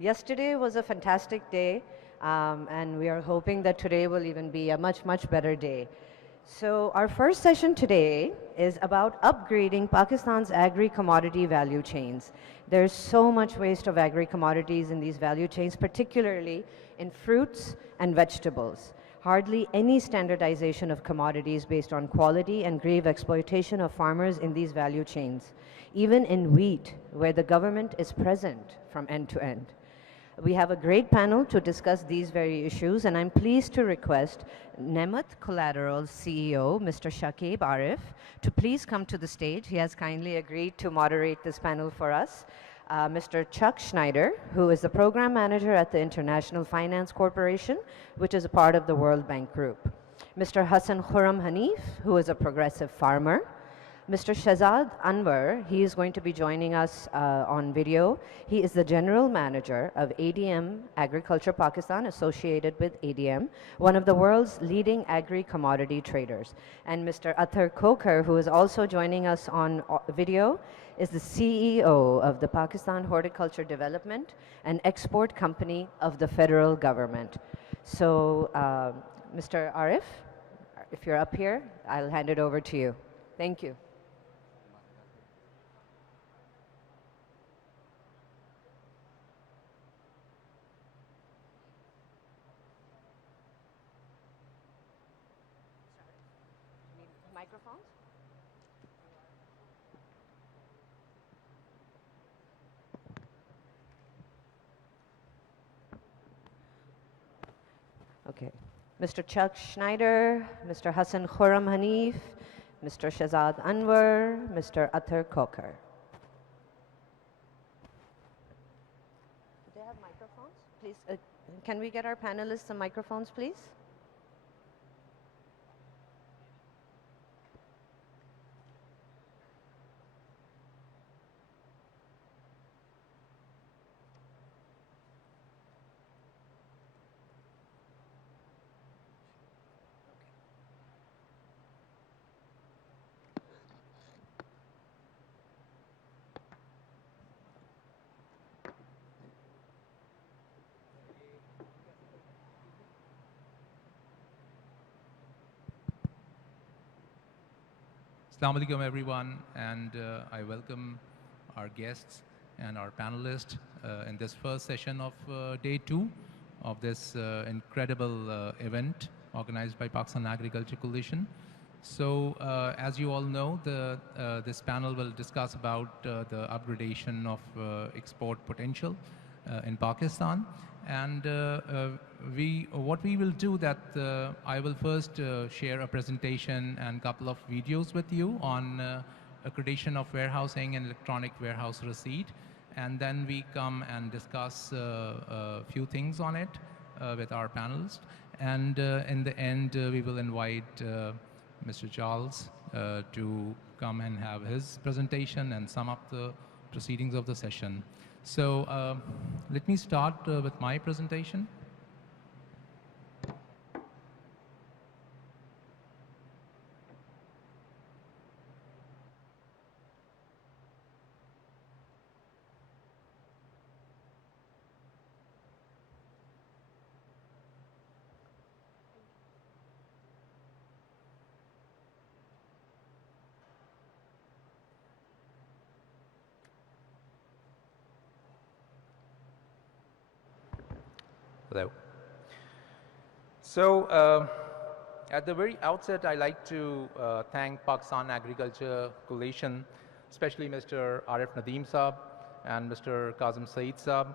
Yesterday was a fantastic day, and we are hoping that today will even be a much, much better day. So our first session today is about upgrading Pakistan's agri-commodity value chains. There's so much waste of agri-commodities in these value chains, particularly in fruits and vegetables. Hardly any standardization of commodities based on quality and grave exploitation of farmers in these value chains, even in wheat, where the government is present from end to end. We have a great panel to discuss these very issues, and I'm pleased to request Nemat Collateral's CEO, Mr. Shakib Arif, to please come to the stage. He has kindly agreed to moderate this panel for us. Mr. Chuck Schneider, who is the program manager at the International Finance Corporation, which is a part of the World Bank Group. Mr. Hassan Khurram Hanif, who is a progressive farmer. Mr. Shahzad Anwar, he is going to be joining us on video. He is the general manager of ADM Agriculture Pakistan, associated with ADM, one of the world's leading agri-commodity traders. And Mr. Athar Kokar, who is also joining us on video, is the CEO of the Pakistan Horticulture Development and Export Company of the federal government. So, Mr. Arif, if you're up here, I'll hand it over to you. Thank you. Microphones? Okay. Mr. Chuck Schneider, Mr. Hassan Khurram Hanif, Mr. Shahzad Anwar, Mr. Athar Kokar. Do they have microphones? Please, can we get our panelists some microphones, please? Assalamu alaikum everyone, and I welcome our guests and our panelists in this first session of day 2 of this incredible event organized by Pakistan Agriculture Coalition. So as you all know, this panel will discuss about the upgradation of export potential in Pakistan. And what we will do that I will first share a presentation and couple of videos with you on accreditation of warehousing and electronic warehouse receipt, and then we come and discuss a few things on it with our panelists, and in the end we will invite Mr. Charles to come and have his presentation and sum up the proceedings of the session. So let me start with my presentation. Hello. So at the very outset, I'd like to thank Pakistan Agriculture Coalition, especially Mr. Arif Nadeem Saab and Mr. Kazim Saeed Saab,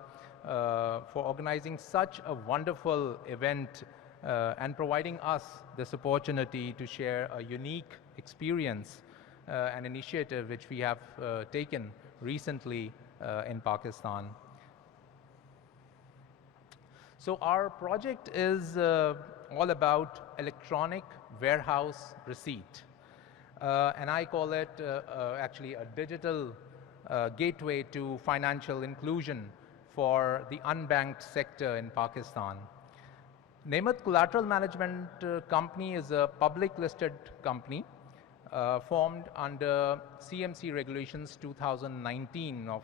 for organizing such a wonderful event and providing us this opportunity to share a unique experience and initiative which we have taken recently in Pakistan. So our project is all about electronic warehouse receipt. And I call it actually a digital gateway to financial inclusion for the unbanked sector in Pakistan. Nemat Collateral Management Company is a public listed company formed under CMC regulations 2019 of,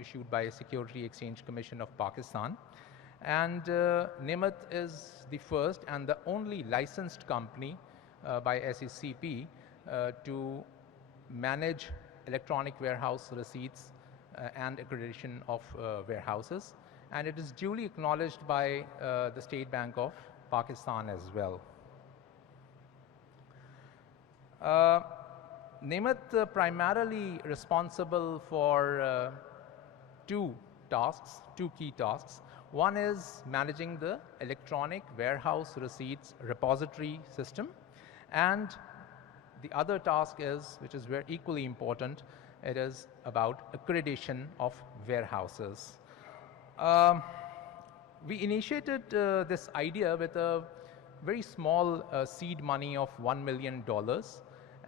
issued by Security Exchange Commission of Pakistan. And NIMT is the first and the only licensed company by SECP to manage electronic warehouse receipts and accreditation of warehouses. And it is duly acknowledged by the State Bank of Pakistan as well. NIMT primarily responsible for two key tasks. One is managing the electronic warehouse receipts repository system, and the other task is, which is very equally important, it is about accreditation of warehouses. We initiated this idea with a very small seed money of $1 million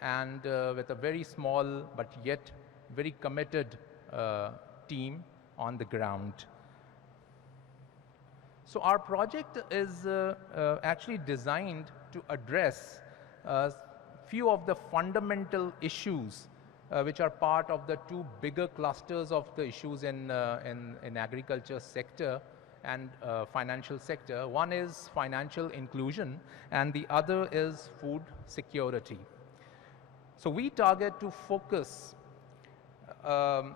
and with a very small but yet very committed team on the ground. So our project is actually designed to address few of the fundamental issues which are part of the two bigger clusters of the issues in agriculture sector and financial sector. One is financial inclusion and the other is food security. So we target to focus to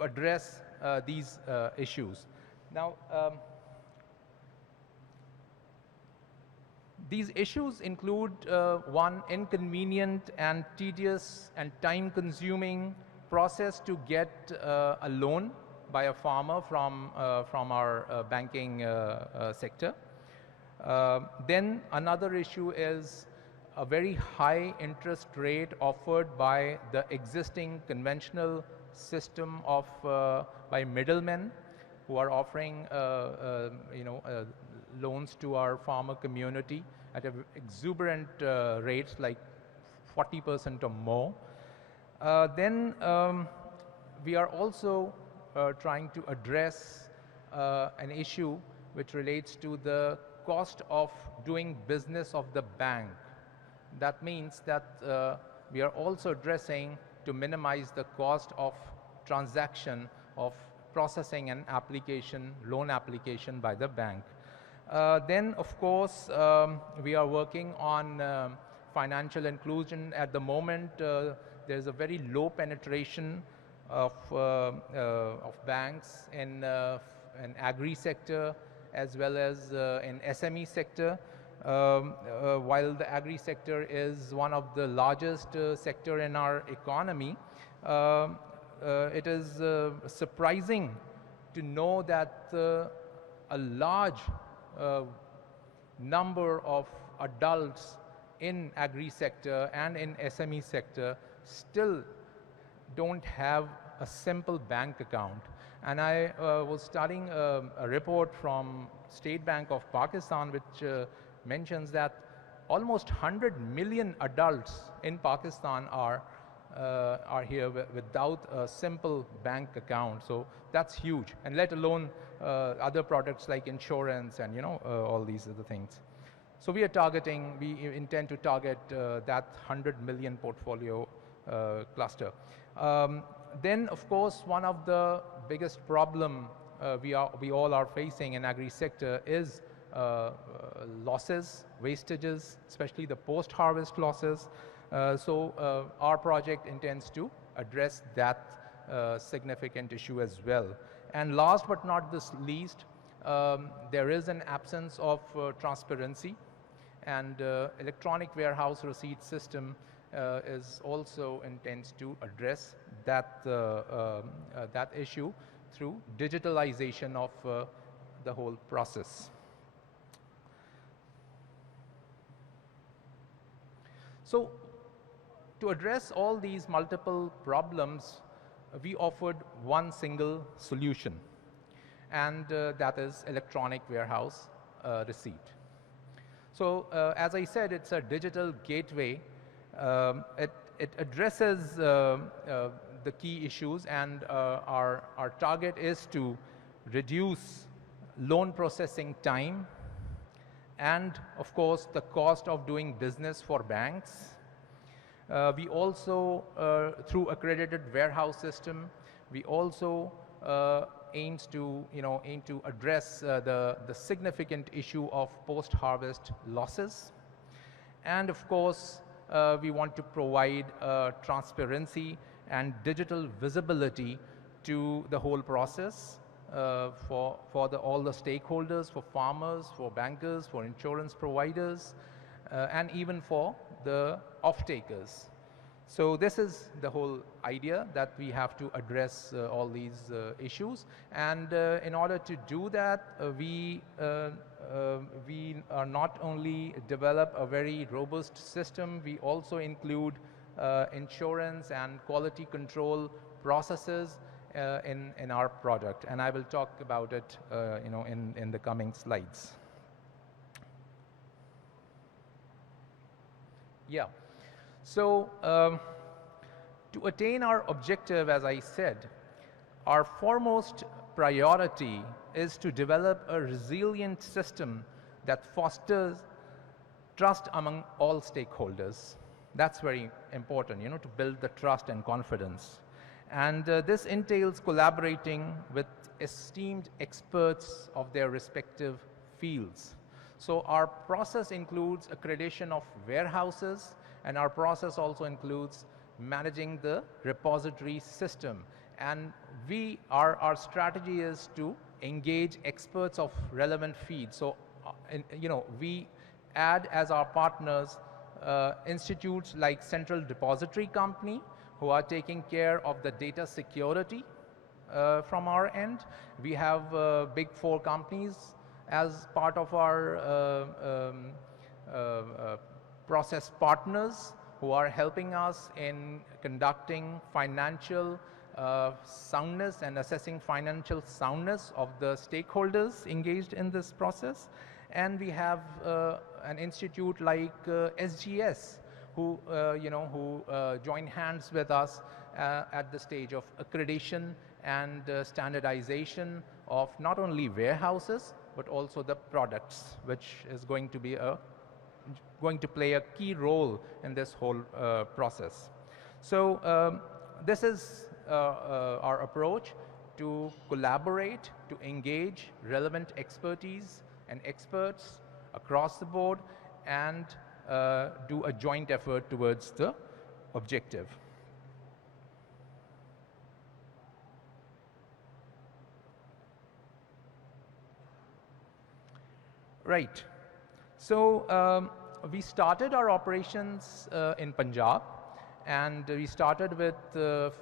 address these issues. Now, these issues include one, inconvenient and tedious and time-consuming process to get a loan by a farmer from our banking sector. Then another issue is a very high interest rate offered by the existing conventional system of by middlemen who are offering loans to our farmer community at exuberant rates like 40% or more. Then we are also trying to address an issue which relates to the cost of doing business of the bank. That means that we are also addressing to minimize the cost of transaction of processing an application, loan application by the bank. Then, of course, we are working on financial inclusion. At the moment, there's a very low penetration of banks in agri sector as well as in SME sector. While the agri sector is one of the largest sector in our economy, it is surprising to know that a large number of adults in agri sector and in SME sector still don't have a simple bank account. And I was studying a report from State Bank of Pakistan which mentions that almost 100 million adults in Pakistan are here without a simple bank account. So that's huge, and let alone other products like insurance and all these other things. So we intend to target that 100 million portfolio cluster. Then, of course, one of the biggest problem we all are facing in agri sector is losses, wastages, especially the post-harvest losses. So our project intends to address that significant issue as well. And last but not the least, there is an absence of transparency, and electronic warehouse receipt system is also intends to address that that issue through digitalization of the whole process. So to address all these multiple problems, we offered one single solution, and that is electronic warehouse receipt. So as I said, it's a digital gateway. It addresses the key issues, and our target is to reduce loan processing time and, of course, the cost of doing business for banks. We also, through accredited warehouse system, we also aim to address the significant issue of post-harvest losses. And of course, we want to provide transparency and digital visibility to the whole process for all the stakeholders, for farmers, for bankers, for insurance providers, and even for the off-takers. So this is the whole idea, that we have to address all these issues. And in order to do that, we are not only develop a very robust system, we also include insurance and quality control processes in our product. And I will talk about it in the coming slides. Yeah. So to attain our objective, as I said, our foremost priority is to develop a resilient system that fosters trust among all stakeholders. That's very important, to build the trust and confidence. And this entails collaborating with esteemed experts of their respective fields. So our process includes accreditation of warehouses, and our process also includes managing the repository system. And our strategy is to engage experts of relevant fields. So, we add as our partners institutes like Central Depository Company, who are taking care of the data security from our end. We have big 4 companies as part of our process partners, who are helping us in conducting financial soundness and assessing financial soundness of the stakeholders engaged in this process. And we have an institute like SGS, who join hands with us at the stage of accreditation and standardization of not only warehouses but also the products, which is going to play a key role in this whole process. So this is our approach: to collaborate, to engage relevant expertise and experts across the board, and do a joint effort towards the objective. Right. So we started our operations in Punjab, and we started with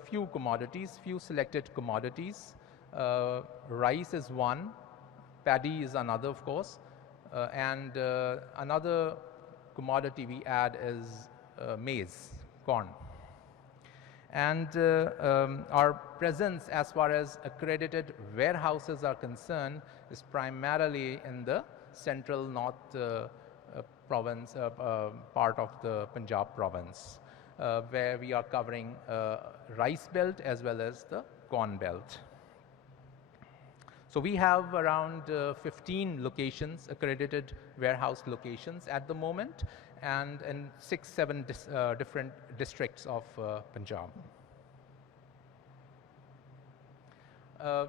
few selected commodities. Rice is one, paddy is another, of course, and another commodity we add is maize, corn. And our presence as far as accredited warehouses are concerned is primarily in the central north province, part of the Punjab province, where we are covering rice belt as well as the corn belt. So we have around 15 locations, accredited warehouse locations at the moment, and in 6-7 different districts of Punjab.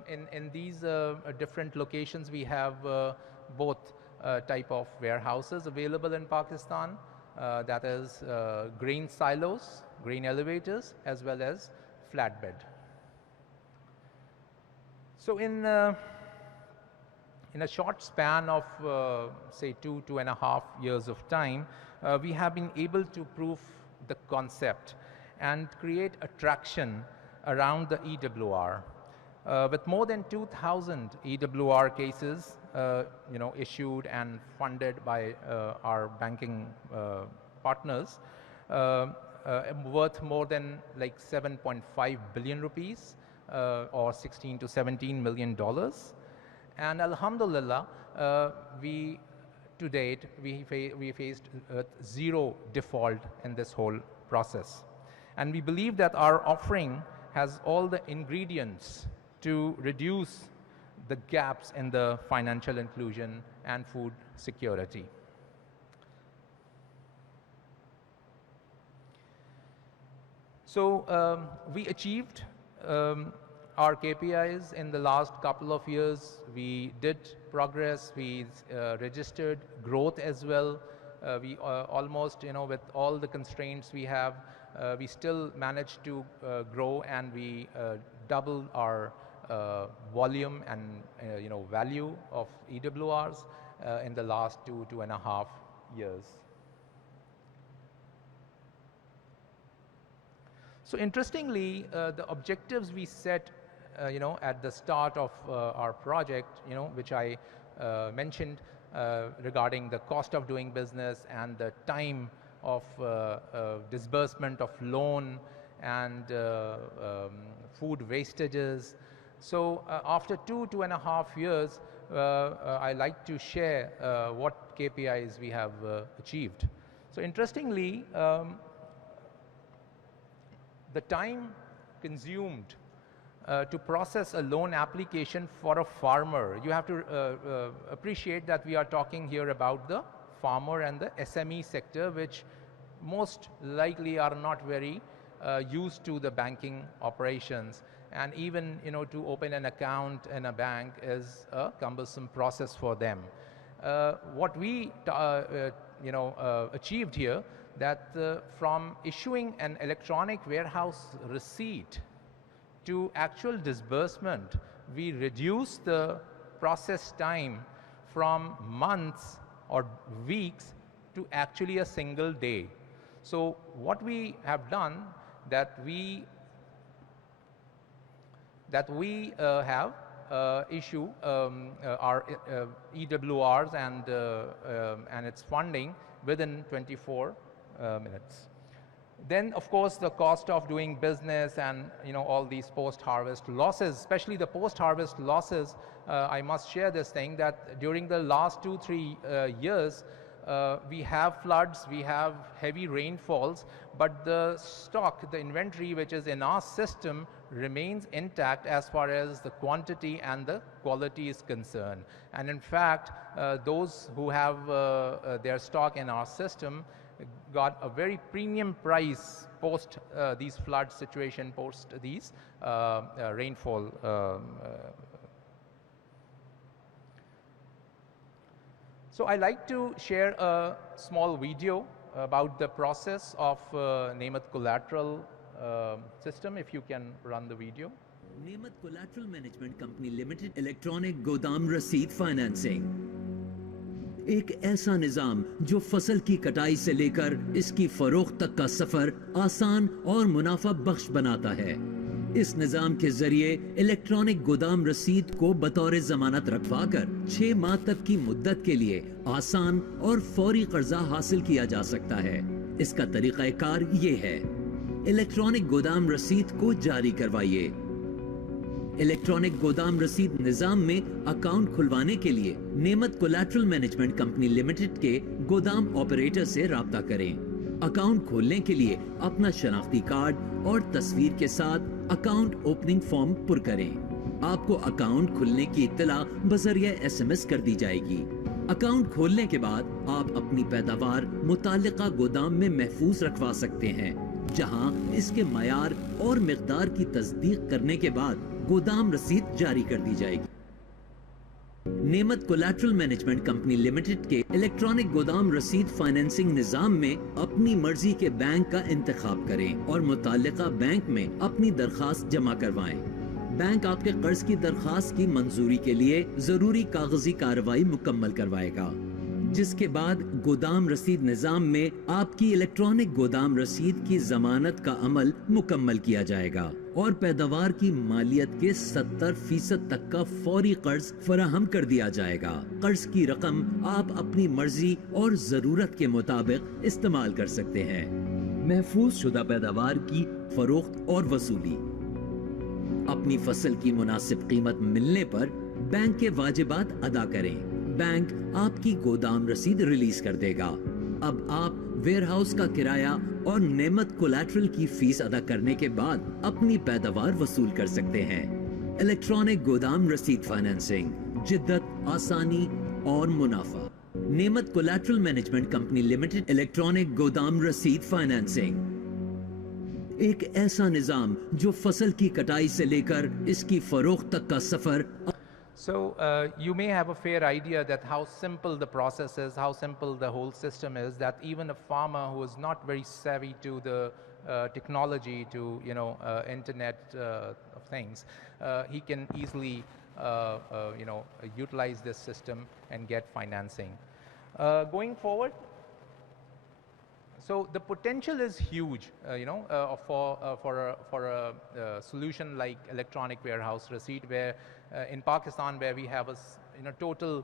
In these different locations, we have both type of warehouses available in Pakistan, that is grain silos, grain elevators, as well as flatbed. So in a short span of say 2.5 years of time, we have been able to prove the concept and create attraction around the EWR. With more than 2,000 EWR cases issued and funded by our banking partners, worth more than like 7.5 billion rupees, or 16 to 17 million dollars. And alhamdulillah, to date we faced zero default in this whole process, and we believe that our offering has all the ingredients to reduce the gaps in the financial inclusion and food security. So we achieved our KPIs in the last couple of years. We did progress. We registered growth as well. We almost, with all the constraints we have, we still managed to grow, and we doubled our volume and value of EWRs in the last 2.5 years. So interestingly, the objectives we set, at the start of our project, which I mentioned regarding the cost of doing business and the time of disbursement of loan and food wastages. So after 2.5 years, I like to share what KPIs we have achieved. So interestingly, the time consumed to process a loan application for a farmer, you have to appreciate that we are talking here about the farmer and the SME sector, which most likely are not very used to the banking operations, and even to open an account in a bank is a cumbersome process for them. What we achieved here, that from issuing an electronic warehouse receipt to actual disbursement, we reduce the process time from months or weeks to actually a single day. So what we have done, that we have issue our EWRs and its funding within 24 minutes. Then, of course, the cost of doing business and all these post-harvest losses, especially the post-harvest losses. I must share this thing, that during the last 2-3 years, we have floods, we have heavy rainfalls, but the stock, the inventory which is in our system remains intact as far as the quantity and the quality is concerned. And in fact, those who have their stock in our system got a very premium price post these flood situation, post these rainfall. So I like to share a small video about the process of Nemat collateral system. If you can run the video. Nemat Collateral Management Company Limited electronic गोदाम रसीद financing एक ऐसा निजाम जो फसल की कटाई से लेकर इसकी फरोख्त तक का सफर आसान और मुनाफा बख्श बनाता है। इस निजाम के जरिए इलेक्ट्रॉनिक गोदाम रसीद को बतौर जमानत रखवाकर 6 माह तक की मुद्दत के लिए आसान और फौरी कर्जा हासिल किया जा सकता है। इसका तरीकाकार ये है, इलेक्ट्रॉनिक गोदाम रसीद को जारी करवाइए। इलेक्ट्रॉनिक गोदाम रसीद निजाम में अकाउंट खुलवाने के लिए नेमत कोलैटरल मैनेजमेंट कंपनी लिमिटेड के गोदाम ऑपरेटर से राब्ता करें। अकाउंट खोलने के लिए अपना शनाख्ती कार्ड और तस्वीर के साथ अकाउंट ओपनिंग फॉर्म पुर करें। आपको अकाउंट खुलने की इत्तला बजरिया SMS कर दी जाएगी। अकाउंट खोलने के बाद आप अपनी पैदावार मुताल्लिका गोदाम में महफूज रखवा सकते हैं, जहां इसके मयार और मिकदार की तस्दीक करने के बाद गोदाम रसीद जारी कर दी जाएगी। नेमत कोलैटरल मैनेजमेंट कंपनी लिमिटेड के इलेक्ट्रॉनिक गोदाम रसीद फाइनेंसिंग निजाम में अपनी मर्जी के बैंक का इंतखाब करें और मुताल्लिका बैंक में अपनी दरखास्त जमा करवाएं। बैंक आपके कर्ज की दरखास्त की मंजूरी के लिए जरूरी कागजी कार्रवाई मुकम्मल करवाएगा, जिसके बाद गोदाम रसीद निजाम में आपकी इलेक्ट्रॉनिक गोदाम रसीद की जमानत का अमल मुकम्मल किया जाएगा और पैदावार की मालियत के 70% तक का फौरी कर्ज फराहम कर दिया जाएगा। कर्ज की रकम आप अपनी मर्जी और जरूरत के मुताबिक इस्तेमाल कर सकते हैं। महफूज शुदा पैदावार की फरोख्त और वसूली। अपनी फसल की मुनासिब कीमत मिलने पर बैंक के वाजिबात अदा करें। बैंक आपकी गोदाम रसीद रिलीज कर देगा। अब आप वेयरहाउस का किराया और नेमत कोलैटरल की फीस अदा करने के बाद अपनी पैदावार वसूल कर सकते हैं। इलेक्ट्रॉनिक गोदाम रसीद फाइनेंसिंग, जिद्दत, आसानी और मुनाफा। नेमत collateral management company limited electronic गोदाम रसीद फाइनेंसिंग एक ऐसा निज़ाम जो फसल की कटाई से लेकर इसकी फरोख्त तक का सफ़र So you may have a fair idea that how simple the process is, how simple the whole system is, that even a farmer who is not very savvy to the technology, to internet of things, he can easily utilize this system and get financing. Going forward, so the potential is huge, for a solution like electronic warehouse receipt, where in Pakistan, where we have a total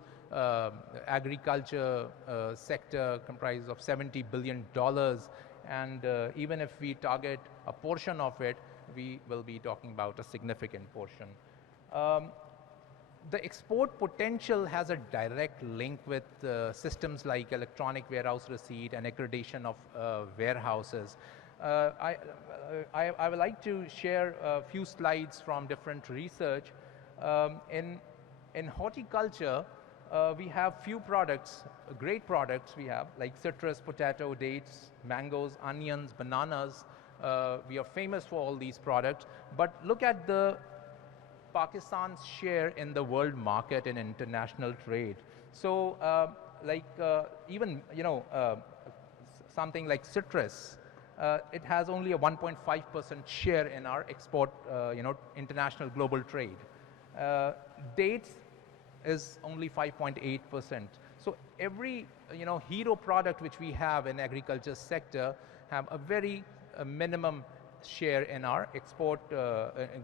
agriculture sector comprised of $70 billion, and even if we target a portion of it, we will be talking about a significant portion. The export potential has a direct link with systems like electronic warehouse receipt and accreditation of warehouses. I would like to share a few slides from different research. In horticulture, we have few products, great products we have, like citrus, potato, dates, mangoes, onions, bananas. We are famous for all these products, but look at the Pakistan's share in the world market and international trade. So even something like citrus, it has only a 1.5% share in our export, international global trade. Dates is only 5.8%. So every hero product which we have in agriculture sector have a very minimum share in our export,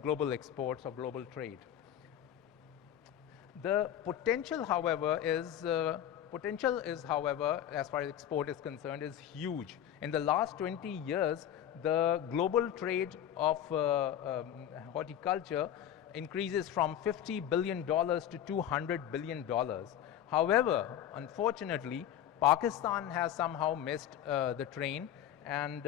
global exports or global trade. The potential, however, is as far as export is concerned, is huge. In the last 20 years, the global trade of horticulture increases from $50 billion to $200 billion. However, unfortunately, Pakistan has somehow missed the train, and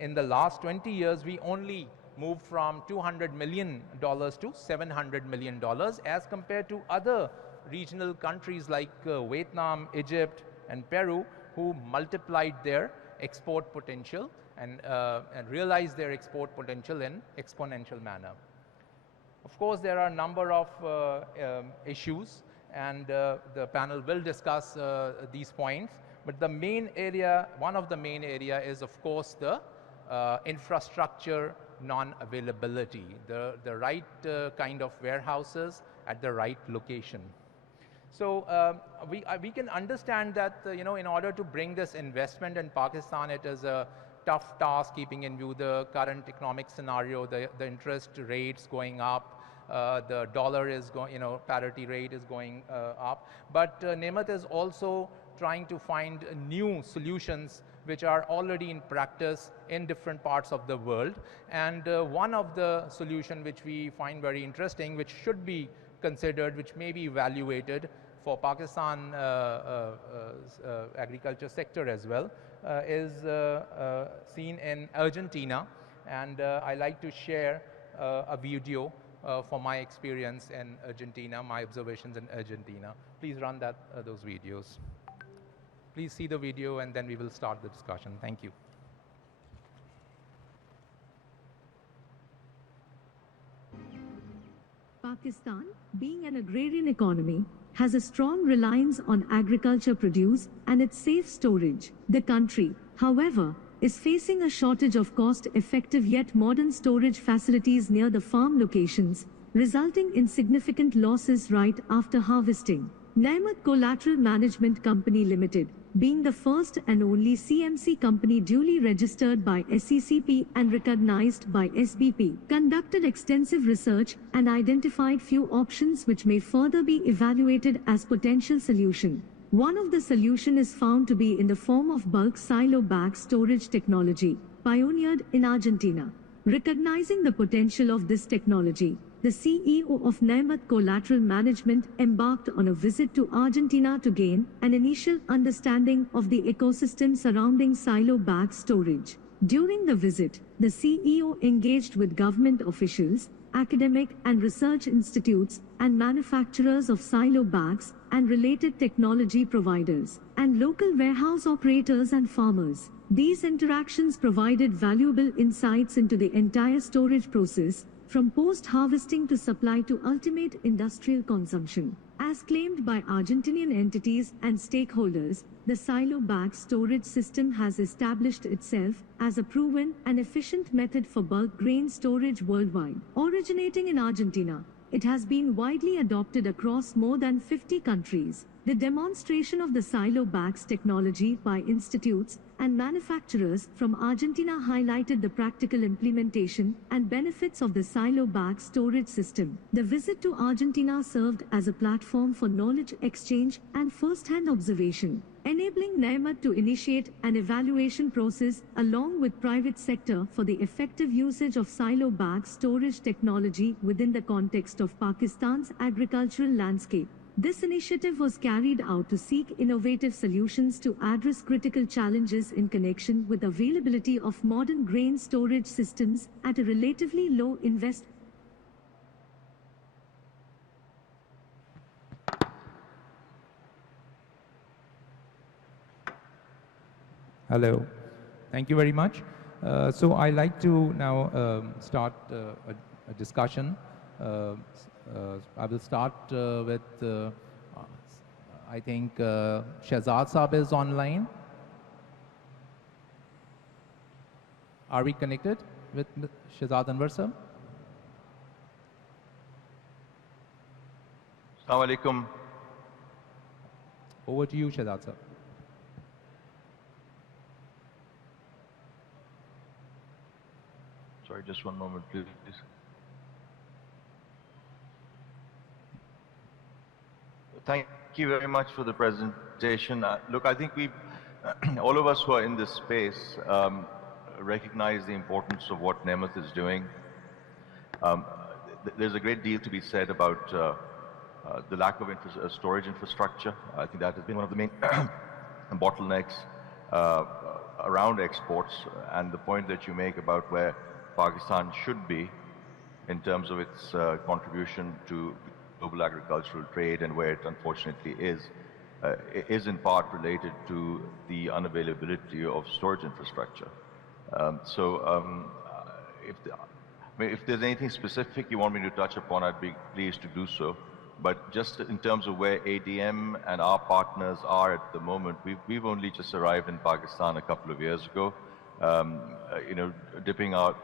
in the last 20 years, we only moved from $200 million to $700 million, as compared to other regional countries like Vietnam, Egypt, and Peru, who multiplied their export potential and realized their export potential in exponential manner. Of course, there are a number of issues, and the panel will discuss these points. But the main area, one of the main area is, of course, the infrastructure non-availability, the right kind of warehouses at the right location. So we can understand that in order to bring this investment in Pakistan, it is a tough task, keeping in view the current economic scenario, the interest rates going up, the dollar is going, parity rate is going up. But Nemat is also trying to find new solutions which are already in practice in different parts of the world. And one of the solution which we find very interesting, which should be considered, which may be evaluated for Pakistan agriculture sector as well, is seen in Argentina. And I like to share a video for my experience in Argentina, my observations in Argentina. Please run those videos. Please see the video, and then we will start the discussion. Thank you. Pakistan, being an agrarian economy, has a strong reliance on agriculture produce and its safe storage. The country, however, is facing a shortage of cost-effective yet modern storage facilities near the farm locations, resulting in significant losses right after harvesting. Nemat Collateral Management Company Limited, being the first and only CMC company duly registered by SECP and recognized by SBP, conducted extensive research and identified few options which may further be evaluated as potential solution. One of the solution is found to be in the form of bulk silo bag storage technology, pioneered in Argentina. Recognizing the potential of this technology, the CEO of Nemat Collateral Management embarked on a visit to Argentina to gain an initial understanding of the ecosystem surrounding silo bag storage. During the visit, the CEO engaged with government officials, academic and research institutes, and manufacturers of silo bags and related technology providers, and local warehouse operators and farmers. These interactions provided valuable insights into the entire storage process, from post-harvesting to supply to ultimate industrial consumption. As claimed by Argentinian entities and stakeholders, the silo bag storage system has established itself as a proven and efficient method for bulk grain storage worldwide. Originating in Argentina, it has been widely adopted across more than 50 countries. The demonstration of the silo bags technology by institutes and manufacturers from Argentina highlighted the practical implementation and benefits of the silo bag storage system. The visit to Argentina served as a platform for knowledge exchange and first-hand observation, enabling NEMA to initiate an evaluation process along with private sector for the effective usage of silo bag storage technology within the context of Pakistan's agricultural landscape. This initiative was carried out to seek innovative solutions to address critical challenges in connection with availability of modern grain storage systems at a relatively low investment. Hello. Thank you very much. So I'd like to now start a discussion. I will start with, I think Shehzad Saab is online. Are we connected with Shehzad Anwar Saab? Assalamu alaikum. Over to you, Shehzad Saab. Sorry, just one moment, please. Thank you very much for the presentation. Look, I think we, all of us who are in this space, recognize the importance of what Nemeth is doing. There's a great deal to be said about the lack of storage infrastructure. I think that has been one of the main bottlenecks around exports, and the point that you make about where Pakistan should be in terms of its contribution to global agricultural trade and where it unfortunately is in part related to the unavailability of storage infrastructure. If there's anything specific you want me to touch upon, I'd be pleased to do so. But just in terms of where ADM and our partners are at the moment, we've only just arrived in Pakistan a couple of years ago, dipping our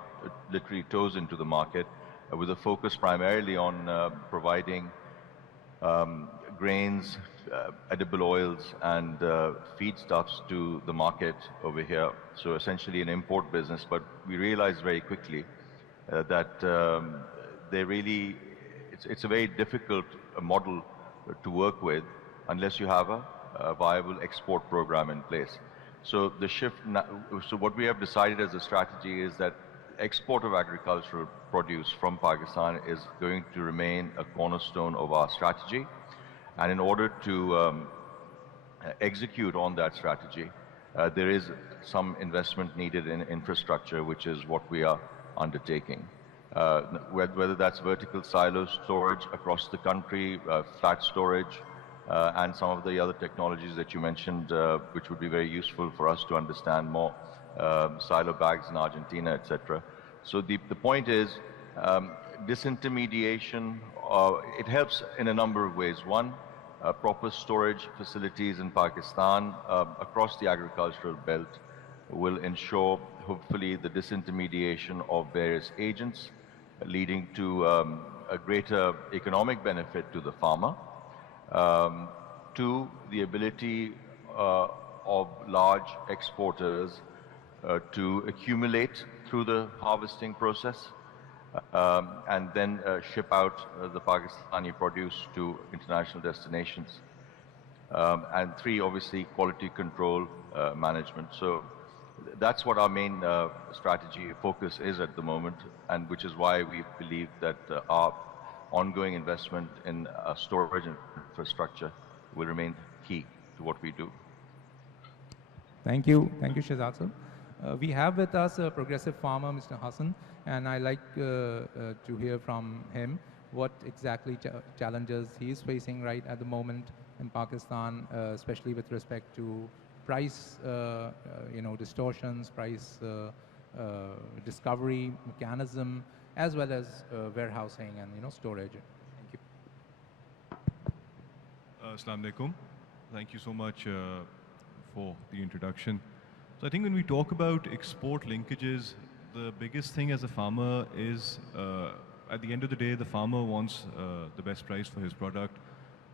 literally toes into the market, with a focus primarily on providing grains, edible oils, and feedstuffs to the market over here. So essentially an import business, but we realized very quickly that it's a very difficult model to work with unless you have a viable export program in place. So the shift, so what we have decided as a strategy is that export of agricultural produce from Pakistan is going to remain a cornerstone of our strategy. And in order to execute on that strategy, there is some investment needed in infrastructure, which is what we are undertaking. Whether that's vertical silo storage across the country, flat storage, and some of the other technologies that you mentioned, which would be very useful for us to understand more, silo bags in Argentina, etc. So the point is, disintermediation, it helps in a number of ways. One, proper storage facilities in Pakistan across the agricultural belt will ensure, hopefully, the disintermediation of various agents, leading to a greater economic benefit to the farmer. Two, the ability of large exporters to accumulate through the harvesting process and then ship out the Pakistani produce to international destinations. And three, obviously, quality control management. So that's what our main strategy focus is at the moment, and which is why we believe that our ongoing investment in storage infrastructure will remain key to what we do. Thank you, Shehzad sir. We have with us a progressive farmer, Mr. Hassan, and I like to hear from him what exactly challenges he is facing right at the moment in Pakistan, especially with respect to price, distortions, price discovery mechanism, as well as warehousing and storage. Thank you. Assalamu alaikum. Thank you so much for the introduction. So I think when we talk about export linkages, the biggest thing as a farmer is, at the end of the day, the farmer wants the best price for his product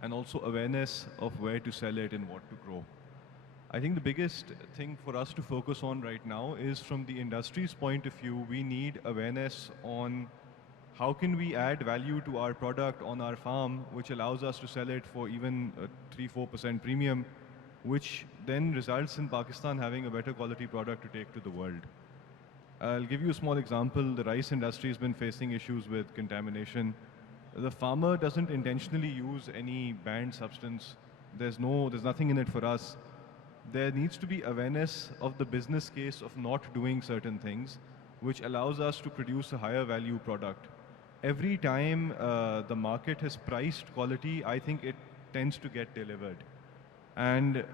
and also awareness of where to sell it and what to grow. I think the biggest thing for us to focus on right now is from the industry's point of view, we need awareness on how can we add value to our product on our farm, which allows us to sell it for even a 3-4% premium, which then results in Pakistan having a better quality product to take to the world. I'll give you a small example. The rice industry has been facing issues with contamination. The farmer doesn't intentionally use any banned substance. There's nothing in it for us. There needs to be awareness of the business case of not doing certain things, which allows us to produce a higher value product. Every time the market has priced quality, I think it tends to get delivered. And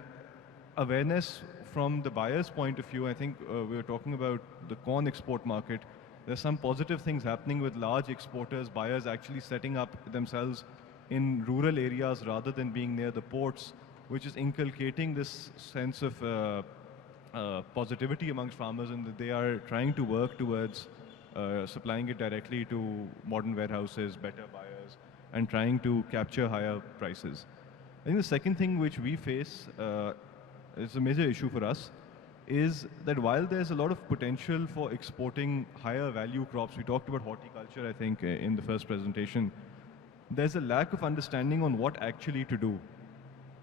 awareness from the buyer's point of view, I think we were talking about the corn export market. There's some positive things happening with large exporters, buyers actually setting up themselves in rural areas rather than being near the ports, which is inculcating this sense of positivity amongst farmers, and that they are trying to work towards supplying it directly to modern warehouses, better buyers, and trying to capture higher prices. I think the second thing which we face, is a major issue for us, is that while there's a lot of potential for exporting higher value crops, we talked about horticulture, I think, in the first presentation, there's a lack of understanding on what actually to do.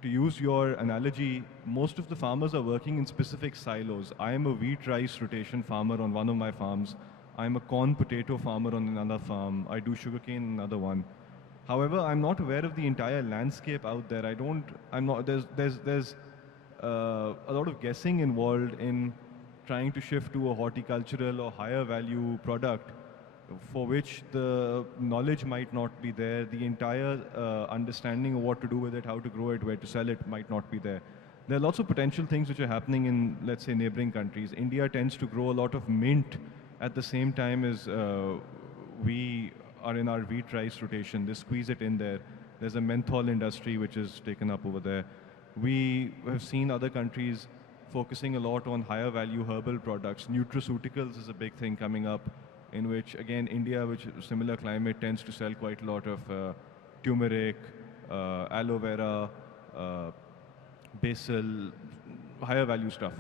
To use your analogy, most of the farmers are working in specific silos. I am a wheat-rice rotation farmer on one of my farms. I'm a corn-potato farmer on another farm. I do sugarcane on another one. However, I'm not aware of the entire landscape out there. There's a lot of guessing involved in trying to shift to a horticultural or higher value product for which the knowledge might not be there. The entire understanding of what to do with it, how to grow it, where to sell it might not be there. There are lots of potential things which are happening in, let's say, neighboring countries. India tends to grow a lot of mint at the same time as we are in our wheat rice rotation. They squeeze it in there. There's a menthol industry which is taken up over there. We have seen other countries focusing a lot on higher value herbal products. Nutraceuticals is a big thing coming up, in which, again, India, which is a similar climate, tends to sell quite a lot of turmeric, aloe vera, basil, higher value stuff.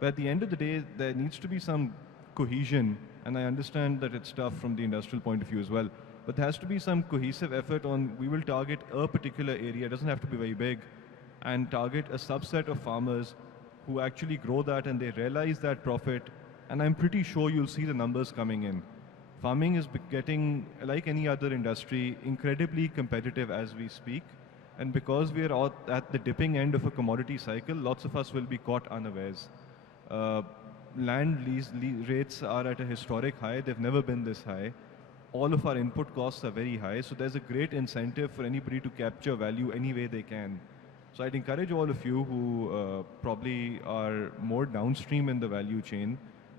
But at the end of the day, there needs to be some cohesion, and I understand that it's tough from the industrial point of view as well, but there has to be some cohesive effort on, we will target a particular area, it doesn't have to be very big, and target a subset of farmers who actually grow that and they realize that profit, and I'm pretty sure you'll see the numbers coming in. Farming is getting, like any other industry, incredibly competitive as we speak, and because we are at the dipping end of a commodity cycle, lots of us will be caught unawares. Land lease rates are at a historic high, they've never been this high. All of our input costs are very high, so there's a great incentive for anybody to capture value any way they can. So I'd encourage all of you who probably are more downstream in the value chain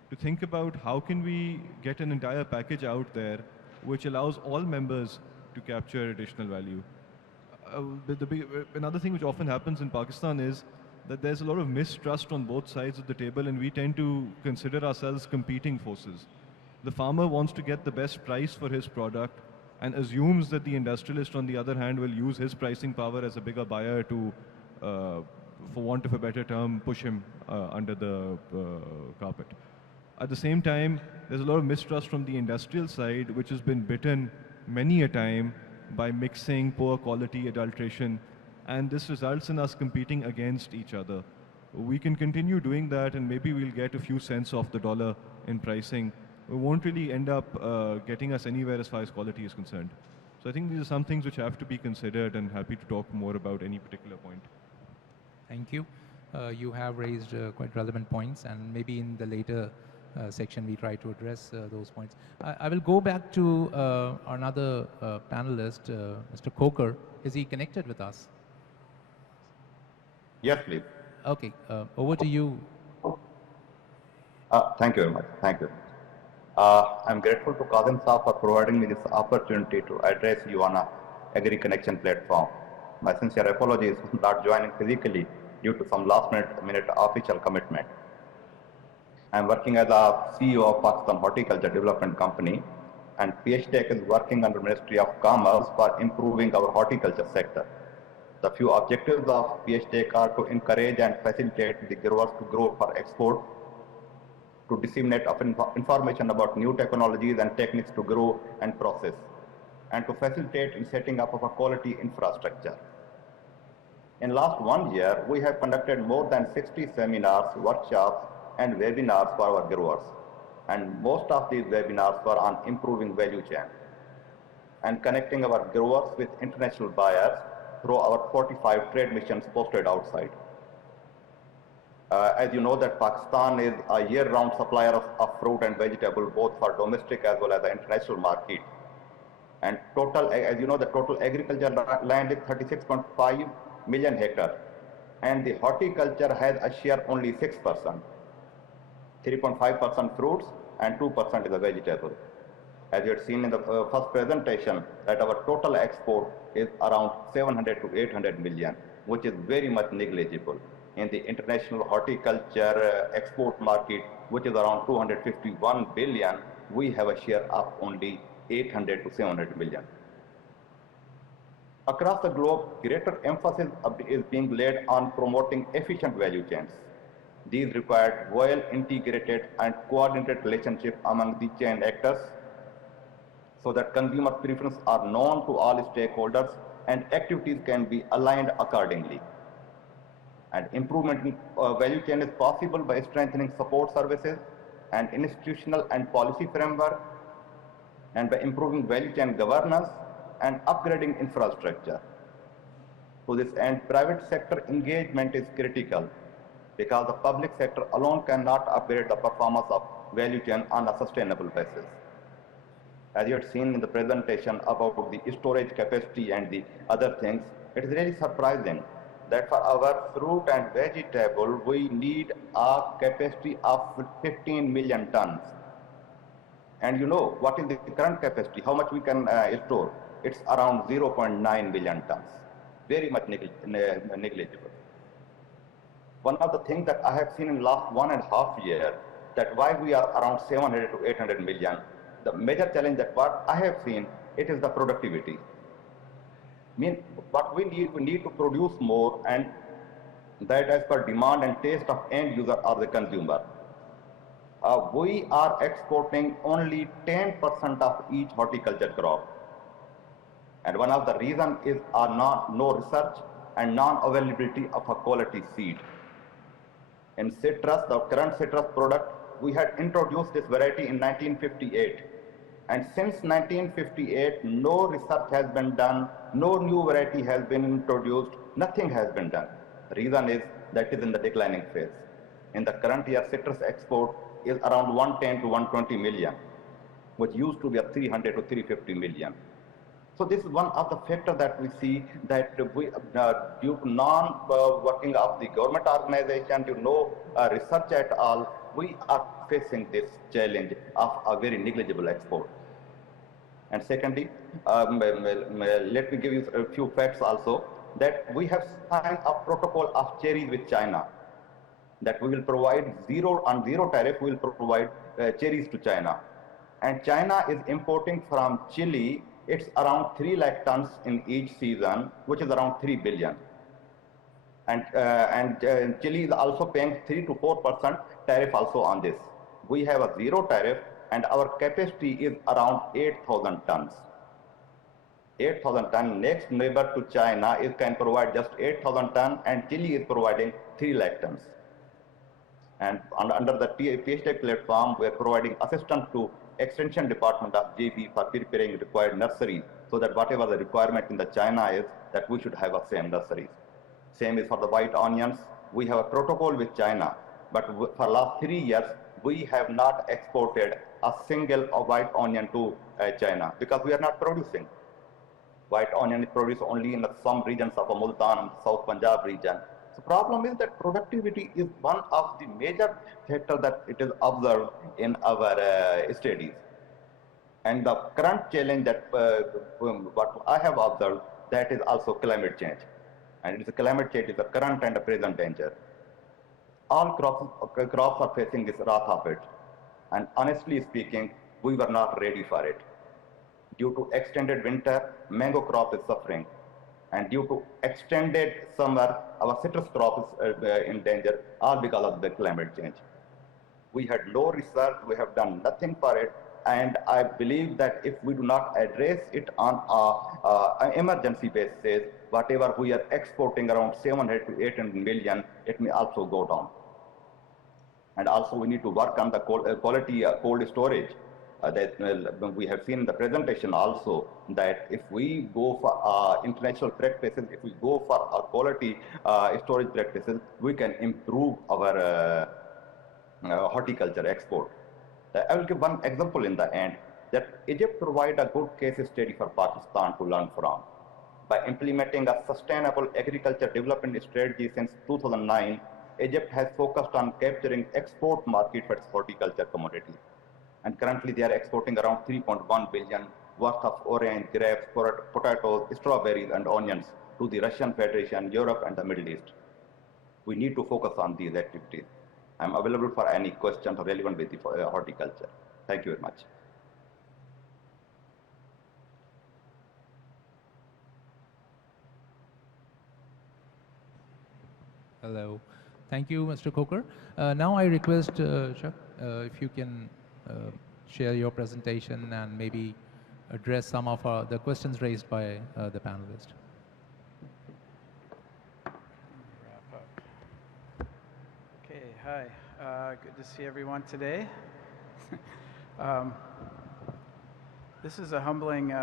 to think about how can we get an entire package out there which allows all members to capture additional value. Another thing which often happens in Pakistan is that there's a lot of mistrust on both sides of the table, and we tend to consider ourselves competing forces. The farmer wants to get the best price for his product and assumes that the industrialist, on the other hand, will use his pricing power as a bigger buyer to, for want of a better term, push him under the carpet. At the same time, there's a lot of mistrust from the industrial side, which has been bitten many a time by mixing, poor quality, adulteration, and this results in us competing against each other. We can continue doing that, and maybe we'll get a few cents off the dollar in pricing. It won't really end up getting us anywhere as far as quality is concerned. So I think these are some things which have to be considered, and happy to talk more about any particular point. Thank you. You have raised quite relevant points, and maybe in the later section we try to address those points. I will go back to another panelist, Mr. Coker. Is he connected with us? Yes, please. Okay, over to you. Thank you very much. Thank you. I'm grateful to Kazim Saab for providing me this opportunity to address you on a agri-connection platform. My sincere apologies for not joining physically due to some last-minute official commitment. I'm working as a CEO of Pakistan Horticulture Development Company, and PHTech is working under Ministry of Commerce for improving our horticulture sector. The few objectives of PHTech are to encourage and facilitate the growers to grow for export, to disseminate information about new technologies and techniques to grow and process, and to facilitate in setting up of a quality infrastructure. In last 1 year, we have conducted more than 60 seminars, workshops, and webinars for our growers. And most of these webinars were on improving value chain and connecting our growers with international buyers through our 45 trade missions posted outside. As you know that Pakistan is a year-round supplier of fruit and vegetable, both for domestic as well as the international market. And total, as you know, the total agriculture land is 36.5 million hectares. And the horticulture has a share only 6%. 3.5% fruits and 2% is a vegetable. As you had seen in the first presentation, that our total export is around 700 to 800 million, which is very much negligible. In the international horticulture export market, which is around 251 billion, we have a share of only 800 to 700 million. Across the globe, greater emphasis is being laid on promoting efficient value chains. These require well integrated and coordinated relationship among the chain actors so that consumer preferences are known to all stakeholders and activities can be aligned accordingly. And improvement in value chain is possible by strengthening support services and institutional and policy framework, and by improving value chain governance and upgrading infrastructure. To this end, private sector engagement is critical because the public sector alone cannot upgrade the performance of value chain on a sustainable basis. As you had seen in the presentation about the storage capacity and the other things, it is really surprising that for our fruit and vegetable, we need a capacity of 15 million tons. And you know, what is the current capacity, how much we can store? It's around 0.9 million tons, very much negligible. One of the things that I have seen in the last 1.5 years, that why we are around 700 to 800 million, the major challenge that what I have seen, it is the productivity. What we need to produce more, and that as per demand and taste of end user or the consumer. We are exporting only 10% of each horticulture crop. And one of the reasons is no research and non-availability of a quality seed. In citrus, the current citrus product, we had introduced this variety in 1958. And since 1958, no research has been done, no new variety has been introduced, nothing has been done. The reason is that it is in the declining phase. In the current year, citrus export is around 110 to 120 million, which used to be a 300 to 350 million. So this is one of the factors that we see that we, due to non-working of the government organization, to no research at all, we are facing this challenge of a very negligible export. And secondly, let me give you a few facts also, that we have signed a protocol of cherries with China, that we will provide zero tariff, we will provide cherries to China. And China is importing from Chile, it's around 3 lakh tons in each season, which is around 3 billion. And Chile is also paying 3 to 4% tariff also on this. We have a zero tariff, and our capacity is around 8,000 tons. 8,000 tons. Next neighbor to China can provide just 8,000 tons, and Chile is providing 3 lakh tons. And under the PHTech platform, we are providing assistance to Extension Department of JB for preparing required nurseries, so that whatever the requirement in the China is, that we should have a same nurseries. Same is for the white onions. we have a protocol with China, but for last 3 years, we have not exported a single white onion to China because we are not producing. White onion is produced only in some regions of Multan and South Punjab region. So problem is that productivity is one of the major factors that it is observed in our studies. And the current challenge that what I have observed, that is also climate change. And it's a climate change is a current and a present danger. All crops are facing this wrath of it. And honestly speaking, we were not ready for it. Due to extended winter, mango crop is suffering. And due to extended summer, our citrus crop is in danger, all because of the climate change. We had no research, we have done nothing for it. And I believe that if we do not address it on an emergency basis, whatever we are exporting around 700 to 800 million, it may also go down. And also we need to work on the quality cold storage. That we have seen in the presentation also that if we go for international practices, if we go for quality storage practices, we can improve our horticulture export. I will give one example in the end that Egypt provide a good case study for Pakistan to learn from. By implementing a sustainable agriculture development strategy since 2009, Egypt has focused on capturing export market for its horticulture commodity. And currently they are exporting around 3.1 billion worth of orange, grapes, potatoes, strawberries and onions to the Russian Federation, Europe and the Middle East. We need to focus on these activities. I'm available for any questions relevant with the horticulture. Thank you very much. Hello. Thank you, Mr. Coker. Now I request Chuck, if you can share your presentation and maybe address some of the questions raised by the panelists. Okay, hi. Good to see everyone today. This is a humbling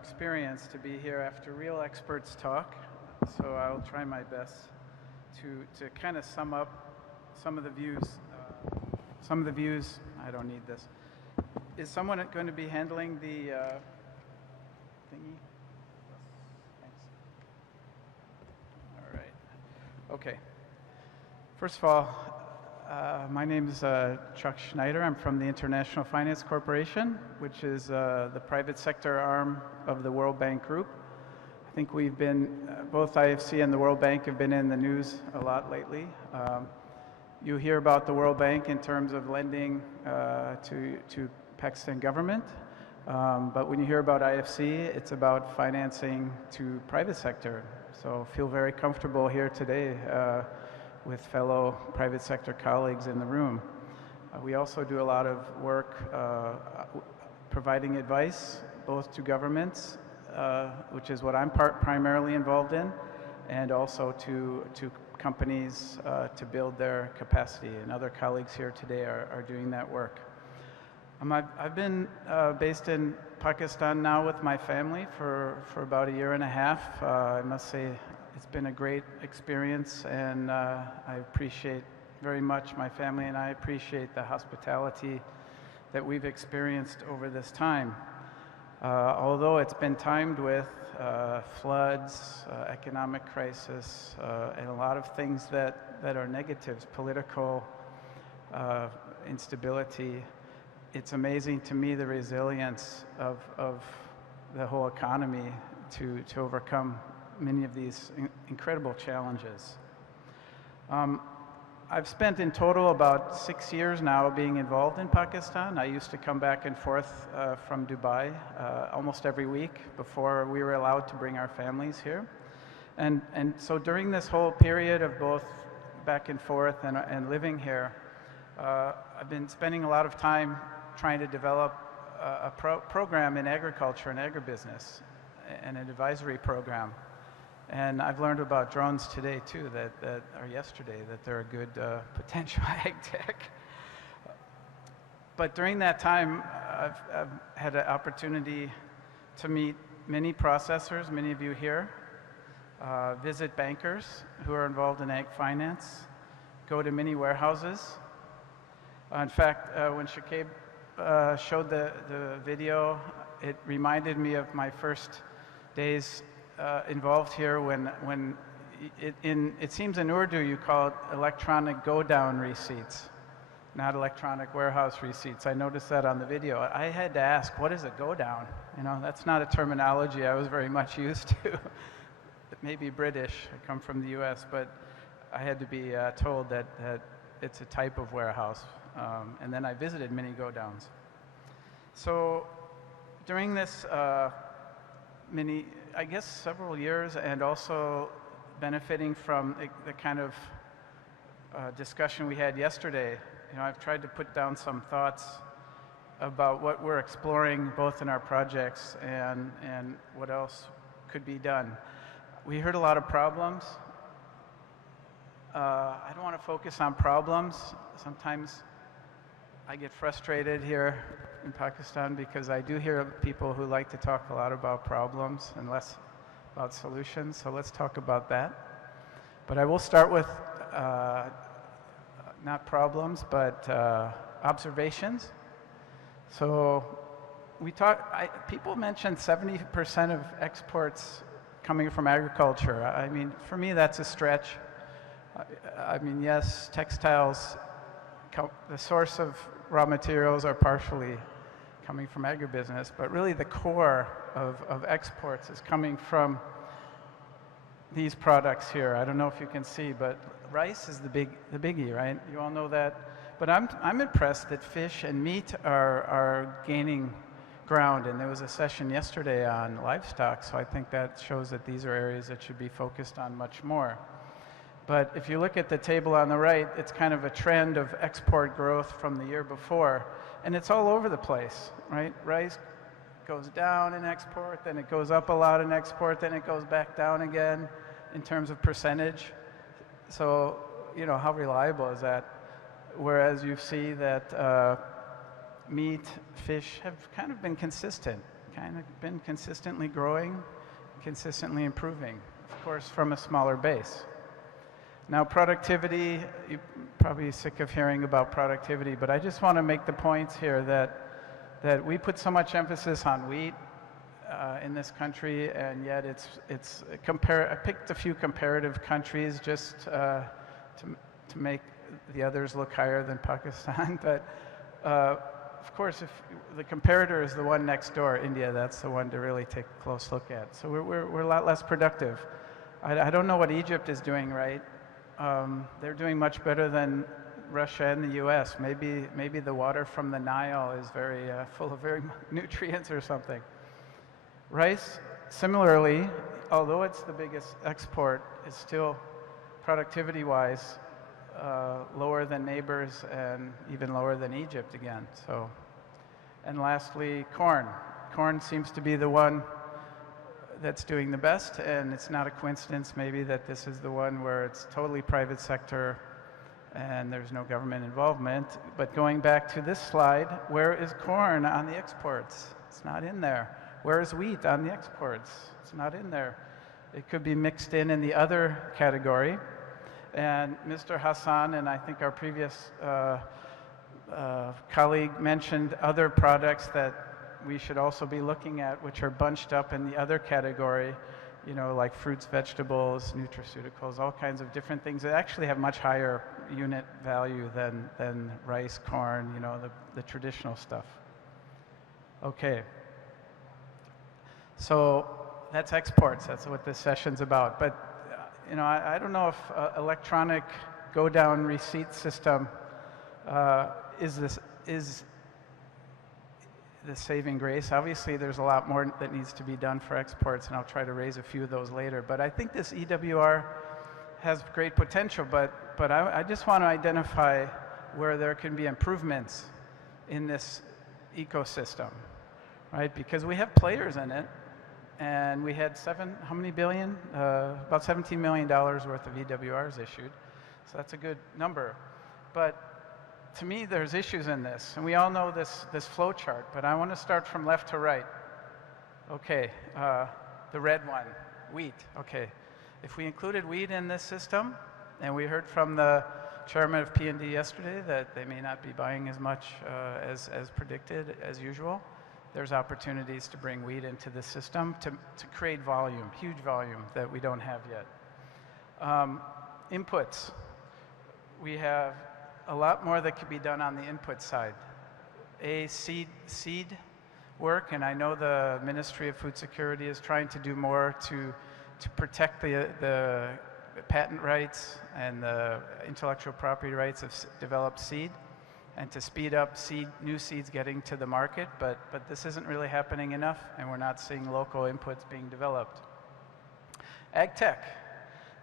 experience to be here after real experts talk, so I'll try my best to kind of sum up some of the views. I don't need this. Is someone going to be handling the thingy? Thanks. All right. Okay. First of all, my name is Chuck Schneider. I'm from the International Finance Corporation, which is the private sector arm of the World Bank Group. I think we've been, both IFC and the World Bank have been in the news a lot lately. You hear about the World Bank in terms of lending to Pakistan government, but when you hear about IFC, it's about financing to private sector. So feel very comfortable here today with fellow private sector colleagues in the room. We also do a lot of work providing advice both to governments, which is what I'm primarily involved in, and also to companies to build their capacity, and other colleagues here today are doing that work. I've been based in Pakistan now with my family for about a year and a half. I must say it's been a great experience, and I appreciate very much, my family and I appreciate the hospitality that we've experienced over this time. Although it's been timed with floods, economic crisis, and a lot of things that are negatives, political instability, it's amazing to me the resilience of the whole economy to overcome many of these incredible challenges. I've spent in total about 6 years now being involved in Pakistan. I used to come back and forth from Dubai almost every week before we were allowed to bring our families here. And so during this whole period of both back and forth and living here, I've been spending a lot of time trying to develop a program in agriculture and agribusiness, and an advisory program. And I've learned about drones today too, or yesterday, that they're a good potential ag tech. But during that time, I've had an opportunity to meet many processors, many of you here, visit bankers who are involved in ag finance, go to mini warehouses. In fact, when Shakib showed the video, it reminded me of my first days involved here when it seems in Urdu you call it electronic go-down receipts, not electronic warehouse receipts. I noticed that on the video. I had to ask, what is a go-down? You know, that's not a terminology I was very much used to. Maybe British, I come from the US, but I had to be told that it's a type of warehouse. And then I visited many go-downs. So during this I guess several years, and also benefiting from the kind of discussion we had yesterday, you know, I've tried to put down some thoughts about what we're exploring both in our projects and what else could be done. We heard a lot of problems. I don't want to focus on problems. Sometimes I get frustrated here in Pakistan because I do hear people who like to talk a lot about problems and less about solutions, so let's talk about that. But I will start with not problems, but observations. So people mentioned 70% of exports coming from agriculture. I mean, for me, that's a stretch. I mean, yes, textiles, the source of raw materials are partially coming from agribusiness, but really the core of exports is coming from these products here. I don't know if you can see, but rice is the biggie, right? You all know that. But I'm impressed that fish and meat are gaining ground, and there was a session yesterday on livestock, so I think that shows that these are areas that should be focused on much more. But if you look at the table on the right, it's kind of a trend of export growth from the year before, and it's all over the place, right? Rice goes down in export, then it goes up a lot in export, then it goes back down again in terms of percentage. So, you know, how reliable is that? Whereas you see that meat, fish have kind of been consistent, consistently growing, consistently improving, of course, from a smaller base. Now, productivity, you're probably sick of hearing about productivity, but I just want to make the points here that we put so much emphasis on wheat in this country, and yet I picked a few comparative countries just to make the others look higher than Pakistan, but of course, if the comparator is the one next door, India, that's the one to really take a close look at. So we're a lot less productive. I don't know what Egypt is doing right. They're doing much better than Russia and the US. Maybe the water from the Nile is very full of nutrients or something. Rice, similarly, although it's the biggest export, is still productivity-wise lower than neighbors and even lower than Egypt again. So, and lastly, corn. Corn seems to be the one that's doing the best, and it's not a coincidence maybe that this is the one where it's totally private sector and there's no government involvement. But going back to this slide, where is corn on the exports? It's not in there. Where is wheat on the exports? It's not in there. It could be mixed in the other category. And Mr. Hassan and I think our previous colleague mentioned other products that we should also be looking at, which are bunched up in the other category, you know, like fruits, vegetables, nutraceuticals, all kinds of different things that actually have much higher unit value than rice, corn, you know, the traditional stuff. Okay. So that's exports. That's what this session's about. But you know, I don't know if electronic go-down receipt system is the saving grace. Obviously, there's a lot more that needs to be done for exports, and I'll try to raise a few of those later. But I think this EWR has great potential, but I just want to identify where there can be improvements in this ecosystem, right? Because we have players in it, and we had how many billion? About $17 million worth of EWRs issued, so that's a good number. But to me, there's issues in this, and we all know this flow chart, but I want to start from left to right. Okay, the red one, wheat, okay. If we included wheat in this system, and we heard from the chairman of P&D yesterday that they may not be buying as much as predicted as usual, there's opportunities to bring wheat into the system to create volume, huge volume that we don't have yet. Inputs. We have a lot more that could be done on the input side. Seed work, and I know the Ministry of Food Security is trying to do more to protect the patent rights and the intellectual property rights of developed seed, and to speed up new seeds getting to the market, but this isn't really happening enough, and we're not seeing local inputs being developed. Ag tech.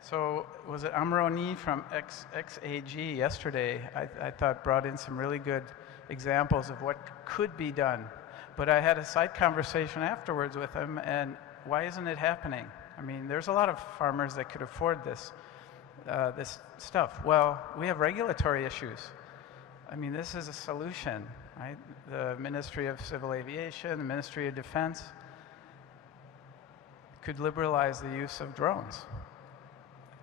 So was it Amroni from XAG yesterday, I thought brought in some really good examples of what could be done. But I had a side conversation afterwards with him, and why isn't it happening? I mean, there's a lot of farmers that could afford this stuff. Well, we have regulatory issues. I mean, this is a solution, right? The Ministry of Civil Aviation, the Ministry of Defense could liberalize the use of drones.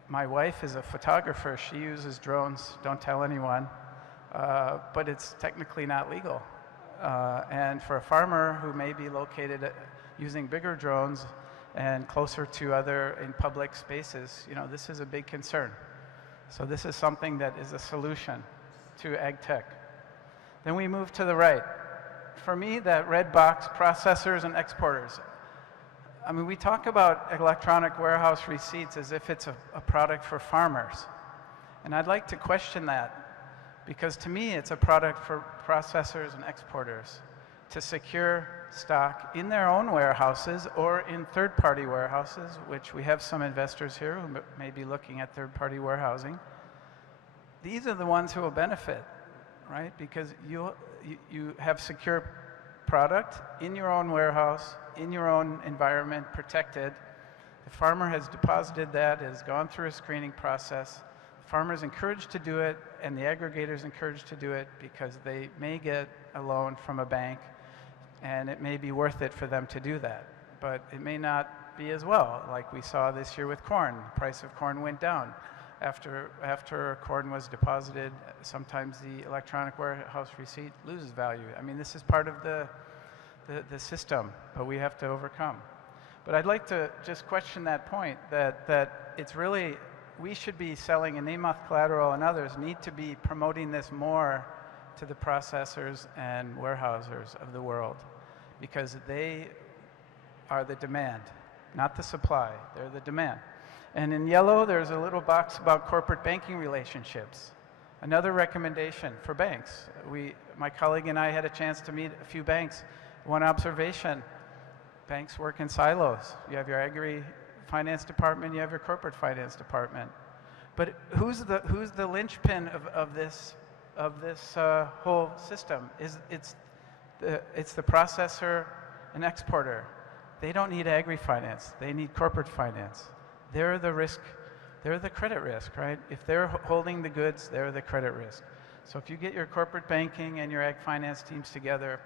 My wife is a photographer. She uses drones, don't tell anyone, but it's technically not legal. And for a farmer who may be located using bigger drones and closer to in public spaces, you know, this is a big concern. So this is something that is a solution to ag tech. Then we move to the right. For me, that red box, processors and exporters. I mean, we talk about electronic warehouse receipts as if it's a product for farmers. And I'd like to question that, because to me, it's a product for processors and exporters to secure stock in their own warehouses or in third-party warehouses, which we have some investors here who may be looking at third-party warehousing. These are the ones who will benefit, right? Because you have secure product in your own warehouse, in your own environment, protected. The farmer has deposited that, has gone through a screening process. The farmer is encouraged to do it, and the aggregator is encouraged to do it because they may get a loan from a bank, and it may be worth it for them to do that. But it may not be as well, like we saw this year with corn. The price of corn went down. After corn was deposited, sometimes the electronic warehouse receipt loses value. I mean, this is part of the system, but we have to overcome. But I'd like to just question that point, that it's really, we should be selling, and NAMOTH Collateral and others need to be promoting this more to the processors and warehousers of the world, because they are the demand, not the supply, they're the demand. And in yellow, there's a little box about corporate banking relationships. Another recommendation for banks. My colleague and I had a chance to meet a few banks. One observation, banks work in silos. You have your agri-finance department, you have your corporate finance department. But who's the linchpin of this whole system? It's the processor and exporter. They don't need agri-finance, they need corporate finance. They're the risk, they're the credit risk, right? If they're holding the goods, they're the credit risk. So if you get your corporate banking and your ag finance teams together,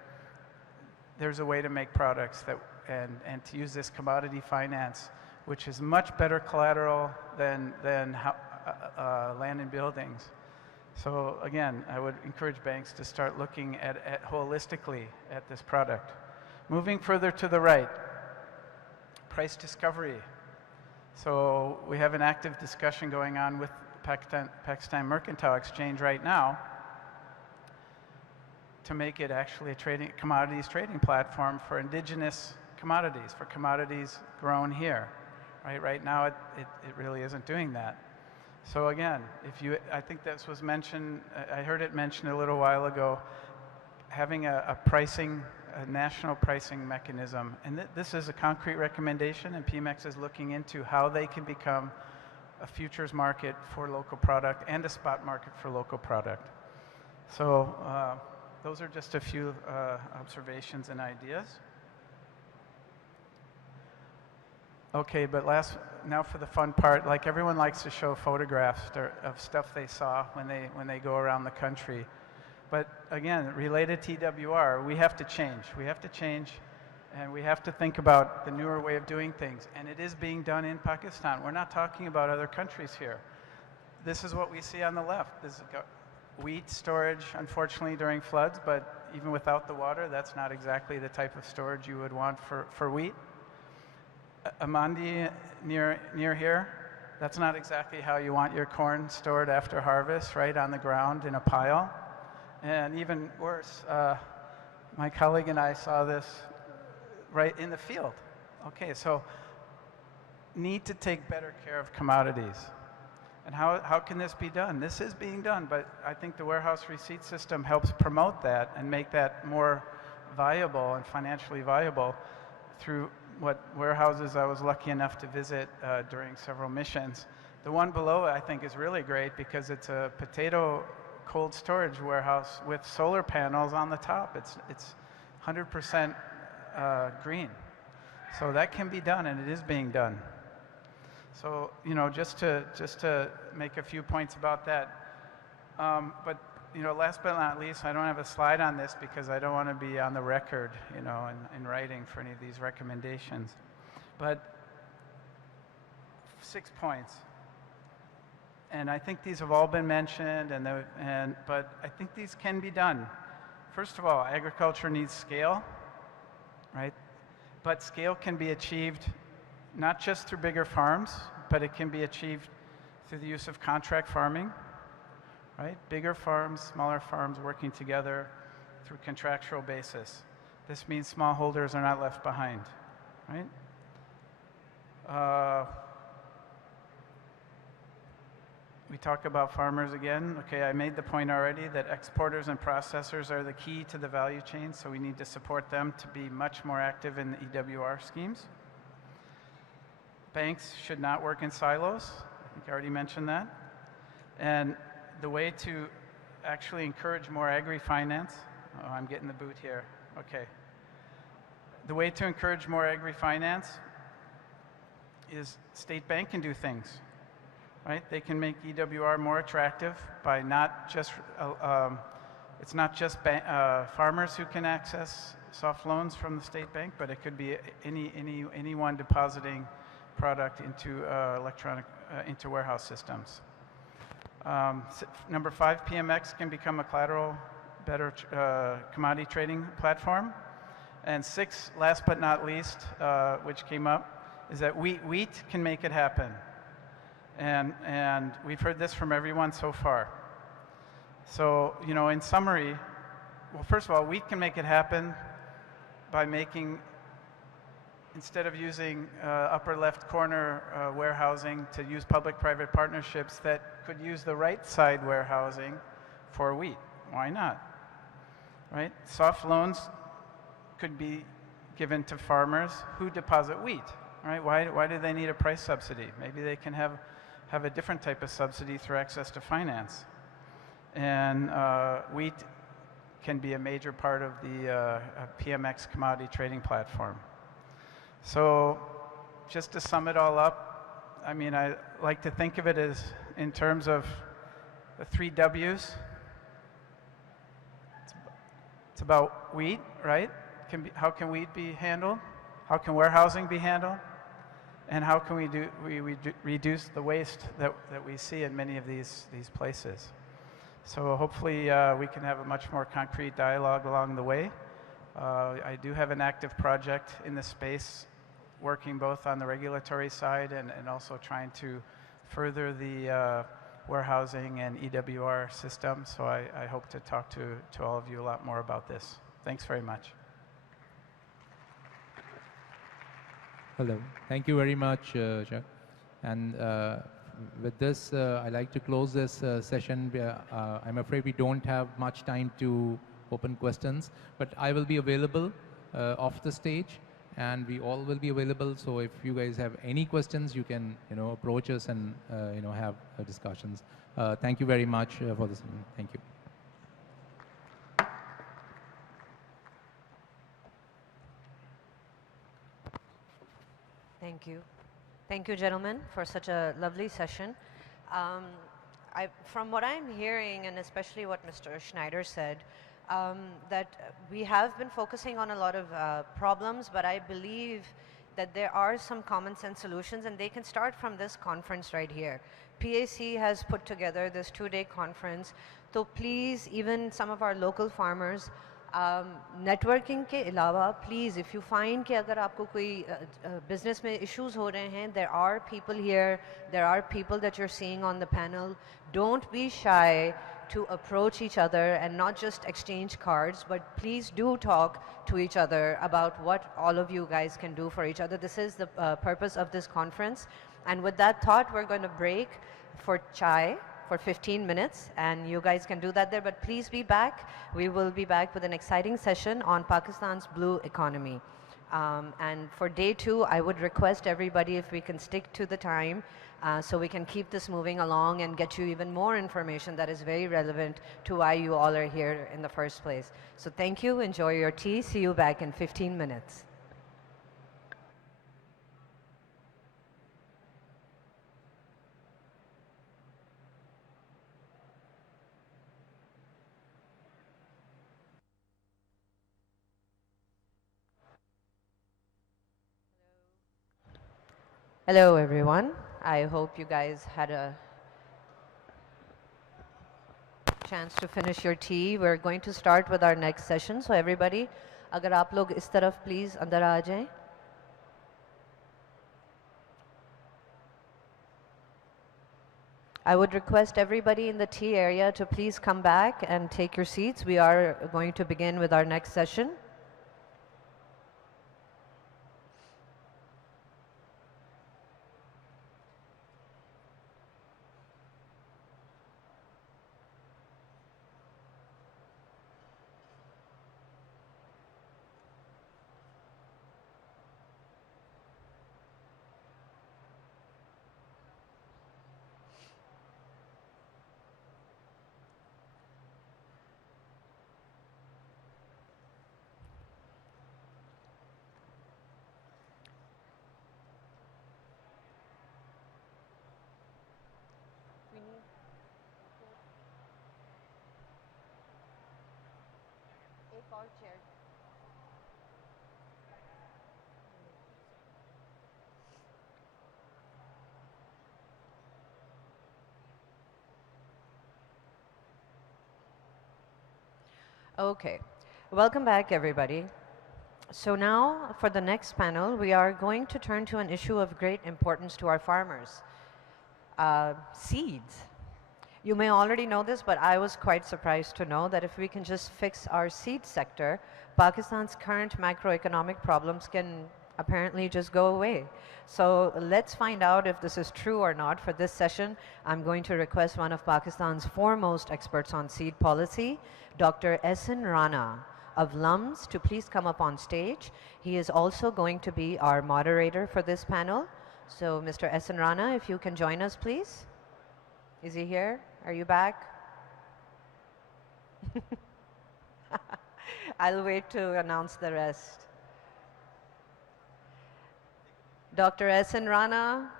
there's a way to make products and to use this commodity finance, which is much better collateral than land and buildings. So again, I would encourage banks to start looking at holistically at this product. Moving further to the right, price discovery. So we have an active discussion going on with Pakistan Mercantile Exchange right now to make it actually a commodities trading platform for indigenous commodities, for commodities grown here. Right now, it really isn't doing that. So again, I think this was mentioned, I heard it mentioned a little while ago, having a national pricing mechanism. And this is a concrete recommendation, and PMEX is looking into how they can become a futures market for local product and a spot market for local product. So those are just a few observations and ideas. Okay, but now for the fun part. Like, everyone likes to show photographs of stuff they saw when they go around the country. But again, related to TWR, we have to change. We have to change And we have to think about the newer way of doing things. And it is being done in Pakistan. We're not talking about other countries here. This is what we see on the left. This is wheat storage, unfortunately, during floods, but even without the water, that's not exactly the type of storage you would want for wheat. Amandi near here, that's not exactly how you want your corn stored after harvest, right on the ground in a pile. And even worse, my colleague and I saw this right in the field. Okay, so need to take better care of commodities. And how can this be done? This is being done, but I think the warehouse receipt system helps promote that and make that more viable and financially viable through what warehouses I was lucky enough to visit during several missions. The one below I think is really great because it's a potato cold storage warehouse with solar panels on the top. It's 100% green. So that can be done, and it is being done. So, you know, just to make a few points about that. But, you know, last but not least, I don't have a slide on this because I don't want to be on the record, you know, in writing for any of these recommendations. But 6 points. And I think these have all been mentioned, but I think these can be done. First of all, agriculture needs scale, right? But scale can be achieved not just through bigger farms, but it can be achieved through the use of contract farming, right? Bigger farms, smaller farms working together through contractual basis. This means smallholders are not left behind, right? We talk about farmers again. Okay, I made the point already that exporters and processors are the key to the value chain, so we need to support them to be much more active in the EWR schemes. Banks should not work in silos. I think I already mentioned that. And the way to actually encourage more agri-finance, oh, I'm getting the boot here, okay. The way to encourage more agri-finance is State Bank can do things, right? They can make EWR more attractive by not just, it's not just farmers who can access soft loans from the State Bank, but it could be anyone depositing product into into warehouse systems. Number 5, PMX can become a better commodity trading platform. And 6, last but not least, which came up, is that wheat can make it happen. And we've heard this from everyone so far. So, you know, in summary, well, first of all, wheat can make it happen by making, instead of using upper left corner warehousing, to use public-private partnerships that could use the right side warehousing for wheat. Why not? Right? Soft loans could be given to farmers who deposit wheat. Right? Why do they need a price subsidy? Maybe they can have a different type of subsidy through access to finance. And wheat can be a major part of the PMX commodity trading platform. So just to sum it all up, I mean, I like to think of it as in terms of the 3 W's. It's about wheat, right? How can wheat be handled? How can warehousing be handled? And how can we reduce the waste that we see in many of these places? So hopefully we can have a much more concrete dialogue along the way. I do have an active project in this space, working both on the regulatory side and also trying to further the warehousing and EWR system. So I hope to talk to all of you a lot more about this. Thanks very much. Hello. Thank you very much, Chuck. And with this, I'd like to close this session. I'm afraid we don't have much time to open questions, but I will be available off the stage, and we all will be available. So if you guys have any questions, you can, approach us and, have discussions. Thank you very much for this. Thank you. Thank you. Thank you, gentlemen, for such a lovely session. From what I'm hearing, and especially what Mr. Schneider said, that we have been focusing on a lot of problems, but I believe that there are some common sense solutions, and they can start from this conference right here. PAC has put together this 2-day conference, so please, even some of our local farmers, networking के अलावा please, if you find कि अगर आपको कोई business में issues हो रहे हैं, there are people here, there are people that you're seeing on the panel. Don't be shy to approach each other and not just exchange cards, but please do talk to each other about what all of you guys can do for each other. This is the purpose of this conference. And with that thought, we're going to break for chai for 15 minutes, and you guys can do that there, but please be back. We will be back with an exciting session on Pakistan's blue economy. And for day 2, I would request everybody if we can stick to the time so we can keep this moving along and get you even more information that is very relevant to why you all are here in the first place. So thank you, enjoy your tea, see you back in 15 minutes. Hello everyone. I hope you guys had a chance to finish your tea. We're going to start with our next session. So everybody, agar aap log is taraf please andar aa jaएं. I would request everybody in the tea area to please come back and take your seats. We are going to begin with our next session. Okay, welcome back everybody. So now for the next panel, we are going to turn to an issue of great importance to our farmers, seeds. You may already know this, but I was quite surprised to know that if we can just fix our seed sector, Pakistan's current macroeconomic problems can apparently just go away. So let's find out if this is true or not. For this session, I'm going to request one of Pakistan's foremost experts on seed policy, Dr. Ehsan Rana of LUMS, to please come up on stage. He is also going to be our moderator for this panel. So Mr. Ehsan Rana, if you can join us, please. Is he here? Are you back? I'll wait to announce the rest. Dr. Ehsan Rana,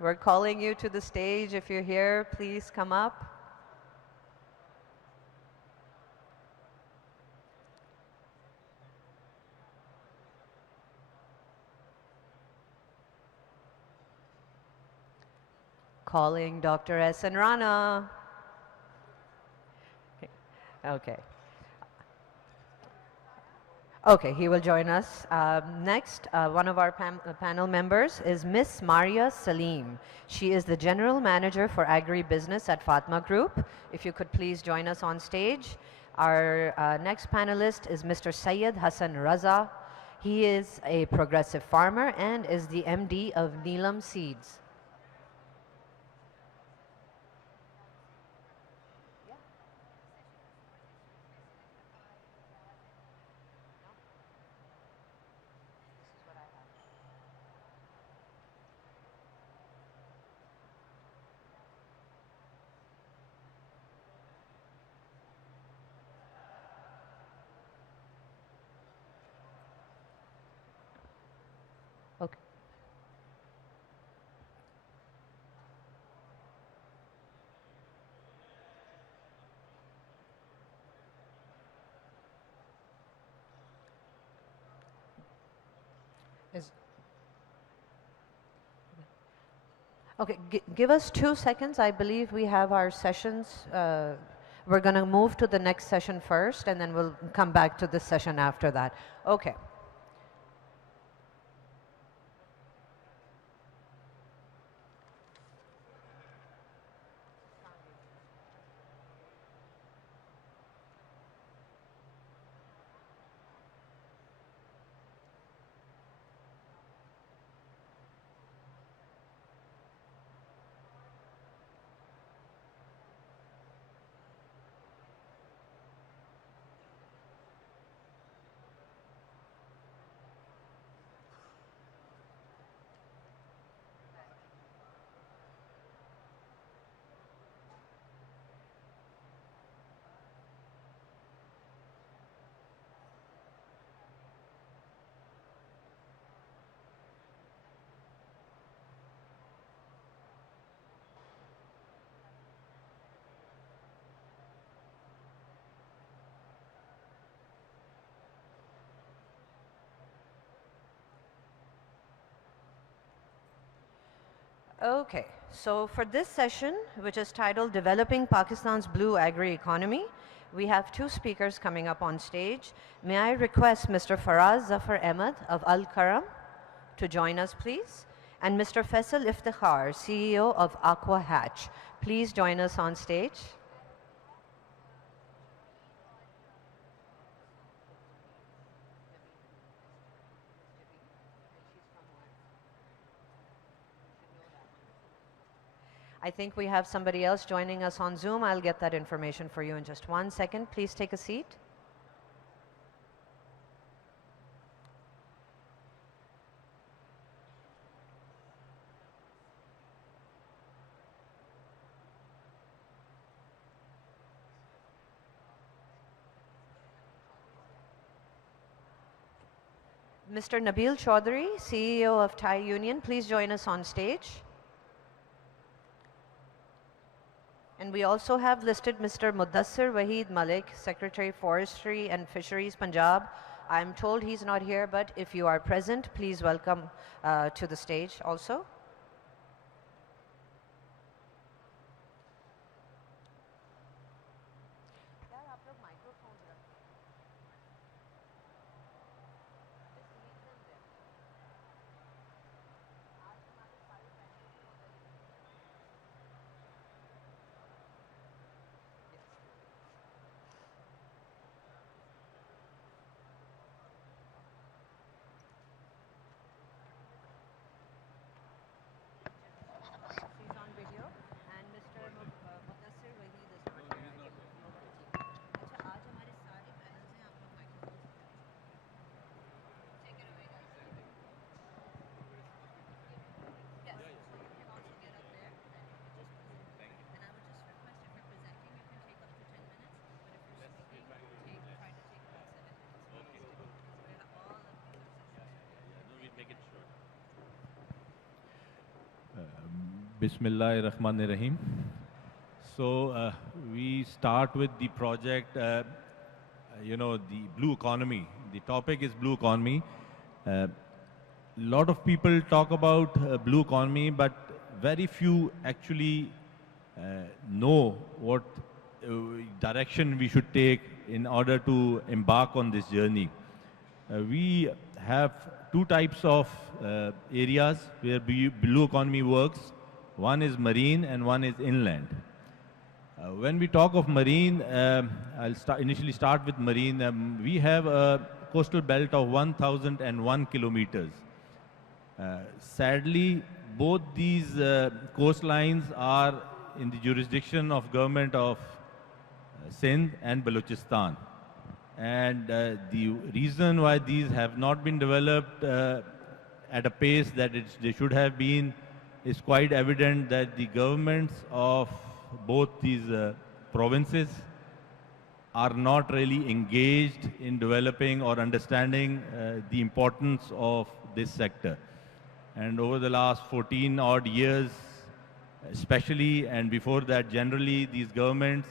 we're calling you to the stage. If you're here, please come up. Calling Dr. Ehsan Rana. Okay. Okay, he will join us. Next, one of our panel members is Miss Maria Salim. She is the General Manager for Agri-Business at Fatma Group. If you could please join us on stage. Our next panelist is Mr. Syed Hassan Raza. He is a progressive farmer and is the MD of Neelam Seeds. Okay. Okay, give us 2 seconds. I believe we have our sessions. We're going to move to the next session first, and then we'll come back to this session after that. Okay. Okay, so for this session, which is titled Developing Pakistan's Blue Agri-Economy, we have two speakers coming up on stage. May I request Mr. Faraz Zafar Ahmed of Al Karam to join us, please? And Mr. Faisal Iftikhar, CEO of Aqua Hatch. Please join us on stage. I think we have somebody else joining us on Zoom. I'll get that information for you in just 1 second. Please take a seat. Mr. Nabil Chaudhary, CEO of Thai Union, please join us on stage. And we also have listed Mr. Mudassir Waheed Malik, Secretary Forestry and Fisheries, Punjab. I'm told he's not here, but if you are present, please welcome to the stage also. Bismillahirrahmanirrahim. So we start with the project, the blue economy. The topic is blue economy. A lot of people talk about blue economy, but very few actually know what direction we should take in order to embark on this journey. We have two types of areas where blue economy works. One is marine and one is inland. When we talk of marine, I'll initially start with marine. We have a coastal belt of 1,001 kilometers. Sadly, both these coastlines are in the jurisdiction of government of Sindh and Balochistan. And the reason why these have not been developed at a pace that they should have been is quite evident, that the governments of both these provinces are not really engaged in developing or understanding the importance of this sector. And over the last 14 odd years, especially, and before that generally, these governments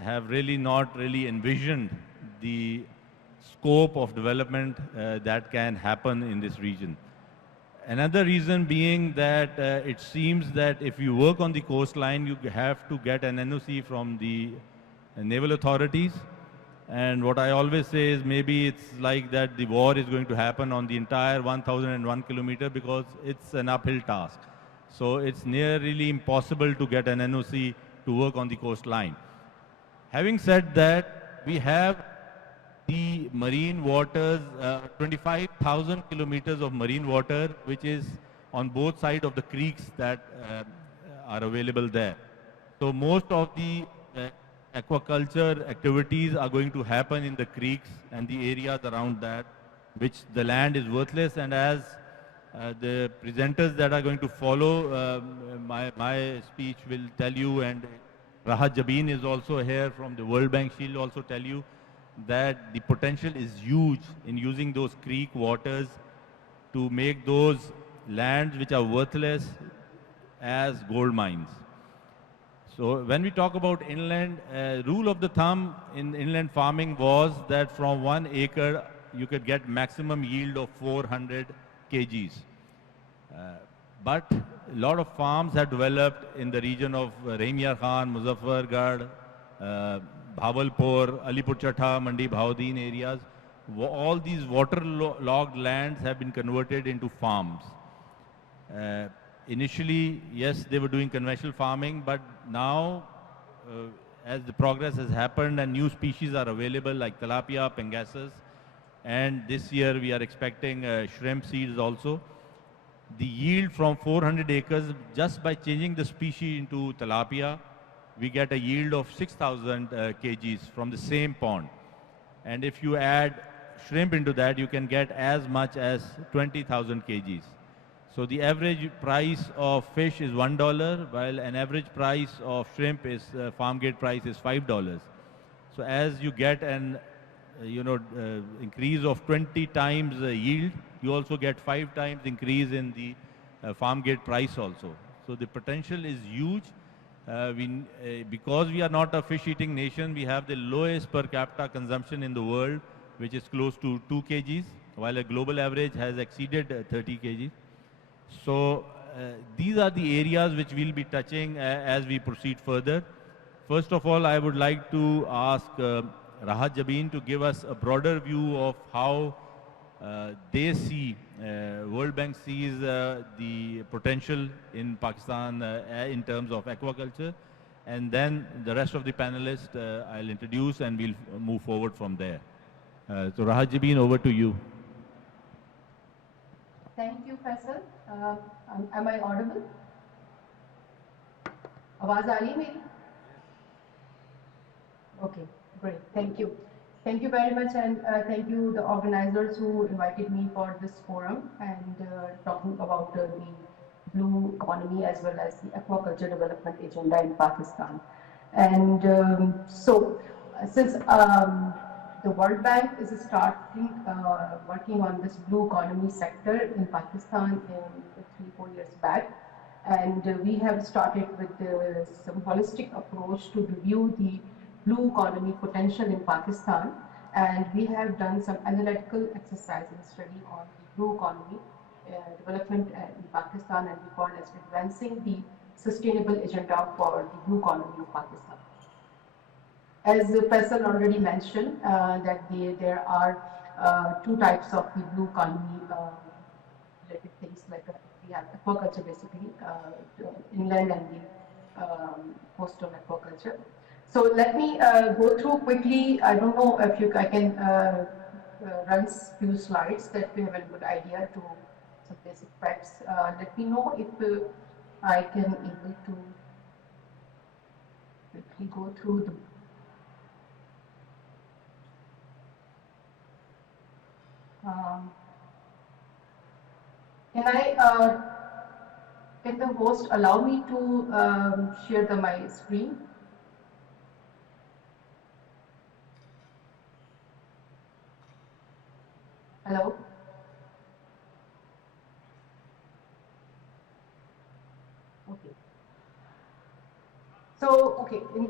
have really not really envisioned the scope of development that can happen in this region. Another reason being that it seems that if you work on the coastline, you have to get an NOC from the naval authorities. And what I always say is maybe it's like that the war is going to happen on the entire 1001 kilometer because it's an uphill task. So it's nearly impossible to get an NOC to work on the coastline. Having said that, we have the marine waters, 25,000 kilometers of marine water, which is on both sides of the creeks that are available there. So most of the aquaculture activities are going to happen in the creeks and the areas around that, which the land is worthless. And as the presenters that are going to follow my speech will tell you, and Rahat Jabin is also here from the World Bank. She'll also tell you that the potential is huge in using those creek waters to make those lands which are worthless as gold mines. So when we talk about inland, rule of the thumb in inland farming was that from 1 acre you could get maximum yield of 400 kgs. But a lot of farms have developed in the region of Rahimyar Khan, Muzaffargarh, Bhavalpur, Alipur Chatha, Mandi Bhaudin areas. All these waterlogged lands have been converted into farms. Initially, yes, they were doing conventional farming, but now, as the progress has happened and new species are available like tilapia, pangasus, and this year we are expecting shrimp seeds also. The yield from 400 acres, just by changing the species into tilapia, we get a yield of 6,000 kgs from the same pond. And if you add shrimp into that, you can get as much as 20,000 kgs. So the average price of fish is $1, while an average price of shrimp is, farm gate price is $5. So as you get an increase of 20 times yield, you also get 5 times increase in the farm gate price also. So the potential is huge. Because we are not a fish-eating nation, we have the lowest per capita consumption in the world, which is close to 2 kgs, while a global average has exceeded 30 kgs. So these are the areas which we'll be touching as we proceed further. First of all, I would like to ask Rahat Jabin to give us a broader view of how they see, World Bank sees the potential in Pakistan in terms of aquaculture. And then the rest of the panelists I'll introduce and we'll move forward from there. So Rahat Jabin, over to you. Thank you, Faisal. Am I audible? आवाज आ रही है मेरी? Okay, great. Thank you. Thank you very much, and thank you the organizers who invited me for this forum and talking about the blue economy as well as the aquaculture development agenda in Pakistan. And since the World Bank is starting working on this blue economy sector in Pakistan in 3-4 years back, and we have started with some holistic approach to review the blue economy potential in Pakistan, and we have done some analytical exercise and study on the blue economy development in Pakistan, and we call it as advancing the sustainable agenda for the blue economy of Pakistan. As Faisal already mentioned, that there are 2 types of the blue economy related things, like we have aquaculture basically, inland and the coastal aquaculture. So let me go through quickly. I don't know if I can run few slides that we have a good idea to some basic facts. Let me know if I can able to quickly go through the. Can the host allow me to share my screen? Hello? Okay. So, okay, in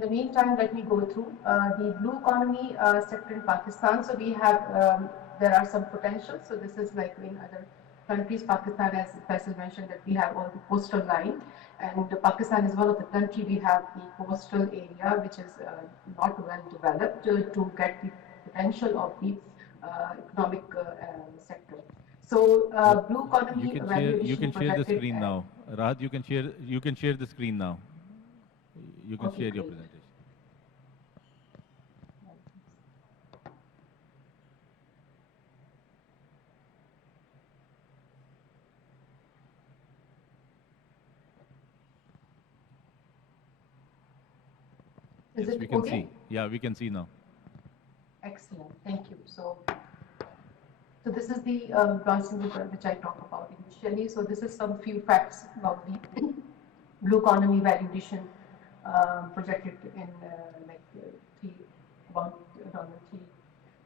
the meantime, let me go through the blue economy sector in Pakistan. So we have, there are some potentials. So this is like in other countries, Pakistan, as Faisal mentioned, that we have all the coastal line, and Pakistan is one of the country we have the coastal area which is not well developed to get the potential of the economic sector. So blue economy value You addition can share the projected. screen now. Rahat, you can share the screen now. You can Okay, share your great. presentation. Is Yes, it we can okay? see. Yeah, we can see now. Excellent, thank you. So this is the bronzing which I talked about initially. So this is some few facts about the blue economy value addition projected in about $3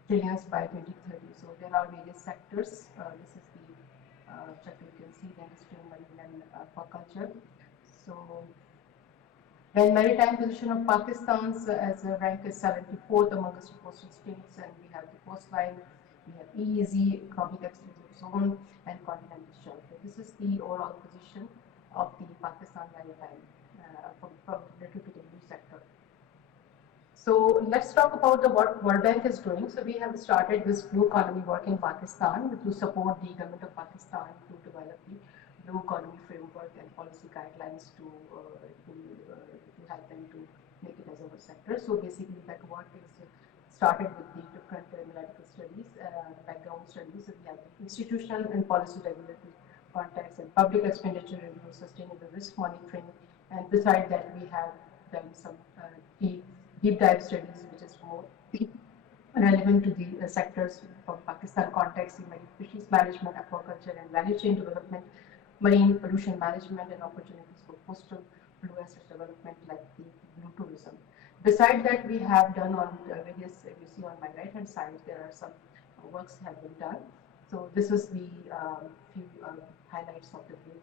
trillions by 2030. So there are various sectors. This is the chapter you can see the industry, marine and aquaculture. So then maritime position of Pakistan's as a rank is 74th amongst coastal states, and we have the coastline, we have EEZ, economic exclusive zone, and continental shelf. This is the overall position of the Pakistan maritime from relative to the blue sector. So let's talk about what World Bank is doing. So we have started this blue economy work in Pakistan to support the government of Pakistan to develop the blue economy framework and policy guidelines to help them to make it as our sector. So basically that work is started with the different analytical studies, background studies. So we have the institutional and policy regulatory context and public expenditure review, sustainable risk monitoring, and beside that we have done some deep dive studies which is more relevant to the sectors from Pakistan context in marine fisheries management, aquaculture and value chain development, marine pollution management and opportunities for coastal blue assets development like the blue tourism. Beside that, we have done on various, you see on my right hand side, there are some works have been done. So this is the few highlights of the blue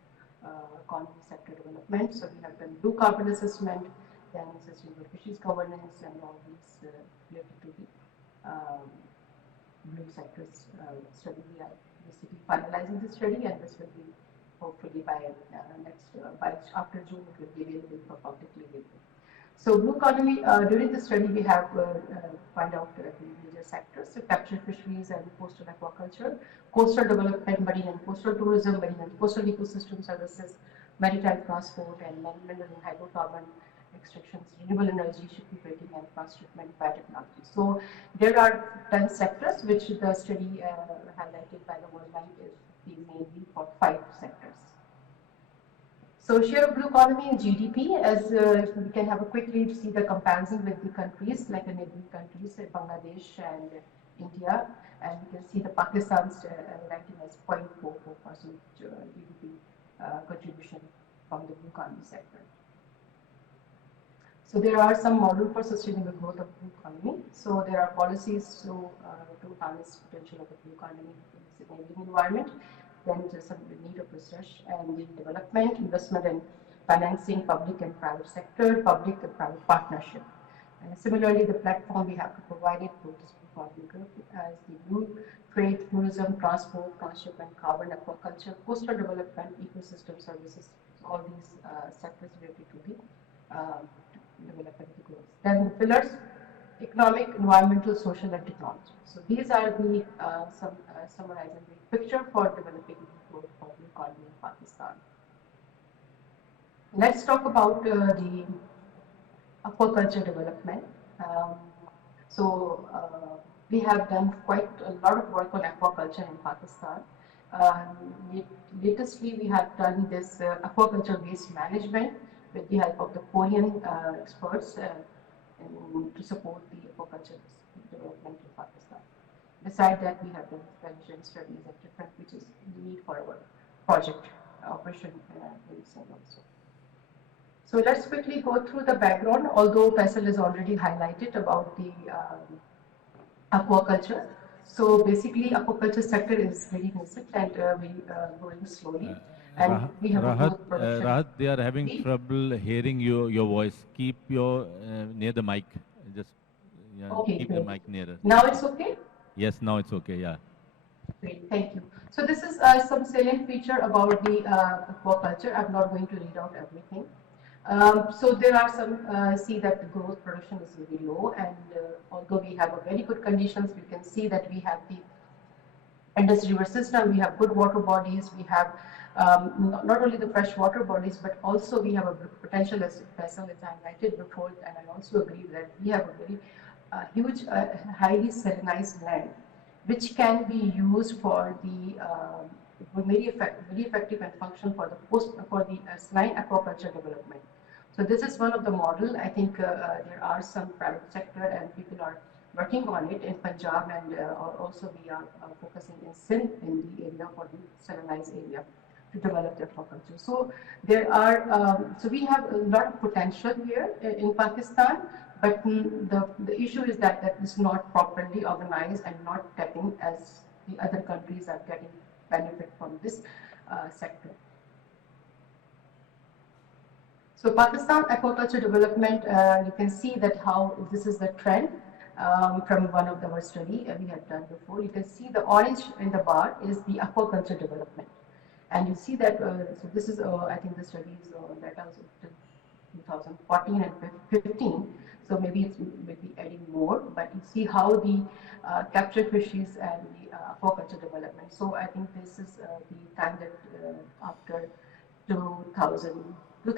economy sector development. So we have done blue carbon assessment, then sustainable fisheries governance and all these related to the blue sectors study. We are basically finalizing the study, and this will be hopefully by by after June it will be available for publicly available. So blue economy, during the study we have find out the major sectors, so captured fisheries and coastal aquaculture, coastal development, marine and coastal tourism, marine and coastal ecosystem services, maritime transport and mineral and hydrocarbon extractions, renewable energy, shipbuilding and cross-shipment biotechnology. So there are 10 sectors which the study highlighted by the World Bank is mainly for 5 sectors. So share of blue economy in GDP, as we can have a quick read to see the comparison with the countries like the neighboring countries like Bangladesh and India, and you can see the Pakistan's ranking as 0.44% GDP contribution from the blue economy sector. So there are some models for sustainable growth of blue economy. So there are policies to harness potential of the blue economy in enabling environment. Then there's some need of research and the development, investment and financing, public and private sector, public and private partnership. And similarly, the platform we have to provide it to this blue economy group as the blue trade, tourism, transport, transshipment, carbon, aquaculture, coastal development, ecosystem services. So all these sectors related to the development growth. Then the pillars: economic, environmental, social, and technology. So these are the summarizing the picture for developing growth for the economy in Pakistan. Let's talk about the aquaculture development. We have done quite a lot of work on aquaculture in Pakistan. Latestly, we have done this aquaculture waste management with the help of the Korean experts to support the aquaculture development in Pakistan. Besides that, we have done value studies at different, which is need for our project operation in Singapore also. So let's quickly go through the background, although Faisal has already highlighted about the aquaculture. So basically, aquaculture sector is very nascent and growing slowly. And we have Rahat, they are having trouble hearing your voice. Keep your near the mic. Just okay, keep great. the mic nearer. Now it's okay? Yes, now it's okay. Yeah. Great, thank you. So this is some salient feature about the aquaculture. I'm not going to read out everything. So there are some, see that the growth production is very low, and although we have a very good conditions, we can see that we have the Indus River system, we have good water bodies, we have not only the fresh water bodies, but also we have a potential vessel, as I highlighted before, and I also agree that we have a very huge, highly salinized land, which can be used for the very effective and function for the saline aquaculture development. So this is one of the model. I think there are some private sector and people are working on it in Punjab, and also we are focusing in Sindh in the area for the salinized area to develop the aquaculture. So there are, so we have a lot of potential here in Pakistan, but the issue is that that is not properly organized and not tapping as the other countries are getting benefit from this sector. So Pakistan aquaculture development, you can see that how this is the trend from one of our study we had done before. You can see the orange in the bar is the aquaculture development. And you see that, so this is, I think the study is data was 2014 and 15. So maybe it's maybe adding more, but you see how the captured fishes and the aquaculture development. So I think this is the time that after 2000 the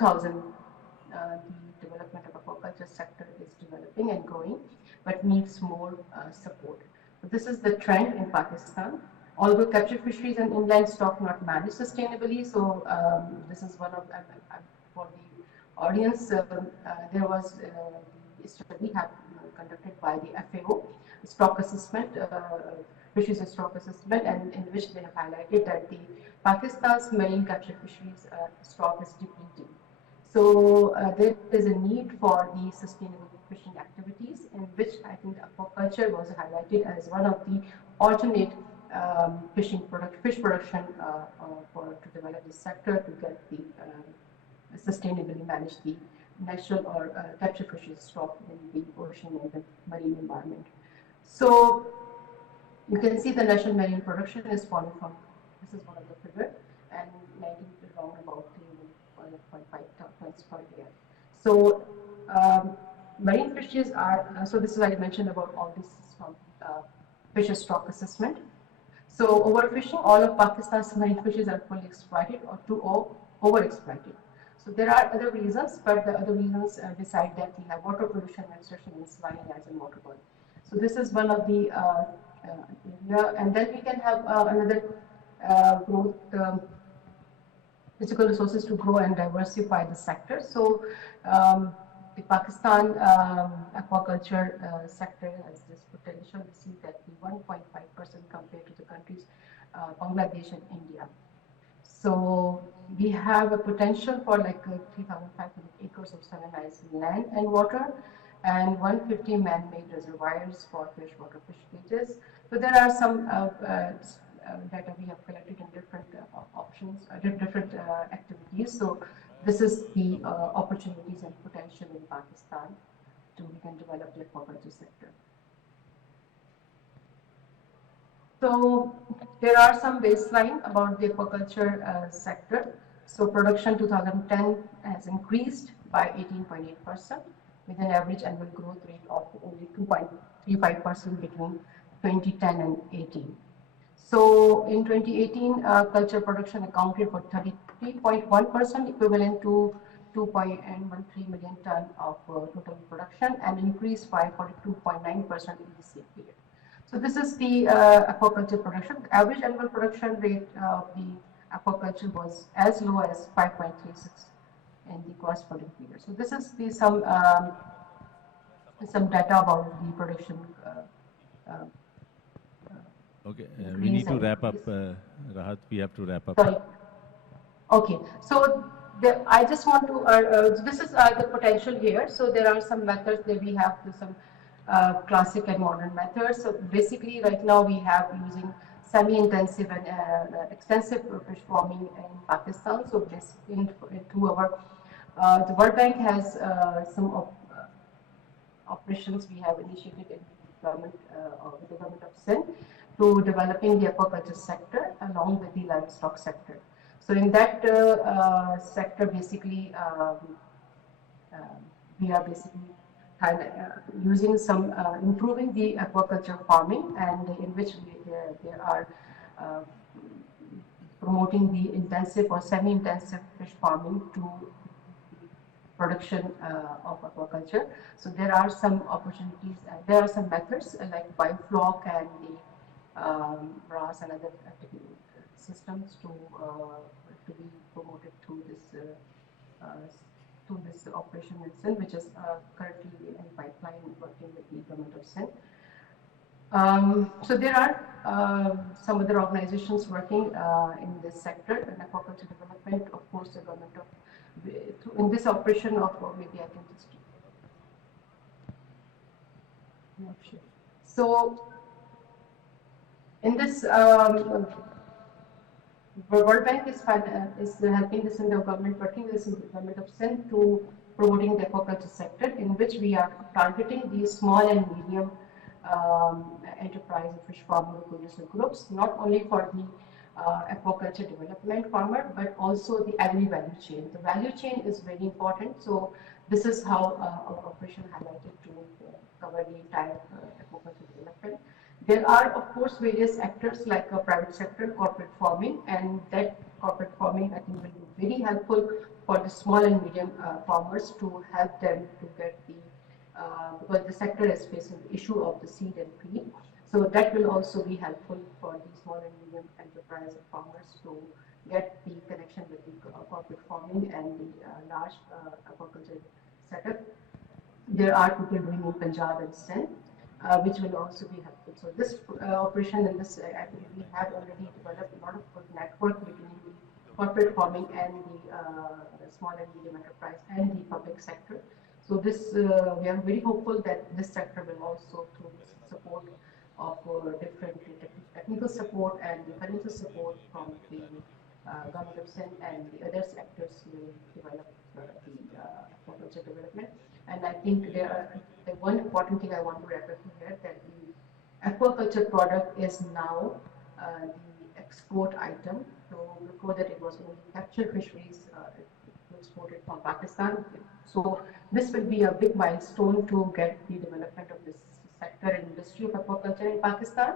development of aquaculture sector is developing and growing, but needs more support. So this is the trend in Pakistan. Although captured fisheries and inland stock not managed sustainably, so this is one of for the audience. There was the study conducted by the FAO, stock assessment, fisheries and stock assessment, and in which they have highlighted that the Pakistan's marine captured fisheries stock is depleting. So there is a need for the sustainable fishing activities, in which I think aquaculture was highlighted as one of the alternate fish production to develop this sector to get the sustainably manage the natural or captured fishes stock in the ocean and the marine environment. So you can see the national marine production is falling from, this is one of the figure, and 19 to around about 3.5 tons per year. So marine fishes are, so this is I mentioned about all this from fish stock assessment. So overfishing, all of Pakistan's marine fishes are fully exploited or too overexploited. So there are other reasons, but the other reasons decide that we have water pollution, extraction in saline as and water body. So this is one of the area, and then we can have another growth, physical resources to grow and diversify the sector. So the Pakistan aquaculture sector has this potential. We see that the 1.5% compared to the countries Bangladesh and India. So we have a potential for like 3,500 acres of salinized land and water, and 150 man-made reservoirs for freshwater fish cages. So there are some data we have collected in different options, different activities. So this is the opportunities and potential in Pakistan to we can develop the aquaculture sector. So there are some baseline about the aquaculture sector. So production 2010 has increased by 18.8% with an average annual growth rate of only 2.35% between 2010 and 18. So in 2018, culture production accounted for 33.1%, equivalent to 2.13 million ton of total production, and increased by 42.9% in the same period. So this is the aquaculture production. The average annual production rate of the aquaculture was as low as 5.36 in the corresponding period. So this is the some data about the production. Okay, we need to wrap up, Rahat. We have to wrap up. Sorry. Okay, so I just want to. This is the potential here. So there are some methods that we have to some. Classic and modern methods. So basically right now we have using semi-intensive and extensive fish farming in Pakistan. So this into our, the World Bank has some operations we have initiated in government with the government of Sindh. to developing the aquaculture sector along with the livestock sector. So in that sector, basically, we are basically using some improving the aquaculture farming, and in which there are promoting the intensive or semi-intensive fish farming to production of aquaculture. So there are some opportunities, there are some methods like biofloc and the RAS and other systems to be promoted through this operation in Sindh, which is currently in pipeline working with the government of Sindh. So there are some other organizations working in this sector in aquaculture development. Of course, the government of in this operation of maybe I can just not sure. So in this World Bank is helping this in the government, working with this in the government of Sindh to promoting the aquaculture sector, in which we are targeting these small and medium enterprise and fish farmer producer groups, not only for the aquaculture development farmer, but also the agri-value chain. The value chain is very important. So this is how our operation highlighted to cover the entire aquaculture development. There are, of course, various actors like private sector, corporate farming, and that corporate farming, I think, will be very helpful for the small and medium farmers to help them to get the, because the sector is facing the issue of the seed and feed. So that will also be helpful for the small and medium enterprise farmers to get the connection with the corporate farming and the large aquaculture setup. There are people doing in Punjab and Sindh, which will also be helpful. So this operation in this, we have already developed a lot of good network between the corporate farming and the small and medium enterprise and the public sector. So this, we are very hopeful that this sector will also, through this support of different technical support and the financial support from the government of Sindh and the other sectors, will develop the aquaculture development. And I think there are, the one important thing I want to refer to here, that the aquaculture product is now the export item. So before that it was only captured fisheries exported from Pakistan. So this will be a big milestone to get the development of this sector and industry of aquaculture in Pakistan.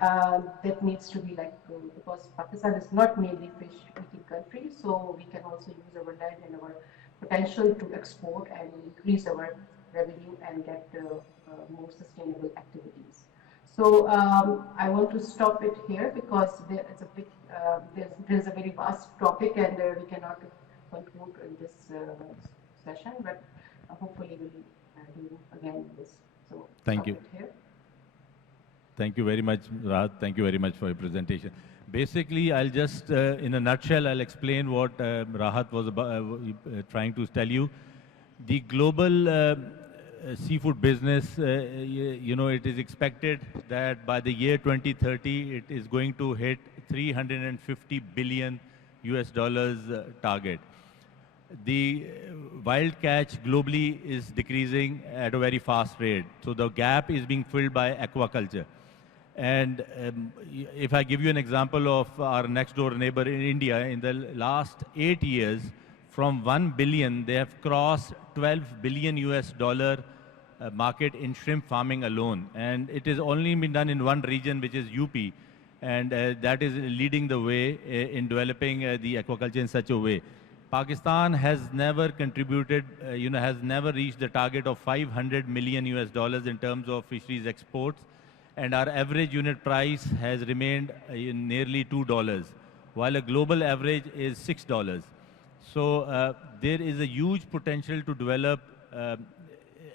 That needs to be like, because Pakistan is not mainly fish eating country, so we can also use our land and our potential to export and increase our revenue and get more sustainable activities. So I want to stop it here because there is a big, there's a very vast topic, and we cannot conclude in this session, but hopefully we'll do again this. So thank you. Thank you very much, Rahat. Thank you very much for your presentation. Basically, I'll just, in a nutshell, I'll explain what Rahat was trying to tell you. The global seafood business, you know, it is expected that by the year 2030, it is going to hit $350 billion US target. The wild catch globally is decreasing at a very fast rate. So the gap is being filled by aquaculture. And if I give you an example of our next door neighbor in India, in the last 8 years, from 1 billion, they have crossed 12 billion US market in shrimp farming alone. And it has only been done in one region, which is UP. And that is leading the way in developing the aquaculture in such a way. Pakistan has never contributed, has never reached the target of 500 million US in terms of fisheries exports. And our average unit price has remained in nearly $2, while a global average is $6. So there is a huge potential to develop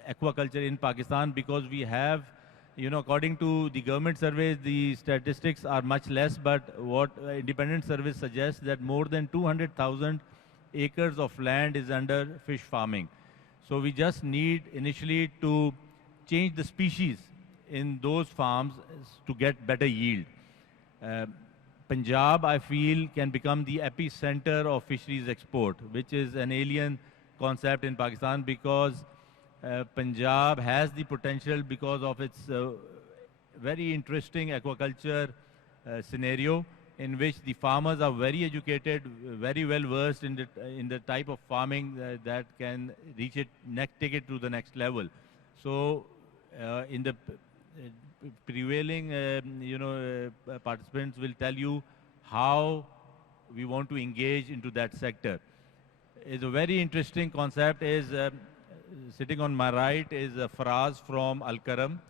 aquaculture in Pakistan, because we have, according to the government surveys, the statistics are much less, but what independent surveys suggest that more than 200,000 acres of land is under fish farming. So we just need initially to change the species in those farms to get better yield. Punjab, I feel, can become the epicenter of fisheries export, which is an alien concept in Pakistan, because Punjab has the potential because of its very interesting aquaculture scenario in which the farmers are very educated, very well versed in the type of farming that can reach it, take it to the next level. So, in the prevailing, participants will tell you how we want to engage into that sector. Is a very interesting concept. Is sitting on my right is Faraz from Al Karam,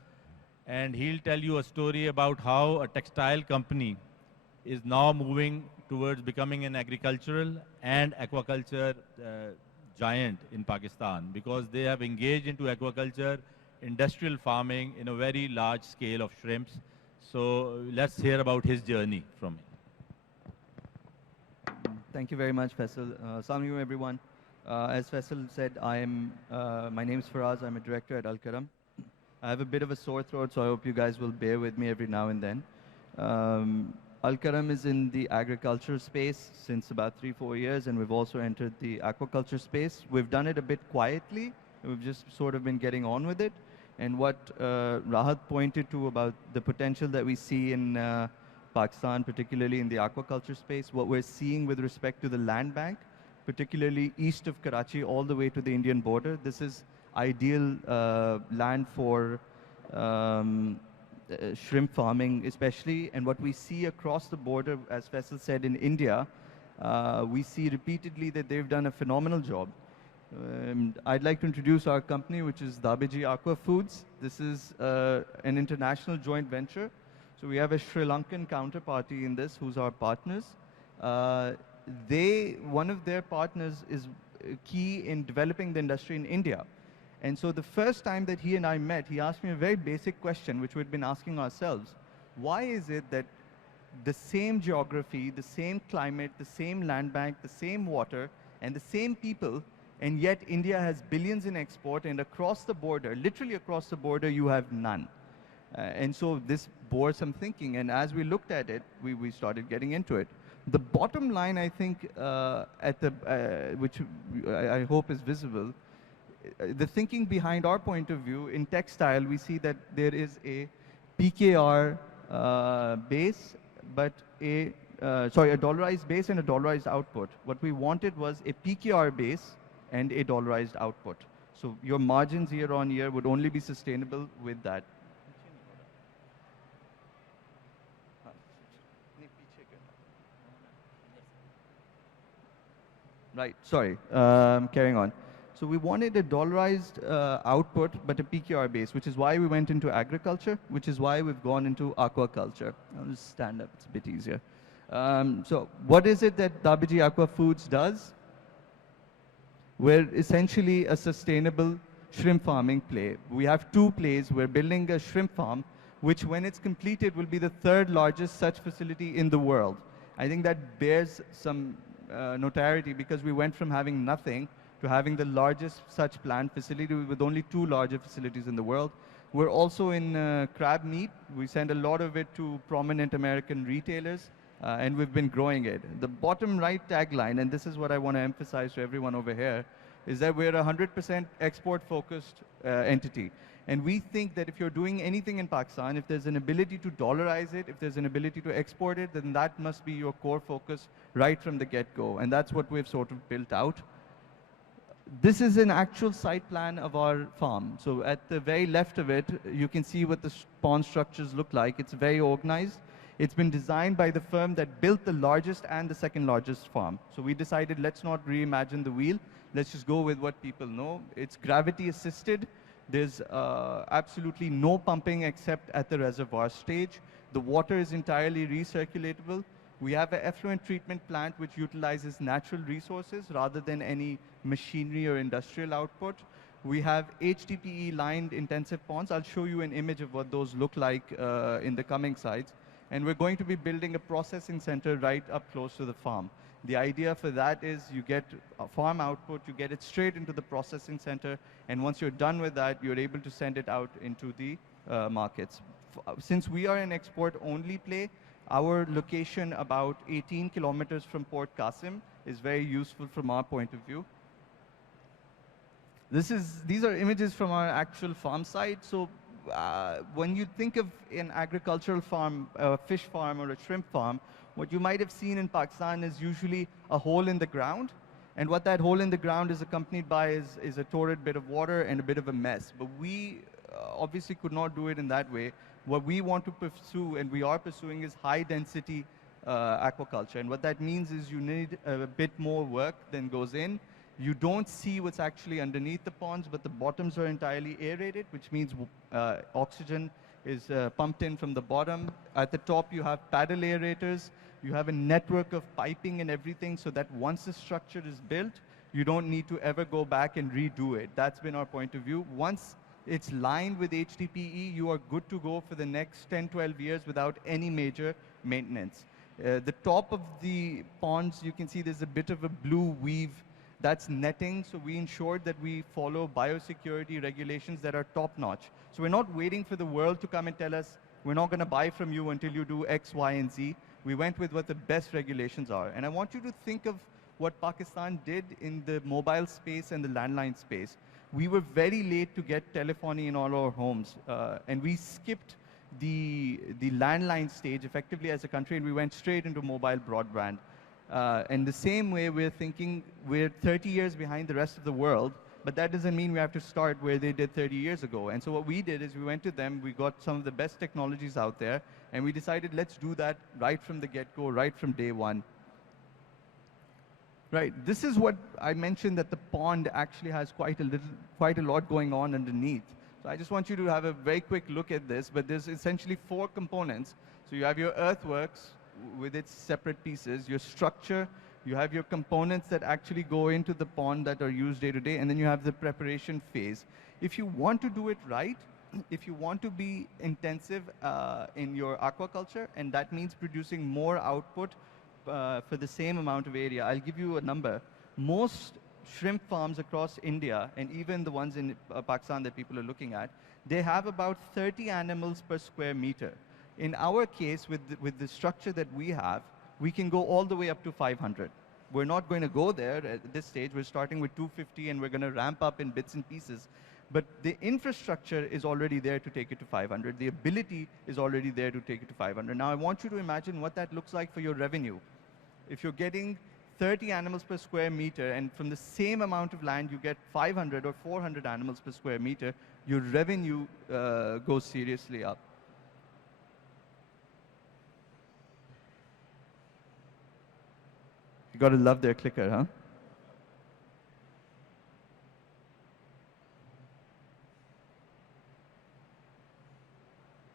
and he'll tell you a story about how a textile company is now moving towards becoming an agricultural and aquaculture giant in Pakistan, because they have engaged into aquaculture, industrial farming in a very large scale of shrimps. So let's hear about his journey from him. Thank you very much, Faisal. Assalamu alaikum, everyone. As Faisal said, my name is Faraz. I'm a director at Al Karam. I have a bit of a sore throat, so I hope you guys will bear with me every now and then. Al Karam is in the agriculture space since about 3-4 years, and we've also entered the aquaculture space. We've done it a bit quietly. We've just sort of been getting on with it. And what Rahat pointed to about the potential that we see in Pakistan, particularly in the aquaculture space, what we're seeing with respect to the land bank, particularly east of Karachi all the way to the Indian border, this is ideal land for shrimp farming especially. And what we see across the border, as Faisal said, in India, we see repeatedly that they've done a phenomenal job. I'd like to introduce our company, which is Dabiji Aqua Foods. This is an international joint venture. So we have a Sri Lankan counterparty in this, who's our partners. One of their partners is key in developing the industry in India. And so the first time that he and I met, he asked me a very basic question, which we'd been asking ourselves. Why is it that the same geography, the same climate, the same land bank, the same water, and the same people, and yet India has billions in export, and across the border, literally across the border, you have none? And so this bore some thinking, and as we looked at it, we started getting into it. The bottom line, I think, which I hope is visible, the thinking behind our point of view, in textile, we see that there is a PKR base, but a dollarized base and a dollarized output. What we wanted was a PKR base and a dollarized output. So your margins year on year would only be sustainable with that. Right, sorry, carrying on. So we wanted a dollarized output, but a PKR base, which is why we went into agriculture, which is why we've gone into aquaculture. I'll just stand up, it's a bit easier. So what is it that Dabiji Aqua Foods does? We're essentially a sustainable shrimp farming play. We have two plays. We're building a shrimp farm, which when it's completed will be the third largest such facility in the world. I think that bears some notoriety, because we went from having nothing to having the largest such plant facility with only two larger facilities in the world. We're also in crab meat. We send a lot of it to prominent American retailers, and we've been growing it. The bottom right tagline, and this is what I want to emphasize to everyone over here, is that we're a 100% export-focused entity. And we think that if you're doing anything in Pakistan, if there's an ability to dollarize it, if there's an ability to export it, then that must be your core focus right from the get-go. And that's what we've sort of built out. This is an actual site plan of our farm. So at the very left of it, you can see what the pond structures look like. It's very organized. It's been designed by the firm that built the largest and the second largest farm. So we decided, let's not reimagine the wheel. Let's just go with what people know. It's gravity assisted. There's absolutely no pumping except at the reservoir stage. The water is entirely recirculatable. We have an effluent treatment plant which utilizes natural resources rather than any machinery or industrial output. We have HDPE lined intensive ponds. I'll show you an image of what those look like in the coming slides. And we're going to be building a processing center right up close to the farm. The idea for that is you get a farm output, you get it straight into the processing center, and once you're done with that, you're able to send it out into the markets. Since we are an export-only play, our location about 18 kilometers from Port Qasim is very useful from our point of view. These are images from our actual farm site. So when you think of an agricultural farm, a fish farm or a shrimp farm, what you might have seen in Pakistan is usually a hole in the ground. And what that hole in the ground is accompanied by is a torrid bit of water and a bit of a mess. But we obviously could not do it in that way. What we want to pursue, and we are pursuing, is high density aquaculture. And what that means is you need a bit more work than goes in. You don't see what's actually underneath the ponds, but the bottoms are entirely aerated, which means oxygen is pumped in from the bottom. At the top, you have paddle aerators. You have a network of piping and everything so that once the structure is built, you don't need to ever go back and redo it. That's been our point of view. Once it's lined with HDPE, you are good to go for the next 10, 12 years without any major maintenance. The top of the ponds, you can see there's a bit of a blue weave. That's netting, so we ensured that we follow biosecurity regulations that are top-notch. So we're not waiting for the world to come and tell us, we're not going to buy from you until you do X, Y, and Z. We went with what the best regulations are. And I want you to think of what Pakistan did in the mobile space and the landline space. We were very late to get telephony in all our homes, and we skipped the landline stage effectively as a country, and we went straight into mobile broadband. And the same way, we're thinking we're 30 years behind the rest of the world, but that doesn't mean we have to start where they did 30 years ago. And so what we did is we went to them, we got some of the best technologies out there, and we decided let's do that right from the get-go, right from day one. Right, this is what I mentioned, that the pond actually has quite a lot going on underneath. So I just want you to have a very quick look at this, but there's essentially 4 components. So you have your earthworks with its separate pieces, your structure, you have your components that actually go into the pond that are used day to day, and then you have the preparation phase. If you want to do it right, if you want to be intensive in your aquaculture, and that means producing more output for the same amount of area, I'll give you a number. Most shrimp farms across India, and even the ones in Pakistan that people are looking at, they have about 30 animals per square meter. In our case, with the structure that we have, we can go all the way up to 500. We're not going to go there at this stage. We're starting with 250, and we're going to ramp up in bits and pieces. But the infrastructure is already there to take it to 500. The ability is already there to take it to 500. Now, I want you to imagine what that looks like for your revenue. If you're getting 30 animals per square meter, and from the same amount of land, you get 500 or 400 animals per square meter, your revenue goes seriously up. You got to love their clicker, huh?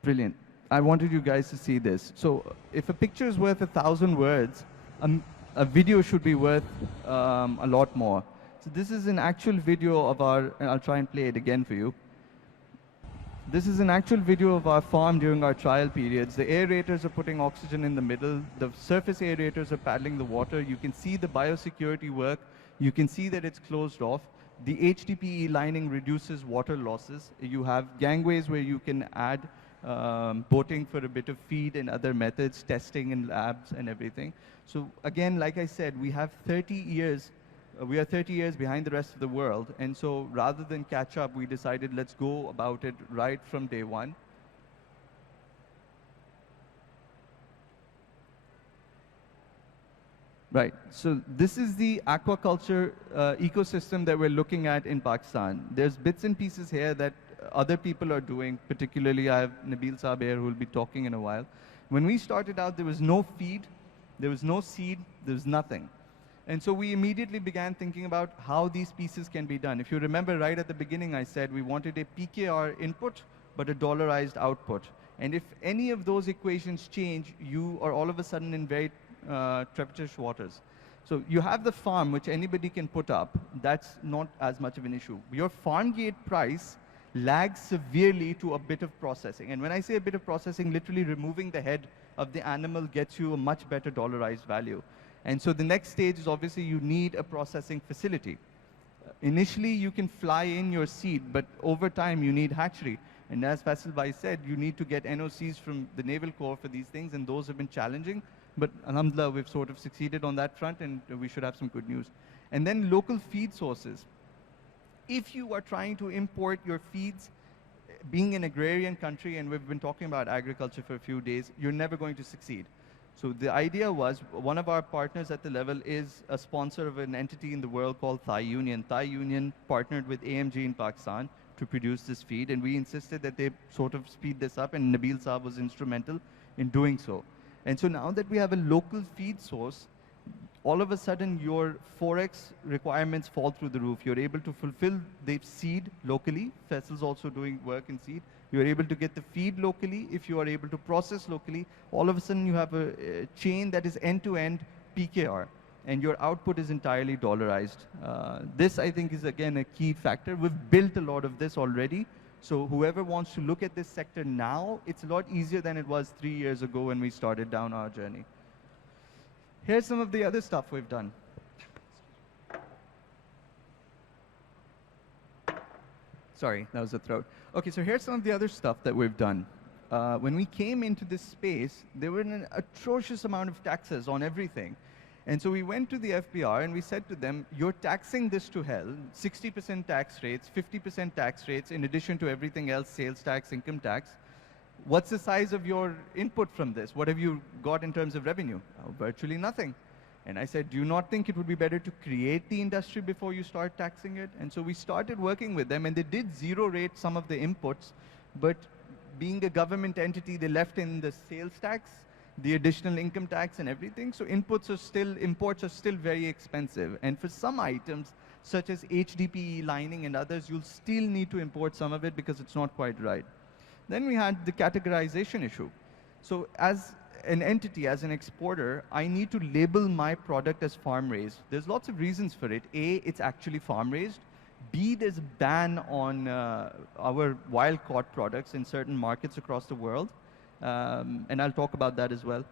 Brilliant. I wanted you guys to see this. So if a picture is worth 1,000 words, a video should be worth a lot more. So this is an actual video of our, and I'll try and play it again for you. This is an actual video of our farm during our trial periods. The aerators are putting oxygen in the middle. The surface aerators are paddling the water. You can see the biosecurity work. You can see that it's closed off. The HDPE lining reduces water losses. You have gangways where you can add boating for a bit of feed and other methods, testing in labs and everything. So again, like I said, we have 30 years. We are 30 years behind the rest of the world, and so rather than catch up, we decided let's go about it right from day one. Right, so this is the aquaculture ecosystem that we're looking at in Pakistan. There's bits and pieces here that other people are doing, particularly I have Nabil Saab here who will be talking in a while. When we started out, there was no feed, there was no seed, there was nothing. And so we immediately began thinking about how these pieces can be done. If you remember right at the beginning, I said we wanted a PKR input, but a dollarized output. And if any of those equations change, you are all of a sudden in very trepidatious waters. So you have the farm, which anybody can put up. That's not as much of an issue. Your farm gate price lags severely to a bit of processing. And when I say a bit of processing, literally removing the head of the animal gets you a much better dollarized value. And so the next stage is obviously you need a processing facility. Initially, you can fly in your seed, but over time, you need hatchery. And as Faisal Bhai said, you need to get NOCs from the Naval Corps for these things, and those have been challenging. But alhamdulillah, we've sort of succeeded on that front, and we should have some good news. And then local feed sources. If you are trying to import your feeds, being an agrarian country, and we've been talking about agriculture for a few days, you're never going to succeed. So the idea was, one of our partners at the level is a sponsor of an entity in the world called Thai Union. Thai Union partnered with AMG in Pakistan to produce this feed, and we insisted that they sort of speed this up, and Nabil Saab was instrumental in doing so. And so now that we have a local feed source, all of a sudden your forex requirements fall through the roof. You're able to fulfill the seed locally. Faisal's also doing work in seed. You're able to get the feed locally. If you are able to process locally, all of a sudden you have a chain that is end-to-end PKR, and your output is entirely dollarized. This, I think, is again a key factor. We've built a lot of this already. So whoever wants to look at this sector now, it's a lot easier than it was 3 years ago when we started down our journey. Here's some of the other stuff we've done. Sorry, that was the throat. Okay, so here's some of the other stuff that we've done. When we came into this space, there were an atrocious amount of taxes on everything. And so we went to the FBR and we said to them, you're taxing this to hell, 60% tax rates, 50% tax rates, in addition to everything else, sales tax, income tax. What's the size of your input from this? What have you got in terms of revenue? Virtually nothing. And I said, do you not think it would be better to create the industry before you start taxing it? And so we started working with them, and they did zero rate some of the inputs, but being a government entity, they left in the sales tax, the additional income tax and everything. So imports are still very expensive. And for some items, such as HDPE lining and others, you'll still need to import some of it because it's not quite right. Then we had the categorization issue. So as an entity, as an exporter, I need to label my product as farm-raised. There's lots of reasons for it. A, it's actually farm-raised. B, there's a ban on our wild-caught products in certain markets across the world. And I'll talk about that as well.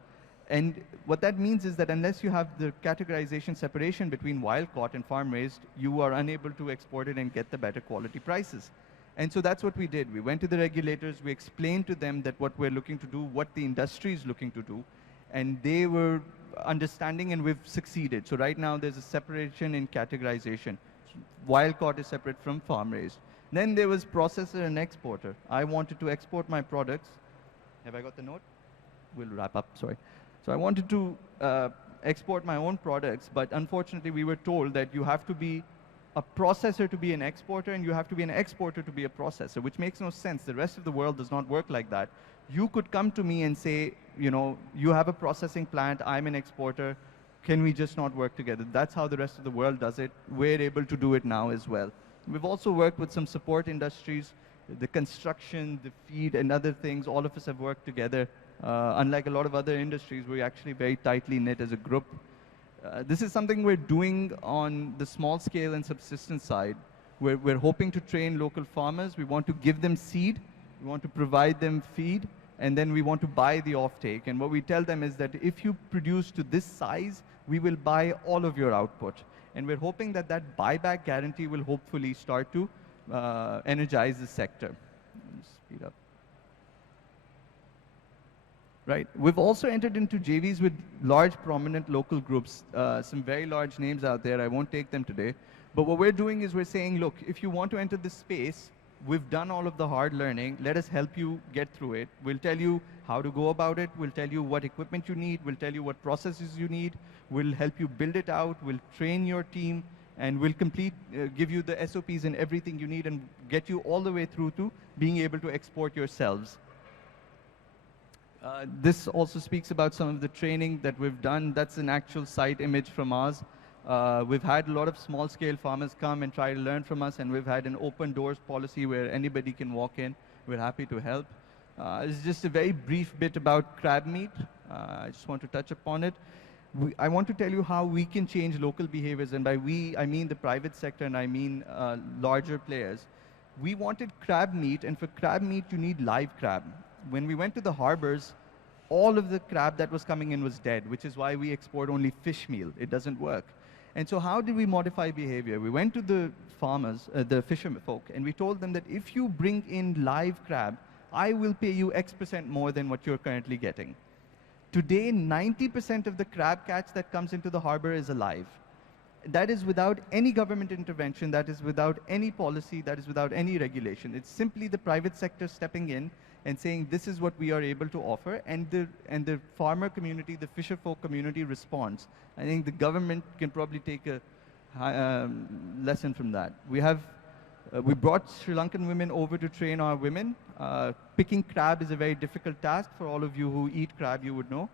And what that means is that unless you have the categorization separation between wild-caught and farm-raised, you are unable to export it and get the better quality prices. And so that's what we did. We went to the regulators, we explained to them that what we're looking to do, what the industry is looking to do, and they were understanding, and we've succeeded. So right now there's a separation in categorization. Wild-caught is separate from farm-raised. Then there was processor and exporter. I wanted to export my products. Have I got the note? We'll wrap up, sorry. So I wanted to export my own products, but unfortunately we were told that you have to be a processor to be an exporter, and you have to be an exporter to be a processor, which makes no sense. The rest of the world does not work like that. You could come to me and say, you know, you have a processing plant, I'm an exporter, can we just not work together? That's how the rest of the world does it. We're able to do it now as well. We've also worked with some support industries, the construction, the feed, and other things. All of us have worked together. Unlike a lot of other industries, we're actually very tightly knit as a group. This is something we're doing on the small scale and subsistence side. We're hoping to train local farmers. We want to give them seed. We want to provide them feed. And then we want to buy the offtake. And what we tell them is that if you produce to this size, we will buy all of your output. And we're hoping that that buyback guarantee will hopefully start to energize the sector. Speed up. Right. We've also entered into JVs with large, prominent local groups, some very large names out there. I won't take them today. But what we're doing is we're saying, look, if you want to enter this space, we've done all of the hard learning. Let us help you get through it. We'll tell you how to go about it. We'll tell you what equipment you need. We'll tell you what processes you need. We'll help you build it out. We'll train your team. And we'll give you the SOPs and everything you need and get you all the way through to being able to export yourselves. This also speaks about some of the training that we've done. That's an actual site image from us. We've had a lot of small-scale farmers come and try to learn from us, and we've had an open doors policy where anybody can walk in. We're happy to help. It's just a very brief bit about crab meat. I just want to touch upon it. I want to tell you how we can change local behaviors, and by we, I mean the private sector, and I mean larger players. We wanted crab meat, and for crab meat, you need live crab. When we went to the harbors, all of the crab that was coming in was dead, which is why we export only fish meal. It doesn't work. And so how did we modify behavior? We went to the farmers, the fishermen folk, and we told them that if you bring in live crab, I will pay you X% more than what you're currently getting. Today, 90% of the crab catch that comes into the harbor is alive. that is without any government intervention, that is without any policy, that is without any regulation. It's simply the private sector stepping in and saying this is what we are able to offer, and the farmer community, the fisher folk community responds. I think the government can probably take a lesson from that. We brought Sri Lankan women over to train our women. Picking crab is a very difficult task. For all of you who eat crab, you would know.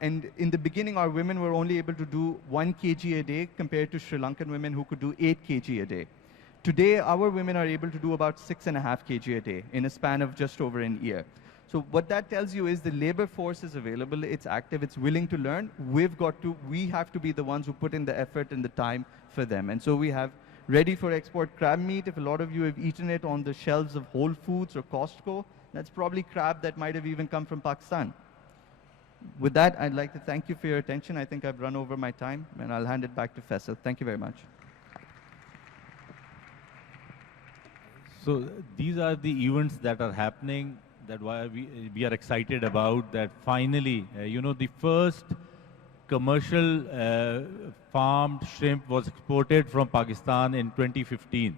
And in the beginning, our women were only able to do 1 kg a day compared to Sri Lankan women who could do 8 kg a day. Today, our women are able to do about 6.5 kg a day in a span of just over an year. So what that tells you is the labor force is available, it's active, it's willing to learn. We have to be the ones who put in the effort and the time for them. And so we have ready for export crab meat. If a lot of you have eaten it on the shelves of Whole Foods or Costco, that's probably crab that might have even come from Pakistan. With that, I'd like to thank you for your attention. I think I've run over my time, and I'll hand it back to Faisal. Thank you very much. So these are the events that are happening, that why we are excited about, that finally, you know, the first commercial farmed shrimp was exported from Pakistan in 2015.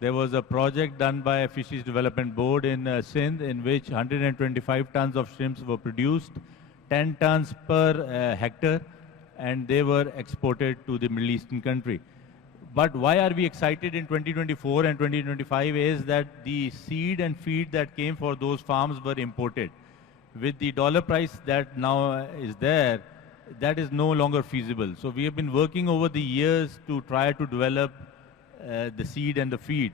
There was a project done by a Fisheries Development Board in Sindh in which 125 tons of shrimps were produced, 10 tons per hectare, and they were exported to the Middle Eastern country. But why are we excited in 2024 and 2025 is that the seed and feed that came for those farms were imported. With the dollar price that now is there, that is no longer feasible. So we have been working over the years to try to develop the seed and the feed.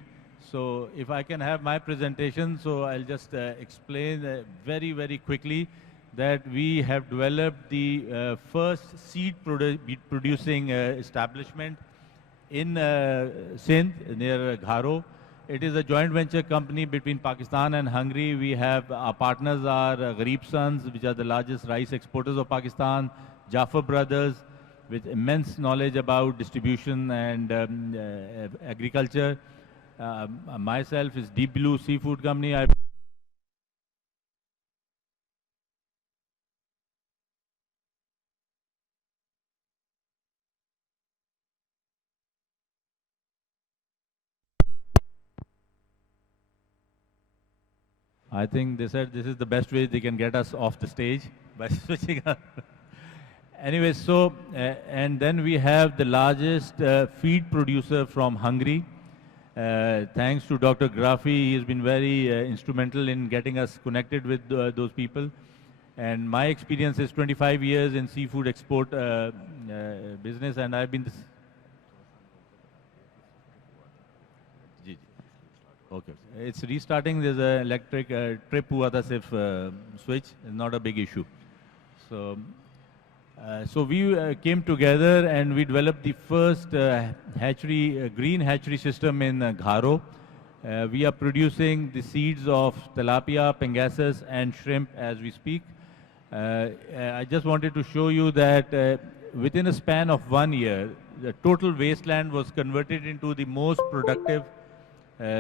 So if I can have my presentation, so I'll just explain very, very quickly that we have developed the first seed producing establishment in Sindh, near Gharo. It is a joint venture company between Pakistan and Hungary. We have, our partners are Gharib Sons, which are the largest rice exporters of Pakistan, Jaffer Brothers, with immense knowledge about distribution and agriculture. Myself is Deep Blue Seafood Company. I think they said this is the best way they can get us off the stage, by switching up. Anyway, so, and then we have the largest feed producer from Hungary. Thanks to Dr. Grafi, he has been very instrumental in getting us connected with those people. And my experience is 25 years in seafood export business, and I've been... Okay, it's restarting. There's an electric trip hua tha sirf switch, not a big issue. So, so we came together and we developed the first hatchery, green hatchery system in Gharo. We are producing the seeds of tilapia, pangasus, and shrimp as we speak. I just wanted to show you that within a span of 1 year, the total wasteland was converted into the most productive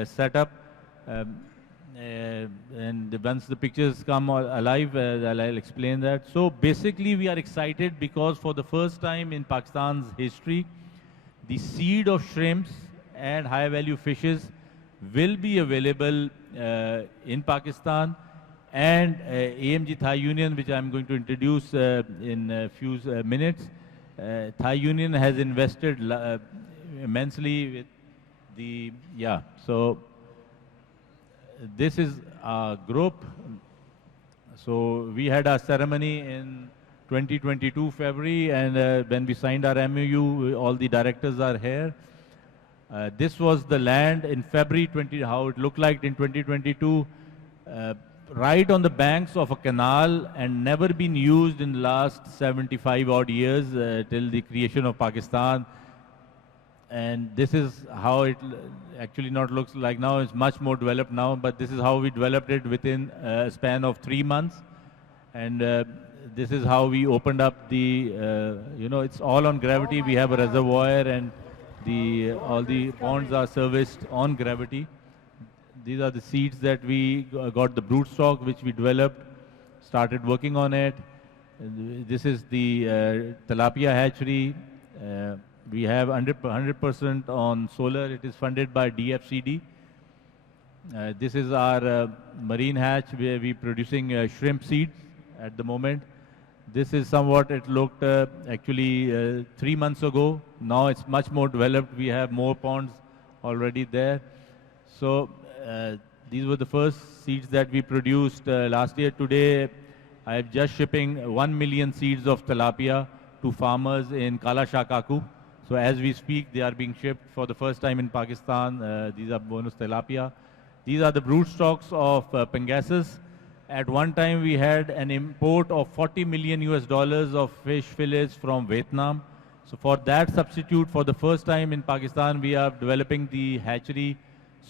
setup, and once the pictures come alive, I'll explain that. So basically we are excited because for the first time in Pakistan's history, the seed of shrimps and high value fishes will be available in Pakistan, and AMG Thai Union, which I'm going to introduce in a few minutes. Thai Union has invested immensely with the, so this is our group. So we had our ceremony in 2022 February, and when we signed our MOU, all the directors are here. This was the land in February how it looked like in 2022, right on the banks of a canal, and never been used in the last 75 odd years till the creation of Pakistan. And this is how it actually not looks like now. It's much more developed now, but this is how we developed it within a span of 3 months. And this is how we opened up the, you know, it's all on gravity. We have a reservoir, and all the ponds are serviced on gravity. These are the seeds that we got, the brood stock, which we developed, started working on it. This is the tilapia hatchery. We have 100% on solar. It is funded by DFCD. This is our marine hatch where we're producing shrimp seeds at the moment. This is somewhat it looked actually 3 months ago. Now it's much more developed. We have more ponds already there. So these were the first seeds that we produced last year. Today I am just shipping 1 million seeds of tilapia to farmers in Kala Shah Kaku. So as we speak, they are being shipped for the first time in Pakistan. These are bonus tilapia. These are the brood stocks of Pangasus. At one time, we had an import of 40 million US dollars of fish fillets from Vietnam. So for that substitute, for the first time in Pakistan, we are developing the hatchery.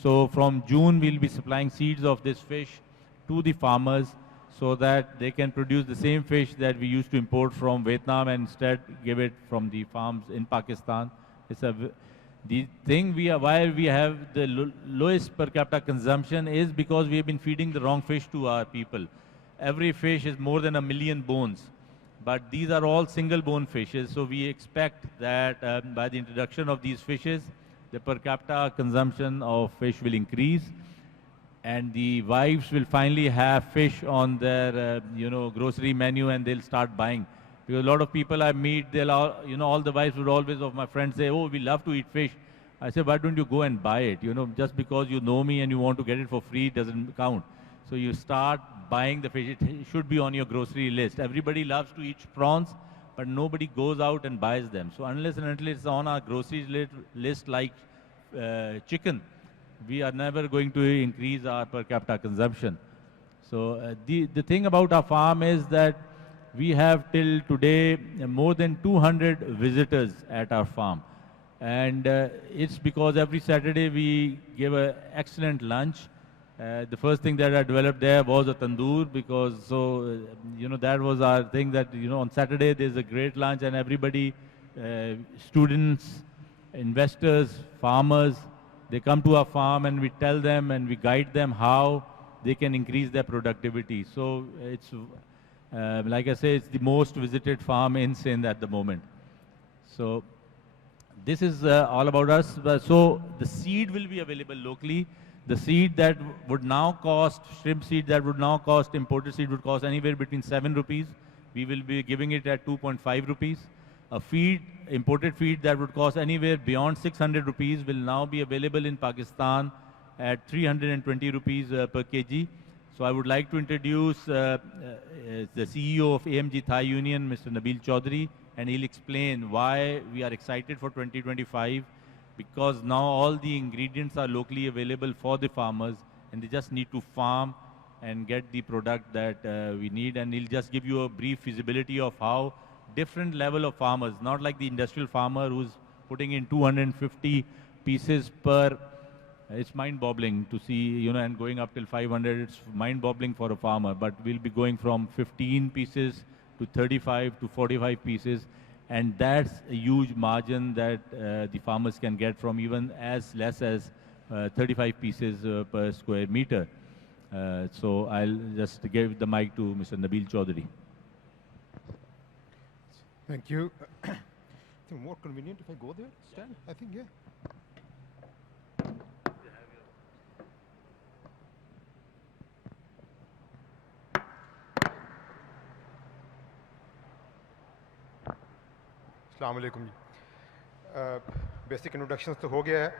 So from June, we'll be supplying seeds of this fish to the farmers so that they can produce the same fish that we used to import from Vietnam and instead give it from the farms in Pakistan. The thing why we have the lowest per capita consumption is because we have been feeding the wrong fish to our people. Every fish is more than 1 million bones, but these are all single bone fishes. So we expect that by the introduction of these fishes, the per capita consumption of fish will increase, and the wives will finally have fish on their grocery menu, and they'll start buying. Because a lot of people I meet, they'll all the wives would always of my friends say, "Oh, we love to eat fish." I say, "Why don't you go and buy it? Just because you know me and you want to get it for free doesn't count." So you start buying the fish. It should be on your grocery list. Everybody loves to eat prawns, but nobody goes out and buys them. So unless and until it's on our grocery list like chicken, we are never going to increase our per capita consumption. So the thing about our farm is that we have till today more than 200 visitors at our farm. And it's because every Saturday we give an excellent lunch. The first thing that I developed there was a tandoor because that was our thing that, on Saturday there's a great lunch and everybody, students, investors, farmers, they come to our farm and we tell them and we guide them how they can increase their productivity. So it's, like I say, it's the most visited farm in Sindh at the moment. So this is all about us. So the seed will be available locally. The seed that would now cost, shrimp seed that would now cost, imported seed would cost anywhere between 7 rupees. We will be giving it at 2.5 rupees. A feed, imported feed that would cost anywhere beyond 600 rupees will now be available in Pakistan at 320 rupees per kg. So I would like to introduce the CEO of AMG Thai Union, Mr. Nabil Chaudhary, and he'll explain why we are excited for 2025, because now all the ingredients are locally available for the farmers and they just need to farm and get the product that we need. And he'll just give you a brief feasibility of how different level of farmers, not like the industrial farmer who's putting in 250 pieces per, it's mind-boggling to see, and going up till 500, it's mind-boggling for a farmer. But we'll be going from 15 pieces to 35 to 45 pieces. And that's a huge margin that the farmers can get from even as less as 35 pieces per square meter. So I'll just give the mic to Mr. Nabil Chaudhary. Thank you. I think more convenient if I go there, stand, I think, yeah. Assalamu alaikum. Basic introductions तो हो गया है.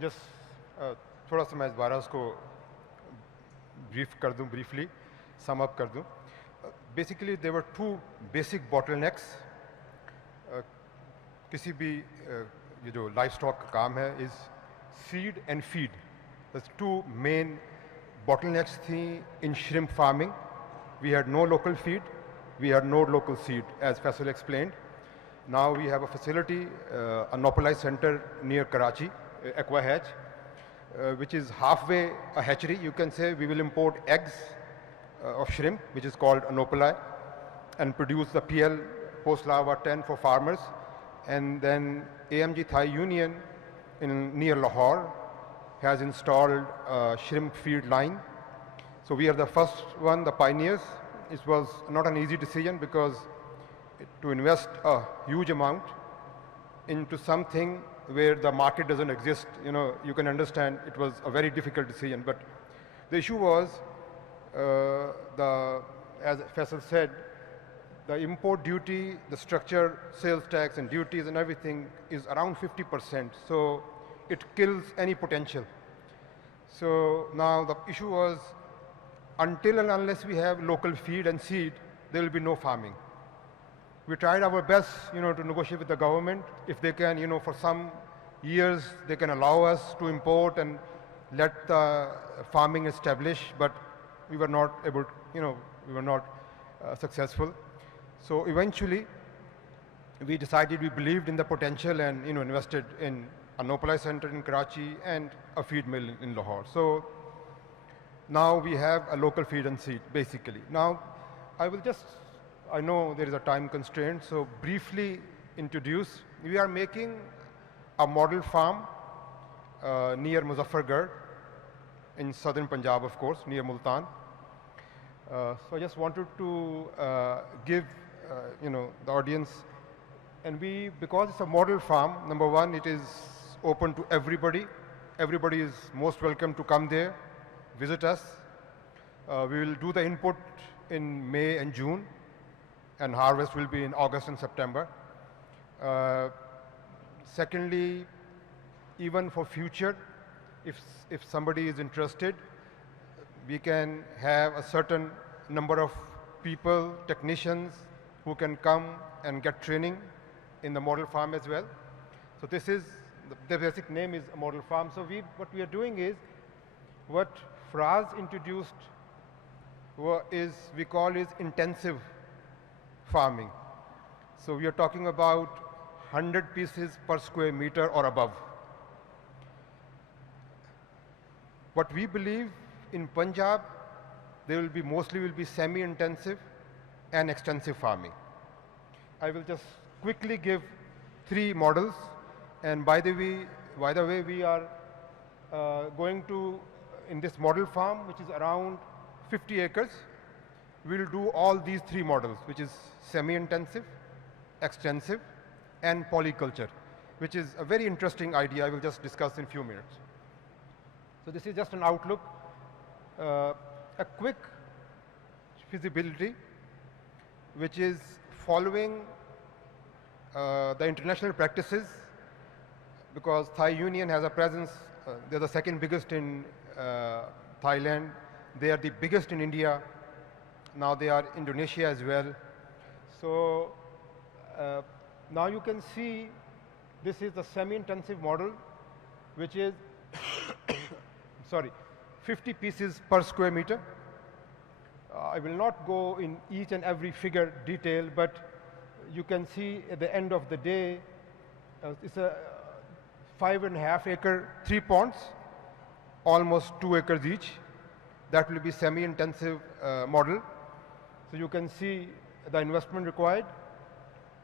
Just थोड़ा सा मैं इस बारे उसको brief कर दूं, briefly sum up कर दूं. Basically, there were two basic bottlenecks. किसी भी ये जो livestock का काम है is seed and feed. There's two main bottlenecks थी in shrimp farming. We had no local feed, we had no local seed, as Faisal explained. Now we have a facility, a Nopalai center near Karachi, Aqua Hatch, which is halfway a hatchery. You can say we will import eggs of shrimp, which is called Anopalai, and produce the PL post-larva 10 for farmers. And then AMG Thai Union near Lahore has installed a shrimp feed line. So we are the first one, the pioneers. It was not an easy decision because to invest a huge amount into something where the market doesn't exist. You can understand it was a very difficult decision. But the issue was, as Faisal said, the import duty, the structure, sales tax and duties and everything is around 50%. So it kills any potential. So now the issue was, until and unless we have local feed and seed, there will be no farming. We tried our best, to negotiate with the government. If they can, for some years, they can allow us to import and let the farming establish, but we were not able, we were not successful. So eventually, we decided we believed in the potential and, invested in a Nopalai center in Karachi and a feed mill in Lahore. So now we have a local feed and seed, basically. Now, I know there is a time constraint, so briefly introduce. We are making a model farm near Muzaffargarh in southern Punjab, of course, near Multan. So I just wanted to give, the audience, and because it's a model farm, number one, it is open to everybody. Everybody is most welcome to come there, visit us. We will do the input in May and June, and harvest will be in August and September. Secondly, even for future, if somebody is interested, we can have a certain number of people, technicians, who can come and get training in the model farm as well. So this is, the basic name is a model farm. So what we are doing is, what Fraz introduced we call is intensive farming. So we are talking about 100 pieces per square meter or above. What we believe in Punjab, there will be mostly semi-intensive and extensive farming. I will just quickly give 3 models, and by the way, we are going to, in this model farm, which is around 50 acres, we'll do all these 3 models, which is semi-intensive, extensive, and polyculture, which is a very interesting idea I will just discuss in a few minutes. So this is just an outlook, a quick feasibility, which is following the international practices, because Thai Union has a presence, they're the second biggest in Thailand, they are the biggest in India, now they are Indonesia as well. So now you can see this is the semi-intensive model, which is 50 pieces per square meter. I will not go in each and every figure detail, but you can see at the end of the day, it's a 5.5 acre, 3 ponds, almost 2 acres each. That will be semi-intensive model. So you can see the investment required.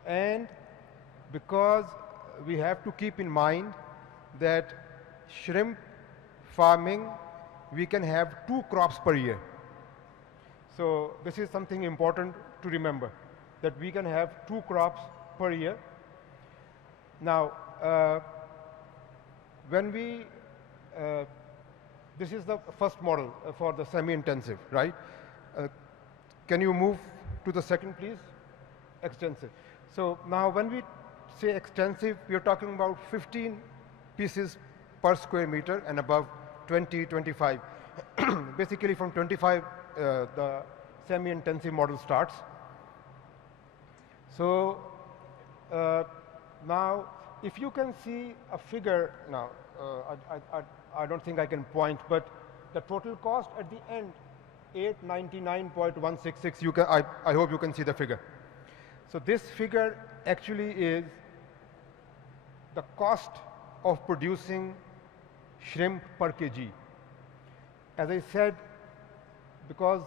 And because we have to keep in mind that shrimp farming, we can have 2 crops per year. So this is something important to remember, that we can have 2 crops per year. Now, this is the first model for the semi-intensive, right? Can you move to the second, please? Extensive. So now when we say extensive, we are talking about 15 pieces per square meter and above 20, 25. Basically from 25, the semi-intensive model starts. So now, if you can see a figure now, I don't think I can point, but the total cost at the end, 899.166. I hope you can see the figure. So this figure actually is the cost of producing shrimp per kg. As I said, because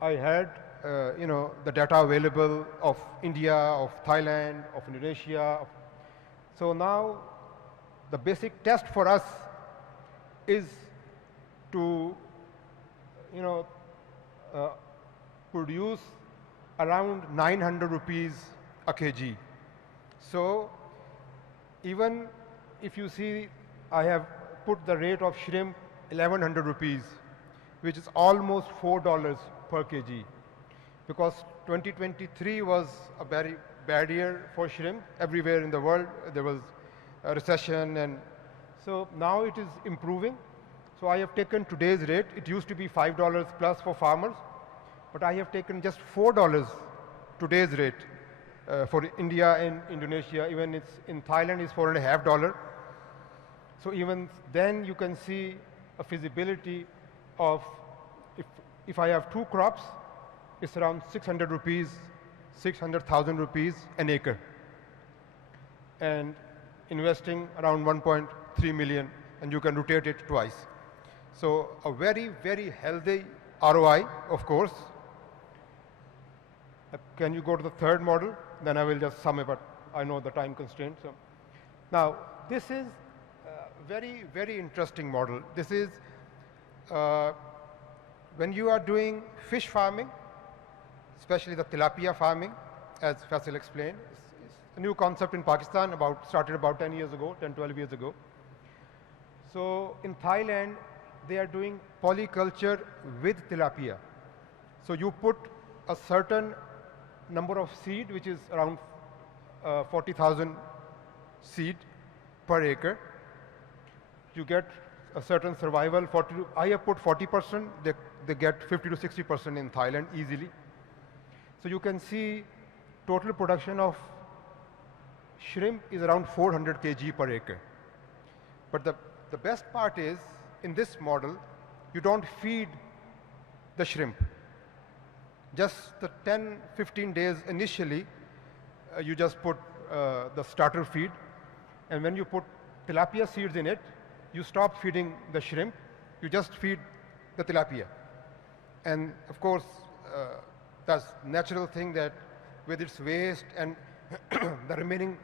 I had the data available of India, of Thailand, of Indonesia. So now the basic test for us is to produce around 900 rupees a kg. So Even if you see, I have put the rate of shrimp 1100 rupees, which is almost $4 per kg. Because 2023 was a very bad year for shrimp everywhere in the world. There was a recession, and so now it is improving. So I have taken today's rate. It used to be $5 plus for farmers, but I have taken just $4 today's rate for India and Indonesia. Even it's in Thailand is $4.50. So even then you can see a feasibility of if I have 2 crops, it's around 600 rupees, 600,000 rupees an acre, and investing around 1.3 million, and you can rotate it twice. So a very, very healthy ROI, of course. Can you go to the third model? Then I will just sum it, but I know the time constraint. So now this is a very, very interesting model. This is when you are doing fish farming, especially the tilapia farming, as Faisal explained. It's a new concept in Pakistan, started about 10 years ago, 10, 12 years ago. So in Thailand, they are doing polyculture with tilapia. So you put a certain number of seed, which is around 40,000 seed per acre. You get a certain survival. I have put 40%, they get 50 to 60% in Thailand easily. So you can see total production of shrimp is around 400 kg per acre. But the best part is, in this model, you don't feed the shrimp. Just the 10, 15 days initially, you just put the starter feed. And when you put tilapia seeds in it, you stop feeding the shrimp, you just feed the tilapia. And of course, that's natural thing that with its waste and the remaining,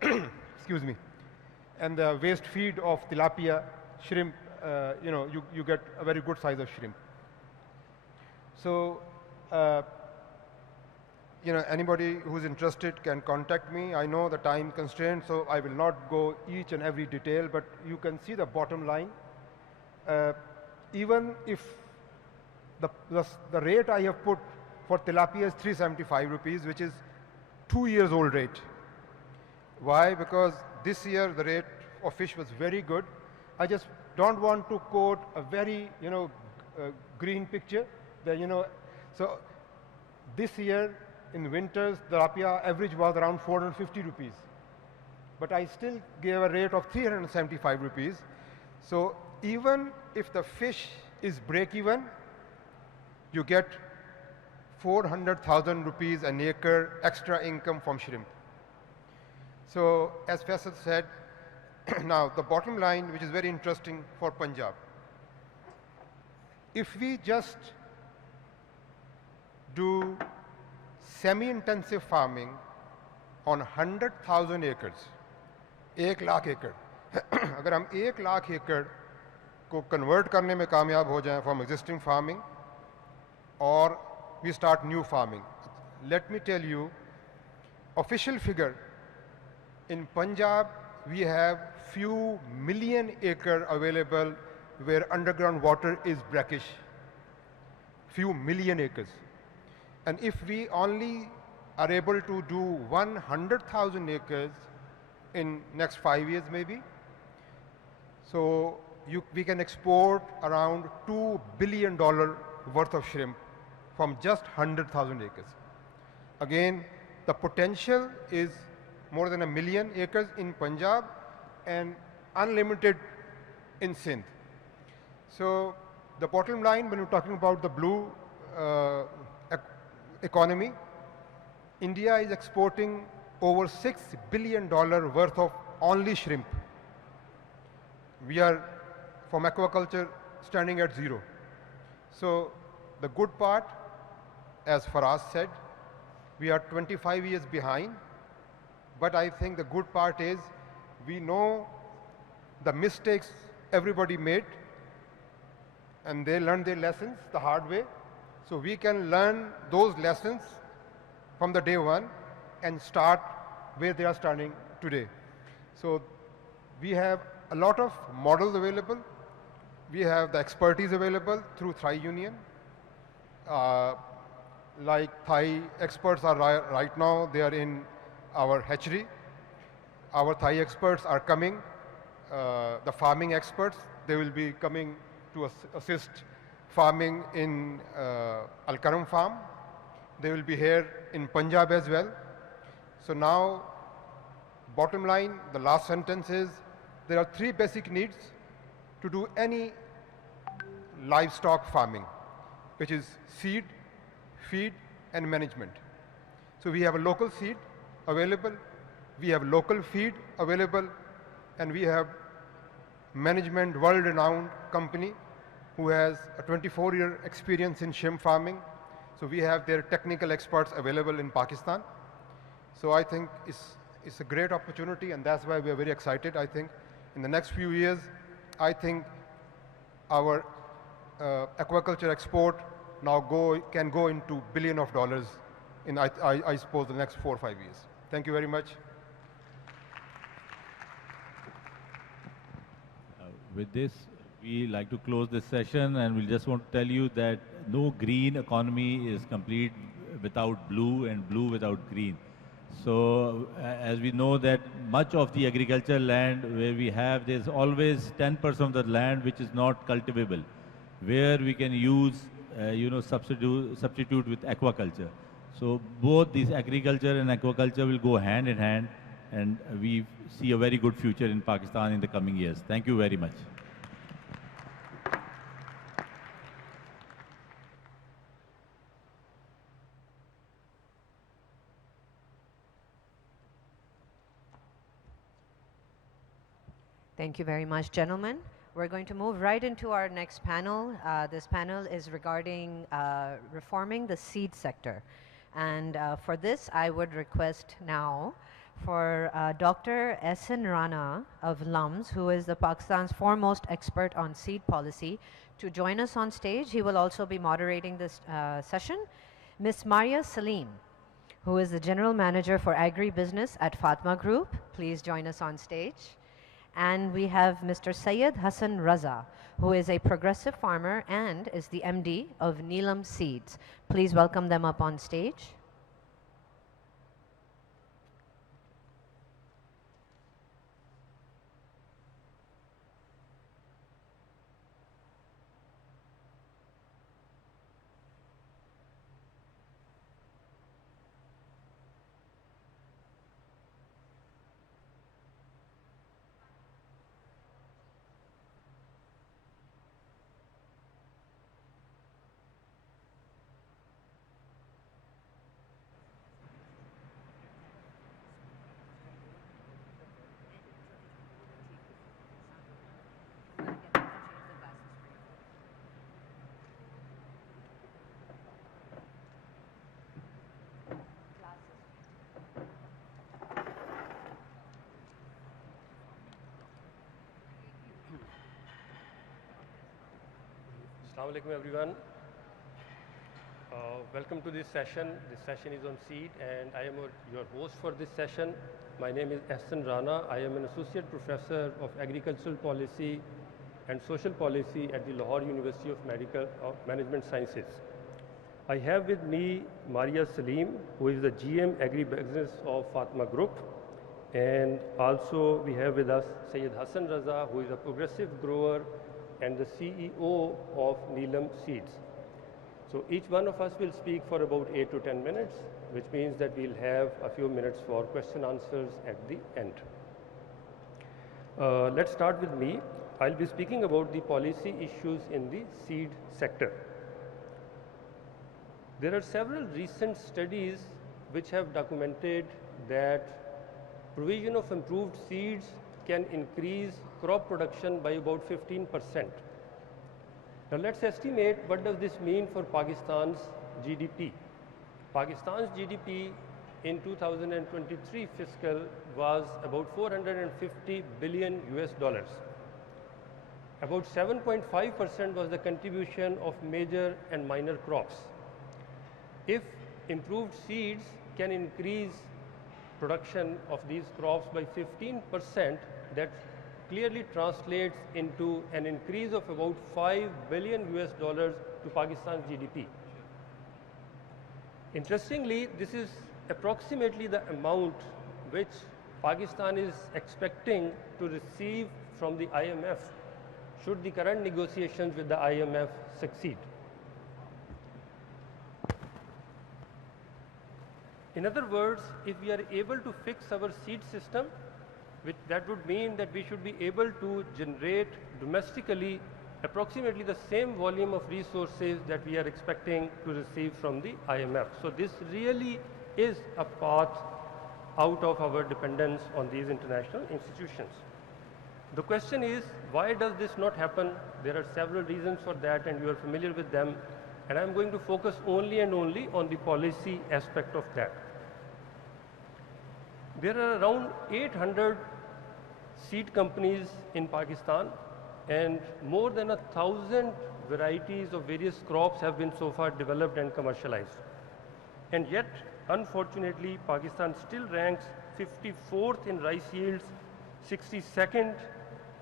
excuse me, and the waste feed of tilapia, shrimp, you get a very good size of shrimp. So, anybody who's interested can contact me. I know the time constraint, so I will not go each and every detail, but you can see the bottom line. Even if the rate I have put for tilapia is 375 rupees, which is 2 years old rate. Why? Because this year the rate of fish was very good. I just don't want to quote a very, green picture. So this year in winters, the tilapia average was around 450 rupees. But I still gave a rate of 375 rupees. So even if the fish is break even, you get 400,000 rupees an acre extra income from shrimp. So as Faisal said, now the bottom line, which is very interesting for Punjab. If we just do semi-intensive farming on 100,000 acres, 1 lakh एकड़, अगर हम 1 लाख एकड़ को convert करने में कामयाब हो जाएं from existing farming, or we start new farming. Let me tell you, official figure, in Punjab, we have few million acre available where underground water is brackish, few million acres. And if we only are able to do 100,000 acres in next 5 years maybe, so we can export around $2 billion worth of shrimp from just 100,000 acres. Again, the potential is more than 1 million acres in Punjab and unlimited in Sindh. So the bottom line, when we're talking about the blue economy, India is exporting over $6 billion worth of only shrimp. We are, from aquaculture, standing at 0. So the good part, as Faraz said, we are 25 years behind. But I think the good part is we know the mistakes everybody made, and they learned their lessons the hard way. So we can learn those lessons from the day one and start where they are starting today. So we have a lot of models available. We have the expertise available through Thai Union. Like Thai experts are right now, they are in our hatchery. Our Thai experts are coming, the farming experts, they will be coming to assist farming in Al-Karam farm. They will be here in Punjab as well. So now, bottom line, the last sentence is, there are 3 basic needs to do any livestock farming, which is seed, feed, and management. So we have a local seed available, we have local feed available, and we have management world-renowned company who has a 24-year experience in shrimp farming. So we have their technical experts available in Pakistan. So I think it's a great opportunity, and that's why we are very excited. I think in the next few years, I think our aquaculture export now can go into billions of dollars in, I suppose, the next 4 or 5 years. Thank you very much. With this, we like to close this session, and we just want to tell you that no green economy is complete without blue, and blue without green. So as we know that much of the agricultural land where we have, there's always 10% of the land which is not cultivable, where we can use, substitute with aquaculture. So both these agriculture and aquaculture will go hand in hand, and we see a very good future in Pakistan in the coming years. Thank you very much. Thank you very much, gentlemen. We're going to move right into our next panel. This panel is regarding reforming the seed sector. And for this, I would request now for Dr. Ehsan Rana of LUMS, who is the Pakistan's foremost expert on seed policy, to join us on stage. He will also be moderating this session. Ms. Maria Salim, who is the General Manager for Agribusiness at Fatma Group, please join us on stage. And we have Mr. Syed Hassan Raza, who is a progressive farmer and is the MD of Neelam Seeds. Please welcome them up on stage. Assalamu alaikum everyone. Welcome to this session. This session is on seed, and I am your host for this session. My name is Ehsan Rana. I am an associate professor of agricultural policy and social policy at the Lahore University of Management Sciences. I have with me Maria Salim, who is the GM Agribusiness of Fatma Group, and also we have with us Syed Hassan Raza, who is a progressive grower and the CEO of Neelam Seeds. So each one of us will speak for about 8 to 10 minutes, which means that we'll have a few minutes for question answers at the end. Let's start with me. I'll be speaking about the policy issues in the seed sector. There are several recent studies which have documented that provision of improved seeds can increase crop production by about 15%. Now let's estimate what does this mean for Pakistan's GDP. Pakistan's GDP in 2023 fiscal was about 450 billion US dollars. About 7.5% was the contribution of major and minor crops. If improved seeds can increase production of these crops by 15%, that clearly translates into an increase of about $5 billion to Pakistan's GDP. Interestingly, this is approximately the amount which Pakistan is expecting to receive from the IMF should the current negotiations with the IMF succeed. In other words, if we are able to fix our seed system, that would mean that we should be able to generate domestically approximately the same volume of resources that we are expecting to receive from the IMF. So this really is a path out of our dependence on these international institutions. The question is, why does this not happen? There are several reasons for that, and you are familiar with them, and I'm going to focus only and only on the policy aspect of that. There are around 800 seed companies in Pakistan, and more than 1,000 varieties of various crops have been so far developed and commercialized. And yet, unfortunately, Pakistan still ranks 54th in rice yields, 62nd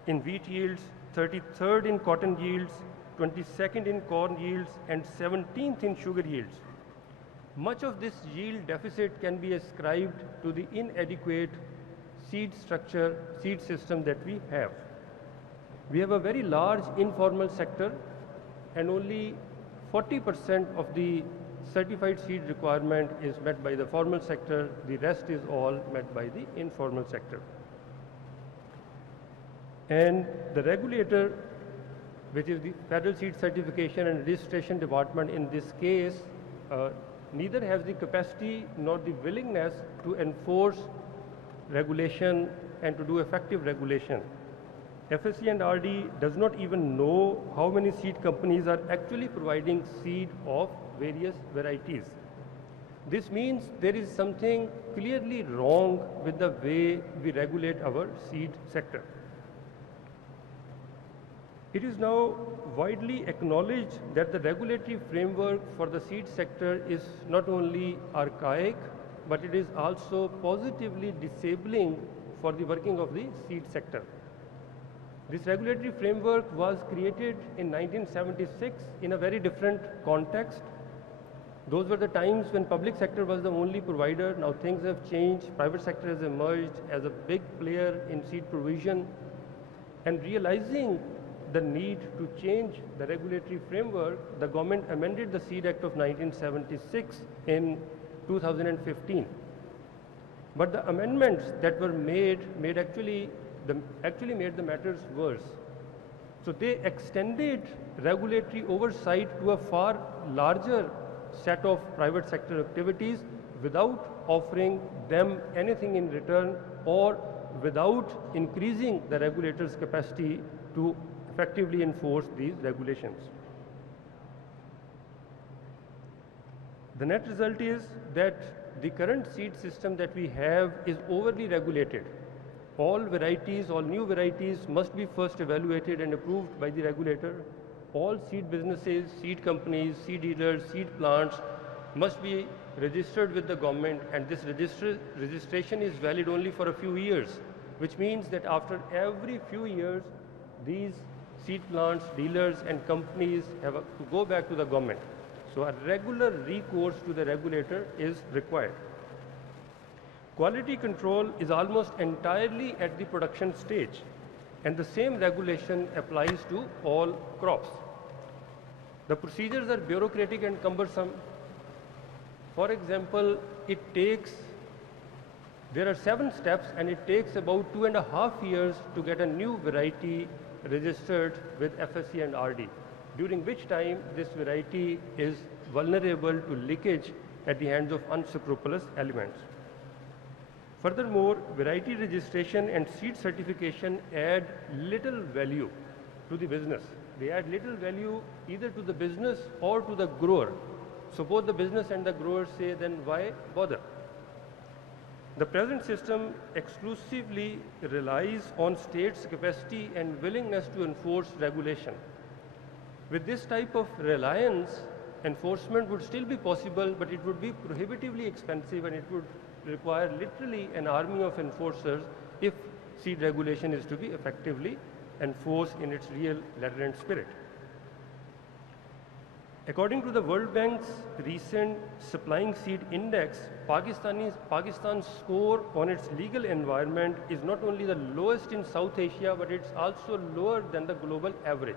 in wheat yields, 33rd in cotton yields, 22nd in corn yields, and 17th in sugar yields. Much of this yield deficit can be ascribed to the inadequate seed structure, seed system that we have. We have a very large informal sector, and only 40% of the certified seed requirement is met by the formal sector. The rest is all met by the informal sector. And the regulator, which is the Federal Seed Certification and Registration Department in this case, neither has the capacity nor the willingness to enforce regulation and to do effective regulation. FSC and RD does not even know how many seed companies are actually providing seed of various varieties. This means there is something clearly wrong with the way we regulate our seed sector. It is now widely acknowledged that the regulatory framework for the seed sector is not only archaic, but it is also positively disabling for the working of the seed sector. This regulatory framework was created in 1976 in a very different context. Those were the times when public sector was the only provider. Now things have changed. Private sector has emerged as a big player in seed provision. And realizing the need to change the regulatory framework, the government amended the Seed Act of 1976 in 2015. But the amendments that were made actually made the matters worse. So they extended regulatory oversight to a far larger set of private sector activities without offering them anything in return or without increasing the regulator's capacity to effectively enforce these regulations. The net result is that the current seed system that we have is overly regulated. All varieties, all new varieties must be first evaluated and approved by the regulator. All seed businesses, seed companies, seed dealers, seed plants must be registered with the government, and this registration is valid only for a few years, which means that after every few years, these seed plants, dealers and companies have to go back to the government. So a regular recourse to the regulator is required. Quality control is almost entirely at the production stage, and the same regulation applies to all crops. The procedures are bureaucratic and cumbersome. For example, there are 7 steps, and it takes about 2.5 years to get a new variety registered with FSC and RD, during which time this variety is vulnerable to leakage at the hands of unscrupulous elements. Furthermore, variety registration and seed certification add little value to the business. They add little value either to the business or to the grower. So both the business and the grower say, then why bother? The present system exclusively relies on states' capacity and willingness to enforce regulation. With this type of reliance, enforcement would still be possible, but it would be prohibitively expensive, and it would require literally an army of enforcers if seed regulation is to be effectively enforced in its real letter and spirit. According to the World Bank's recent Supplying Seed Index, Pakistan's score on its legal environment is not only the lowest in South Asia, but it's also lower than the global average.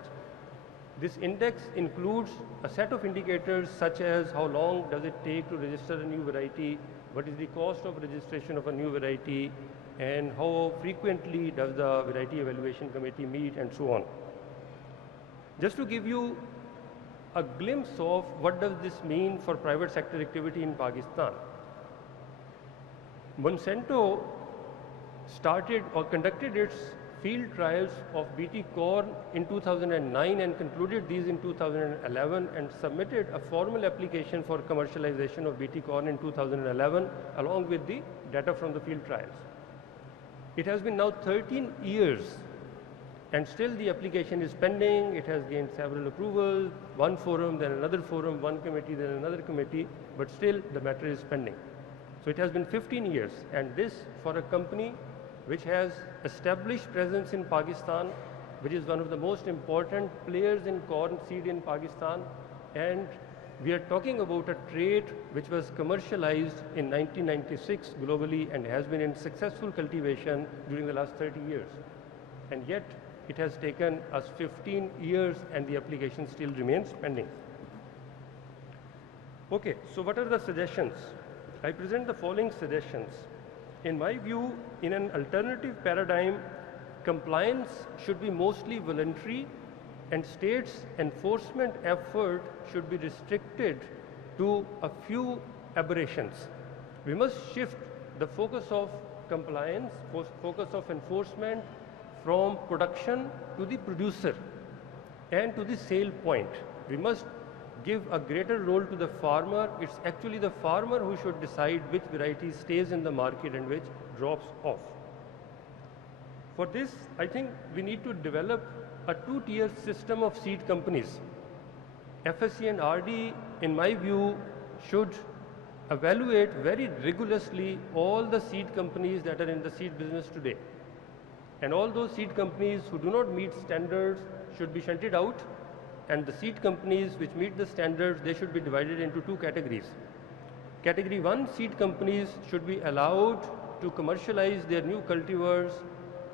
This index includes a set of indicators such as how long does it take to register a new variety, what is the cost of registration of a new variety, and how frequently does the variety evaluation committee meet, and so on. Just to give you a glimpse of what does this mean for private sector activity in Pakistan. Monsanto started or conducted its field trials of BT corn in 2009 and concluded these in 2011 and submitted a formal application for commercialization of BT corn in 2011 along with the data from the field trials. It has been now 13 years and still the application is pending. It has gained several approvals, one forum, then another forum, one committee, then another committee, but still the matter is pending. So it has been 15 years, and this for a company which has established presence in Pakistan, which is one of the most important players in corn seed in Pakistan, and we are talking about a trait which was commercialized in 1996 globally and has been in successful cultivation during the last 30 years. And yet, it has taken us 15 years and the application still remains pending. Okay, so what are the suggestions? I present the following suggestions. In my view, in an alternative paradigm, compliance should be mostly voluntary and states' enforcement effort should be restricted to a few aberrations. We must shift the focus of compliance, focus of enforcement from production to the producer and to the sale point. We must give a greater role to the farmer. It's actually the farmer who should decide which variety stays in the market and which drops off. For this, I think we need to develop a two-tier system of seed companies. FSC and RD, in my view, should evaluate very rigorously all the seed companies that are in the seed business today. And all those seed companies who do not meet standards should be shunted out, and the seed companies which meet the standards, they should be divided into two categories. Category 1 seed companies should be allowed to commercialize their new cultivars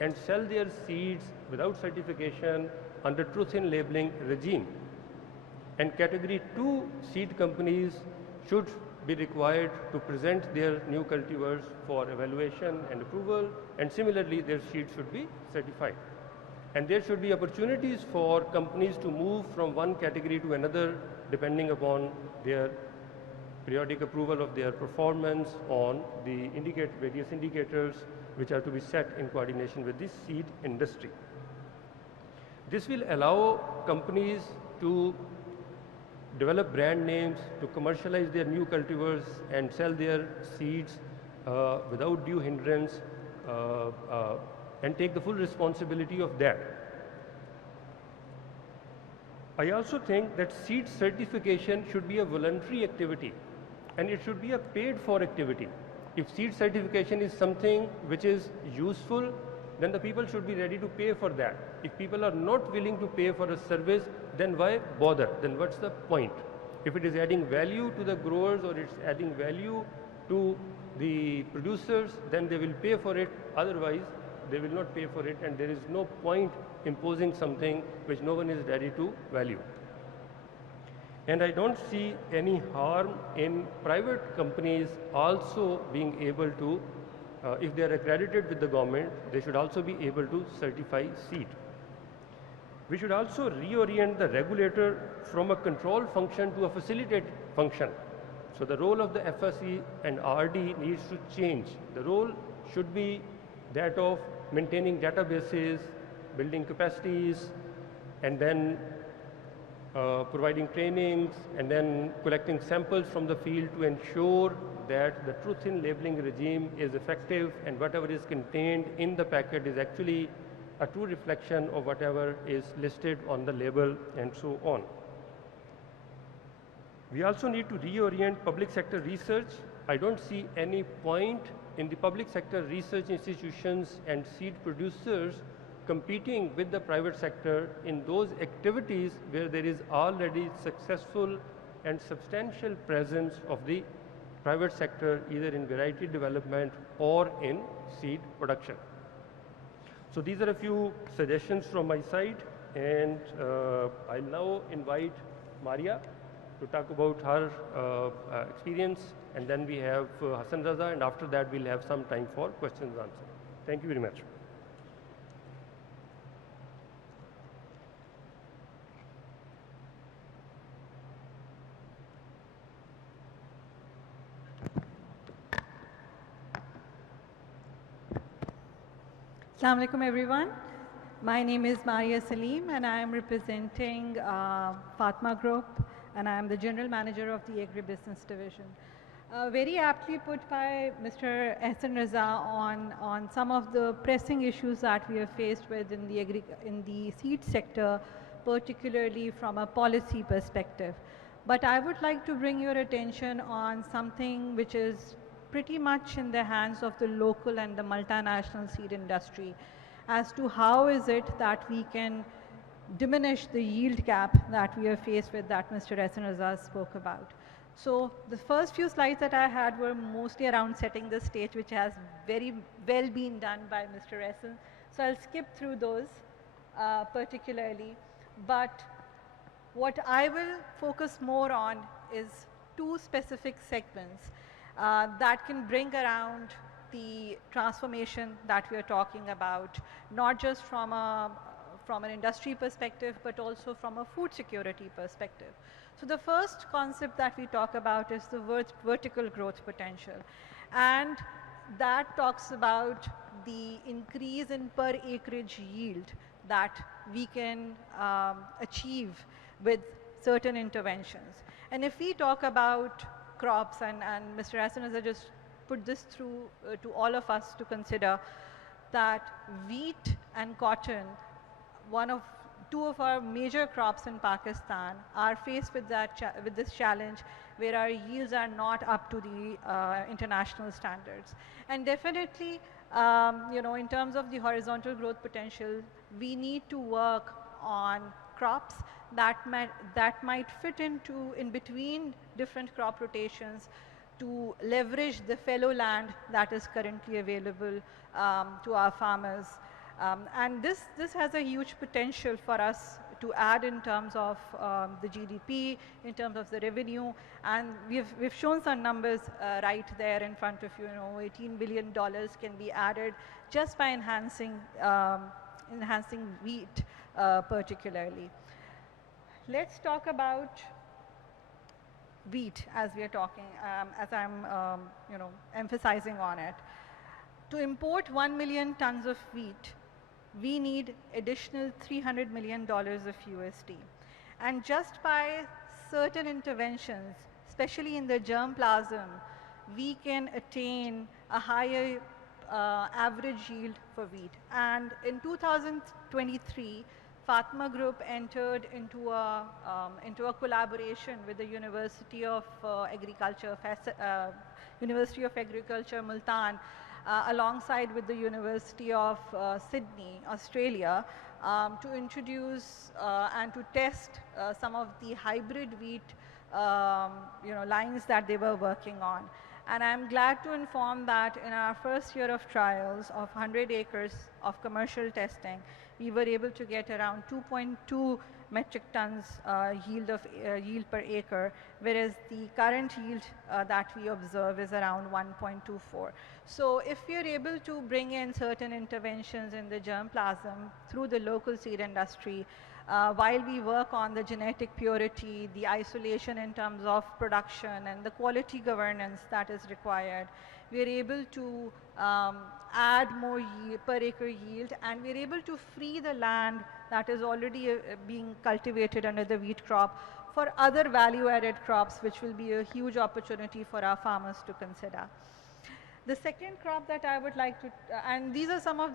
and sell their seeds without certification under truth in labeling regime. And Category 2 seed companies should be required to present their new cultivars for evaluation and approval, and similarly their seeds should be certified. And there should be opportunities for companies to move from one category to another depending upon their periodic approval of their performance on the various indicators which are to be set in coordination with the seed industry. This will allow companies to develop brand names, to commercialize their new cultivars and sell their seeds without due hindrance and take the full responsibility of that. I also think that seed certification should be a voluntary activity and it should be a paid for activity. If seed certification is something which is useful, then the people should be ready to pay for that. If people are not willing to pay for a service, then why bother? Then what's the point? If it is adding value to the growers or it's adding value to the producers, then they will pay for it. Otherwise, they will not pay for it, and there is no point imposing something which no one is ready to value. And I don't see any harm in private companies also being able to, if they are accredited with the government, they should also be able to certify seed. We should also reorient the regulator from a control function to a facilitate function. So the role of the FSC and RD needs to change. The role should be that of maintaining databases, building capacities, and then providing trainings, and then collecting samples from the field to ensure that the truth in labeling regime is effective and whatever is contained in the packet is actually a true reflection of whatever is listed on the label and so on. We also need to reorient public sector research I don't see any point in the public sector research institutions and seed producers competing with the private sector in those activities where there is already successful and substantial presence of the private sector either in variety development or in seed production. So these are a few suggestions from my side, and I'll now invite Maria to talk about her experience, and then we have Hassan Raza, and after that we'll have some time for questions and answers. Thank you very much. Assalamu alaikum everyone. My name is Maria Salim and I am representing Fatma Group, and I am the General Manager of the Agribusiness Division. Very aptly put by Mr. Ehsan Raza on some of the pressing issues that we are faced with in the seed sector, particularly from a policy perspective. But I would like to bring your attention on something which is pretty much in the hands of the local and the multinational seed industry as to how is it that we can diminish the yield gap that we are faced with that Mr. Ehsan Raza spoke about. So the first few slides that I had were mostly around setting the stage, which has very well been done by Mr. Ehsan. So I'll skip through those particularly, but what I will focus more on is two specific segments that can bring around the transformation that we are talking about, not just from an industry perspective, but also from a food security perspective. So the first concept that we talk about is the vertical growth potential. And that talks about the increase in per acreage yield that we can achieve with certain interventions. And if we talk about crops, and Mr. Ehsan has just put this through to all of us to consider, that wheat and cotton, two of our major crops in Pakistan, are faced with this challenge where our yields are not up to the international standards. And definitely, in terms of the horizontal growth potential, we need to work on crops that might fit in between different crop rotations to leverage the fallow land that is currently available to our farmers. And this has a huge potential for us to add in terms of the GDP, in terms of the revenue, and we've shown some numbers right there in front of you. $18 billion can be added just by enhancing wheat particularly. Let's talk about wheat as we are talking, as I'm emphasizing on it. To import 1 million tons of wheat, we need additional $300 million of USD. And just by certain interventions, especially in the germplasm, we can attain a higher average yield for wheat. And in 2023, Fatma Group entered into a collaboration with the University of Agriculture, Multan, alongside with the University of Sydney, Australia, to introduce and to test some of the hybrid wheat lines that they were working on. And I'm glad to inform that in our first year of trials of 100 acres of commercial testing, we were able to get around 2.2 metric tons yield per acre, whereas the current yield that we observe is around 1.24. So if we are able to bring in certain interventions in the germplasm through the local seed industry, while we work on the genetic purity, the isolation in terms of production, and the quality governance that is required, we are able to add more per acre yield, and we are able to free the land that is already being cultivated under the wheat crop for other value-added crops, which will be a huge opportunity for our farmers to consider. The second crop that I would like to, and these are some of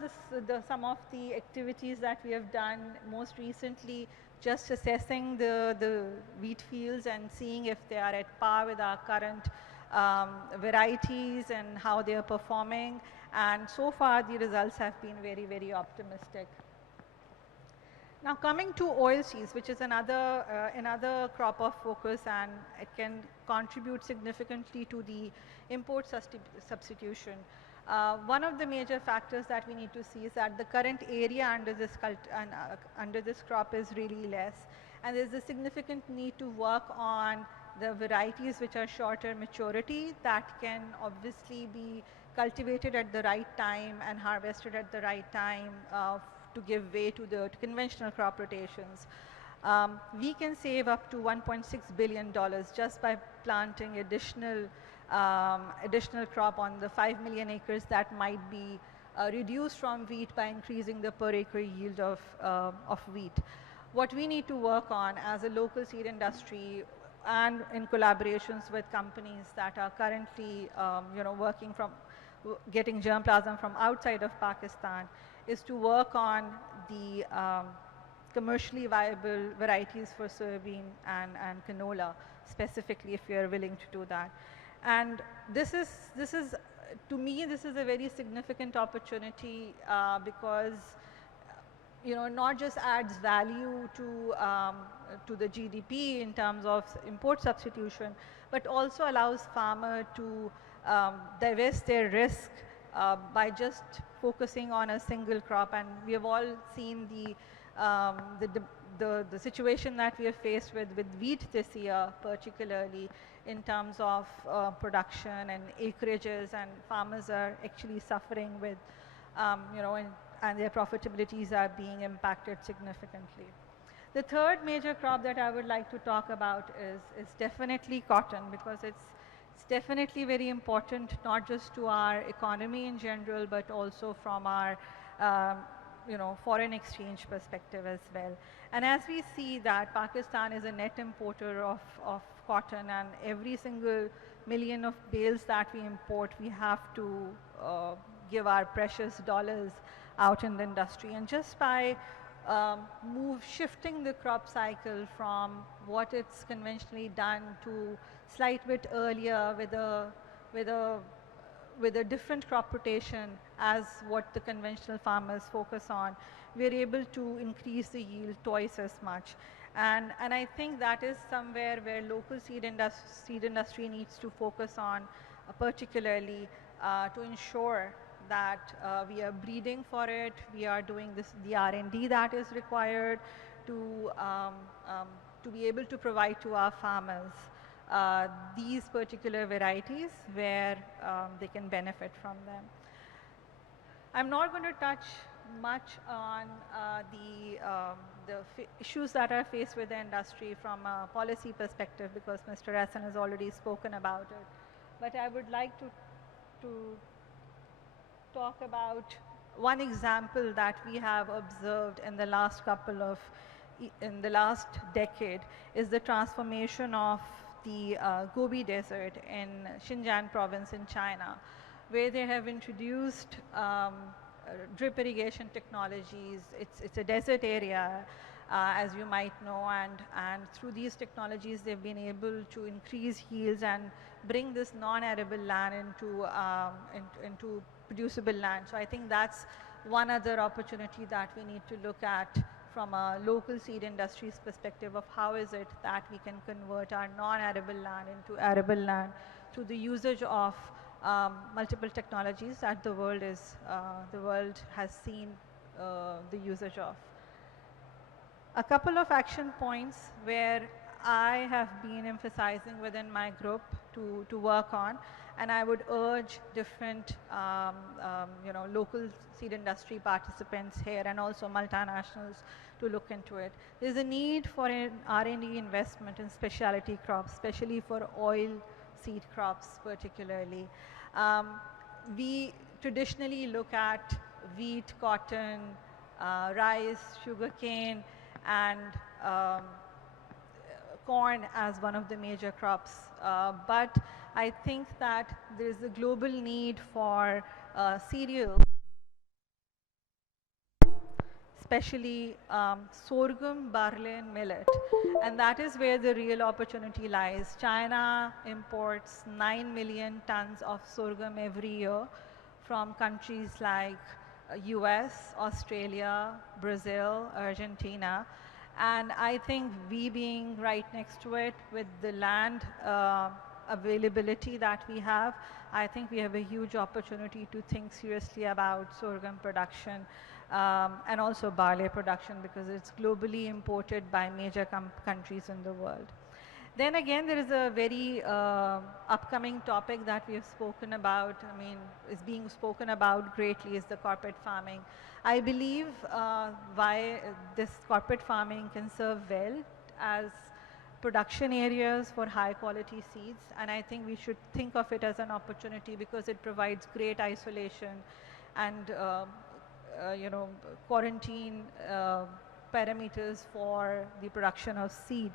the activities that we have done most recently, just assessing the wheat fields and seeing if they are at par with our current varieties and how they are performing. And so far, the results have been very, very optimistic. Now coming to oilseeds, which is another crop of focus, and it can contribute significantly to the import substitution. One of the major factors that we need to see is that the current area under this crop is really less, and there's a significant need to work on the varieties which are shorter maturity that can obviously be cultivated at the right time and harvested at the right time to give way to the conventional crop rotations. We can save up to $1.6 billion just by planting additional crop on the 5 million acres that might be reduced from wheat by increasing the per acre yield of wheat. What we need to work on as a local seed industry and in collaborations with companies that are currently working from getting germplasm from outside of Pakistan is to work on the commercially viable varieties for soybean and canola specifically, if you are willing to do that. And this is to me, this is a very significant opportunity because not just adds value to the GDP in terms of import substitution, but also allows farmer to divest their risk by just focusing on a single crop. And we have all seen the situation that we have faced with wheat this year, particularly in terms of production and acreages, and farmers are actually suffering with, and their profitabilities are being impacted significantly. The third major crop that I would like to talk about is definitely cotton, because it's definitely very important, not just to our economy in general, but also from our foreign exchange perspective as well. And as we see that Pakistan is a net importer of cotton, and every single million of bales that we import, we have to give our precious dollars out in the industry. And just by shifting the crop cycle from what it's conventionally done to slight bit earlier with a different crop rotation as what the conventional farmers focus on, we're able to increase the yield twice as much. And I think that is somewhere where local seed industry needs to focus on, particularly to ensure that we are breeding for it, we are doing the R&D that is required to be able to provide to our farmers these particular varieties where they can benefit from them. I'm not going to touch much on the issues that are faced with the industry from a policy perspective, because Mr. Hassan has already spoken about it. But I would like to talk about one example that we have observed in the last decade is the transformation of the Gobi Desert in Xinjiang province in China, where they have introduced drip irrigation technologies. It's a desert area, as you might know, and through these technologies they've been able to increase yields and bring this non-arable land into producible land. So I think that's one other opportunity that we need to look at from a local seed industry's perspective of how is it that we can convert our non-arable land into arable land through the usage of multiple technologies that the world has seen the usage of. A couple of action points where I have been emphasizing within my group to work on, and I would urge different local seed industry participants here and also multinationals to look into it. There's a need for an R&D investment in specialty crops, especially for oil seed crops particularly. We traditionally look at wheat, cotton, rice, sugarcane, and corn as one of the major crops. But I think that there's a global need for cereals, especially sorghum, barley, and millet. And that is where the real opportunity lies. China imports 9 million tons of sorghum every year from countries like US, Australia, Brazil, Argentina. And I think we being right next to it with the land availability that we have, I think we have a huge opportunity to think seriously about sorghum production and also barley production, because it's globally imported by major countries in the world. Then again, there is a very upcoming topic that we have spoken about, I mean, is being spoken about greatly, is the corporate farming. I believe why this corporate farming can serve well as production areas for high quality seeds, and I think we should think of it as an opportunity because it provides great isolation and you know, quarantine parameters for the production of seed.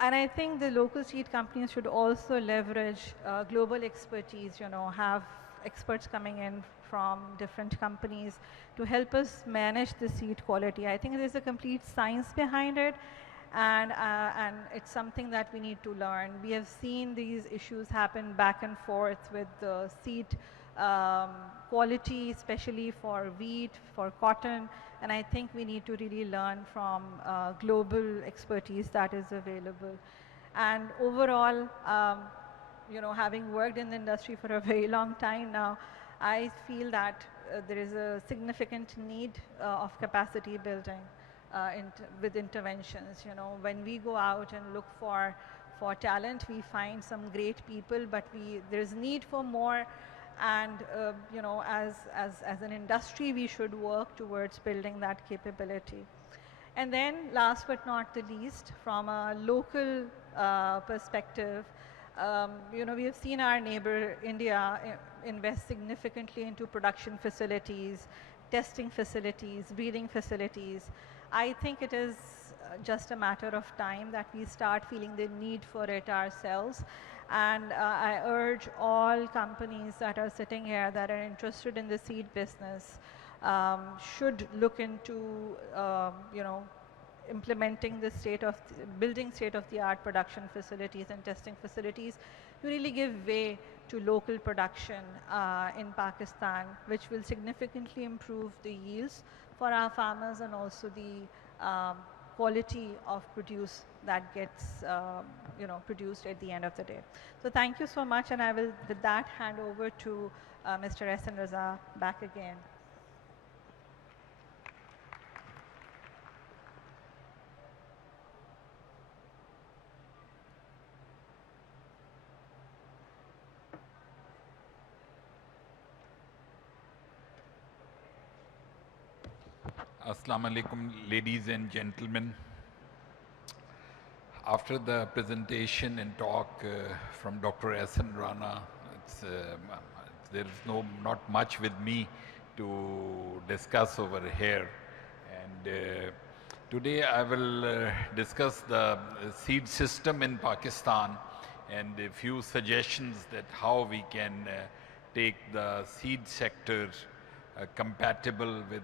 And I think the local seed companies should also leverage global expertise, you know, have experts coming in from different companies to help us manage the seed quality. I think there's a complete science behind it, and it's something that we need to learn. We have seen these issues happen back and forth with the seed quality, especially for wheat, for cotton, and I think we need to really learn from global expertise that is available. And overall, you know, having worked in the industry for a very long time now, I feel that there is a significant need of capacity building with interventions. You know, when we go out and look for talent, we find some great people, but there's need for more. And you know, as an industry, we should work towards building that capability. And then last but not the least, from a local perspective, you know, we have seen our neighbor India invest significantly into production facilities, testing facilities, breeding facilities. I think it is just a matter of time that we start feeling the need for it ourselves. And I urge all companies that are sitting here that are interested in the seed business should look into, you know, implementing the building state-of-the-art production facilities and testing facilities to really give way to local production in Pakistan, which will significantly improve the yields for our farmers and also the quality of produce that gets you know, produced at the end of the day. So thank you so much, and I will with that hand over to Mr. Ehsan Raza back again. Assalamu alaikum, ladies and gentlemen. After the presentation and talk from Dr. Ehsan Rana, there is not much with me to discuss over here. And today I will discuss the seed system in Pakistan and a few suggestions that how we can take the seed sector compatible with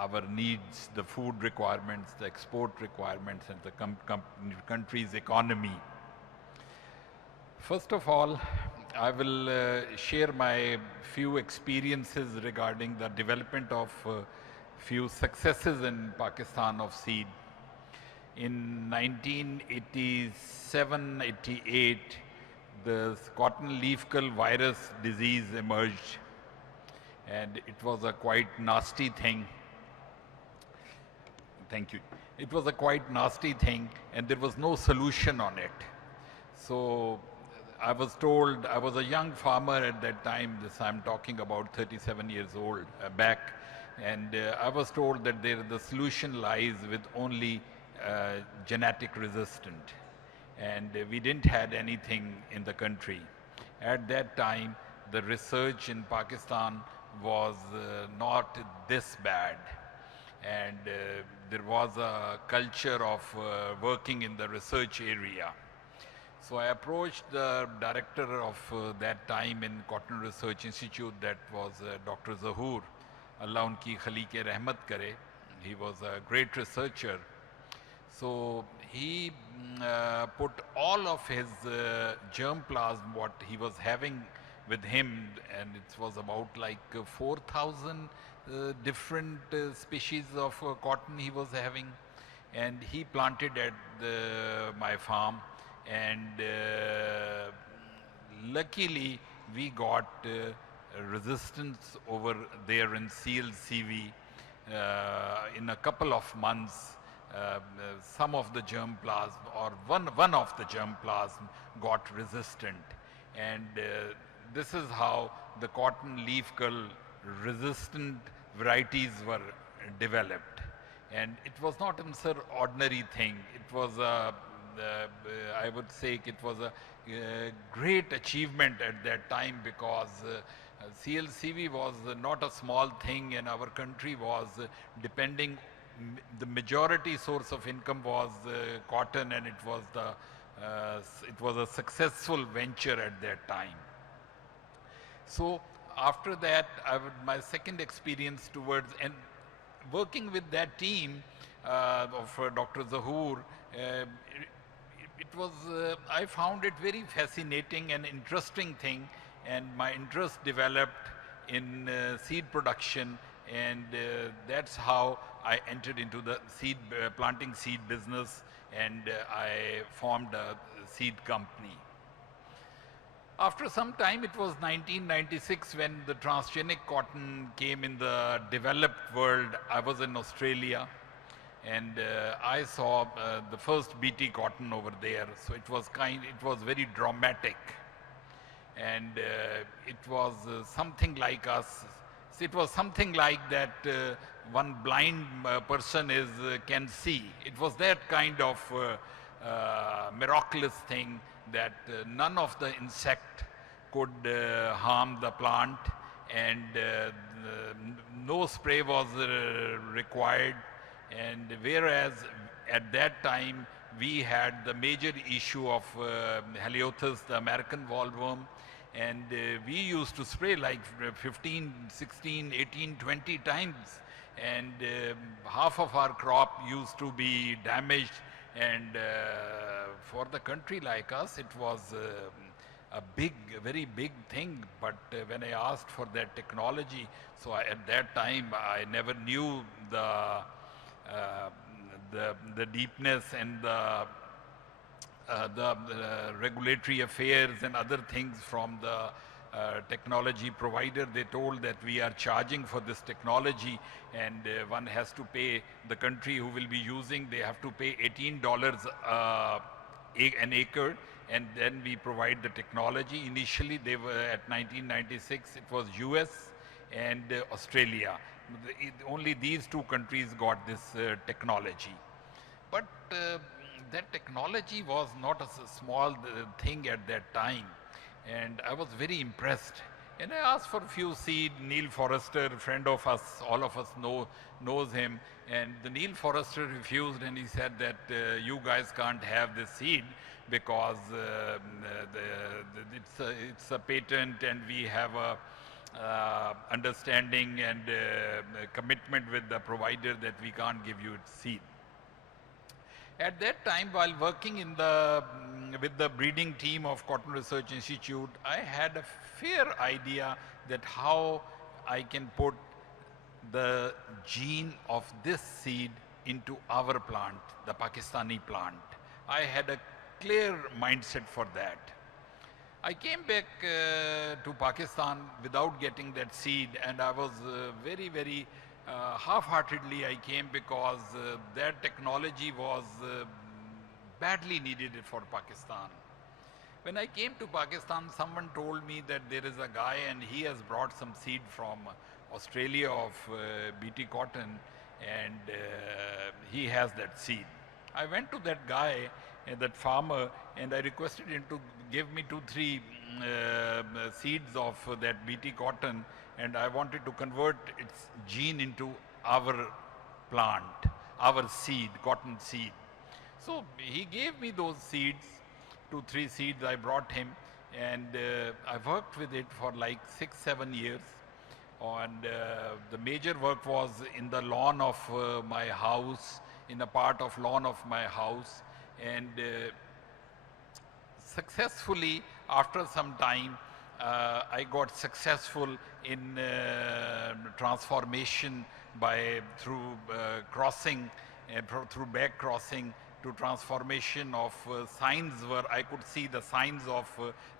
our needs, the food requirements, the export requirements, and the country's economy. First of all, I will share my few experiences regarding the development of few successes in Pakistan of seed. In 1987-88, the cotton leaf curl virus disease emerged, and it was a quite nasty thing. Thank you. It was a quite nasty thing, and there was no solution on it. So I was told, I was a young farmer at that time, I'm talking about 37 years old back, and I was told that the solution lies with only genetic resistant, and we didn't have anything in the country. At that time, the research in Pakistan was not this bad, and there was a culture of working in the research area. So I approached the director of that time in Cotton Research Institute, that was Dr. Zahoor, Allah unki khali ke rahmat kare. he was a great researcher. So he put all of his germplasm, what he was having with him, and it was about like 4,000 different species of cotton he was having, and he planted at my farm, and luckily we got resistance over there in CLCV. In a couple of months, some of the germplasm or one of the germplasm got resistant, and this is how the cotton leaf curl resistant varieties were developed. And it was not an ordinary thing. It was a, I would say it was a great achievement at that time, because CLCV was not a small thing, and our country was depending, the majority source of income was cotton, and it was a successful venture at that time. So after that, my second experience towards, and working with that team of Dr. Zahoor, it was, I found it very fascinating and interesting thing, and my interest developed in seed production, and that's how I entered into the seed planting seed business, and I formed a seed company. After some time, it was 1996 when the transgenic cotton came in the developed world. I was in Australia, and I saw the first BT cotton over there. So it was very dramatic, and it was something like us. It was something like that one blind person can see. It was that kind of miraculous thing, that none of the insect could harm the plant, and no spray was required. And whereas at that time we had the major issue of Haliothus, the American wallworm, and we used to spray like 15, 16, 18, 20 times, and half of our crop used to be damaged. And for the country like us, it was a very big thing. But when I asked for that technology, so at that time I never knew the deepness and the regulatory affairs and other things from the technology provider. They told that we are charging for this technology, and one has to pay, the country who will be using, they have to pay $18 an acre, and then we provide the technology. Initially they were at 1996, it was US and Australia. Only these two countries got this technology. But that technology was not a small thing at that time, and I was very impressed. And I asked for a few seed. Neil Forrester, a friend of us, all of us knows him, and the Neil Forrester refused, and he said that you guys can't have this seed because it's a patent, and we have a understanding and commitment with the provider that we can't give you its seed. At that time, while working in with the breeding team of Cotton Research Institute, I had a fair idea that how I can put the gene of this seed into our plant, the Pakistani plant. I had a clear mindset for that. I came back to Pakistan without getting that seed, and I was very half-heartedly I came, because that technology was badly needed for Pakistan. When I came to Pakistan, someone told me that there is a guy and he has brought some seed from Australia of BT cotton, and he has that seed. I went to that guy, that farmer, and I requested him to give me 2-3 seeds of that BT cotton, and I wanted to convert its gene into our plant, our seed, cotton seed. So he gave me those seeds, 2-3 seeds I brought him, and I worked with it for like 6-7 years. And the major work was in the lawn of my house, in a part of lawn of my house. And successfully, after some time, I got successful in transformation through crossing, through back crossing, to transformation of signs where I could see the signs of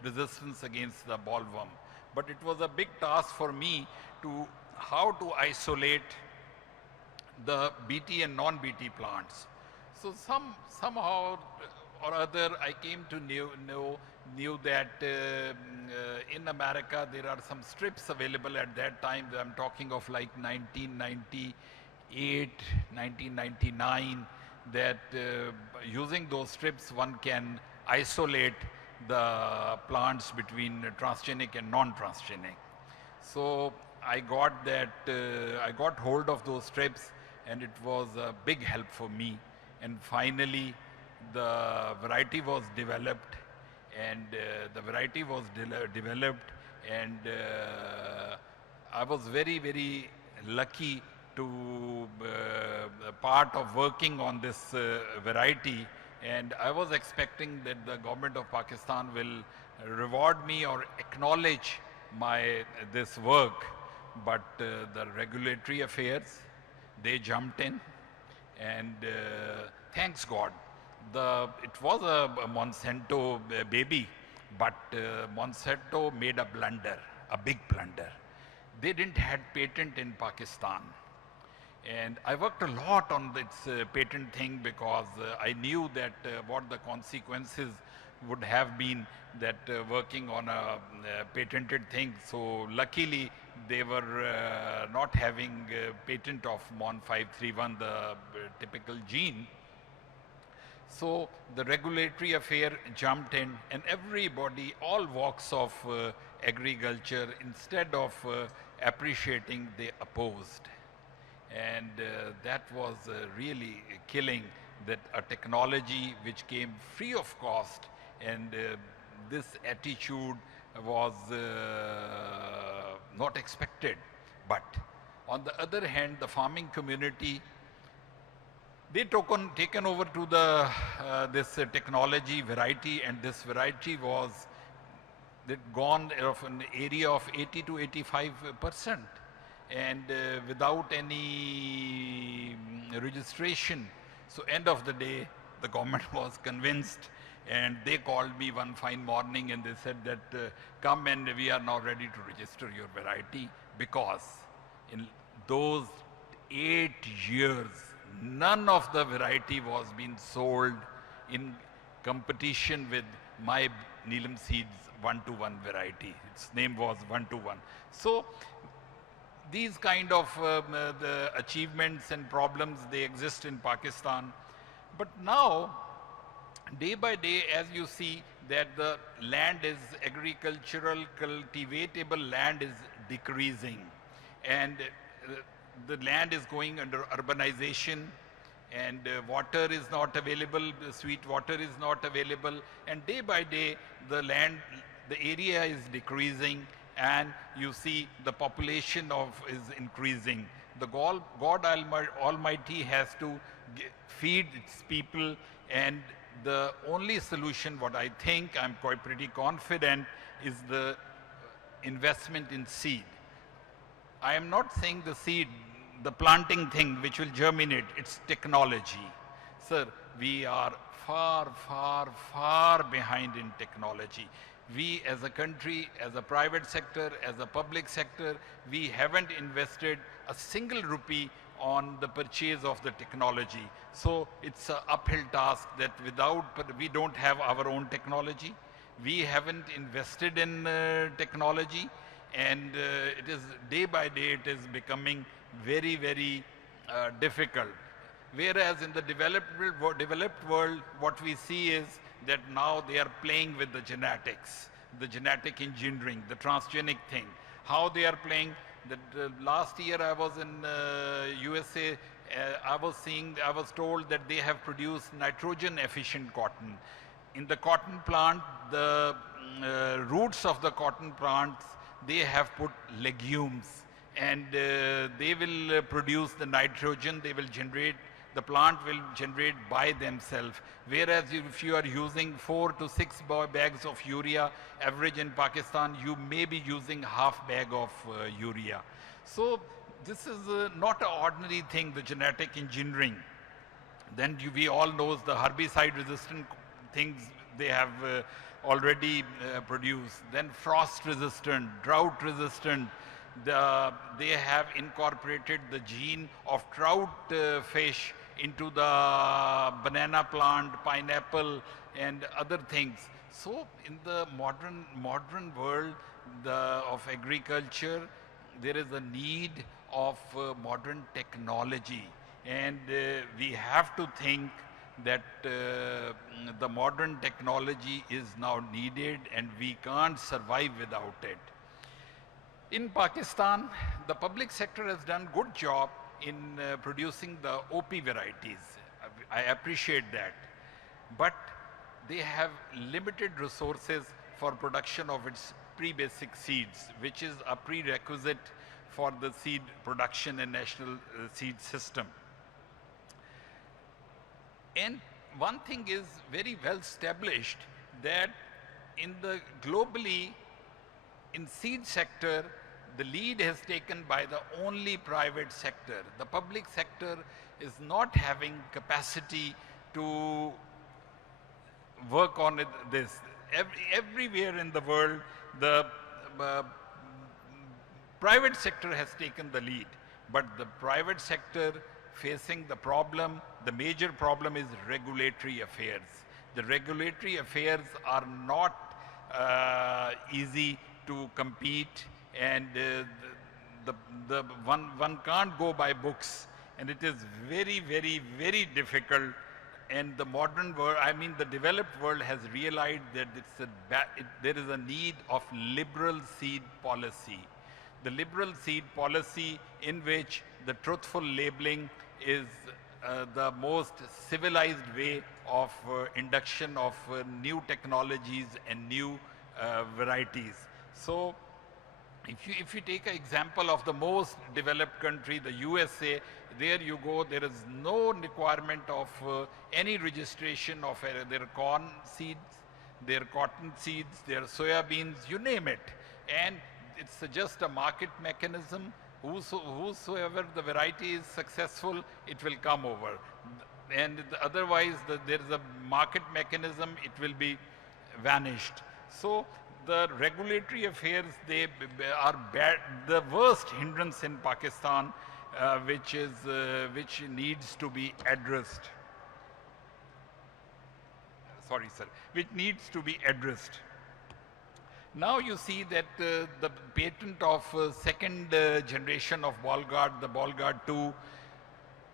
resistance against the bollworm. But it was a big task for me to how to isolate the BT and non-BT plants. So somehow or other, I came to knew that in America there are some strips available at that time. I'm talking of like 1998, 1999, that using those strips one can isolate the plants between transgenic and non-transgenic. So I got I got hold of those strips, and it was a big help for me. And finally, the variety was developed, and I was very, very lucky to part of working on this variety. And I was expecting that the government of Pakistan will reward me or acknowledge this work, but the regulatory affairs, they jumped in, and thanks God. It was a Monsanto baby, but Monsanto made a blunder, a big blunder. They didn't have patent in Pakistan. And I worked a lot on this patent thing because I knew that what the consequences would have been that working on a patented thing. So luckily they were not having patent of MON 531, the typical gene. So the regulatory affair jumped in, and everybody, all walks of agriculture, instead of appreciating, they opposed. And that was really killing, that a technology which came free of cost, and this attitude was not expected. But on the other hand, the farming community, they taken over to this technology variety, and this variety was gone of an area of 80 to 85%. And without any registration. So end of the day, the government was convinced, and they called me one fine morning and they said that come, and we are now ready to register your variety, because in those 8 years, none of the variety was being sold in competition with my Neelam Seeds 1-to-1 variety. Its name was 1-to-1. So these kind of the achievements and problems, they exist in Pakistan. But now, day by day, as you see that the land is agricultural, cultivatable land is decreasing. And the land is going under urbanization, and water is not available, sweet water is not available. And day by day, the area is decreasing, and you see the population is increasing. The God Almighty has to feed its people, and the only solution, what I think, I'm quite pretty confident, is the investment in seed. I am not saying the seed, the planting thing which will germinate, it's technology. Sir, we are far, far, far behind in technology. We as a country, as a private sector, as a public sector, we haven't invested a single rupee on the purchase of the technology. So it's an uphill task that we don't have our own technology. We haven't invested in technology, and it is day by day it is becoming very, very difficult. Whereas in the developed world, what we see is that now they are playing with the genetics, the genetic engineering, the transgenic thing. How they are playing. Last year I was in USA, I was told that they have produced nitrogen efficient cotton. In the cotton plant, the roots of the cotton plants, they have put legumes, and they will produce the nitrogen, they will generate, the plant will generate by themselves. Whereas if you are using 4 to 6 bags of urea, average in Pakistan, you may be using half bag of urea. So this is not an ordinary thing, the genetic engineering. Then we all know the herbicide resistant things they have already produced. Then frost resistant, drought resistant. They have incorporated the gene of trout fish into the banana plant, pineapple, and other things. So in the modern world of agriculture, there is a need of modern technology, and we have to think that the modern technology is now needed and we can't survive without it. In Pakistan, the public sector has done good job in producing the OP varieties. I appreciate that. But they have limited resources for production of its pre-basic seeds, which is a prerequisite for the seed production and national seed system. And one thing is very well established, that in the globally, in seed sector, the lead has taken by the only private sector. The public sector is not having capacity to work on this. Everywhere in the world, the private sector has taken the lead, but the private sector facing the problem, the major problem is regulatory affairs. The regulatory affairs are not easy to compete, and one can't go by books, and it is very, very, very difficult. And the modern world, I mean the developed world, has realized that there is a need of liberal seed policy. The liberal seed policy in which the truthful labeling is the most civilized way of induction of new technologies and new varieties. So if you take an example of the most developed country, the USA, there you go, there is no requirement of any registration of their corn seeds, their cotton seeds, their soya beans, you name it. And it's just a market mechanism. Whosoever the variety is successful, it will come over. And otherwise, there is a market mechanism, it will be vanished. So the regulatory affairs, they are bad, the worst hindrance in Pakistan, which needs to be addressed. Sorry, sir, which needs to be addressed. Now you see that the patent of second generation of Ball-Guard, the Ball-Guard 2,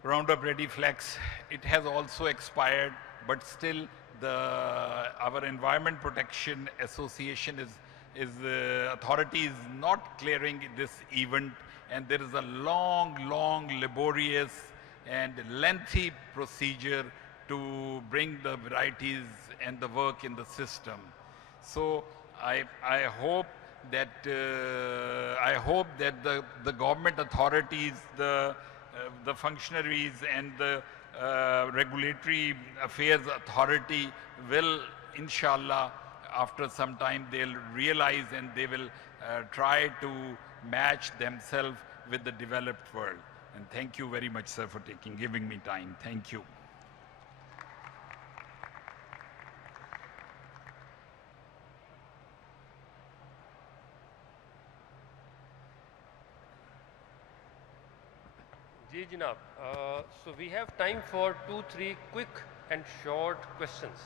Roundup Ready Flex, it has also expired, but still our Environment Protection Association authority is not clearing this event, and there is a long, laborious and lengthy procedure to bring the varieties and the work in the system. So I hope that the government authorities, the functionaries, and the regulatory affairs authority will, inshallah, after some time they'll realize and they will try to match themselves with the developed world. And thank you very much, sir, for giving me time. Thank you. Ji Janab, so we have time for 2-3 quick and short questions.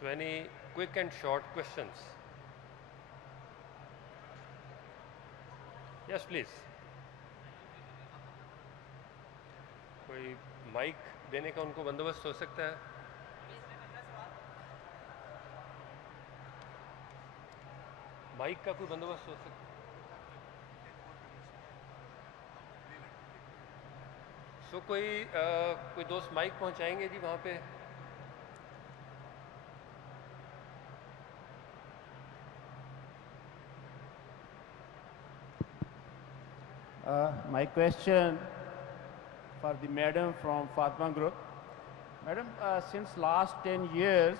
So any quick and short questions? Yes, please. कोई mic देने का उनको बंदोबस्त हो सकता है? Mic का कोई बंदोबस्त हो सकता है? तो कोई दोस्त माइक पहुंचाएंगे जी वहाँ पे? My question for the madam from Fatma Group. Madam, since last 10 years,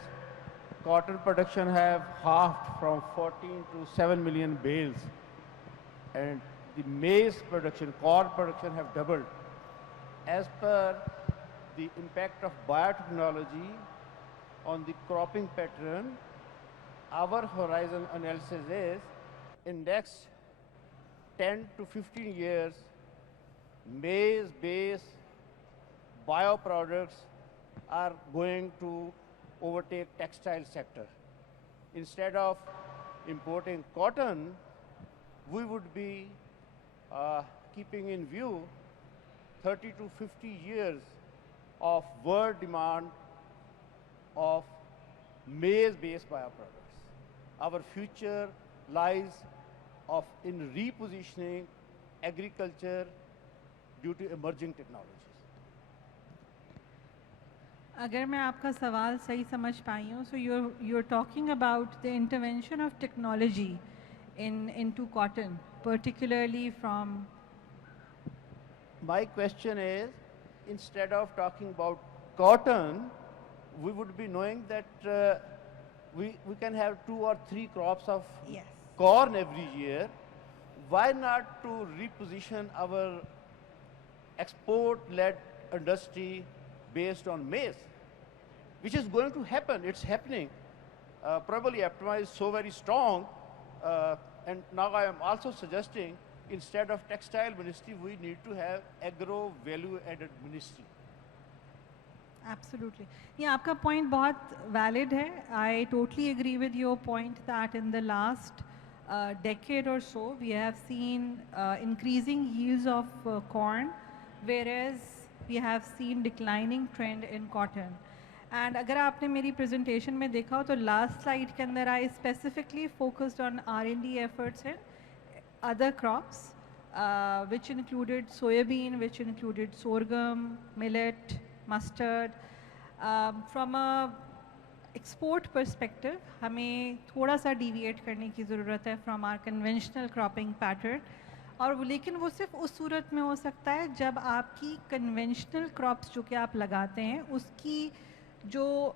cotton production have halved from 14 to 7 million bales, and the maize production, corn production have doubled. As per the impact of biotechnology on the cropping pattern, our horizon analysis is in next 10 to 15 years, maize-based bioproducts are going to overtake textile sector. Instead of importing cotton, we would be keeping in view 30 to 50 years of world demand of maize-based bioproducts. Our future lies in repositioning agriculture due to emerging technologies. अगर मैं आपका सवाल सही समझ पाई हूँ, so you're talking about the intervention of technology into cotton, particularly from. My question is, instead of talking about cotton, we would be knowing that we can have 2 or 3 crops of corn every year. Why not to reposition our export-led industry based on maize, which is going to happen? It's happening. Probably APTMA is so very strong, and now I am also suggesting instead of textile ministry, we need to have agro value-added ministry. Absolutely. Yeah, आपका point बहुत valid है. I totally agree with your point that in the last decade or so, we have seen increasing yields of corn, whereas we have seen declining trend in cotton. And अगर आपने मेरी presentation में देखा हो तो last slide के अंदर I specifically focused on R&D efforts in other crops, which included soybean, which included sorghum, millet, mustard. From a export perspective, हमें थोड़ा सा deviate करने की ज़रूरत है from our conventional cropping pattern. और लेकिन वो सिर्फ उस सूरत में हो सकता है जब आपकी conventional crops जो कि आप लगाते हैं उसकी जो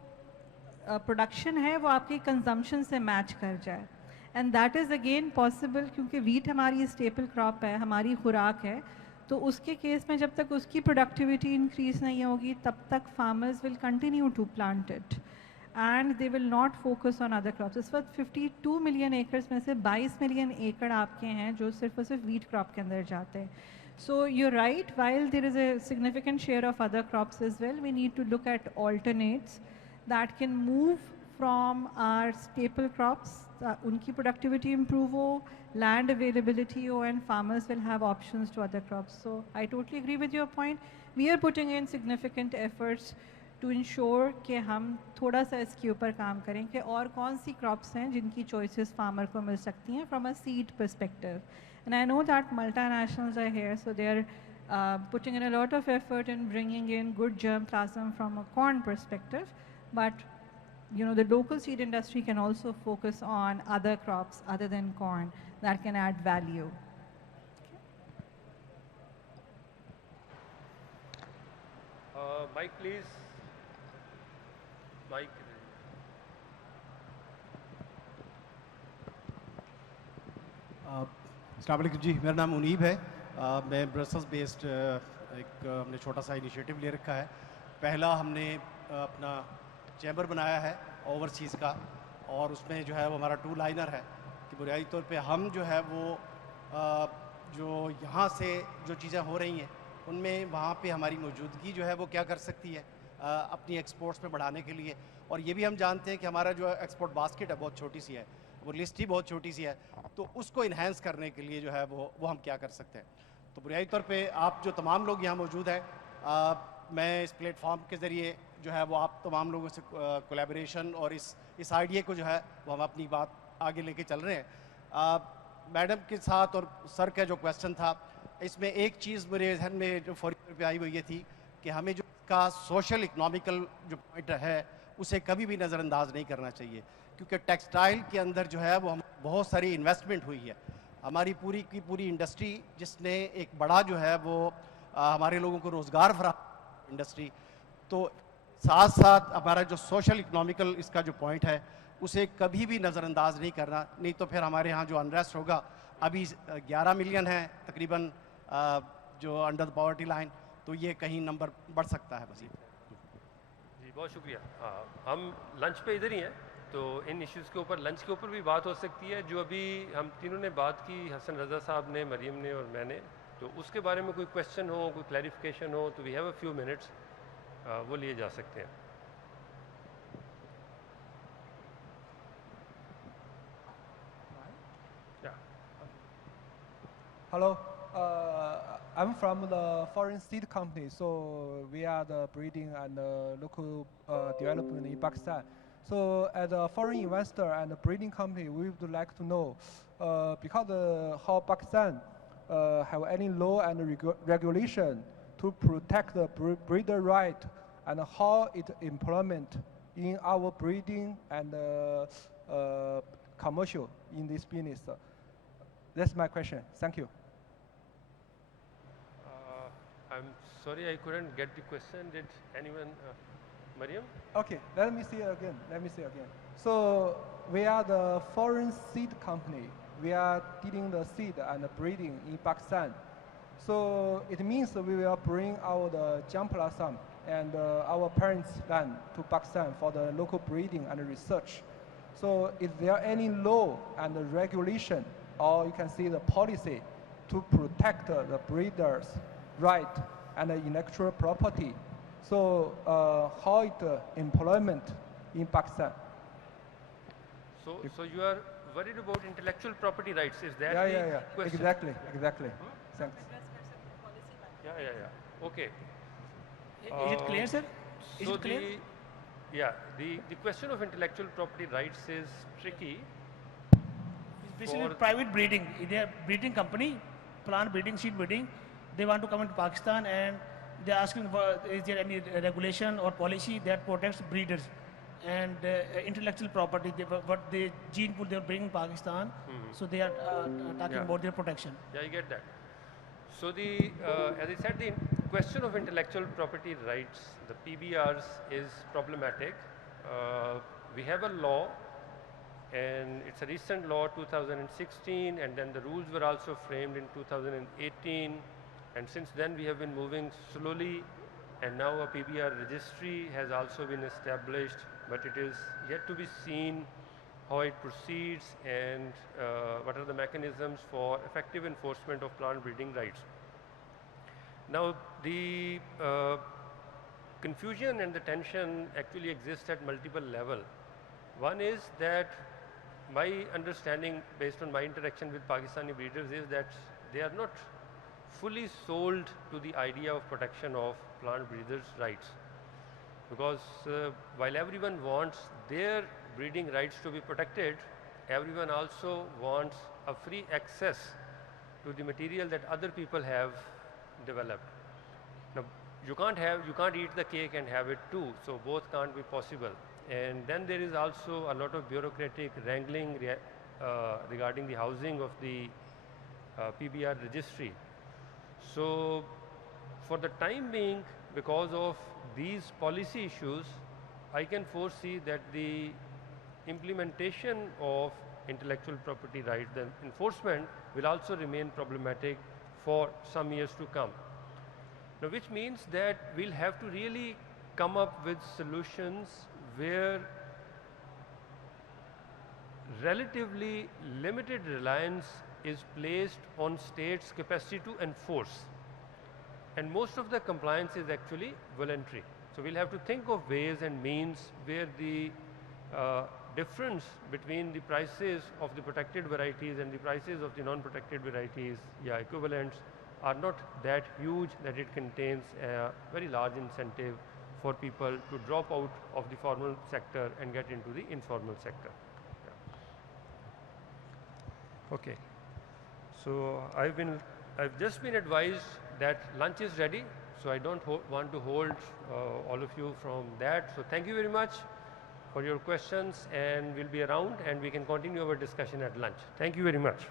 production है वो आपकी consumption से match कर जाए. And that is again possible क्योंकि wheat हमारी staple crop है, हमारी खुराक है. तो उसके केस में जब तक उसकी प्रोडक्टिविटी इंक्रीज नहीं होगी तब तक farmers will continue to plant it and they will not focus on other crops. इस वक्त 52 मिलियन एकर्स में से 22 मिलियन एकड़ आपके हैं जो सिर्फ और सिर्फ वीट क्रॉप के अंदर जाते हैं. So you right, while there is a significant share of other crops as well, we need to look at alternates that can move from our staple crops. उनकी प्रोडक्टिविटी improve हो, land availability हो, and farmers will have options to other crops. So I totally agree with your point. We are putting in significant efforts to ensure कि हम थोड़ा सा इसके ऊपर काम करें कि और कौन सी crops हैं जिनकी choices farmer को मिल सकती हैं from a seed perspective. And I know that multinationals are here, so they are putting in a lot of effort in bringing in good germplasm from a corn perspective, but you know, the local seed industry can also focus on other crops other than corn that can add value. Mike, please. Mike. अस्सलाम वालेकुम जी, मेरा नाम मुनीब है. मैं Brussels based एक हमने छोटा सा इनिशिएटिव ले रखा है. पहला हमने अपना चैम्बर बनाया है ओवरसीज़ का, और उसमें जो है वो हमारा 2 लाइनर है कि बुनियादी तौर पे हम जो है वो जो यहाँ से जो चीज़ें हो रही हैं उनमें वहाँ पे हमारी मौजूदगी जो है वो क्या कर सकती है अपनी एक्सपोर्ट्स में बढ़ाने के लिए. और ये भी हम जानते हैं कि हमारा जो एक्सपोर्ट बास्केट है बहुत छोटी सी है, वो लिस्ट ही बहुत छोटी सी है, तो उसको इन्हेंस करने के लिए जो है वो हम क्या कर सकते हैं. तो बुनियादी तौर पे आप जो तमाम लोग यहाँ मौजूद हैं, मैं इस प्लेटफॉर्म के ज़रिए जो है वो आप तमाम लोगों से कोलैबोरेशन और इस आइडिया को जो है वो हम अपनी बात आगे लेके चल रहे हैं. मैडम के साथ और सर का जो क्वेश्चन था, इसमें एक चीज़ मेरे जहन में जो फौरी तौर पे आई वो ये थी कि हमें जो इसका सोशल इकनॉमिकल जो पॉइंट है उसे कभी भी नज़रअंदाज नहीं करना चाहिए, क्योंकि टेक्सटाइल के अंदर जो है वो हम बहुत सारी इन्वेस्टमेंट हुई है. हमारी पूरी की पूरी इंडस्ट्री जिसने एक बड़ा जो है वो हमारे लोगों को रोज़गार फराहम इंडस्ट्री, तो साथ साथ हमारा जो सोशल इकोनॉमिकल इसका जो पॉइंट है उसे कभी भी नज़रअंदाज नहीं करना, नहीं तो फिर हमारे यहाँ जो अनरेस्ट होगा, अभी 11 मिलियन है तकरीबन जो अंडर द पॉवर्टी लाइन, तो ये कहीं नंबर बढ़ सकता है मज़ीद। जी बहुत शुक्रिया। हाँ, हम लंच पे इधर ही हैं, तो इन इश्यूज़ के ऊपर लंच के ऊपर भी बात हो सकती है। जो अभी हम तीनों ने बात की, हसन रज़ा साहब ने, मरियम ने और मैंने, तो उसके बारे में कोई क्वेश्चन हो, कोई क्लैरिफिकेशन हो, तो we have a few minutes, वो लिए जा सकते हैं। Hello, I'm from the foreign seed company, so we are the breeding and local development in Pakistan. So as a foreign investor and a breeding company, we would like to know, because how Pakistan have any law and regulation to protect the breeder right, and how it implement in our breeding and commercial in this business. That's my question. Thank you. I'm sorry I couldn't get the question. Did anyone, Mariam? Okay, let me see again. So we are the foreign seed company. We are dealing the seed and the breeding in Pakistan. So it means we will bring our the Jamplasam and our parents' land to Pakistan for the local breeding and research. So is there any law and regulation, or you can see the policy to protect the breeders' right and intellectual property? So how it employment in Pakistan? So you are worried about intellectual property rights? Is that Yeah. question? Exactly. Thanks. Yeah. Okay. Is it clear, sir? Is it clear? The question of intellectual property rights is tricky. It's basically private breeding. They're breeding company, plant breeding, seed breeding. They want to come into Pakistan and they're asking for, is there any regulation or policy that protects breeders and intellectual property, what the gene pool they're bringing Pakistan. So they are talking about their protection. Yeah, I get that. So the, as I said, the question of intellectual property rights, the PBRs, is problematic. We have a law, and it's a recent law, 2016, and then the rules were also framed in 2018, and since then we have been moving slowly, and now a PBR registry has also been established, but it is yet to be seen how it proceeds and what are the mechanisms for effective enforcement of plant breeding rights. Now the confusion and the tension actually exist at multiple levels. One is that my understanding based on my interaction with Pakistani breeders is that they are not fully sold to the idea of protection of plant breeders' rights, because while everyone wants their breeding rights to be protected, everyone also wants a free access to the material that other people have developed. Now you can't eat the cake and have it too, so both can't be possible. And then there is also a lot of bureaucratic wrangling regarding the housing of the PBR registry. So for the time being, because of these policy issues, I can foresee that the implementation of intellectual property rights, the enforcement, will also remain problematic for some years to come. Now, which means that we'll have to really come up with solutions where relatively limited reliance is placed on states' capacity to enforce. And most of the compliance is actually voluntary. So we'll have to think of ways and means where the difference between the prices of the protected varieties and the prices of the non-protected varieties, equivalents, are not that huge that it contains a very large incentive for people to drop out of the formal sector and get into the informal sector. Okay. So I've just been advised that lunch is ready, so I don't want to hold all of you from that. So thank you very much for your questions, and we'll be around and we can continue our discussion at lunch. Thank you very much.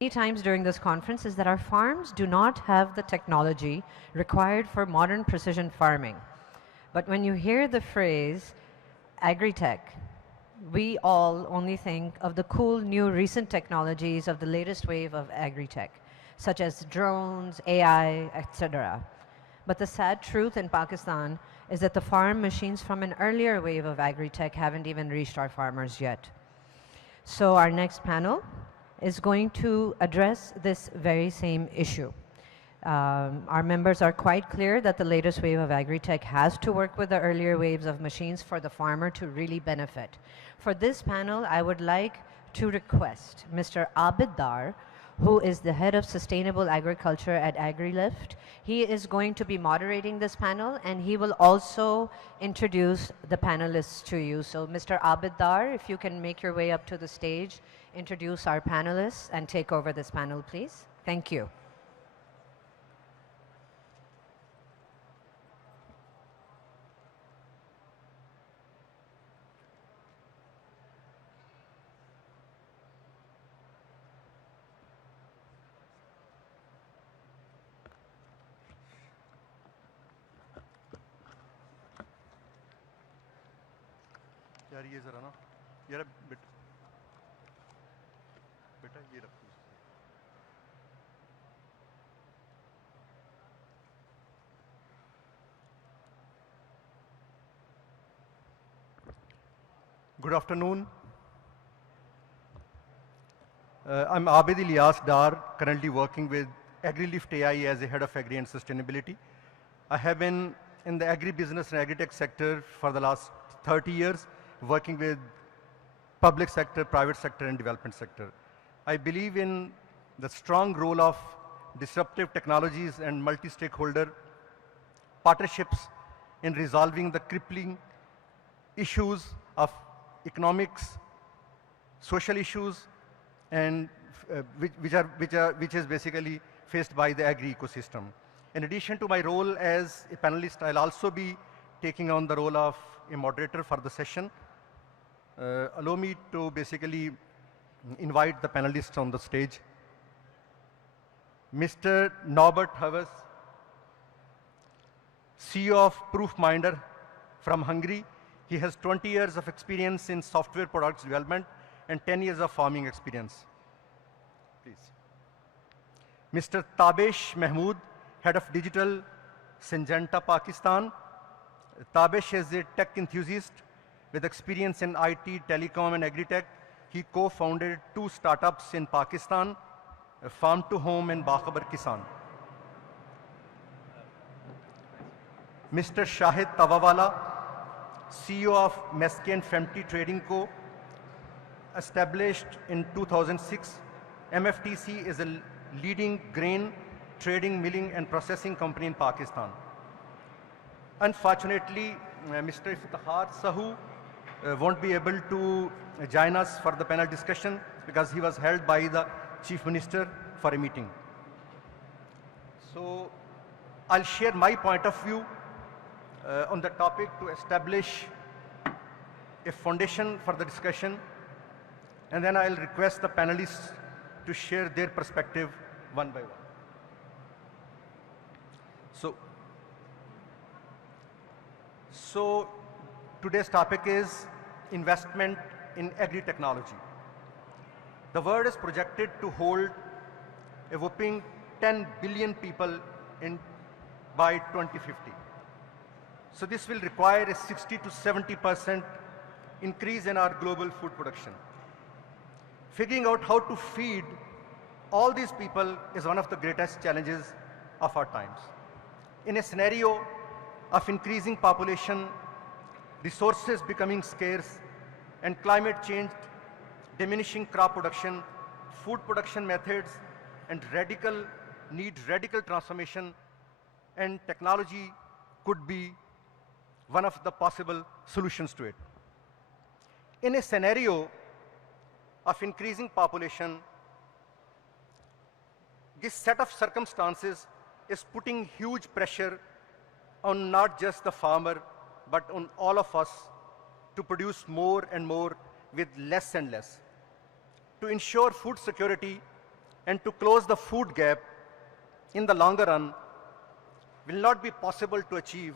many times during this conference is that our farms do not have the technology required for modern precision farming. But when you hear the phrase agri-tech, we all only think of the cool new recent technologies of the latest wave of agri-tech, such as drones, AI, etc. But the sad truth in Pakistan is that the farm machines from an earlier wave of agri-tech haven't even reached our farmers yet. So our next panel is going to address this very same issue. Our members are quite clear that the latest wave of agri-tech has to work with the earlier waves of machines for the farmer to really benefit. For this panel, I would like to request Mr. Abid Dar, who is the head of sustainable agriculture at AgriLift. He is going to be moderating this panel, and he will also introduce the panelists to you. So Mr. Abid Dar, if you can make your way up to the stage, introduce our panelists and take over this panel, please. Thank you. यार ये जरा ना यार बेटा ये रख Good afternoon. I'm Abid Ilyas Dar, currently working with AgriLift AI as a head of agri and sustainability. I have been in the agri-business and agri-tech sector for the last 30 years, working with public sector, private sector, and development sector. I believe in the strong role of disruptive technologies and multi-stakeholder partnerships in resolving the crippling issues of economics, social issues, and which is basically faced by the agri ecosystem. In addition to my role as a panelist, I'll also be taking on the role of a moderator for the session. Allow me to basically invite the panelists on the stage. Mr. Norbert Havas, CEO of Proofminder from Hungary. He has 20 years of experience in software products development and 10 years of farming experience. Please. Mr. Tabesh Mahmood, Head of Digital, Syngenta, Pakistan. Tabesh is a tech enthusiast with experience in IT, telecom, and agri-tech. He co-founded 2 startups in Pakistan, Farm to Home and Bakhabar Kisan. Mr. Shahid Tawawala, CEO of Meske and Femti Trading Co., established in 2006. MFTC is a leading grain trading, milling, and processing company in Pakistan. Unfortunately, Mr. Iftihar Sahu won't be able to join us for the panel discussion because he was held by the Chief Minister for a meeting. So I'll share my point of view on the topic to establish a foundation for the discussion, and then I'll request the panelists to share their perspective one by one. So today's topic is investment in agri-technology. The world is projected to hold a whopping 10 billion people by 2050. So this will require a 60 to 70% increase in our global food production. Figuring out how to feed all these people is one of the greatest challenges of our times. In a scenario of increasing population, resources becoming scarce, and climate change, diminishing crop production, food production methods, and radical transformation, and technology could be one of the possible solutions to it. In a scenario of increasing population, this set of circumstances is putting huge pressure on not just the farmer, but on all of us to produce more and more with less and less. To ensure food security and to close the food gap in the longer run will not be possible to achieve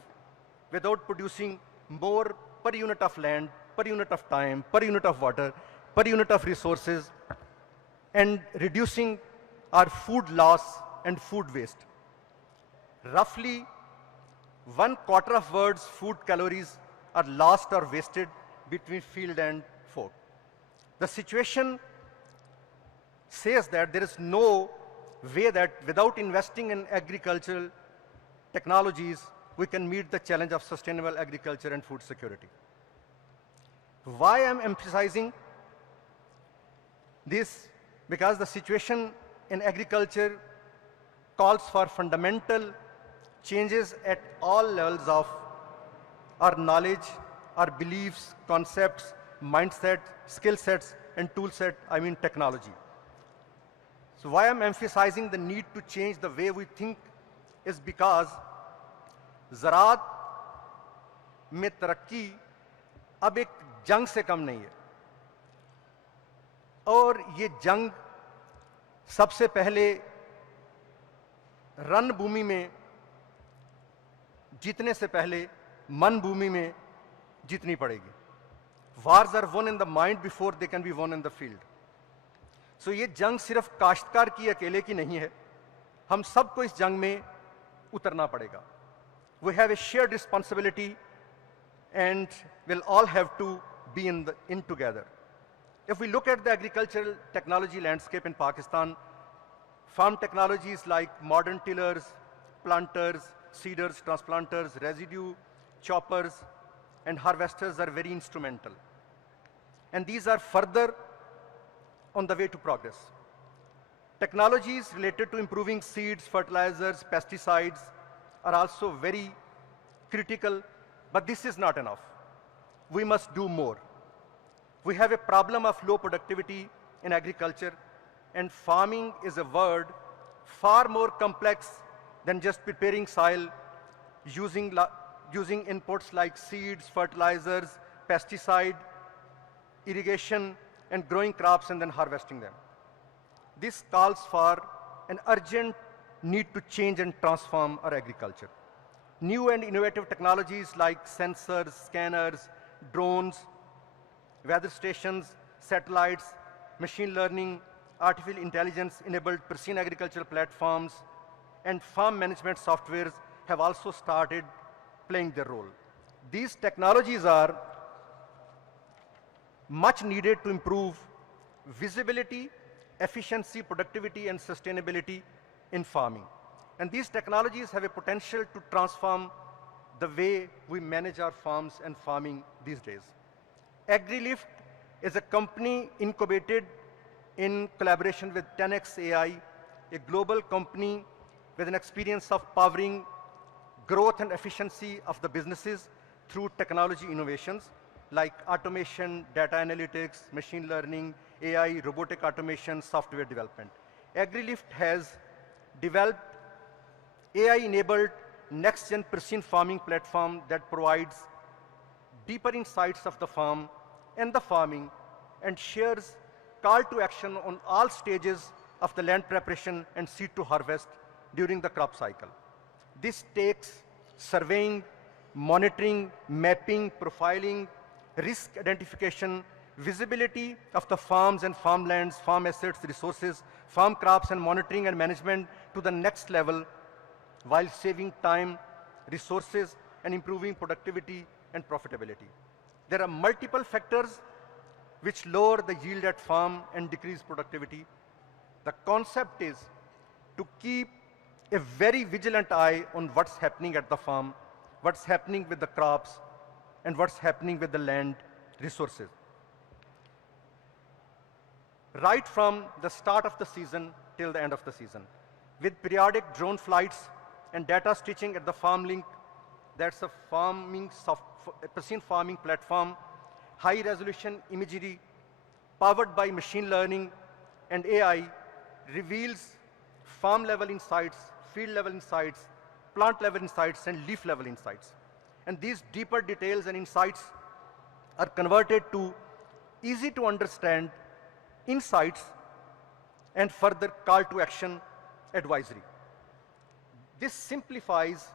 without producing more per unit of land, per unit of time, per unit of water, per unit of resources, and reducing our food loss and food waste. Roughly 1/4 of world's food calories are lost or wasted between field and fork. The situation says that there is no way that without investing in agricultural technologies, we can meet the challenge of sustainable agriculture and food security. Why I'm emphasizing this? Because the situation in agriculture calls for fundamental changes at all levels of our knowledge, our beliefs, concepts, mindset, skill sets, and tool set, I mean technology. So why I'm emphasizing the need to change the way we think is because ज़राअत में तरक्की अब एक जंग से कम नहीं है, और ये जंग सबसे पहले रन भूमि में जीतने से पहले मन भूमि में जीतनी पड़ेगी. Wars are won in the mind before they can be won in the field. So ये जंग सिर्फ काश्तकार की अकेले की नहीं है, हम सबको इस जंग में उतरना पड़ेगा. We have a shared responsibility and we'll all have to be in together. If we look at the agricultural technology landscape in Pakistan, farm technologies like modern tillers, planters, seeders, transplanters, residue, choppers, and harvesters are very instrumental. And these are further on the way to progress. Technologies related to improving seeds, fertilizers, pesticides are also very critical, but this is not enough. We must do more. We have a problem of low productivity in agriculture, and farming is a word far more complex than just preparing soil, using inputs like seeds, fertilizers, pesticide, irrigation, and growing crops and then harvesting them. This calls for an urgent need to change and transform our agriculture. New and innovative technologies like sensors, scanners, drones, weather stations, satellites, machine learning, artificial intelligence-enabled precision agricultural platforms, and farm management softwares have also started playing their role. These technologies are much needed to improve visibility, efficiency, productivity, and sustainability in farming. And these technologies have a potential to transform the way we manage our farms and farming these days. AgriLift is a company incubated in collaboration with 10x AI, a global company with an experience of powering growth and efficiency of the businesses through technology innovations like automation, data analytics, machine learning, AI, robotic automation, software development. AgriLift has developed AI-enabled next-gen precision farming platform that provides deeper insights of the farm and the farming and shares call to action on all stages of the land preparation and seed to harvest during the crop cycle. This takes surveying, monitoring, mapping, profiling, risk identification, visibility of the farms and farmlands, farm assets, resources, farm crops, and monitoring and management to the next level while saving time, resources, and improving productivity and profitability. There are multiple factors which lower the yield at farm and decrease productivity. The concept is to keep a very vigilant eye on what's happening at the farm, what's happening with the crops, and what's happening with the land resources. Right from the start of the season till the end of the season, with periodic drone flights and data stitching at the farm link, that's a precision farming platform, high resolution imagery powered by machine learning and AI reveals farm level insights, field level insights, plant level insights, and leaf level insights. And these deeper details and insights are converted to easy to understand insights and further call to action advisory. This simplifies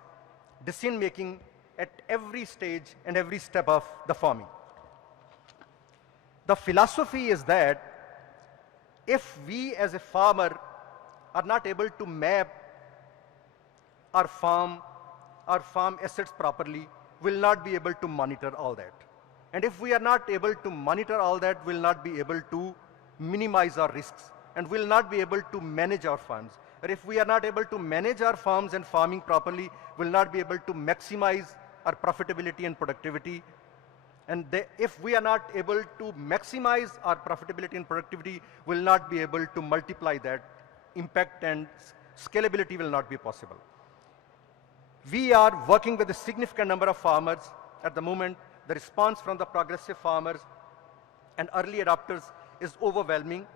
decision making at every stage and every step of the farming. The philosophy is that if we as a farmer are not able to map our farm assets properly, we'll not be able to monitor all that. And if we are not able to monitor all that, we'll not be able to minimize our risks and we'll not be able to manage our farms. Or if we are not able to manage our farms and farming properly, we'll not be able to maximize our profitability and productivity. And if we are not able to maximize our profitability and productivity, we'll not be able to multiply that. Impact and scalability will not be possible. We are working with a significant number of farmers at the moment. The response from the progressive farmers and early adopters is overwhelming.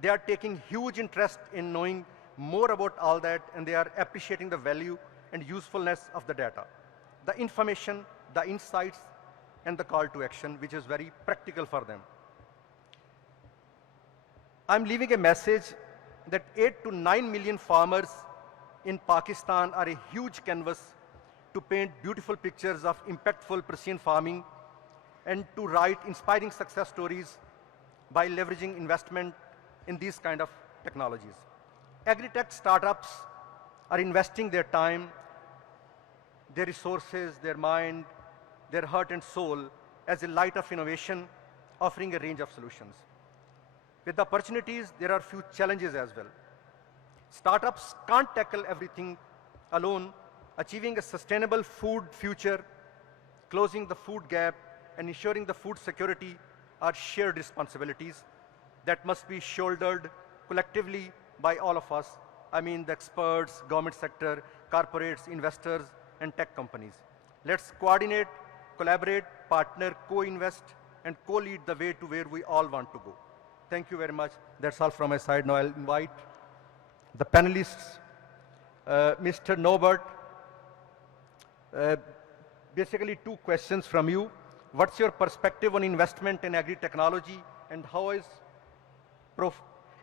They are taking huge interest in knowing more about all that, and they are appreciating the value and usefulness of the data, the information, the insights, and the call to action, which is very practical for them. I'm leaving a message that 8 to 9 million farmers in Pakistan are a huge canvas to paint beautiful pictures of impactful precision farming and to write inspiring success stories by leveraging investment in these kind of technologies. Agri-tech startups are investing their time, their resources, their mind, their heart and soul as a light of innovation, offering a range of solutions. With the opportunities, there are few challenges as well. Startups can't tackle everything alone. Achieving a sustainable food future, closing the food gap, and ensuring the food security are shared responsibilities that must be shouldered collectively by all of us. I mean the experts, government sector, corporates, investors, and tech companies. Let's coordinate, collaborate, partner, co-invest, and co-lead the way to where we all want to go. Thank you very much. That's all from my side. Now I'll invite the panelists, Mr. Norbert. Basically, two questions from you. What's your perspective on investment in agri-technology, and how is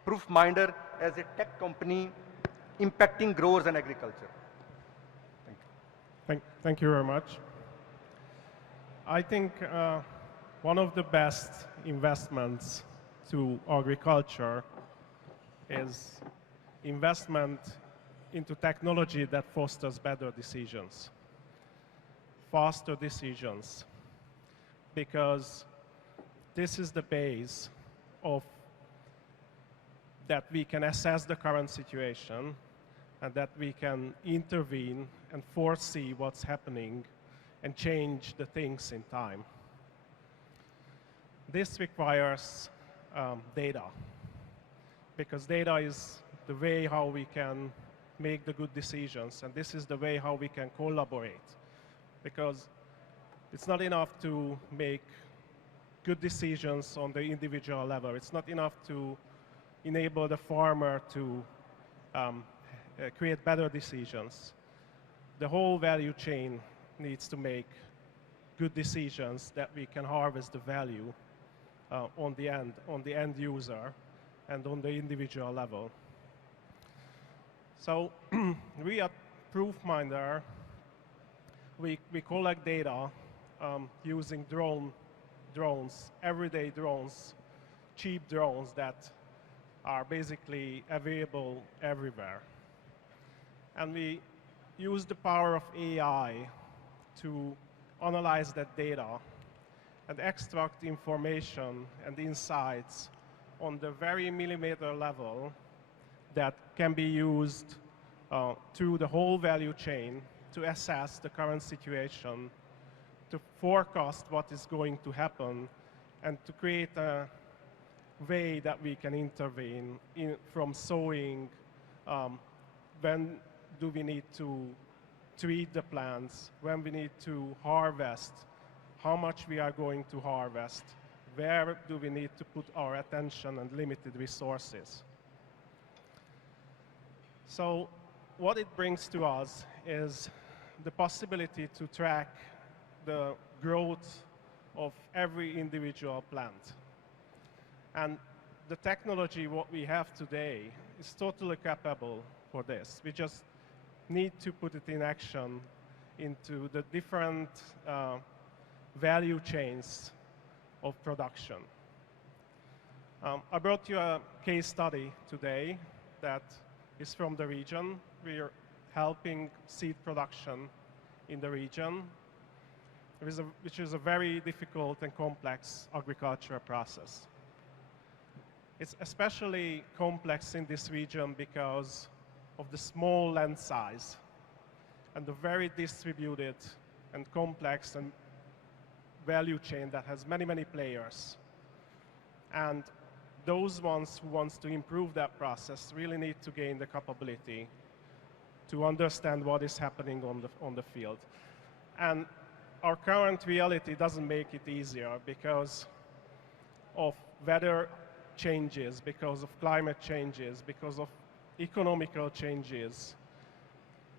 Proofminder as a tech company impacting growers and agriculture? Thank you. Thank you very much. I think one of the best investments to agriculture is investment into technology that fosters better decisions, faster decisions, because this is the base of that we can assess the current situation and that we can intervene and foresee what's happening and change the things in time. This requires data, because data is the way how we can make the good decisions, and this is the way how we can collaborate, because it's not enough to make good decisions on the individual level. It's not enough to enable the farmer to create better decisions. The whole value chain needs to make good decisions that we can harvest the value on the end user and on the individual level. So we at Proofminder, we collect data using drones, everyday drones, cheap drones that are basically available everywhere. And we use the power of AI to analyze that data and extract information and insights on the very millimeter level that can be used through the whole value chain to assess the current situation, to forecast what is going to happen, and to create a way that we can intervene from sowing, when do we need to treat the plants, when we need to harvest, how much we are going to harvest, where do we need to put our attention and limited resources. So what it brings to us is the possibility to track the growth of every individual plant. And the technology, what we have today, is totally capable for this. We just need to put it in action into the different value chains of production. I brought you a case study today that is from the region. We are helping seed production in the region, which is a very difficult and complex agricultural process. It's especially complex in this region because of the small land size and the very distributed and complex and value chain that has many, many players. And those ones who want to improve that process really need to gain the capability to understand what is happening on the field. And our current reality doesn't make it easier because of weather changes, because of climate changes, because of economical changes.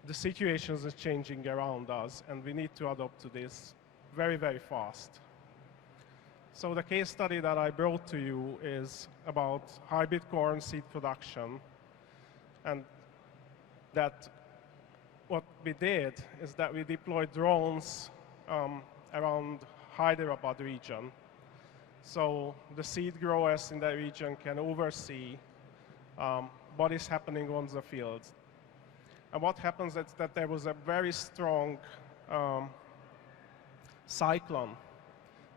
The situations are changing around us, and we need to adapt to this very, very fast. So the case study that I brought to you is about hybrid corn seed production, and that what we did is that we deployed drones around Hyderabad region. So the seed growers in that region can oversee what is happening on the field. And what happens is that there was a very strong cyclone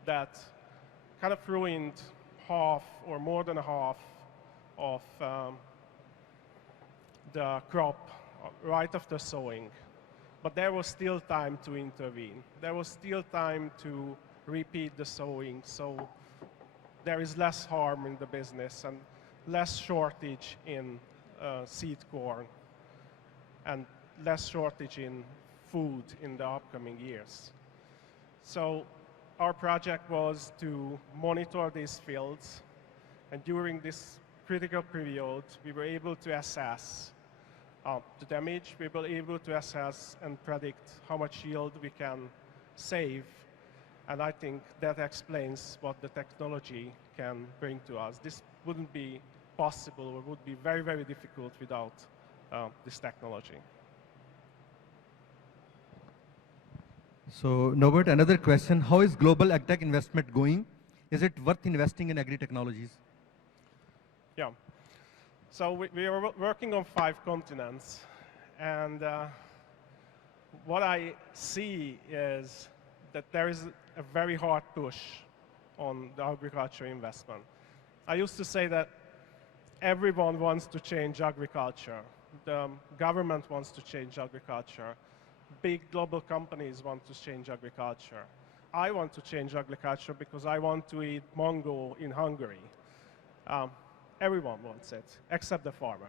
that kind of ruined half or more than half of the crop right after sowing. But there was still time to intervene. There was still time to repeat the sowing, so there is less harm in the business and less shortage in seed corn and less shortage in food in the upcoming years. So our project was to monitor these fields, and during this critical period, we were able to assess the damage. We were able to assess and predict how much yield we can save, and I think that explains what the technology can bring to us. This wouldn't be possible or would be very, very difficult without this technology. So, Norbert, another question. How is global agtech investment going? Is it worth investing in agri-technologies? Yeah. So we are working on 5 continents. And what I see is that there is a very hard push on the agriculture investment. I used to say that everyone wants to change agriculture. The government wants to change agriculture. Big global companies want to change agriculture. I want to change agriculture because I want to eat mango in Hungary. Everyone wants it, except the farmer.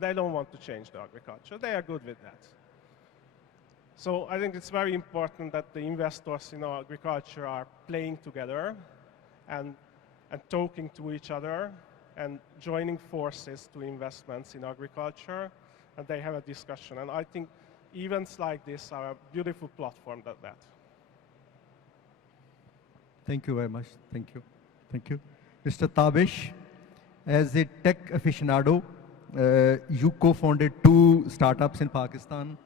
They don't want to change the agriculture. They are good with that. So I think it's very important that the investors in agriculture are playing together and talking to each other and joining forces to investments in agriculture, and they have a discussion. And I think events like this are a beautiful platform for that. Thank you very much. Thank you. Thank you. Mr. Tabish, as a tech aficionado, you co-founded 2 startups in Pakistan.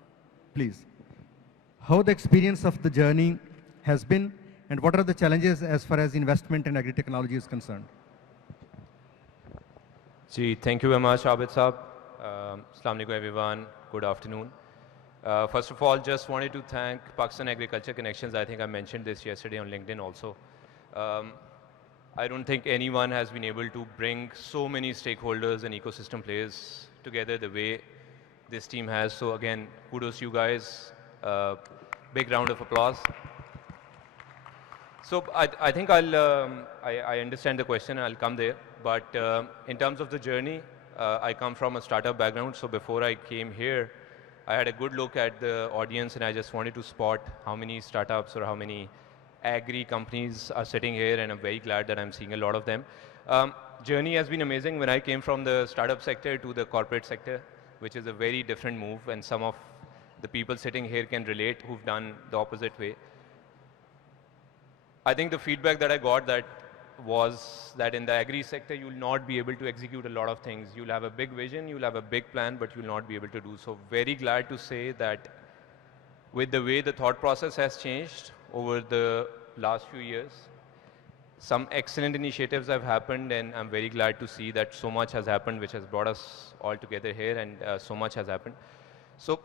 Please, how the experience of the journey has been, and what are the challenges as far as investment in agri-technology is concerned? Ji, thank you very much, Abid Saab. Assalamu alaikum, everyone. Good afternoon. First of all, just wanted to thank Pakistan Agriculture Connections. I think I mentioned this yesterday on LinkedIn also. I don't think anyone has been able to bring so many stakeholders and ecosystem players together the way this team has. So again, kudos to you guys. Big round of applause. So I think I understand the question and I'll come there. But in terms of the journey, I come from a startup background. So before I came here, I had a good look at the audience and I just wanted to spot how many startups or how many agri companies are sitting here, and I'm very glad that I'm seeing a lot of them. Journey has been amazing. When I came from the startup sector to the corporate sector, which is a very different move, and some of the people sitting here can relate who've done the opposite way. I think the feedback that I got that was that in the agri sector, you'll not be able to execute a lot of things. You'll have a big vision, you'll have a big plan, but you'll not be able to do so. Very glad to say that with the way the thought process has changed over the last few years, some excellent initiatives have happened, and I'm very glad to see that so much has happened, which has brought us all together here, and so much has happened. So,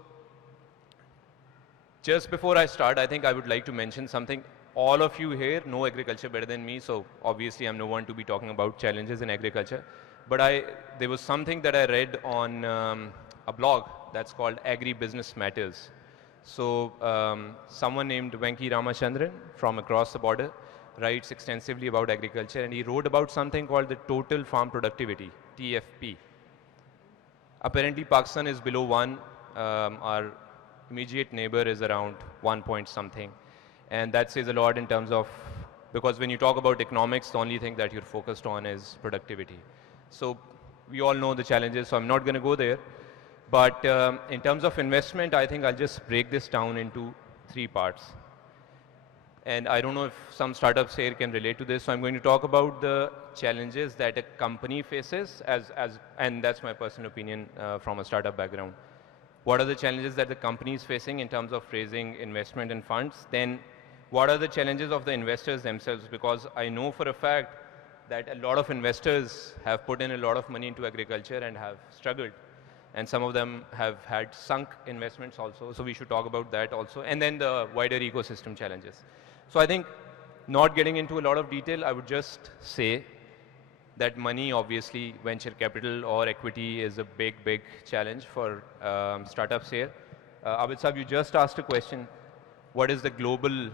just before I start, I think I would like to mention something. All of you here know agriculture better than me, so obviously I'm no one to be talking about challenges in agriculture. But there was something that I read on a blog that's called Agri-Business Matters. So someone named Venki Ramachandran from across the border writes extensively about agriculture, and he wrote about something called the total farm productivity, TFP. Apparently Pakistan is below 1. Our immediate neighbor is around 1 point something. And that says a lot in terms of, because when you talk about economics, the only thing that you're focused on is productivity. So we all know the challenges, so I'm not going to go there. But in terms of investment, I think I'll just break this down into 3 parts. And I don't know if some startups here can relate to this, so I'm going to talk about the challenges that a company faces, and that's my personal opinion from a startup background. What are the challenges that the company is facing in terms of raising investment and funds? Then what are the challenges of the investors themselves? Because I know for a fact that a lot of investors have put in a lot of money into agriculture and have struggled. And some of them have had sunk investments also. So we should talk about that also. And then the wider ecosystem challenges. So I think, not getting into a lot of detail, I would just say that money, obviously, venture capital or equity is a big, big challenge for startups here. Abid Saab, you just asked a question. What is the global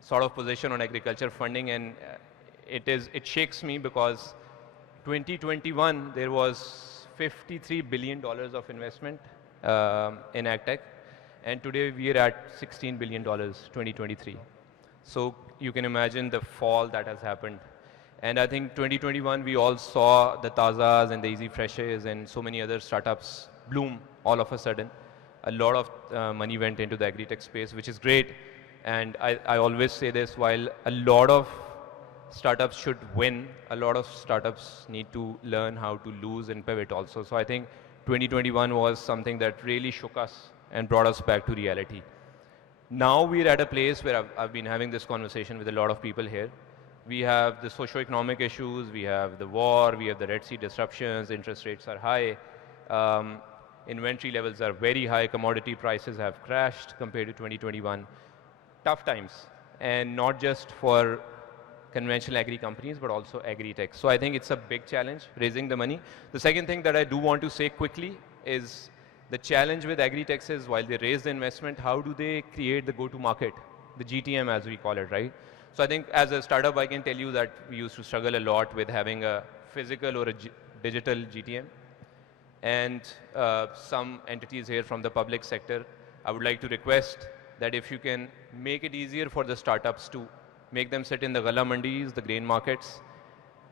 sort of position on agriculture funding? And it shakes me because 2021, there was $53 billion of investment in agtech. And today we are at $16 billion, 2023. So you can imagine the fall that has happened. And I think 2021, we all saw the Tazas and the Easy Freshes and so many other startups bloom all of a sudden. A lot of money went into the agri-tech space, which is great. And I always say this, while a lot of startups should win, a lot of startups need to learn how to lose and pivot also. So I think 2021 was something that really shook us and brought us back to reality. Now we're at a place where I've been having this conversation with a lot of people here. We have the socio-economic issues, we have the war, we have the Red Sea disruptions, interest rates are high, inventory levels are very high, commodity prices have crashed compared to 2021. Tough times, and not just for conventional agri companies, but also agri-tech. So I think it's a big challenge, raising the money. The second thing that I do want to say quickly is the challenge with agri-techs is, while they raise the investment, how do they create the go-to-market, the GTM as we call it, right? So I think as a startup, I can tell you that we used to struggle a lot with having a physical or a digital GTM. And some entities here from the public sector, I would like to request that if you can make it easier for the startups to make them sit in the gala mandis, the grain markets,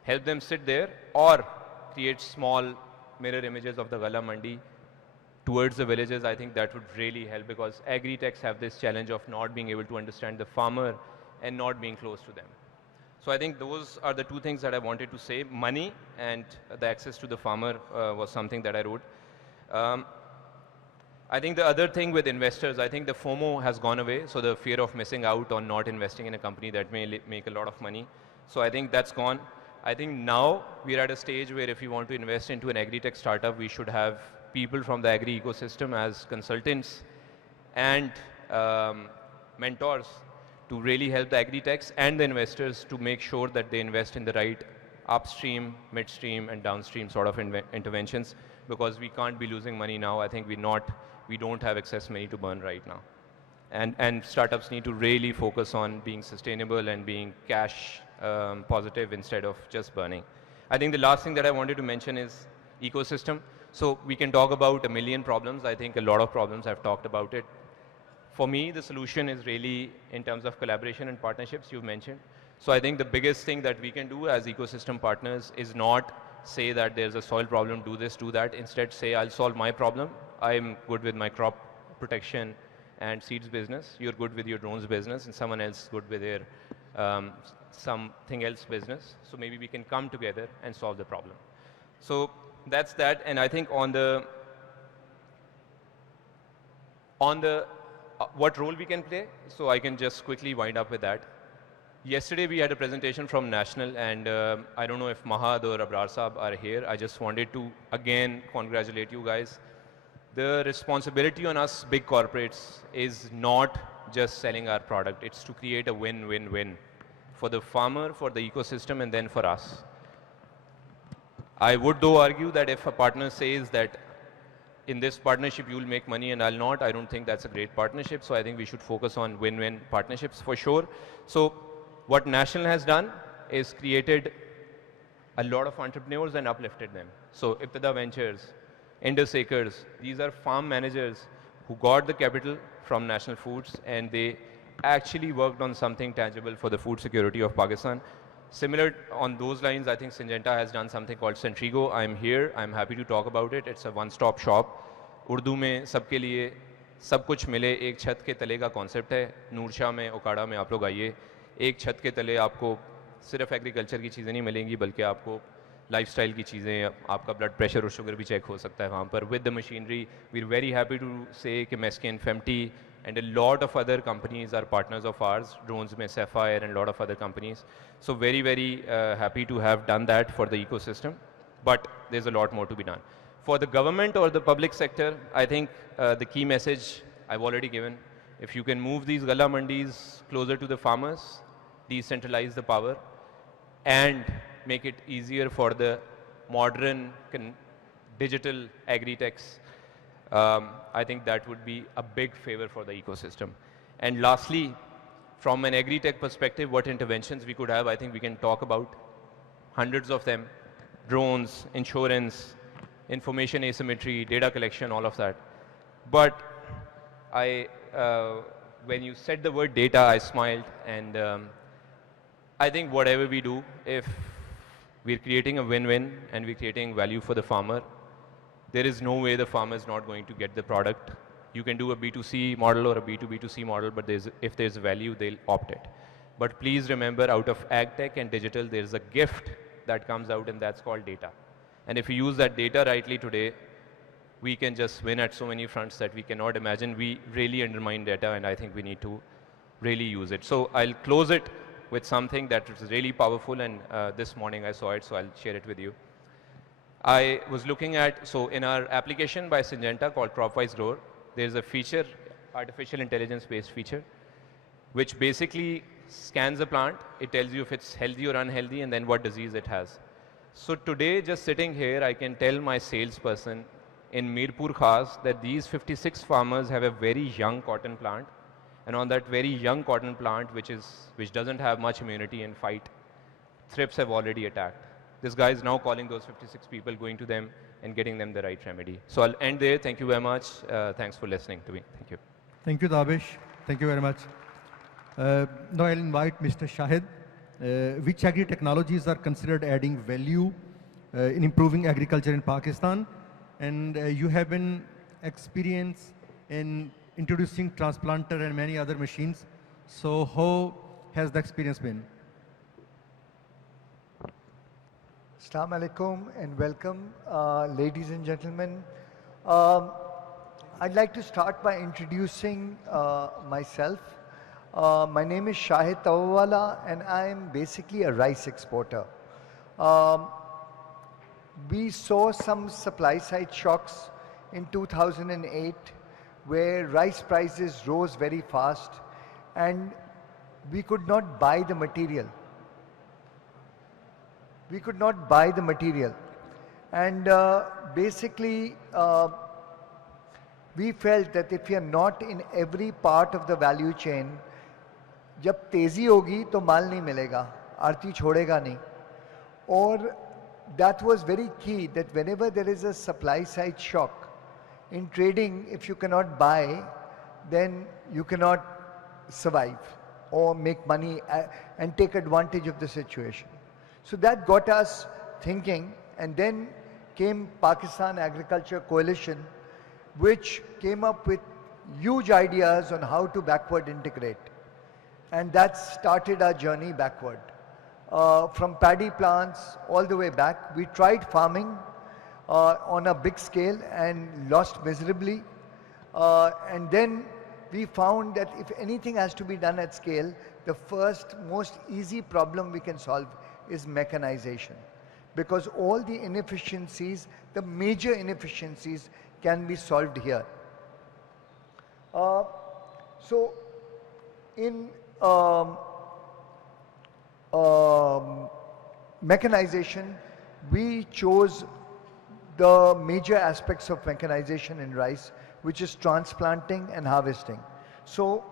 help them sit there, or create small mirror images of the gala mandi towards the villages. I think that would really help, because agri-techs have this challenge of not being able to understand the farmer and not being close to them. So I think those are the 2 things that I wanted to say. Money and the access to the farmer was something that I wrote. I think the other thing with investors, I think the FOMO has gone away, so the fear of missing out on not investing in a company that may make a lot of money. So I think that's gone. I think now we're at a stage where if you want to invest into an agri-tech startup, we should have people from the agri ecosystem as consultants and mentors to really help the agri-techs and the investors to make sure that they invest in the right upstream, midstream, and downstream sort of interventions, because we can't be losing money now. I think we don't have excess money to burn right now. And startups need to really focus on being sustainable and being cash positive instead of just burning. I think the last thing that I wanted to mention is ecosystem. So we can talk about a million problems. I think a lot of problems, I've talked about it. For me, the solution is really in terms of collaboration and partnerships you've mentioned. So I think the biggest thing that we can do as ecosystem partners is not say that there's a soil problem, do this, do that. Instead say, I'll solve my problem. I'm good with my crop protection and seeds business, you're good with your drones business, and someone else good with their something else business. So maybe we can come together and solve the problem. So that's that, and I think on the what role we can play, so I can just quickly wind up with that. Yesterday we had a presentation from National, and I don't know if Mahad or Abrar Saab are here. I just wanted to again congratulate you guys. The responsibility on us big corporates is not just selling our product, it's to create a win-win-win for the farmer, for the ecosystem, and then for us. I would though argue that if a partner says that in this partnership you will make money and I'll not, I don't think that's a great partnership. So I think we should focus on win-win partnerships for sure. So what National has done is created a lot of entrepreneurs and uplifted them. So Iptada Ventures, Indus Acres, these are farm managers who got the capital from National Foods, and they actually worked on something tangible for the food security of Pakistan. Similar on those lines, I think Syngenta has done something called Centrigo. I'm here, I'm happy to talk about it. It's a one-stop shop. Urdu में सबके लिए सब कुछ मिले एक छत के तले का कॉन्सेप्ट है. नूरशाह में, ओकाड़ा में आप लोग आइए. एक छत के तले आपको सिर्फ एग्रीकल्चर की चीज़ें नहीं मिलेंगी, बल्कि आपको लाइफस्टाइल की चीज़ें, आपका ब्लड प्रेशर और शुगर भी चेक हो सकता है वहाँ पर with the machinery. We are very happy to say कि मेस्किन, फेम्टी and a lot of other companies are partners of ours, drones mein Sapphire and a lot of other companies. So very, very happy to have done that for the ecosystem, but there's a lot more to be done. For the government or the public sector, I think the key message I've already given. If you can move these Galla Mandis closer to the farmers, decentralize the power, and make it easier for the modern digital agri-techs, I think that would be a big favor for the ecosystem. And lastly, from an agri-tech perspective, what interventions we could have, I think we can talk about hundreds of them. Drones, insurance, information asymmetry, data collection, all of that. But when you said the word data, I smiled, and I think whatever we do, if we're creating a win-win and we're creating value for the farmer, there is no way the farmer is not going to get the product. You can do a B2C model or a B2B2C model, but if there's value, they'll opt it. But please remember, out of ag tech and digital, there's a gift that comes out, and that's called data. And if you use that data rightly today, we can just win at so many fronts that we cannot imagine. We really undermine data, and I think we need to really use it. So I'll close it with something that is really powerful, and this morning I saw it, so I'll share it with you. I was looking at, so in our application by Syngenta called CropWise Grower, there's a feature, artificial intelligence-based feature, which basically scans the plant. It tells you if it's healthy or unhealthy, and then what disease it has. So today, just sitting here, I can tell my salesperson in Mirpur Khas that these 56 farmers have a very young cotton plant, and on that very young cotton plant, which doesn't have much immunity and fight, thrips have already attacked. This guy is now calling those 56 people, going to them and getting them the right remedy. So I'll end there. Thank you very much. Thanks for listening to me. Thank you. Thank you, Tabish. Thank you very much. Now I'll invite Mr. Shahid. Which agri-technologies are considered adding value in improving agriculture in Pakistan? And you have been experienced in introducing transplanter and many other machines. So how has the experience been? Assalamu alaikum and welcome, ladies and gentlemen. I'd like to start by introducing myself. My name is Shahid Tawawala, and I'm basically a rice exporter. We saw some supply side shocks in 2008 where rice prices rose very fast and we could not buy the material. We could not buy the material. And basically, we felt that if we are not in every part of the value chain, जब तेजी होगी तो माल नहीं मिलेगा, आरती छोड़ेगा नहीं. और that was very key, that whenever there is a supply side shock in trading, if you cannot buy, then you cannot survive or make money and take advantage of the situation. So that got us thinking, and then came Pakistan Agriculture Coalition, which came up with, huge ideas on how to backward integrate. And that started our journey backward. From paddy plants all the way back, we tried farming on a big scale and lost miserably. And then we found that if anything has to be done at scale, the first most easy problem we can solve is mechanization. Because all the inefficiencies, the major inefficiencies, can be solved here. So in mechanization, we chose the major aspects of mechanization in rice, which is transplanting and harvesting. So,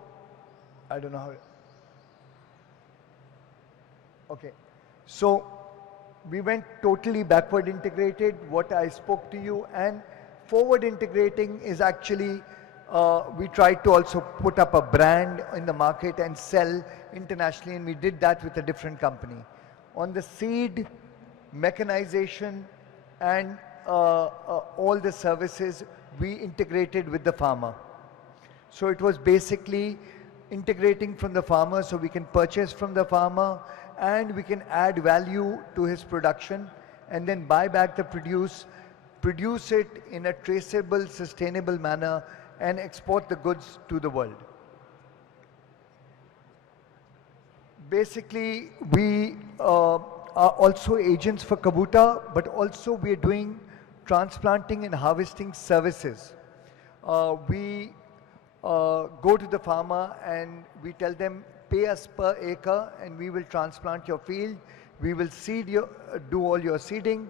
I don't know how. Okay. So, we went totally backward integrated, what I spoke to you, and forward integrating is actually, we tried to also put up a brand in the market and sell internationally, and we did that with a different company. On the seed, mechanization, and all the services, we integrated with the farmer. So it was basically integrating from the farmer so we can purchase from the farmer and we can add value to his production and then buy back the produce it in a traceable, sustainable manner and export the goods to the world. Basically, we are also agents for Kabuta, but also we are doing transplanting and harvesting services. We go to the farmer and we tell them, pay us per acre and we will transplant your field, we will seed do all your seeding,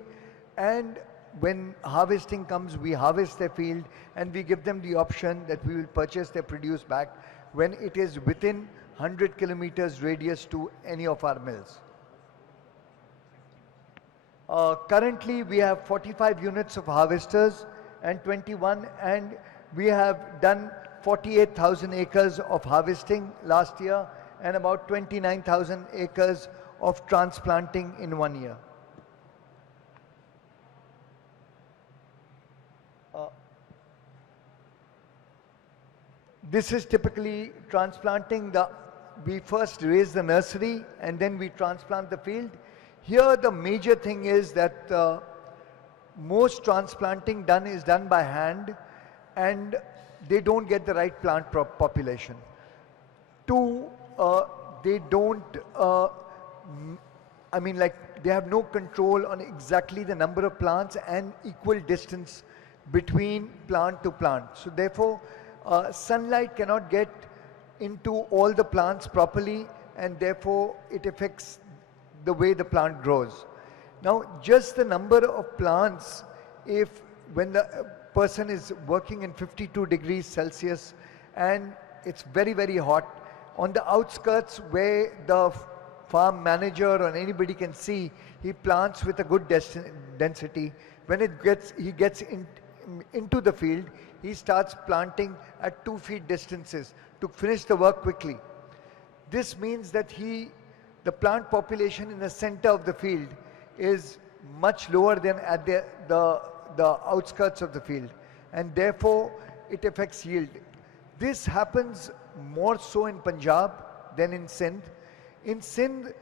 and when harvesting comes, we harvest their field and we give them the option that we will purchase their produce back when it is within 100 kilometers radius to any of our mills. Currently, we have 45 units of harvesters and 21, and we have done 48,000 acres of harvesting last year and about 29,000 acres of transplanting in 1 year. This is typically transplanting. We first raise the nursery and then we transplant the field. Here the major thing is that most transplanting is done by hand and they don't get the right plant population. Two, they don't, they have no control on exactly the number of plants and equal distance between plant to plant. So therefore, sunlight cannot get into all the plants properly and therefore it affects the way the plant grows. Now, just the number of plants, when the person is working in 52 degrees Celsius and it's very, very hot, on the outskirts where the farm manager or anybody can see, he plants with a good density. When he gets into the field, he starts planting at 2 feet distances to finish the work quickly. This means that the plant population in the center of the field is much lower than at the outskirts of the field, and therefore it affects yield. This happens more so in Punjab than in Sindh. In Sindh,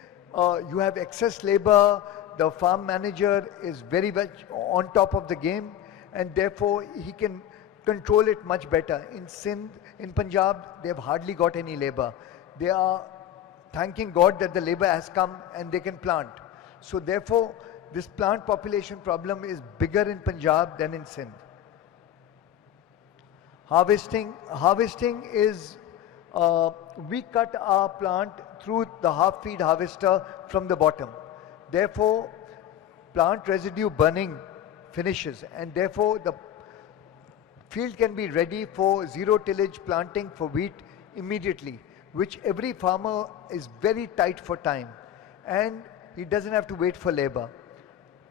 you have excess labor, the farm manager is very much on top of the game, and therefore he can control it much better. In Sindh, in Punjab, they have hardly got any labor. They are thanking God that the labor has come and they can plant. So therefore, this plant population problem is bigger in Punjab than in Sindh. Harvesting is, we cut our plant through the half-feed harvester from the bottom. Therefore, plant residue burning finishes, and therefore the field can be ready for zero tillage planting for wheat immediately, which every farmer is very tight for time and he doesn't have to wait for labor.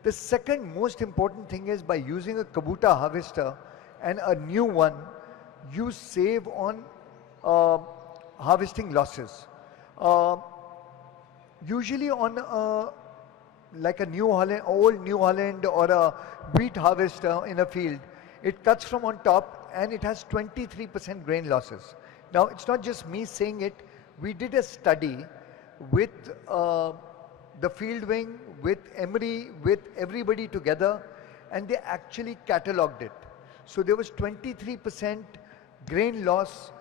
The second most important thing is by using a Kabuta harvester and a new one, you save on harvesting losses. Usually on like a old New Holland or a wheat harvester in a field, it cuts from on top and it has 23% grain losses. Now, it's not just me saying it. We did a study with the field wing, with Emory, with everybody together, and they actually catalogued it. So there was 23% grain loss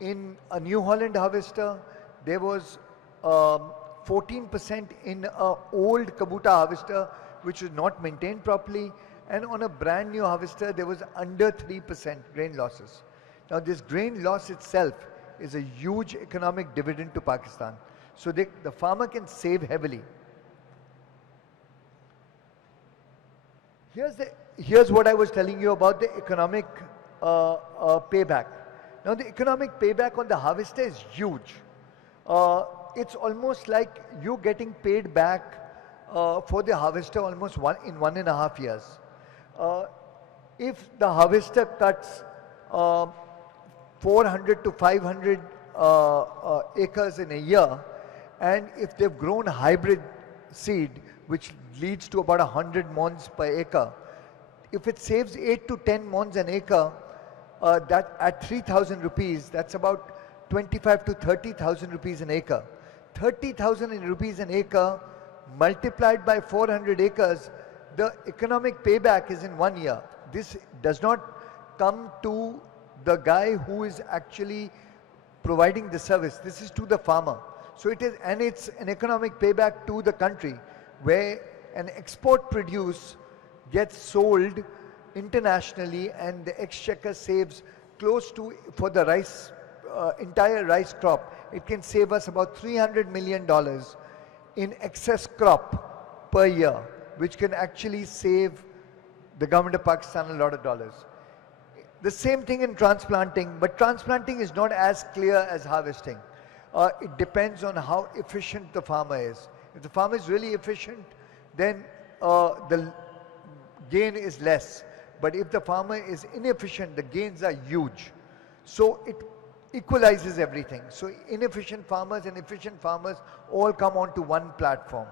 in a New Holland harvester. There was 14% in an old Kubota harvester, which was not maintained properly. And on a brand new harvester, there was under 3% grain losses. Now, this grain loss itself is a huge economic dividend to Pakistan. So the farmer can save heavily. Here's what I was telling you about the economic payback. Now, the economic payback on the harvester is huge. It's almost like you getting paid back for the harvester almost in 1.5 years. If the harvester cuts 400 to 500 acres in a year, and if they've grown hybrid seed, which leads to about 100 mons per acre, if it saves 8 to 10 mons an acre, that at 3,000 rupees, that's about 25 to 30,000 rupees an acre. 30,000 rupees an acre multiplied by 400 acres, the economic payback is in 1 year. This does not come to the guy who is actually providing the service. This is to the farmer. So it is, and it's an economic payback to the country, where an export produce gets sold internationally, and the exchequer saves close to, for the rice, entire rice crop, it can save us about $300 million in excess crop per year, which can actually save the government of Pakistan a lot of dollars. The same thing in transplanting, but transplanting is not as clear as harvesting. It depends on how efficient the farmer is. If the farmer is really efficient, then the gain is less. But if the farmer is inefficient, the gains are huge. So it equalizes everything. So inefficient farmers and efficient farmers all come onto one platform.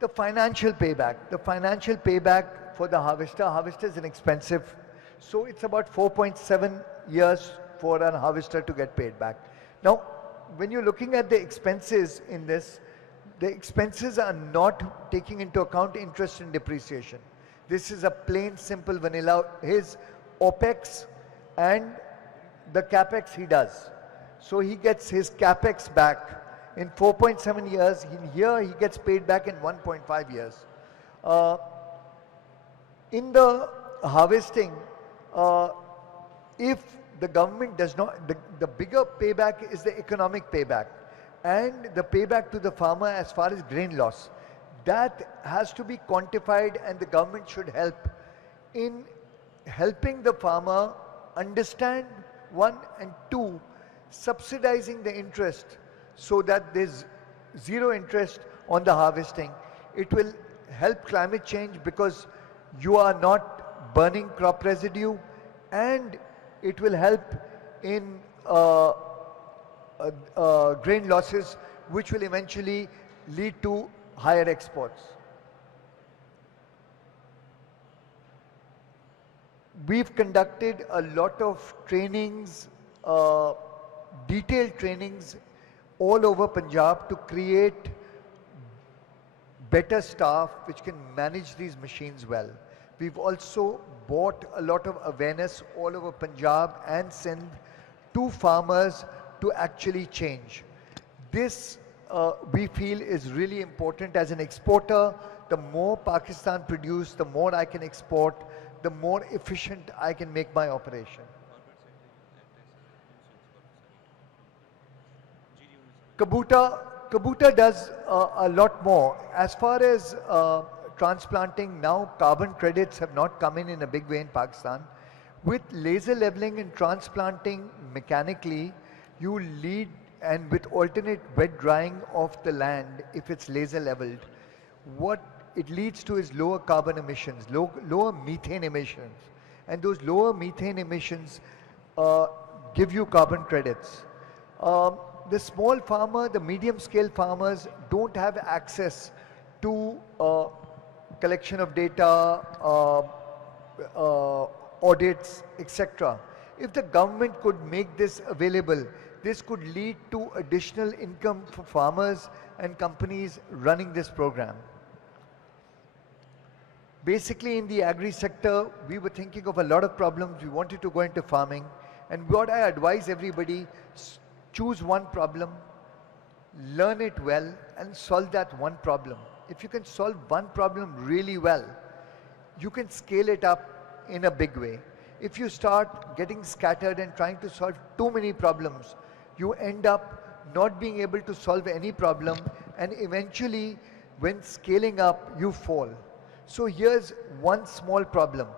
The financial payback. The financial payback for the harvester. Harvester is inexpensive. So it's about 4.7 years for an harvester to get paid back. Now, when you're looking at the expenses in this, the expenses are not taking into account interest and depreciation. This is a plain, simple, vanilla, his OPEX and the CAPEX he does. So he gets his CAPEX back in 4.7 years. Here he gets paid back in 1.5 years. In the harvesting, if the government does not, the bigger payback is the economic payback, and the payback to the farmer as far as grain loss. That has to be quantified, and the government should help in helping the farmer understand, one, and two, subsidizing the interest so that there's zero interest on the harvesting. It will help climate change because you are not burning crop residue, and it will help in grain losses, which will eventually lead to higher exports. We've conducted a lot of trainings, detailed trainings all over Punjab to create better staff which can manage these machines well. We've also brought a lot of awareness all over Punjab and Sindh to farmers to actually change. This we feel is really important as an exporter. The more Pakistan produce, the more I can export, the more efficient I can make my operation. Kubota does a lot more. As far as transplanting, now carbon credits have not come in a big way in Pakistan. With laser leveling and transplanting mechanically, you lead, and with alternate wet drying of the land, if it's laser leveled, what it leads to is lower carbon emissions, lower methane emissions. And those lower methane emissions give you carbon credits. The small farmer, the medium scale farmers don't have access to collection of data, audits, etc. If the government could make this available, this could lead to additional income for farmers and companies running this program. Basically, in the agri sector, we were thinking of a lot of problems. We wanted to go into farming. And what I advise everybody, choose one problem, learn it well, and solve that one problem. If you can solve one problem really well, you can scale it up in a big way. If you start getting scattered and trying to solve too many problems, you end up not being able to solve any problem, and eventually, when scaling up, you fall. So here's one small problem.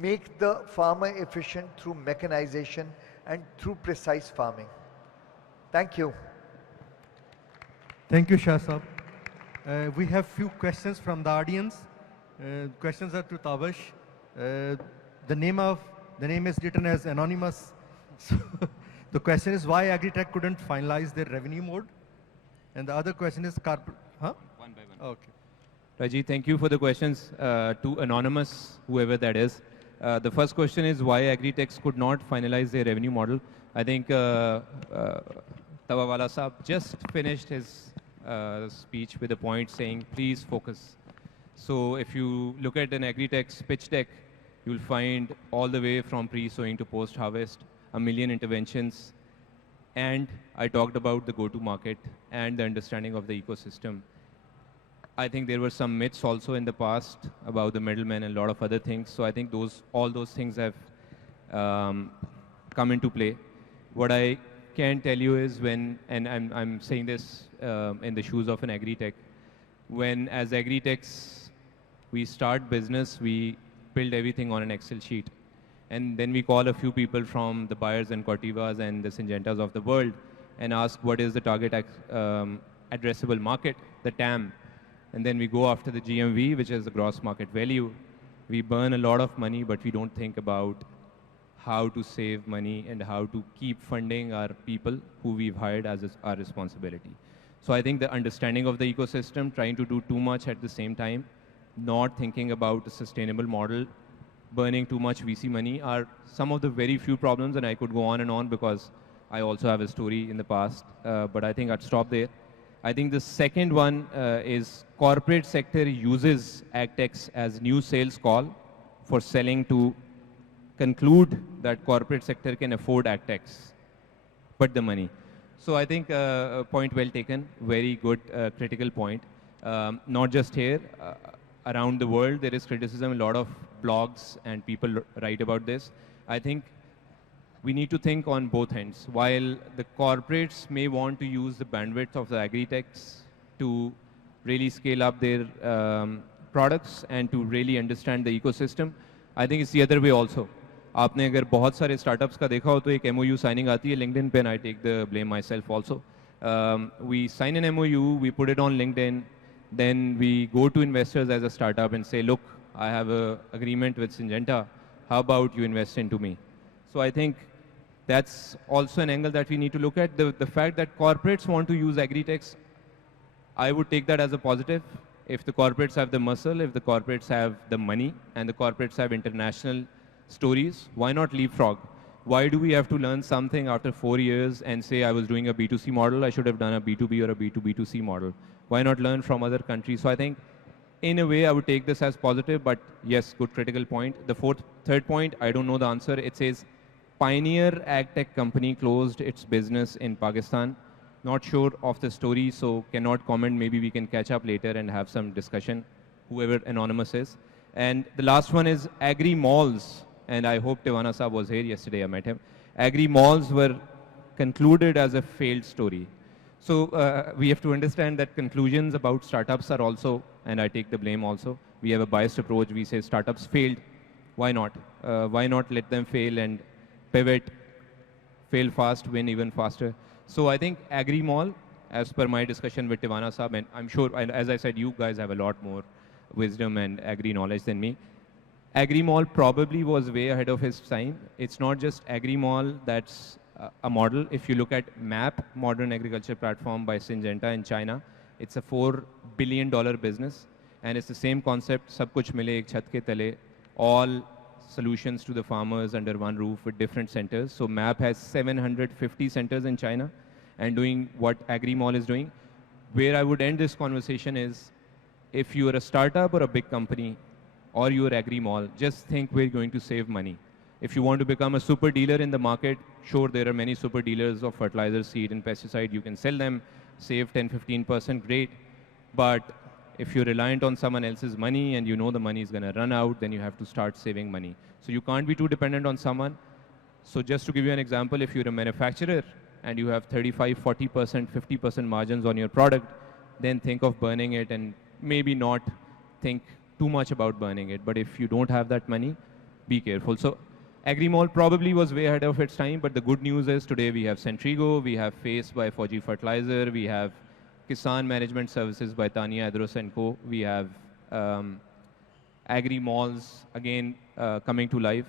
Make the farmer efficient through mechanization and through precise farming. Thank you. Thank you, Shah Sahab. We have few questions from the audience. Questions are to Tabash. The name is written as anonymous. So the question is why Agri-Tech couldn't finalize their revenue mode? And the other question is One by one. Okay. Raji, thank you for the questions to anonymous, whoever that is. The first question is why Agri-Techs could not finalize their revenue model. I think Tawawala Saab just finished his speech with a point saying, please focus. So if you look at an Agri-Tech's pitch deck, you'll find all the way from pre-sowing to post-harvest, 1 million interventions. And I talked about the go-to market and the understanding of the ecosystem. I think there were some myths also in the past about the middlemen and a lot of other things. So I think all those things have come into play. What I can tell you is when, and I'm saying this in the shoes of an Agri-Tech, when as Agri-Techs we start business, we build everything on an Excel sheet. And then we call a few people from the Bayers and Cortivas and the Syngentas of the world and ask what is the target addressable market, the TAM. And then we go after the GMV, which is the gross market value. We burn a lot of money, but we don't think about how to save money and how to keep funding our people who we've hired as our responsibility. So I think the understanding of the ecosystem, trying to do too much at the same time, not thinking about a sustainable model, burning too much VC money are some of the very few problems, and I could go on and on because I also have a story in the past, but I think I'd stop there. I think the second one is corporate sector uses AgTechs as new sales call for selling to conclude that corporate sector can afford AgTechs, but the money. So I think point well taken, very good critical point. Not just here, around the world there is criticism, a lot of blogs and people write about this. I think we need to think on both ends. While the corporates may want to use the bandwidth of the Agri-Techs to really scale up their products and to really understand the ecosystem, I think it's the other way also. आपने अगर बहुत सारे startups का देखा हो तो एक MOU signing आती है LinkedIn पे, and I take the blame myself also. We sign an MOU, we put it on LinkedIn, then we go to investors as a startup and say, look, I have an agreement with Syngenta, how about you invest into me? So I think that's also an angle that we need to look at. The fact that corporates want to use Agri-Techs, I would take that as a positive. If the corporates have the muscle, if the corporates have the money, and the corporates have international stories, why not leapfrog? Why do we have to learn something after 4 years and say I was doing a B2C model, I should have done a B2B or a B2B2C model? Why not learn from other countries? So I think in a way I would take this as positive, but yes, good critical point. The third point, I don't know the answer. It says Pioneer AgTech company closed its business in Pakistan. Not sure of the story, so cannot comment. Maybe we can catch up later and have some discussion, whoever anonymous is. And the last one is agri-malls. And I hope Tivana Saab was here yesterday, I met him. Agri-malls were concluded as a failed story. So we have to understand that conclusions about startups are also, and I take the blame also, we have a biased approach. We say startups failed. Why not? Why not let them fail and pivot, fail fast, win even faster? So I think agri-mall, as per my discussion with Tivana Saab, and I'm sure, as I said, you guys have a lot more wisdom and agri-knowledge than me. Agri-mall probably was way ahead of his time. It's not just agri-mall that's a model. If you look at MAP, Modern Agriculture Platform by Syngenta in China, it's a $4 billion business. And it's the same concept, sab kuch mile ek chhat ke tale, all solutions to the farmers under one roof with different centers. So MAP has 750 centers in China and doing what AgriMall is doing. Where I would end this conversation is, if you are a startup or a big company, or you are AgriMall, just think we're going to save money. If you want to become a super dealer in the market, sure, there are many super dealers of fertilizer, seed, and pesticide. You can sell them, save 10-15%, great. But if you're reliant on someone else's money and you know the money is going to run out, then you have to start saving money. So you can't be too dependent on someone. So just to give you an example, if you're a manufacturer and you have 35, 40%, 50% margins on your product, then think of burning it and maybe not think too much about burning it. But if you don't have that money, be careful. So AgriMall probably was way ahead of its time, but the good news is today we have Centrigo, we have Face by Fauji Fertilizer, we have Kisan Management Services by Tania Adros & Co. We have Agri-malls again coming to life.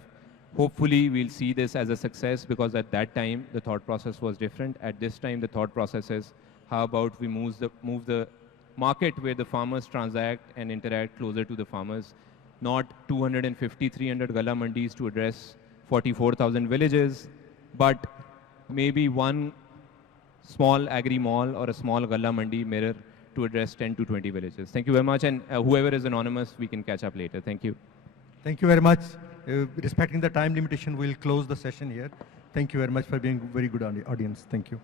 Hopefully we'll see this as a success, because at that time the thought process was different. At this time the thought process is, how about we move the market where the farmers transact and interact closer to the farmers, not 250, 300 gala mandis to address 44,000 villages, but maybe one small agri-mall or a small galla mandi mirror to address 10 to 20 villages. Thank you very much, and whoever is anonymous, we can catch up later. Thank you. Thank you very much. Respecting the time limitation, we'll close the session here. Thank you very much for being very good audience. Thank you.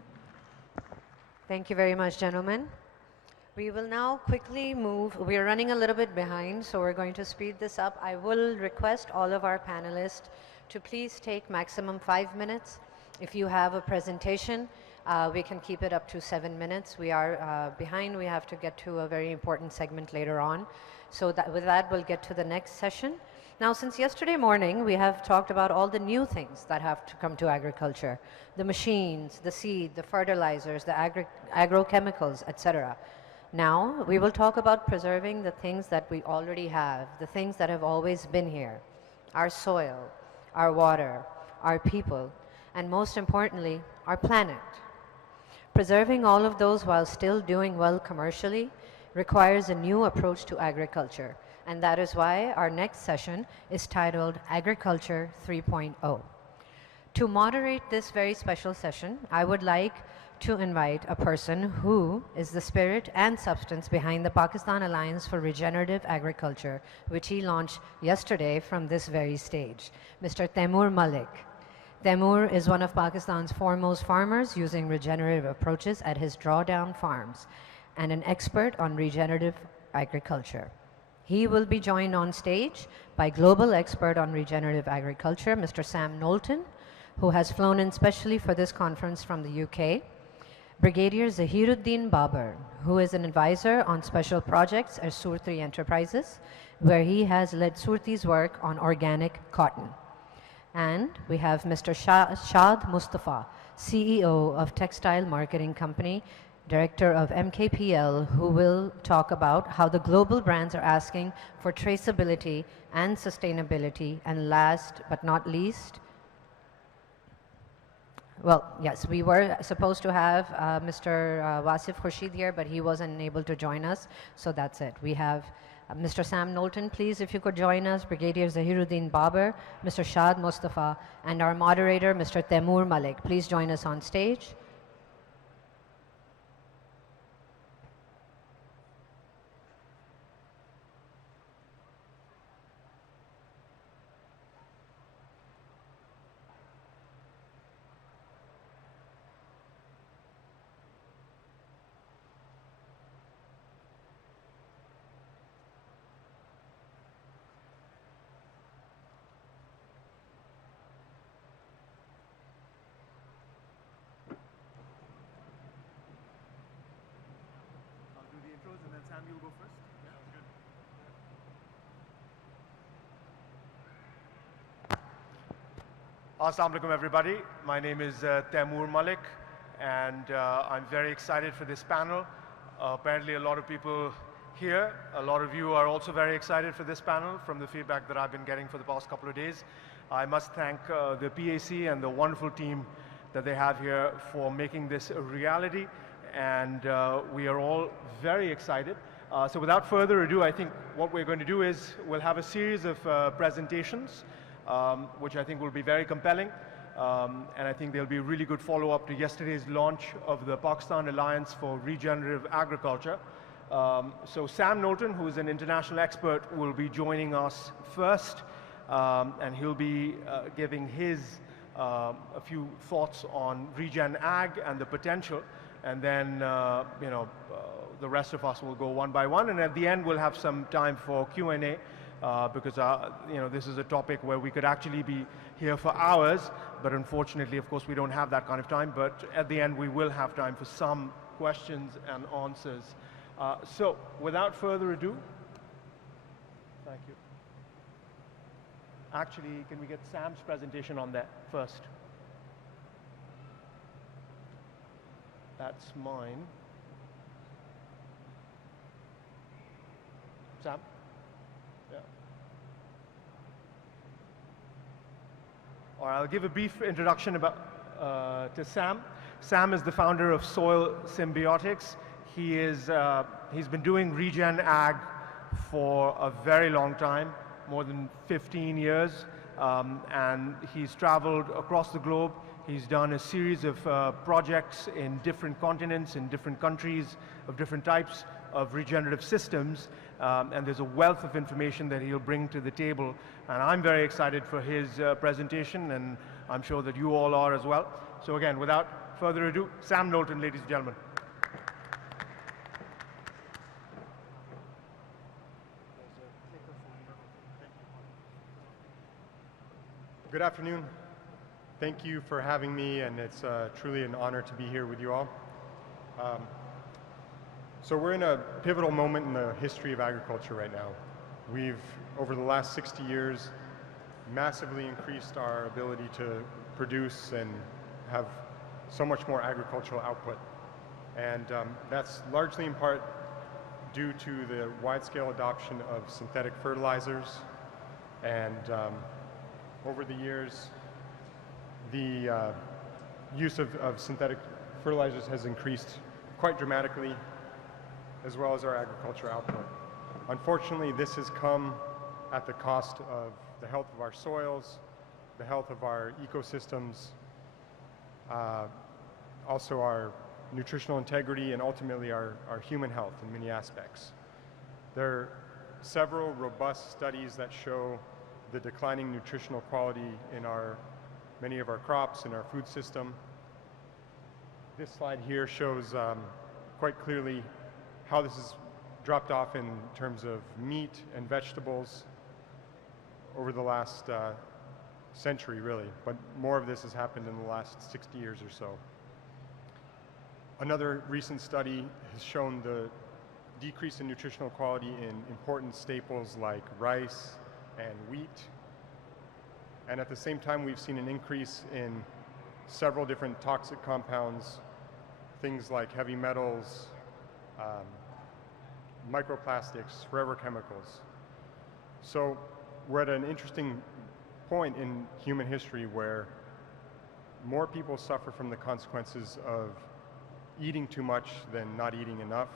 Thank you very much, gentlemen. We will now quickly move. We are running a little bit behind, so we're going to speed this up. I will request all of our panelists to please take maximum 5 minutes. If you have a presentation, we can keep it up to 7 minutes. We are behind. We have to get to a very important segment later on. So with that, we'll get to the next session. Now, since yesterday morning, we have talked about all the new things that have to come to agriculture. The machines, the seed, the fertilizers, the agrochemicals, etc. Now, we will talk about preserving the things that we already have, the things that have always been here. Our soil, our water, our people, and most importantly, our planet. Preserving all of those while still doing well commercially requires a new approach to agriculture, and that is why our next session is titled Agriculture 3.0. To moderate this very special session, I would like to invite a person who is the spirit and substance behind the Pakistan Alliance for Regenerative Agriculture, which he launched yesterday from this very stage, Mr. Taimur Malik. Taimur is one of Pakistan's foremost farmers using regenerative approaches at his drawdown farms and an expert on regenerative agriculture. He will be joined on stage by global expert on regenerative agriculture, Mr. Sam Knowlton, who has flown in specially for this conference from the UK, Brigadier Zahiruddin Babar, who is an advisor on special projects at Surti Enterprises, where he has led Surti's work on organic cotton. And we have Mr. Shad Mustafa, CEO of Textile Marketing Company, Director of MKPL, who will talk about how the global brands are asking for traceability and sustainability. And last but not least, well, yes, we were supposed to have Mr. Wasif Khurshid here, but he wasn't able to join us, so that's it. We have Mr. Sam Knowlton, please, if you could join us, Brigadier Zahiruddin Babar, Mr. Shad Mustafa, and our moderator, Mr. Taimur Malik. Please join us on stage. Assalamu alaikum, everybody. My name is Taimur Malik, and I'm very excited for this panel. Apparently, a lot of people here, a lot of you are also very excited for this panel from the feedback that I've been getting for the past couple of days. I must thank the PAC and the wonderful team that they have here for making this a reality, and we are all very excited. So without further ado, I think what we're going to do is we'll have a series of presentations, which I think will be very compelling. And I think there'll be a really good follow-up to yesterday's launch of the Pakistan Alliance for Regenerative Agriculture. So Sam Knowlton, who's an international expert, will be joining us first, and he'll be giving his a few thoughts on regen ag and the potential, and then the rest of us will go one by one, and at the end we'll have some time for Q&A, because this is a topic where we could actually be here for hours, but unfortunately, of course, we don't have that kind of time. But at the end, we will have time for some questions and answers. So without further ado, thank you. Actually, can we get Sam's presentation on there first? That's mine. Sam? Yeah. All right, I'll give a brief introduction to Sam. Sam is the founder of Soil Symbiotics. He's been doing regen ag for a very long time, more than 15 years, and he's traveled across the globe. He's done a series of projects in different continents, in different countries, of different types of regenerative systems, and there's a wealth of information that he'll bring to the table. And I'm very excited for his presentation, and I'm sure that you all are as well. So again, without further ado, Sam Knowlton, ladies and gentlemen. Good afternoon. Thank you for having me, and it's truly an honor to be here with you all. So we're in a pivotal moment in the history of agriculture right now. We've, over the last 60 years, massively increased our ability to produce and have so much more agricultural output. And that's largely in part due to the wide-scale adoption of synthetic fertilizers. And over the years, the use of synthetic fertilizers has increased quite dramatically, as well as our agriculture output. Unfortunately, this has come at the cost of the health of our soils, the health of our ecosystems, also our nutritional integrity, and ultimately our human health in many aspects. There are several robust studies that show the declining nutritional quality in many of our crops, in our food system. This slide here shows quite clearly how this has dropped off in terms of meat and vegetables over the last century, really, but more of this has happened in the last 60 years or so. Another recent study has shown the decrease in nutritional quality in important staples like rice and wheat. And at the same time, we've seen an increase in several different toxic compounds, things like heavy metals, microplastics, forever chemicals. So we're at an interesting point in human history where more people suffer from the consequences of eating too much than not eating enough.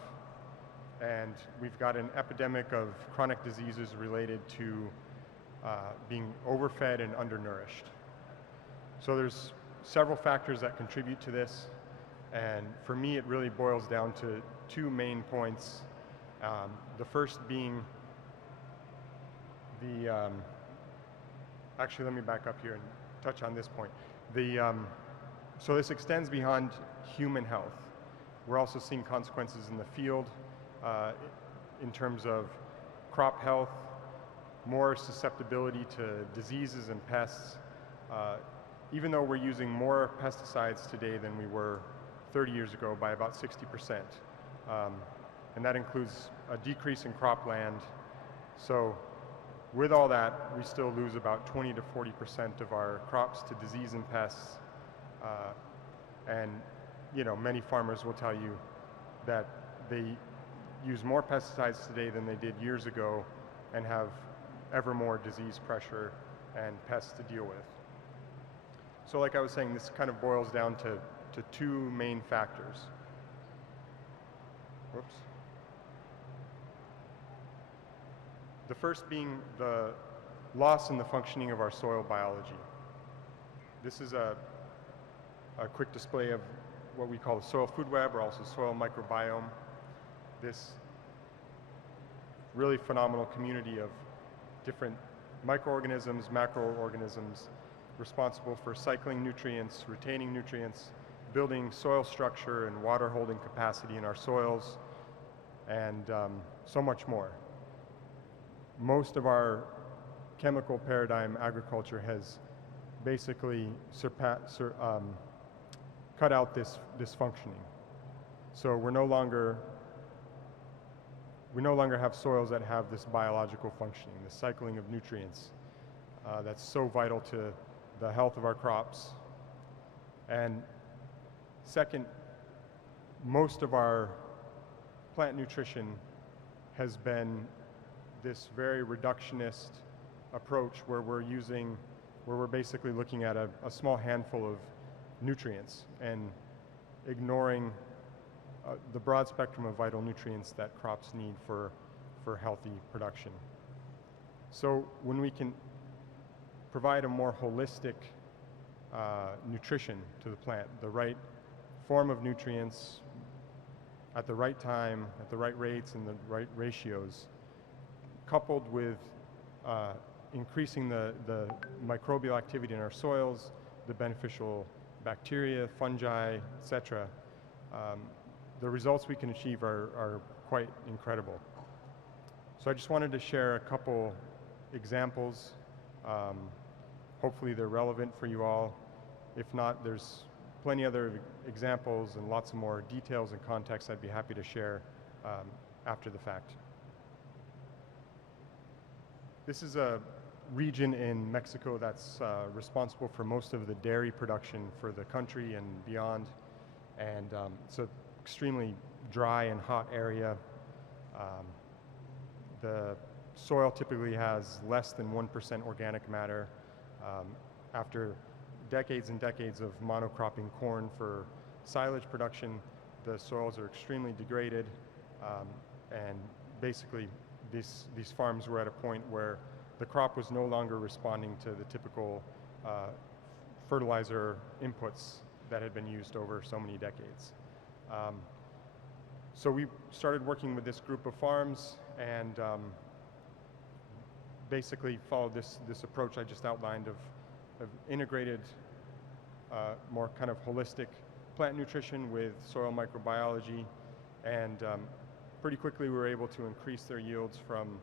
And we've got an epidemic of chronic diseases related to being overfed and undernourished. So there's several factors that contribute to this. And for me, it really boils down to two main points. The first being actually, let me back up here and touch on this point. So this extends beyond human health. We're also seeing consequences in the field in terms of crop health, more susceptibility to diseases and pests. Even though we're using more pesticides today than we were 30 years ago by about 60%. And that includes a decrease in cropland. So with all that, we still lose about 20 to 40% of our crops to disease and pests. And many farmers will tell you that they use more pesticides today than they did years ago and have ever more disease pressure and pests to deal with. So like I was saying, this kind of boils down to two main factors. Whoops. The first being the loss in the functioning of our soil biology. This is a quick display of what we call the soil food web, or also soil microbiome. This really phenomenal community of different microorganisms, macroorganisms responsible for cycling nutrients, retaining nutrients, building soil structure and water holding capacity in our soils, and so much more. Most of our chemical paradigm agriculture has basically cut out this functioning. So we no longer have soils that have this biological functioning, the cycling of nutrients that's so vital to the health of our crops. And second, most of our plant nutrition has been this very reductionist approach where we're basically looking at a small handful of nutrients and ignoring the broad spectrum of vital nutrients that crops need for healthy production. So when we can provide a more holistic nutrition to the plant, the right form of nutrients at the right time, at the right rates and the right ratios, coupled with increasing the microbial activity in our soils, the beneficial bacteria, fungi, etc., the results we can achieve are quite incredible. So I just wanted to share a couple examples. Hopefully they're relevant for you all. If not, there's plenty other examples and lots of more details and context I'd be happy to share after the fact. This is a region in Mexico that's responsible for most of the dairy production for the country and beyond. And it's an extremely dry and hot area. The soil typically has less than 1% organic matter. After decades and decades of monocropping corn for silage production, the soils are extremely degraded, and basically these farms were at a point where the crop was no longer responding to the typical fertilizer inputs that had been used over so many decades. So we started working with this group of farms and basically followed this approach I just outlined of integrated, more kind of holistic plant nutrition with soil microbiology, and pretty quickly we were able to increase their yields from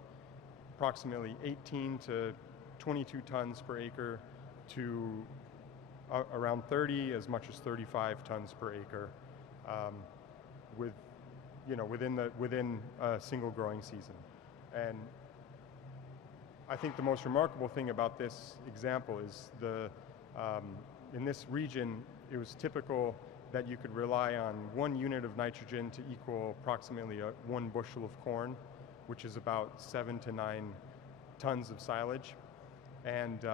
approximately 18 to 22 tons per acre to around 30, as much as 35 tons per acre, within a single growing season. And I think the most remarkable thing about this example is in this region, it was typical that you could rely on 1 unit of nitrogen to equal approximately 1 bushel of corn, which is about 7 to 9 tons of silage. And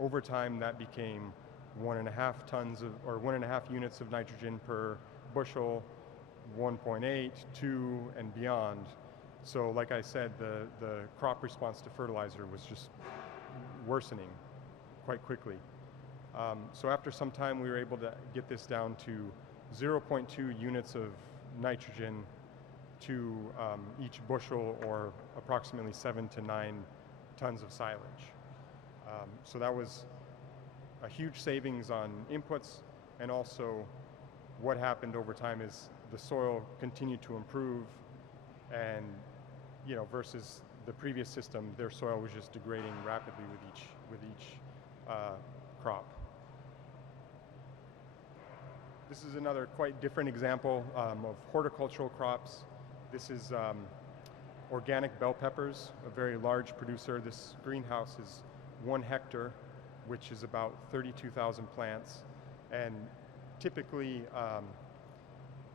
over time, that became 1.5 units of nitrogen per bushel, 1.8, 2, and beyond. So like I said, the crop response to fertilizer was just worsening quite quickly. So after some time, we were able to get this down to 0.2 units of nitrogen to each bushel, or approximately 7 to 9 tons of silage. So that was a huge savings on inputs, and also what happened over time is the soil continued to improve, and versus the previous system, their soil was just degrading rapidly with each crop. This is another quite different example of horticultural crops. This is organic bell peppers, a very large producer. This greenhouse is 1 hectare, which is about 32,000 plants. And typically,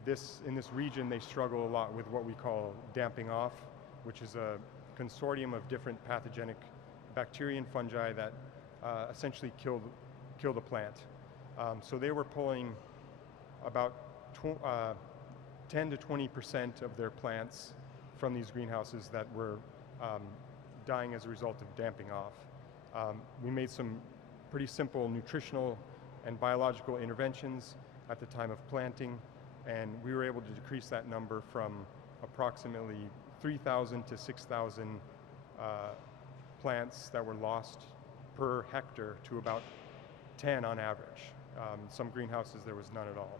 in this region, they struggle a lot with what we call damping off, which is a consortium of different pathogenic bacteria and fungi that essentially kill the plant. So they were pulling about 10 to 20% of their plants from these greenhouses that were dying as a result of damping off. We made some pretty simple nutritional and biological interventions at the time of planting, and we were able to decrease that number from approximately 3,000 to 6,000 plants that were lost per hectare to about 10 on average. Some greenhouses there was none at all.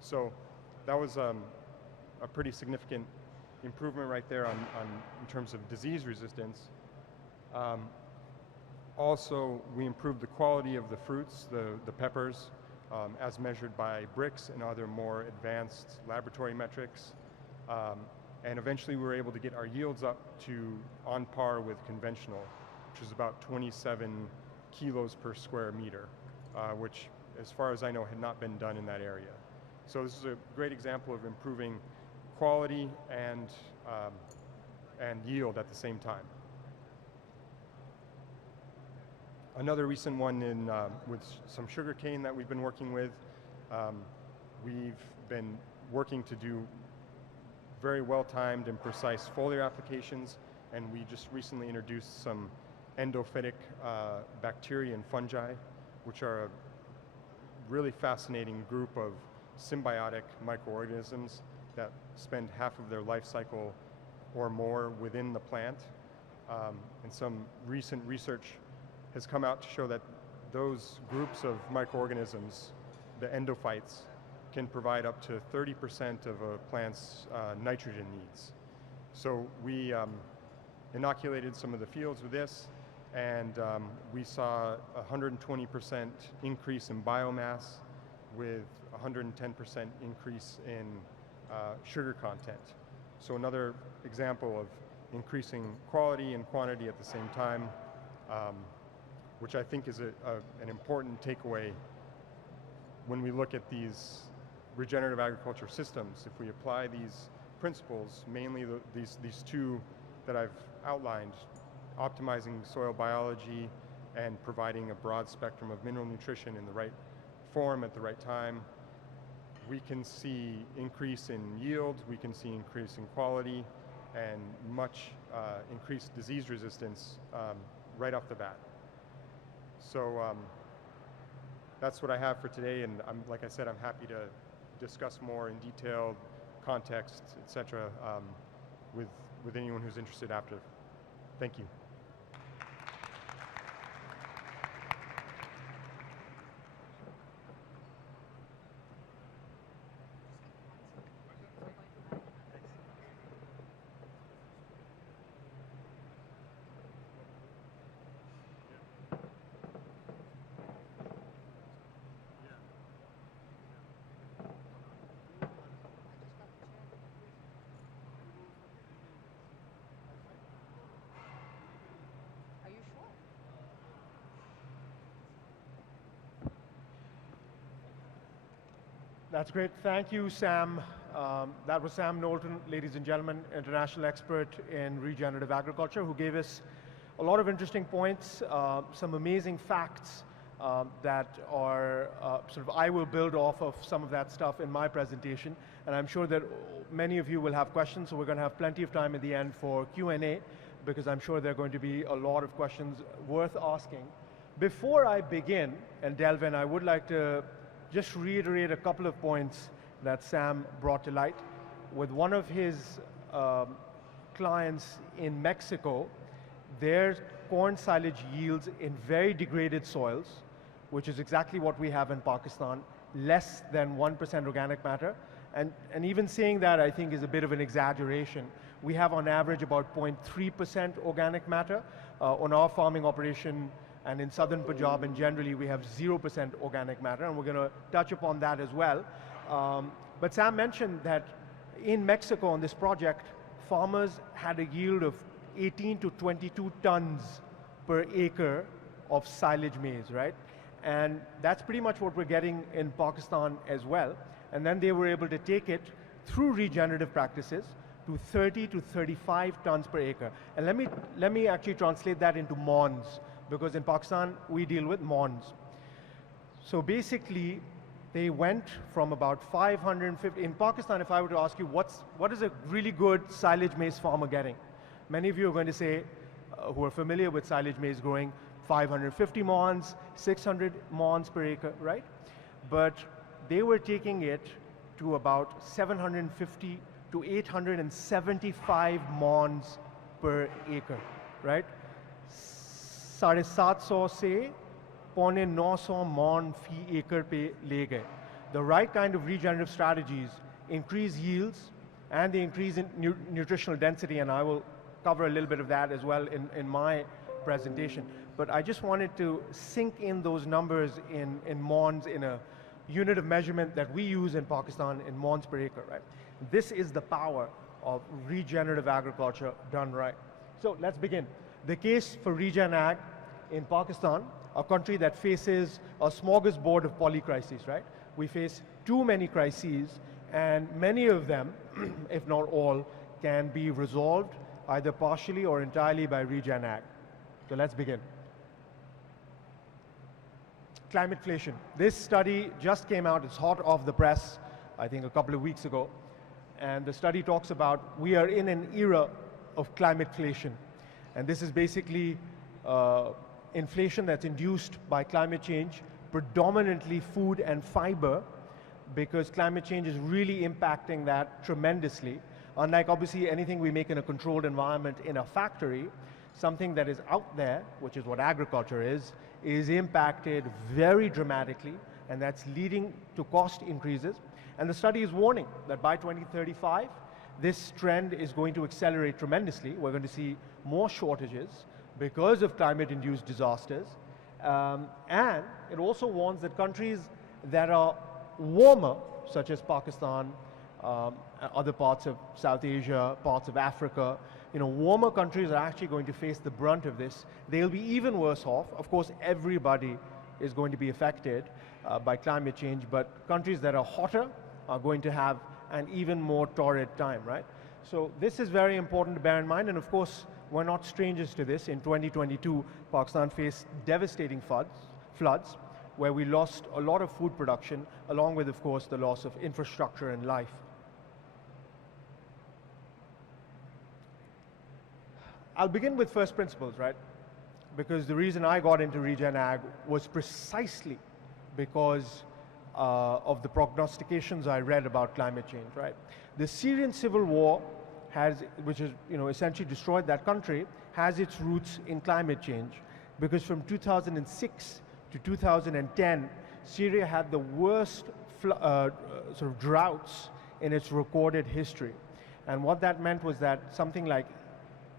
So that was a pretty significant improvement right there in terms of disease resistance. Also, we improved the quality of the fruits, the peppers, as measured by bricks and other more advanced laboratory metrics. And eventually we were able to get our yields up to on par with conventional, which is about 27 kilos per square meter, which, as far as I know, had not been done in that area. So this is a great example of improving quality and yield at the same time. Another recent one with some sugar cane that we've been working with. We've been working to do very well-timed and precise foliar applications, and we just recently introduced some endophytic bacteria and fungi, which are a really fascinating group of symbiotic microorganisms that spend half of their life cycle or more within the plant. And some recent research has come out to show that those groups of microorganisms, the endophytes, can provide up to 30% of a plant's nitrogen needs. So we inoculated some of the fields with this, and we saw a 120% increase in biomass with 110% increase in sugar content. So another example of increasing quality and quantity at the same time, which I think is an important takeaway when we look at these regenerative agriculture systems. If we apply these principles, mainly these two that I've outlined, optimizing soil biology and providing a broad spectrum of mineral nutrition in the right form at the right time, we can see increase in yield, we can see increase in quality, and much increased disease resistance right off the bat. So that's what I have for today, and like I said, I'm happy to discuss more in detail, context, etc., with anyone who's interested after. Thank you. That's great. Thank you, Sam. That was Sam Knowlton, ladies and gentlemen, international expert in regenerative agriculture, who gave us a lot of interesting points, some amazing facts that are I will build off of some of that stuff in my presentation, and I'm sure that many of you will have questions, so we're going to have plenty of time at the end for Q&A, because I'm sure there are going to be a lot of questions worth asking. Before I begin and delve in, I would like to just reiterate a couple of points that Sam brought to light. With one of his clients in Mexico, their corn silage yields in very degraded soils, which is exactly what we have in Pakistan, less than 1% organic matter. And even saying that, I think, is a bit of an exaggeration. We have on average about 0.3% organic matter on our farming operation. And in southern Punjab, and generally, we have 0% organic matter, and we're going to touch upon that as well. But Sam mentioned that in Mexico on this project, farmers had a yield of 18 to 22 tons per acre of silage maize, right? And that's pretty much what we're getting in Pakistan as well. And then they were able to take it through regenerative practices to 30 to 35 tons per acre. And let me actually translate that into mons, because in Pakistan, we deal with mons. So basically, they went from about 550, in Pakistan, if I were to ask you, what is a really good silage maize farmer getting? Many of you are going to say who are familiar with silage maize growing 550 mons, 600 mons per acre, right? But they were taking it to about 750 to 875 mons per acre, right? 750 से पौने 900 mon fee acre पे ले गए. The right kind of regenerative strategies increase yields and they increase in nutritional density, and I will cover a little bit of that as well in my presentation. But I just wanted to sink in those numbers in mons, in a unit of measurement that we use in Pakistan in mons per acre, right? This is the power of regenerative agriculture done right. So let's begin. The case for regen ag in Pakistan, a country that faces a smorgasbord of polycrises, right? We face too many crises, and many of them, if not all, can be resolved either partially or entirely by regen ag. So let's begin. Climateflation. This study just came out, it's hot off the press, I think a couple of weeks ago. And the study talks about we are in an era of climateflation. And this is basically inflation that's induced by climate change, predominantly food and fiber, because climate change is really impacting that tremendously. Unlike obviously anything we make in a controlled environment in a factory, something that is out there, which is what agriculture is impacted very dramatically, and that's leading to cost increases. And the study is warning that by 2035, this trend is going to accelerate tremendously. We're going to see more shortages because of climate-induced disasters. And it also warns that countries that are warmer, such as Pakistan, other parts of South Asia, parts of Africa, warmer countries are actually going to face the brunt of this. They'll be even worse off. Of course, everybody is going to be affected by climate change, but countries that are hotter are going to have an even more torrid time, right? So this is very important to bear in mind, and of course, we're not strangers to this. In 2022, Pakistan faced devastating floods, where we lost a lot of food production, along with, of course, the loss of infrastructure and life. I'll begin with first principles, right? Because the reason I got into regen ag was precisely because of the prognostications I read about climate change, right? The Syrian civil war which has essentially destroyed that country, has its roots in climate change, because from 2006 to 2010, Syria had the worst sort of droughts in its recorded history. And what that meant was that something like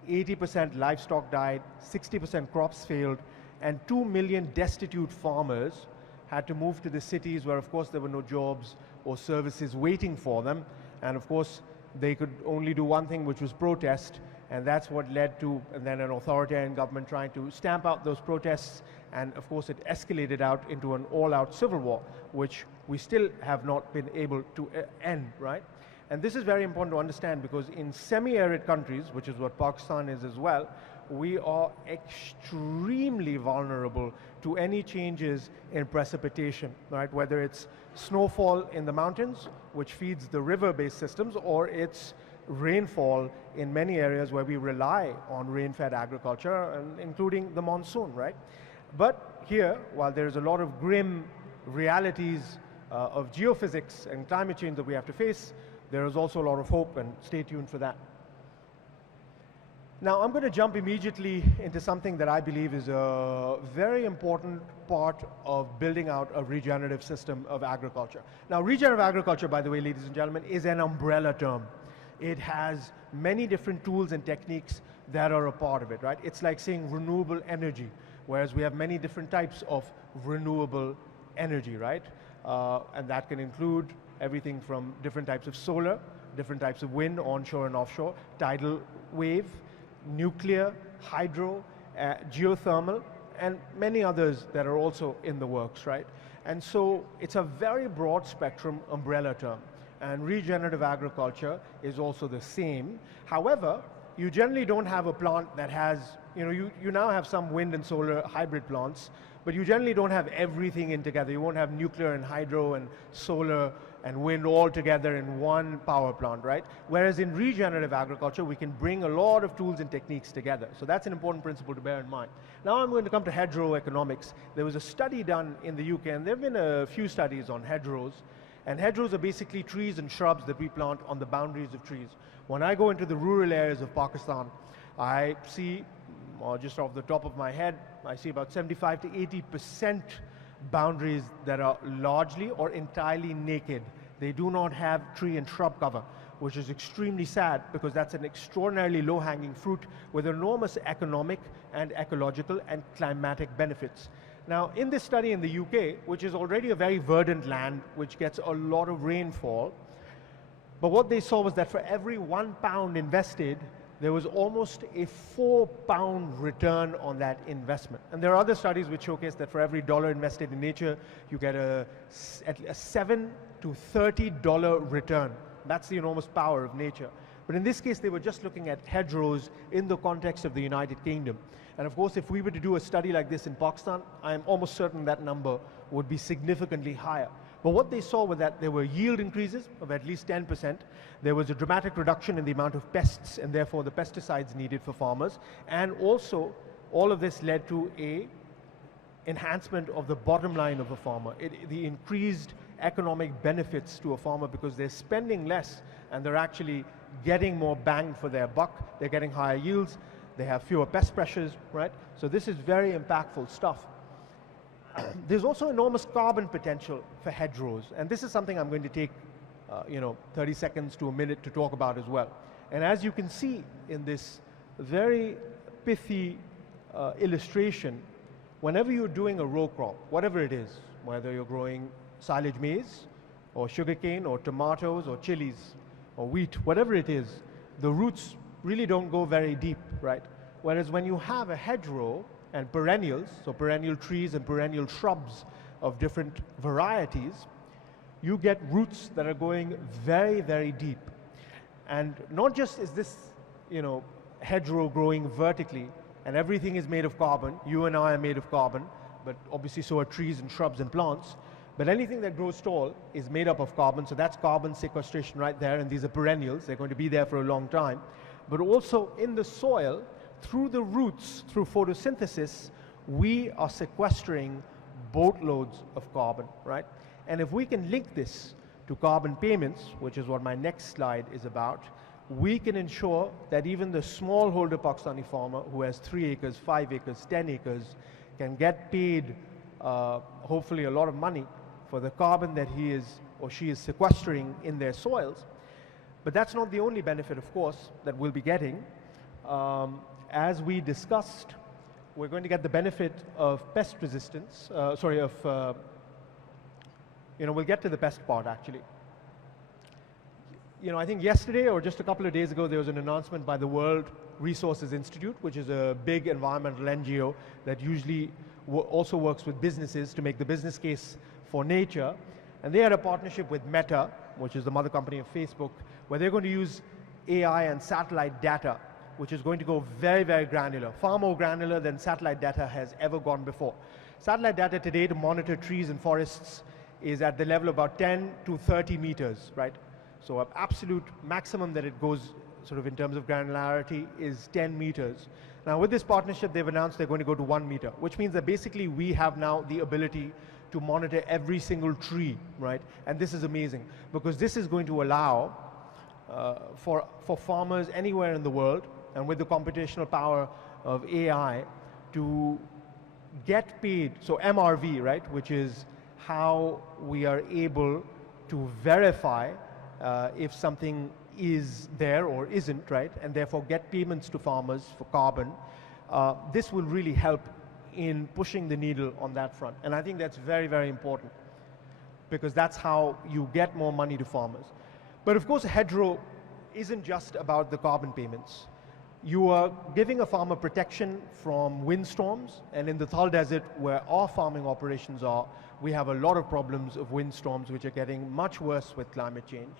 80% livestock died, 60% crops failed, and 2 million destitute farmers had to move to the cities where, of course, there were no jobs or services waiting for them. And of course, they could only do one thing, which was protest. And that's what led to, and then an authoritarian government trying to stamp out those protests. And of course, it escalated out into an all-out civil war, which we still have not been able to end, right? And this is very important to understand, because in semi-arid countries, which is what Pakistan is as well, we are extremely vulnerable to any changes in precipitation, right? Whether it's snowfall in the mountains, which feeds the river-based systems, or it's rainfall in many areas where we rely on rain-fed agriculture, including the monsoon, right? But here, while there's a lot of grim realities of geophysics and climate change that we have to face, there is also a lot of hope, and stay tuned for that. Now, I'm going to jump immediately into something that I believe is a very important part of building out a regenerative system of agriculture. Now, regenerative agriculture, by the way, ladies and gentlemen, is an umbrella term. It has many different tools and techniques that are a part of it, right? It's like saying renewable energy, whereas we have many different types of renewable energy, right? And that can include everything from different types of solar, different types of wind, onshore and offshore, tidal wave, nuclear, hydro, geothermal, and many others that are also in the works, right? And so it's a very broad spectrum umbrella term. And regenerative agriculture is also the same. However, you generally don't have a plant that has, you now have some wind and solar hybrid plants, but you generally don't have everything in together. You won't have nuclear and hydro and solar and wind all together in one power plant, right? Whereas in regenerative agriculture, we can bring a lot of tools and techniques together. So that's an important principle to bear in mind. Now I'm going to come to hedgerow economics. There was a study done in the UK, and there have been a few studies on hedgerows. And hedgerows are basically trees and shrubs that we plant on the boundaries of trees. When I go into the rural areas of Pakistan, I see, just off the top of my head, I see about 75 to 80% boundaries that are largely or entirely naked. They do not have tree and shrub cover, which is extremely sad because that's an extraordinarily low-hanging fruit with enormous economic and ecological and climatic benefits. Now, in this study in the UK, which is already a very verdant land, which gets a lot of rainfall, but what they saw was that for every £1 invested, there was almost a £4 return on that investment. And there are other studies which showcase that for every dollar invested in nature, you get a $7 to $30 return. That's the enormous power of nature. But in this case, they were just looking at hedgerows in the context of the United Kingdom. And of course, if we were to do a study like this in Pakistan, I am almost certain that number would be significantly higher. But what they saw was that there were yield increases of at least 10%. There was a dramatic reduction in the amount of pests and therefore the pesticides needed for farmers. And also, all of this led to a enhancement of the bottom line of a farmer. The increased economic benefits to a farmer because they're spending less and they're actually getting more bang for their buck. They're getting higher yields. They have fewer pest pressures, right? So this is very impactful stuff. There's also enormous carbon potential for hedgerows, and this is something I'm going to take 30 seconds to a minute to talk about as well. And as you can see in this very pithy illustration, whenever you're doing a row crop, whatever it is, whether you're growing silage maize or sugarcane or tomatoes or chilies or wheat, whatever it is, the roots really don't go very deep, right? Whereas when you have a hedgerow and perennials, so perennial trees and perennial shrubs of different varieties, you get roots that are going very, very deep. And not just is this, hedgerow growing vertically and everything is made of carbon, you and I are made of carbon, but obviously so are trees and shrubs and plants, but anything that grows tall is made up of carbon, so that's carbon sequestration right there, and these are perennials, they're going to be there for a long time. But also in the soil, through the roots, through photosynthesis, we are sequestering boatloads of carbon, right? And if we can link this to carbon payments, which is what my next slide is about, we can ensure that even the smallholder Pakistani farmer who has 3 acres, 5 acres, 10 acres can get paid hopefully a lot of money for the carbon that he is or she is sequestering in their soils. But that's not the only benefit, of course, that we'll be getting. As we discussed, we're going to get the benefit of pest resistance, we'll get to the pest part actually. I think yesterday or just a couple of days ago, there was an announcement by the World Resources Institute, which is a big environmental NGO that usually also works with businesses to make the business case for nature. And they had a partnership with Meta, which is the mother company of Facebook, where they're going to use AI and satellite data, which is going to go very, very granular, far more granular than satellite data has ever gone before. Satellite data today to monitor trees and forests is at the level of about 10 to 30 meters, right? So an absolute maximum that it goes sort of in terms of granularity is 10 meters. Now with this partnership, they've announced they're going to go to 1 meter, which means that basically we have now the ability to monitor every single tree, right? And this is amazing because this is going to allow for farmers anywhere in the world, and with the computational power of AI, to get paid, so MRV, right, which is how we are able to verify if something is there or isn't, right, and therefore get payments to farmers for carbon. This will really help in pushing the needle on that front. And I think that's very, very important because that's how you get more money to farmers. But of course, a hedgerow isn't just about the carbon payments. You are giving a farmer protection from windstorms, and in the Thal Desert, where our farming operations are, we have a lot of problems of windstorms, which are getting much worse with climate change.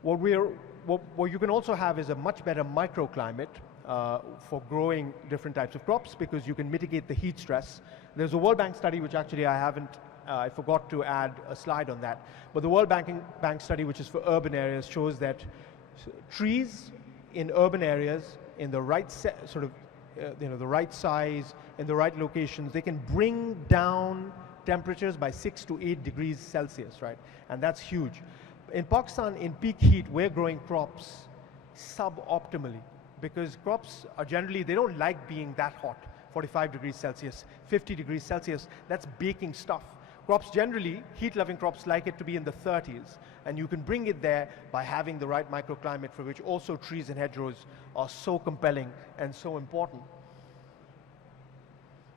What you can also have is a much better microclimate for growing different types of crops because you can mitigate the heat stress. There's a World Bank study, which actually I haven't I forgot to add a slide on that. But the World Bank study, which is for urban areas, shows that trees in urban areas, in the right the right size, in the right locations, they can bring down temperatures by 6 to 8 degrees Celsius, right? And that's huge. In Pakistan, in peak heat, we're growing crops suboptimally because crops are generally, they don't like being that hot, 45 degrees Celsius, 50 degrees Celsius, that's baking stuff. Crops generally, heat-loving crops like it to be in the 30s, and you can bring it there by having the right microclimate, for which also trees and hedgerows are so compelling and so important.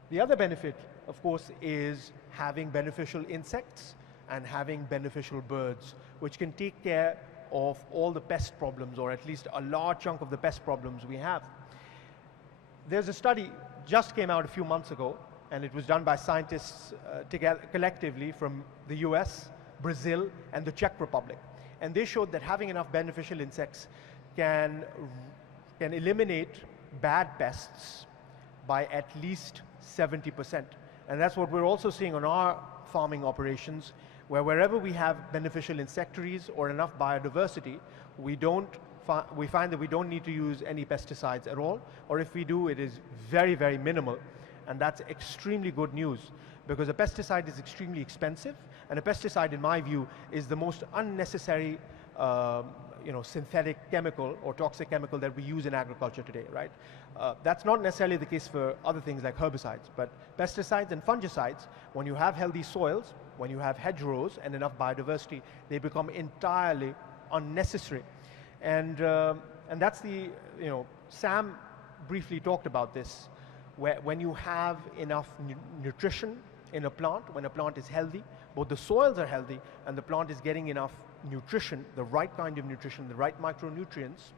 The other benefit, of course, is having beneficial insects and having beneficial birds, which can take care of all the pest problems, or at least a large chunk of the pest problems we have. There's a study just came out a few months ago, and it was done by scientists collectively from the US, Brazil, and the Czech Republic. And they showed that having enough beneficial insects can eliminate bad pests by at least 70%. And that's what we're also seeing on our farming operations, where wherever we have beneficial insectaries or enough biodiversity, we find that we don't need to use any pesticides at all, or if we do, it is very, very minimal. And that's extremely good news, because a pesticide is extremely expensive, and a pesticide, in my view, is the most unnecessary synthetic chemical or toxic chemical that we use in agriculture today, right? That's not necessarily the case for other things like herbicides, but pesticides and fungicides, when you have healthy soils, when you have hedgerows and enough biodiversity, they become entirely unnecessary. And that's the, Sam briefly talked about this, where when you have enough nutrition in a plant, when a plant is healthy, both the soils are healthy and the plant is getting enough nutrition, the right kind of nutrition, the right micronutrients,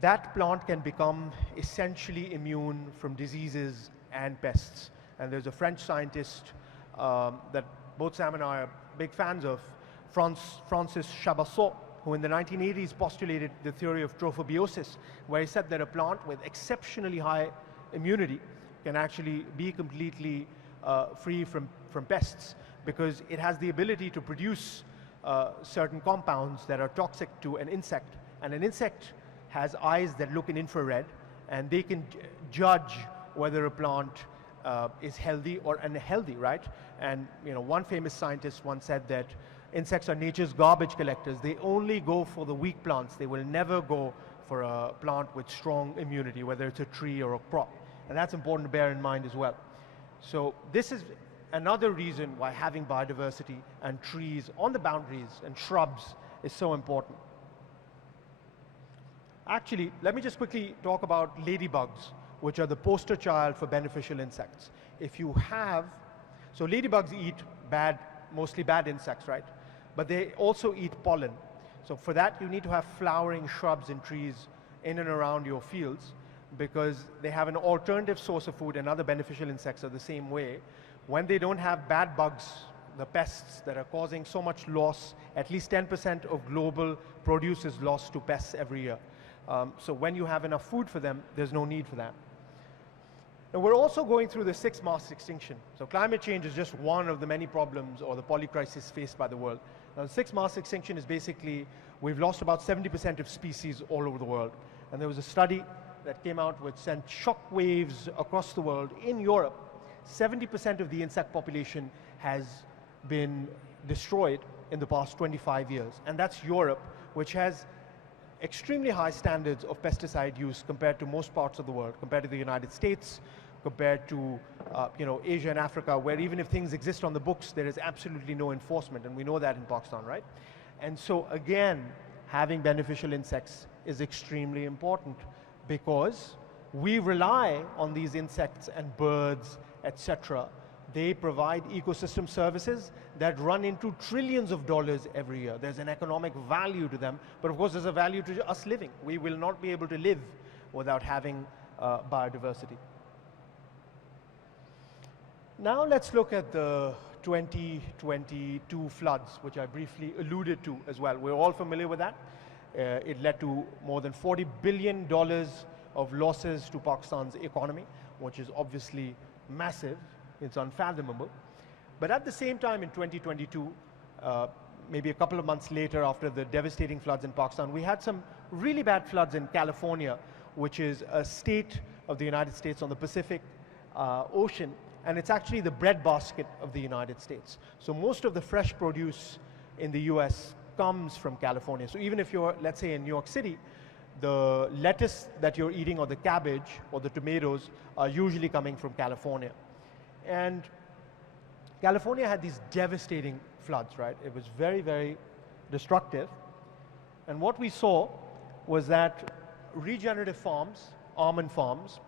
that plant can become essentially immune from diseases and pests. And there's a French scientist that both Sam and I are big fans of, Francis Chabassot, who in the 1980s postulated the theory of trophobiosis, where he said that a plant with exceptionally high immunity can actually be completely free from pests, because it has the ability to produce certain compounds that are toxic to an insect. And an insect has eyes that look in infrared, and they can judge whether a plant is healthy or unhealthy, right? And one famous scientist once said that insects are nature's garbage collectors. They only go for the weak plants. They will never go for a plant with strong immunity, whether it's a tree or a crop. And that's important to bear in mind as well. So this is another reason why having biodiversity and trees on the boundaries and shrubs is so important. Actually, let me just quickly talk about ladybugs, which are the poster child for beneficial insects. So ladybugs eat mostly bad insects, right? But they also eat pollen. So for that, you need to have flowering shrubs and trees in and around your fields, because they have an alternative source of food, and other beneficial insects are the same way. When they don't have bad bugs, the pests that are causing so much loss, at least 10% of global produce is lost to pests every year. So when you have enough food for them, there's no need for that. Now, we're also going through the 6th mass extinction. So climate change is just one of the many problems or the polycrisis faced by the world. Now, the 6th mass extinction is basically, we've lost about 70% of species all over the world. And there was a study that came out which sent shock waves across the world. In Europe, 70% of the insect population has been destroyed in the past 25 years. And that's Europe, which has extremely high standards of pesticide use compared to most parts of the world, compared to the United States, compared to Asia and Africa, where even if things exist on the books, there is absolutely no enforcement, and we know that in Pakistan, right? And so again, having beneficial insects is extremely important, because we rely on these insects and birds, etc. They provide ecosystem services that run into trillions of dollars every year. There's an economic value to them, but of course there's a value to us living. We will not be able to live without having biodiversity. Now let's look at the 2022 floods, which I briefly alluded to as well. We're all familiar with that. It led to more than $40 billion of losses to Pakistan's economy, which is obviously massive. It's unfathomable. But at the same time in 2022, maybe a couple of months later after the devastating floods in Pakistan, we had some really bad floods in California, which is a state of the United States on the Pacific Ocean, and it's actually the breadbasket of the United States. So most of the fresh produce in the US comes from California. So even if you're, let's say, in New York City, the lettuce that you're eating or the cabbage or the tomatoes are usually coming from California. And California had these devastating floods, right? It was very, very destructive. And what we saw was that regenerative farms, almond farms,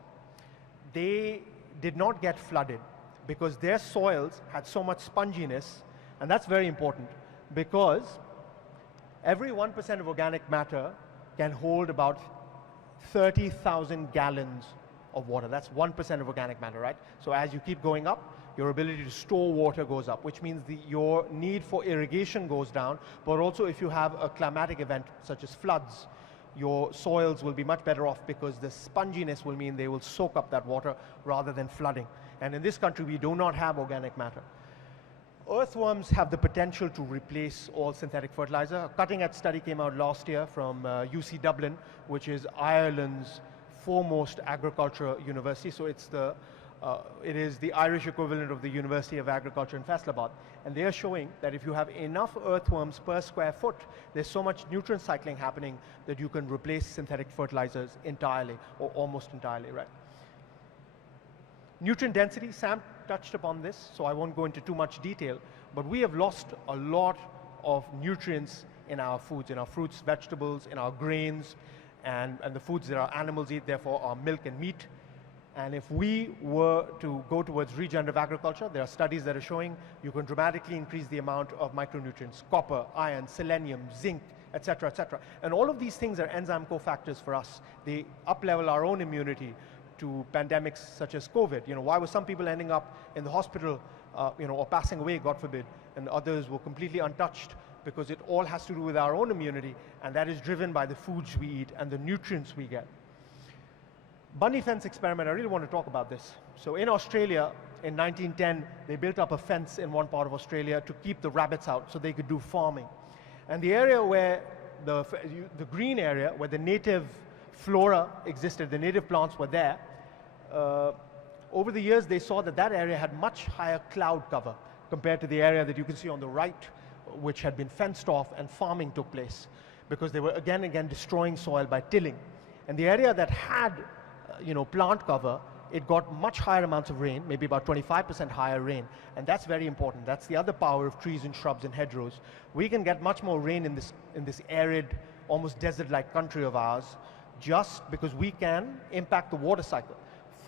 they did not get flooded because their soils had so much sponginess, and that's very important because every 1% of organic matter can hold about 30,000 gallons of water. That's 1% of organic matter, right? So as you keep going up, your ability to store water goes up, which means your need for irrigation goes down, but also if you have a climatic event such as floods, your soils will be much better off because the sponginess will mean they will soak up that water rather than flooding. And in this country, we do not have organic matter. Earthworms have the potential to replace all synthetic fertilizer. A cutting-edge study came out last year from UC Dublin, which is Ireland's foremost agriculture university. So it is the Irish equivalent of the University of Agriculture in Faisalabad. And they are showing that if you have enough earthworms per square foot, there's so much nutrient cycling happening that you can replace synthetic fertilizers entirely or almost entirely, right? Nutrient density, Sam touched upon this, so I won't go into too much detail, but we have lost a lot of nutrients in our foods, in our fruits, vegetables, in our grains, and the foods that our animals eat, therefore our milk and meat. And if we were to go towards regenerative agriculture, there are studies that are showing you can dramatically increase the amount of micronutrients, copper, iron, selenium, zinc, etc., etc. And all of these things are enzyme cofactors for us. They up-level our own immunity to pandemics such as COVID. You know, why were some people ending up in the hospital, or passing away, God forbid, and others were completely untouched? Because it all has to do with our own immunity, and that is driven by the foods we eat and the nutrients we get. Bunny fence experiment, I really want to talk about this. So in Australia, in 1910, they built up a fence in one part of Australia to keep the rabbits out so they could do farming. And the area where the green area, where the native flora existed, the native plants were there, over the years they saw that that area had much higher cloud cover compared to the area that you can see on the right, which had been fenced off and farming took place because they were again destroying soil by tilling. And the area that had plant cover, it got much higher amounts of rain, maybe about 25% higher rain, and that's very important. That's the other power of trees and shrubs and hedgerows. We can get much more rain in this arid, almost desert-like country of ours, just because we can impact the water cycle.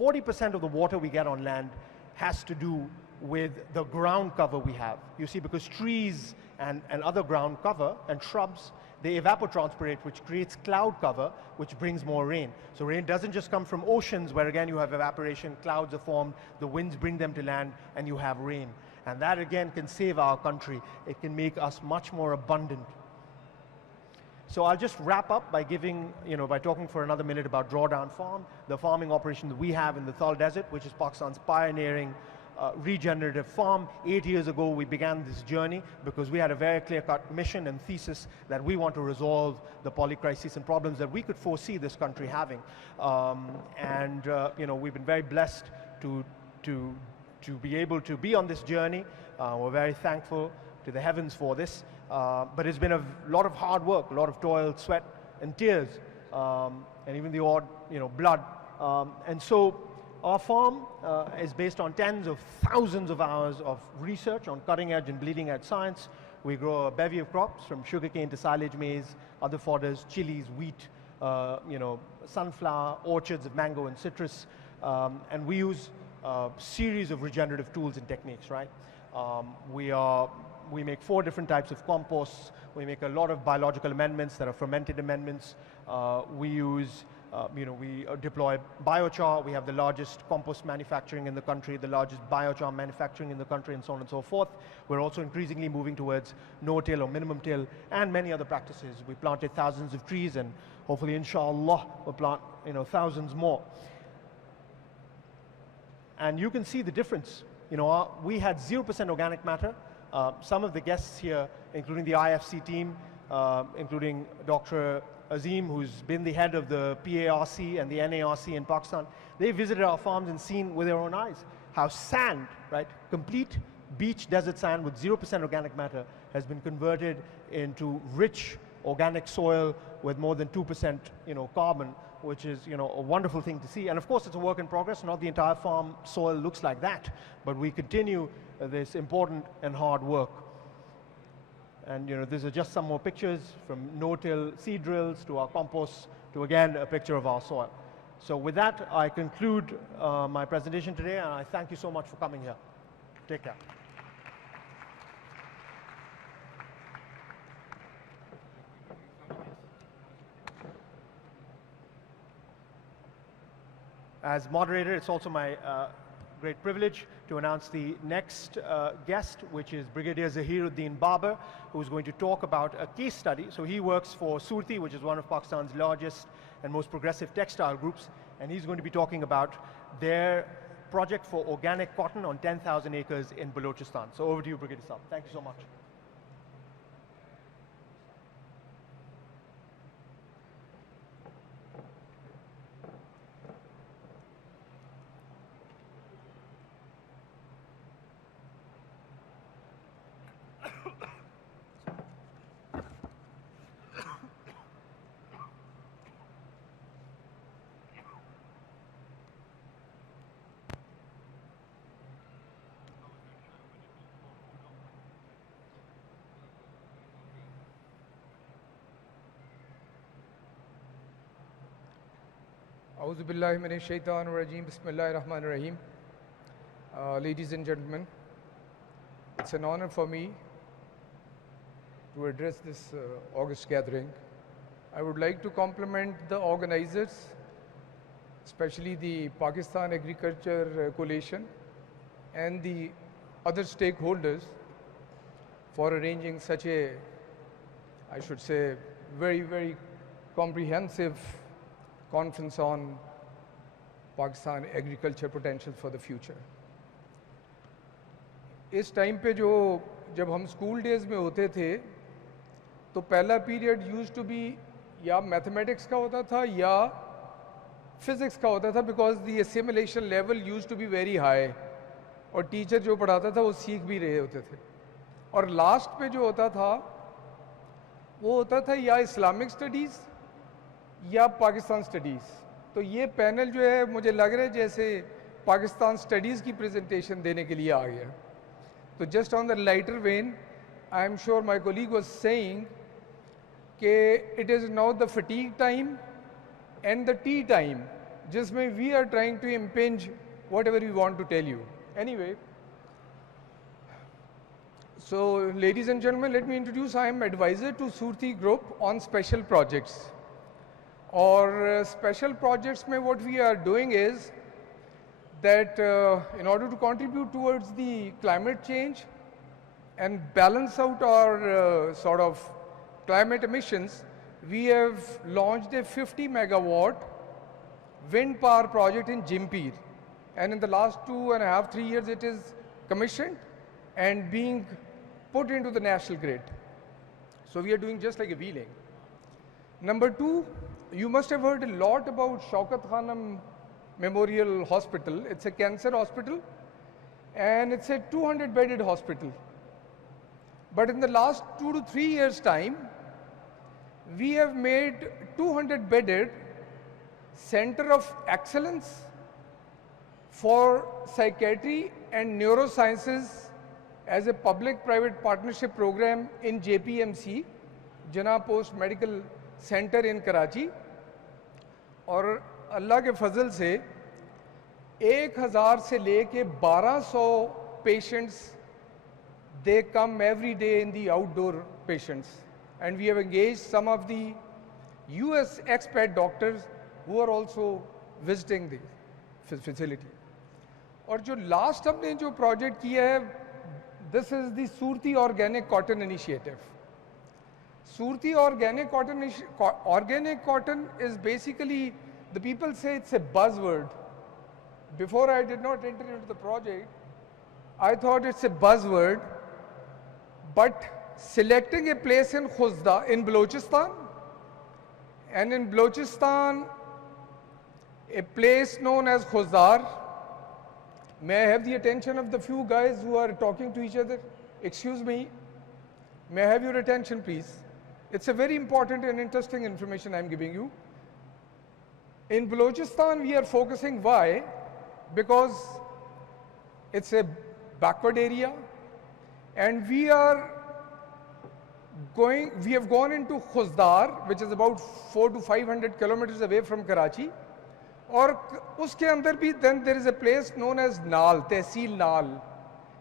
40% of the water we get on land has to do with the ground cover we have. You see, because trees and other ground cover and shrubs, they evapotranspirate, which creates cloud cover, which brings more rain. So rain doesn't just come from oceans where again you have evaporation, clouds are formed, the winds bring them to land, and you have rain. And that again can save our country. It can make us much more abundant. So I'll just wrap up by by talking for another minute about Drawdown Farm, the farming operation that we have in the Thal Desert, which is Pakistan's pioneering regenerative farm. 8 years ago, we began this journey because we had a very clear-cut mission and thesis that we want to resolve the polycrisis and problems that we could foresee this country having. We've been very blessed to be able to be on this journey. We're very thankful to the heavens for this. But it's been a lot of hard work, a lot of toil, sweat, and tears, and even the odd, blood. And so our farm is based on tens of thousands of hours of research on cutting-edge and bleeding-edge science. We grow a bevy of crops from sugarcane to silage maize, other fodders, chilies, wheat, sunflower, orchards of mango and citrus. And we use a series of regenerative tools and techniques, right? We make 4 different types of composts. We make a lot of biological amendments that are fermented amendments. We deploy biochar. We have the largest compost manufacturing in the country, the largest biochar manufacturing in the country, and so on and so forth. We're also increasingly moving towards no-till or minimum till and many other practices. We planted thousands of trees, and hopefully, inshallah, we'll plant thousands more. And you can see the difference we had 0% organic matter. Some of the guests here, including the IFC team, including Dr. Azim, who's been the head of the PARC and the NARC in Pakistan, they visited our farms and seen with their own eyes how sand, right, complete beach desert sand with 0% organic matter has been converted into rich organic soil with more than 2% carbon, which is a wonderful thing to see. And of course, it's a work in progress. Not the entire farm soil looks like that, but we continue this important and hard work. And these are just some more pictures, from no-till seed drills to our compost to, again, a picture of our soil. So with that, I conclude my presentation today, and I thank you so much for coming here. Take care. As moderator, it's also my great privilege to announce the next guest, which is Brigadier Zahiruddin Babar, who's going to talk about a case study. So he works for Surti, which is one of Pakistan's largest and most progressive textile groups, and he's going to be talking about their project for organic cotton on 10,000 acres in Balochistan. So over to you, Brigadier Saab. Thank you so much. A'udhu billahi minash shaitanir rajeem. Bismillahir Rahmanir Rahim. Ladies and gentlemen, it's an honor for me to address this August gathering. I would like to compliment the organizers, especially the Pakistan Agriculture Coalition and the other stakeholders, for arranging such a, I should say, very, very comprehensive conference on Pakistan agriculture potential for the future. इस time पे जब हम school days में होते थे तो पहला period used to be या मैथमेटिक्स का होता था या फिजिक्स का होता था, because the assimilation level used to be very high और टीचर जो पढ़ाता था वो सीख भी रहे होते थे. और लास्ट पे जो होता था वो होता था या इस्लामिक स्टडीज़ या पाकिस्तान स्टडीज़. तो ये पैनल जो है मुझे लग रहा है जैसे पाकिस्तान स्टडीज़ की प्रेजेंटेशन देने के लिए आ गया. तो just on the lighter vein, I am sure my colleague was saying कि it is now the fatigue time and the tea time, जिसमें we are trying to impinge whatever we want to tell you. Anyway, so ladies and gentlemen, let me introduce, I am advisor to Surti Group on special projects. Or special projects mein what we are doing is that in order to contribute towards the climate change and balance out our sort of climate emissions, we have launched a 50 megawatt wind power project in Jimpeer, and in the last 2.5-3 years it is commissioned and being put into the national grid. So we are doing just like a wheeling. Number two, you must have heard a lot about Shaukat Khanam Memorial Hospital. It's a cancer hospital and it's a 200-bedded hospital. But in the last 2 to 3 years' time, we have made 200-bedded Center of Excellence for Psychiatry and Neurosciences as a public-private partnership program in JPMC, Jinnah Post Medical Center in Karachi. और अल्लाह के फजल से 1000 से लेके 1200 patients, they come every day in the outdoor patients, and we have engaged some of the US expat doctors who are also visiting the facility. और जो last हमने जो project किया है, this is the Surti Organic Cotton Initiative. Surti Organic Cotton is basically, the people say it's a buzzword. Before I did not enter into the project, I thought it's a buzzword, but selecting a place in Khuzda, in Balochistan, and in Balochistan, a place known as Khuzar. May I have the attention of the few guys who are talking to each other? Excuse me. May I have your attention, please? It's a very important and interesting information I'm giving you. In Balochistan, we are focusing. Why? Because it's a backward area, and we have gone into Khuzdar, which is about 400 to 500 kilometers away from Karachi. और उसके अंदर भी then there is a place known as Nal, Tehsil Nal,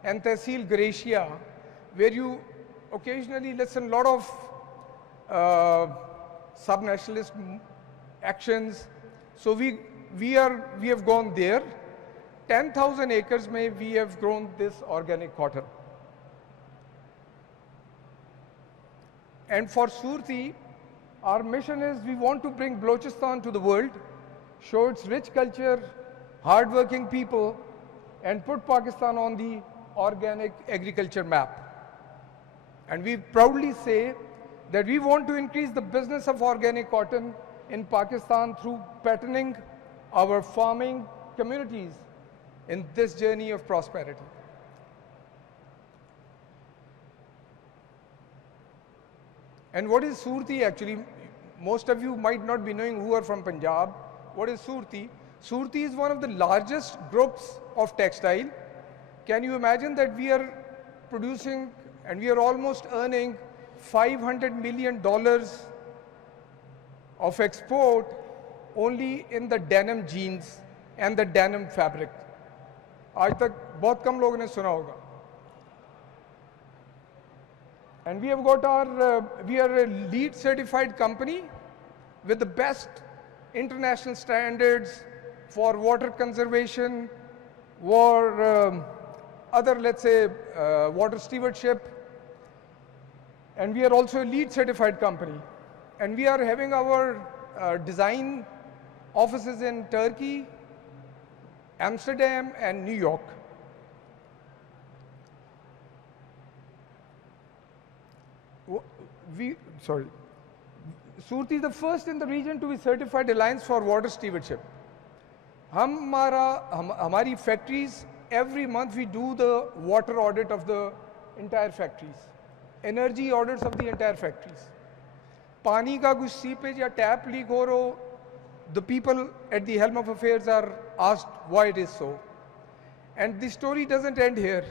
and Tehsil Gracia, where you occasionally listen a lot of sub-nationalist actions. So we have gone there. 10,000 acres may we have grown this organic cotton. And for Surti, our mission is we want to bring Balochistan to the world, show its rich culture, hard-working people, and put Pakistan on the organic agriculture map. And we proudly say that we want to increase the business of organic cotton in Pakistan through patterning our farming communities in this journey of prosperity. And what is Surti actually? Most of you might not be knowing who are from Punjab. What is Surti? Surti is one of the largest groups of textile. Can you imagine that we are producing and we are almost earning $500 million of export only in the denim jeans and the denim fabric. आज तक बहुत कम लोगों ने सुना होगा. And we have got we are a LEED certified company with the best international standards for water conservation, for other, let's say, water stewardship. And we are also a LEED certified company. And we are having our design offices in Turkey, Amsterdam, and New York. Surti is the first in the region to be certified Alliance for Water Stewardship. Hamari factories, every month we do the water audit of the entire factories, energy audits of the entire factories. Pani ka kuch seepage ya tap leak ho raho, the people at the helm of affairs are asked why it is so. And the story doesn't end here.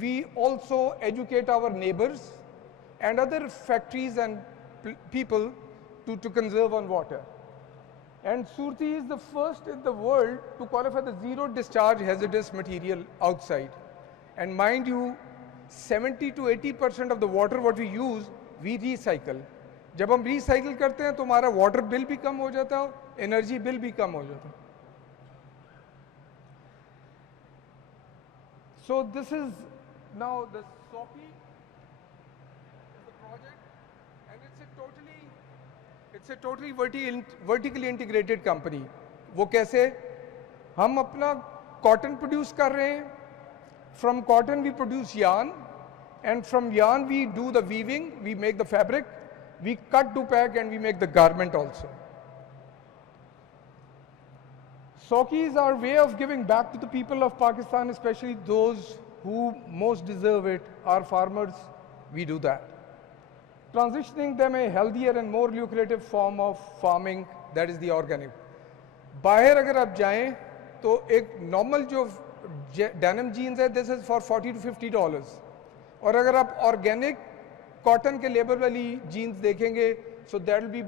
We also educate our neighbors and other factories and people to conserve on water. And Surti is the first in the world to qualify the zero discharge hazardous material outside. And mind you, 70 to 80% of the water what we use, we recycle. जब हम recycle करते हैं तो हमारा water bill भी कम हो जाता है, energy bill भी कम हो जाता है. So this is now the SOPI is the project, and it's a totally vertically integrated company. वो कैसे? हम अपना cotton produce कर रहे हैं. From cotton we produce yarn, and from yarn we do the weaving, we make the fabric, we cut to pack, and we make the garment also. SOCI is our way of giving back to the people of Pakistan, especially those who most deserve it, our farmers. We do that. Transitioning them a healthier and more lucrative form of farming, that is the organic. बाहर अगर आप जाएं तो एक normal जो denim jeans है, this is for $40 to $50. और अगर आप organic cotton के label वाली jeans देखेंगे, so that will be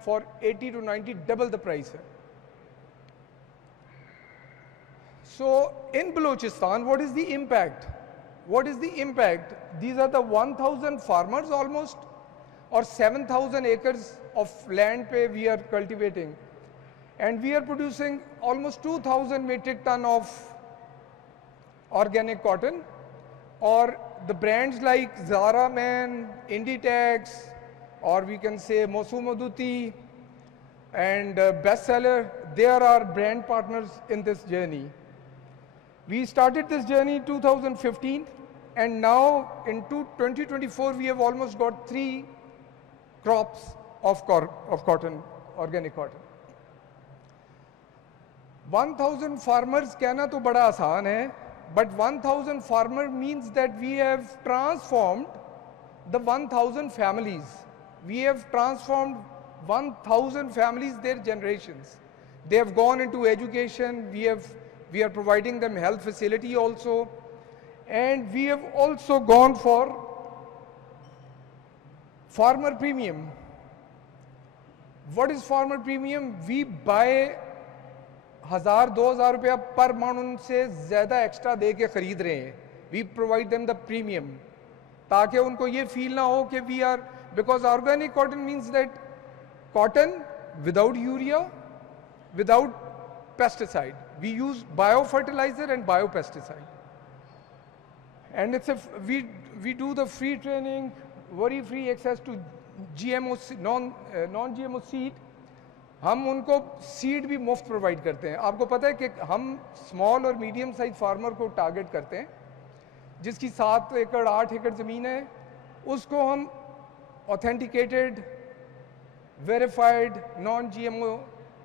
for 80 to 90, double the price है. So in Balochistan, what is the impact? What is the impact? These are the 1,000 farmers almost, or 7,000 acres of land we are cultivating. And we are producing almost 2,000 metric ton of organic cotton, or the brands like Zara Man, Inditex, or we can say Mosumaduti and Bestseller, they are our brand partners in this journey. We started this journey in 2015, and now in 2024, we have almost got 3 crops of cotton, organic cotton. 1000 farmers कहना तो बड़ा आसान है, but 1000 farmer means that we have transformed the 1000 families. We have transformed 1000 families, their generations. They have gone into education, we are providing them health facility also, and we have also gone for farmer premium. What is farmer premium? We buy 1000-2000 रुपया पर मन उनसे ज़्यादा extra दे के खरीद रहे हैं. We provide them the premium, ताकि उनको ये फील ना हो कि we are, because organic cotton means that cotton without urea, without pesticide. We use biofertilizer and biopesticide. And it's we do the free training, worry-free access to GMO, non-GMO seed. हम उनको seed भी मुफ्त provide करते हैं. आपको पता है कि हम स्मॉल और मीडियम साइज फार्मर को टारगेट करते हैं, जिसकी 7 एकड़ 8 एकड़ ज़मीन है, उसको हम authenticated, verified, non GMO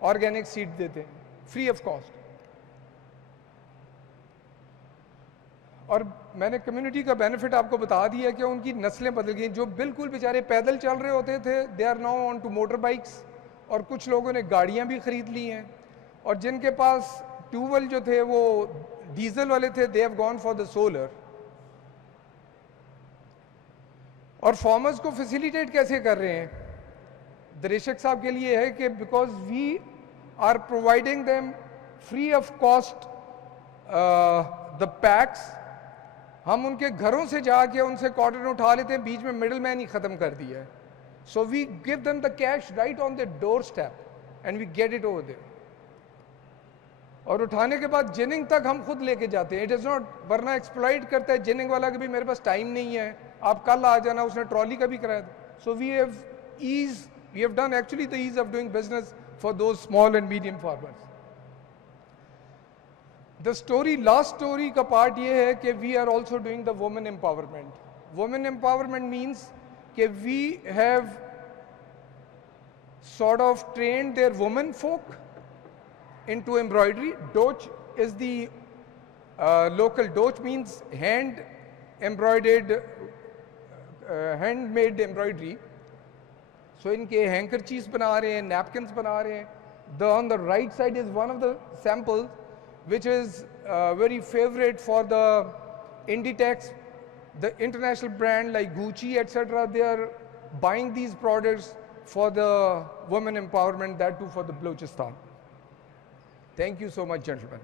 organic seed देते हैं, फ्री ऑफ कॉस्ट. और मैंने कम्युनिटी का बेनिफिट आपको बता दिया कि उनकी नस्लें बदल गई. जो बिल्कुल बेचारे पैदल चल रहे होते थे, they are now on to motor bikes, और कुछ लोगों ने गाड़ियां भी खरीद ली हैं. और जिनके पास ट्यूबवेल जो थे वो डीजल वाले थे, they have gone for the solar. और फार्मर्स को फैसिलिटेट कैसे कर रहे हैं? दरेशक साहब के लिए है कि because we are providing them free of cost the packs. हम उनके घरों से जाके उनसे कॉटन उठा लेते हैं, बीच में मिडल मैन ही ख़त्म कर दिया है. So we give them the cash right on their doorstep and we get it over there. और उठाने के बाद जिनिंग तक हम खुद लेके जाते हैं. इट इज़ नॉट, वरना एक्सप्लॉइट करता है जिनिंग वाला कि भी मेरे पास टाइम नहीं है, आप कल आ जाना, उसने ट्रॉली का भी कराया था. So we have done actually the ease of doing business for those small and medium farmers. The story, last story का पार्ट ये है कि we are also doing the women empowerment. Women empowerment means कि we have sort of trained their women folk into embroidery. Doch is the local, Doch means hand embroidered, handmade embroidery. So इनके handkerchiefs बना रहे हैं, napkins बना रहे हैं. On the right side is one of the samples which is very favorite for the Inditex. The international brand like Gucci, etc., they are buying these products for the women empowerment, that too for the Balochistan. Thank you so much, gentlemen.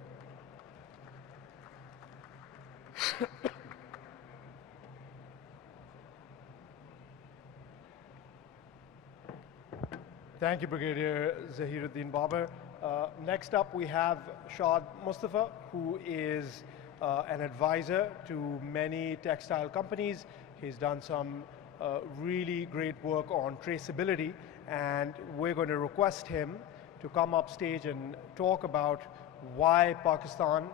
Thank you, Brigadier Zahiruddin Babar. Next up, we have Shad Mustafa, who is an advisor to many textile companies. He's done some really great work on traceability, and we're going to request him to come up stage and talk about why Pakistan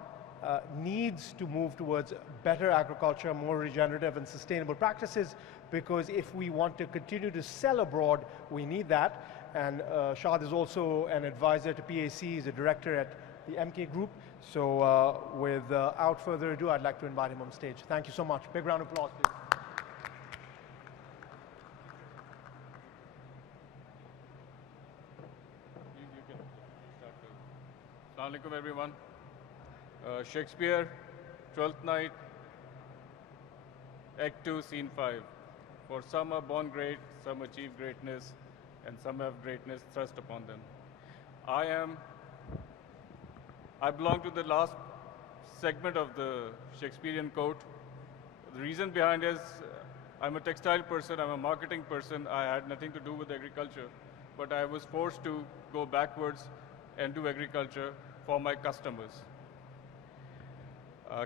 needs to move towards better agriculture, more regenerative and sustainable practices, because if we want to continue to sell abroad, we need that. And Shad is also an advisor to PAC, he's a director at the MK Group. So without further ado, I'd like to invite him on stage. Thank you so much. Big round of applause, please. Assalamu alaikum, everyone. Shakespeare, Twelfth Night, Act 2, Scene 5. For some are born great, some achieve greatness, and some have greatness thrust upon them. I belong to the last segment of the Shakespearean quote. The reason behind is I'm a textile person, I'm a marketing person. I had nothing to do with agriculture, but I was forced to go backwards and do agriculture for my customers.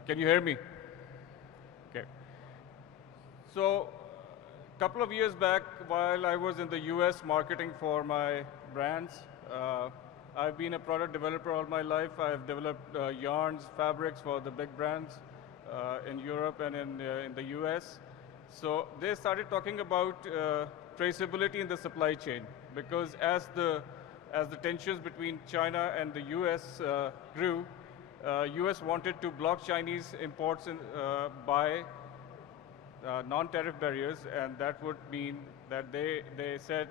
Can you hear me? Okay. So a couple of years back, while I was in the US marketing for my brands, I've been a product developer all my life. I've developed yarns, fabrics for the big brands in Europe and in the US. So they started talking about traceability in the supply chain, because as the tensions between China and the US grew, US wanted to block Chinese imports by non-tariff barriers, and that would mean that they said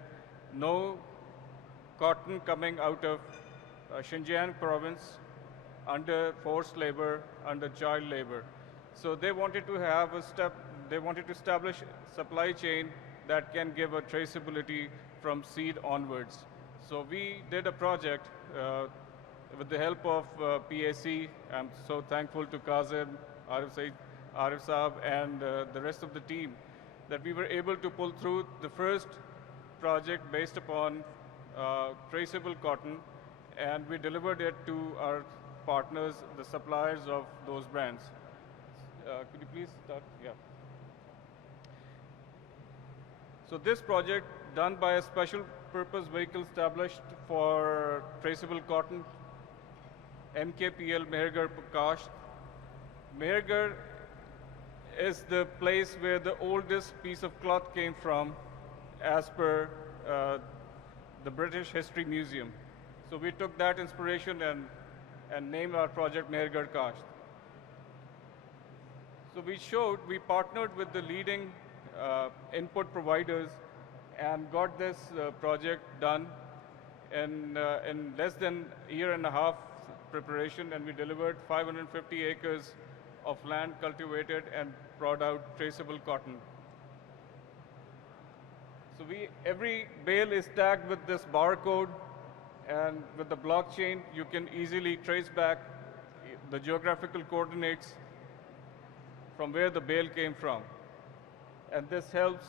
no cotton coming out of Xinjiang province under forced labor, under child labor. So they wanted to have they wanted to establish supply chain that can give a traceability from seed onwards. So we did a project with the help of PAC. I'm so thankful to Kazim, Arif Saab, and the rest of the team, that we were able to pull through the first project based upon traceable cotton, and we delivered it to our partners, the suppliers of those brands. Could you please start? Yeah. So this project, done by a special purpose vehicle established for traceable cotton, MKPL Mehergarh Prakash. Mehergarh is the place where the oldest piece of cloth came from, as per the British History Museum. So we took that inspiration and named our project Mehergarh Kasht. So we partnered with the leading input providers and got this project done in less than a year and a half preparation, and we delivered 550 acres of land cultivated and brought out traceable cotton. So every bale is tagged with this barcode, and with the blockchain, you can easily trace back the geographical coordinates from where the bale came from. And this helps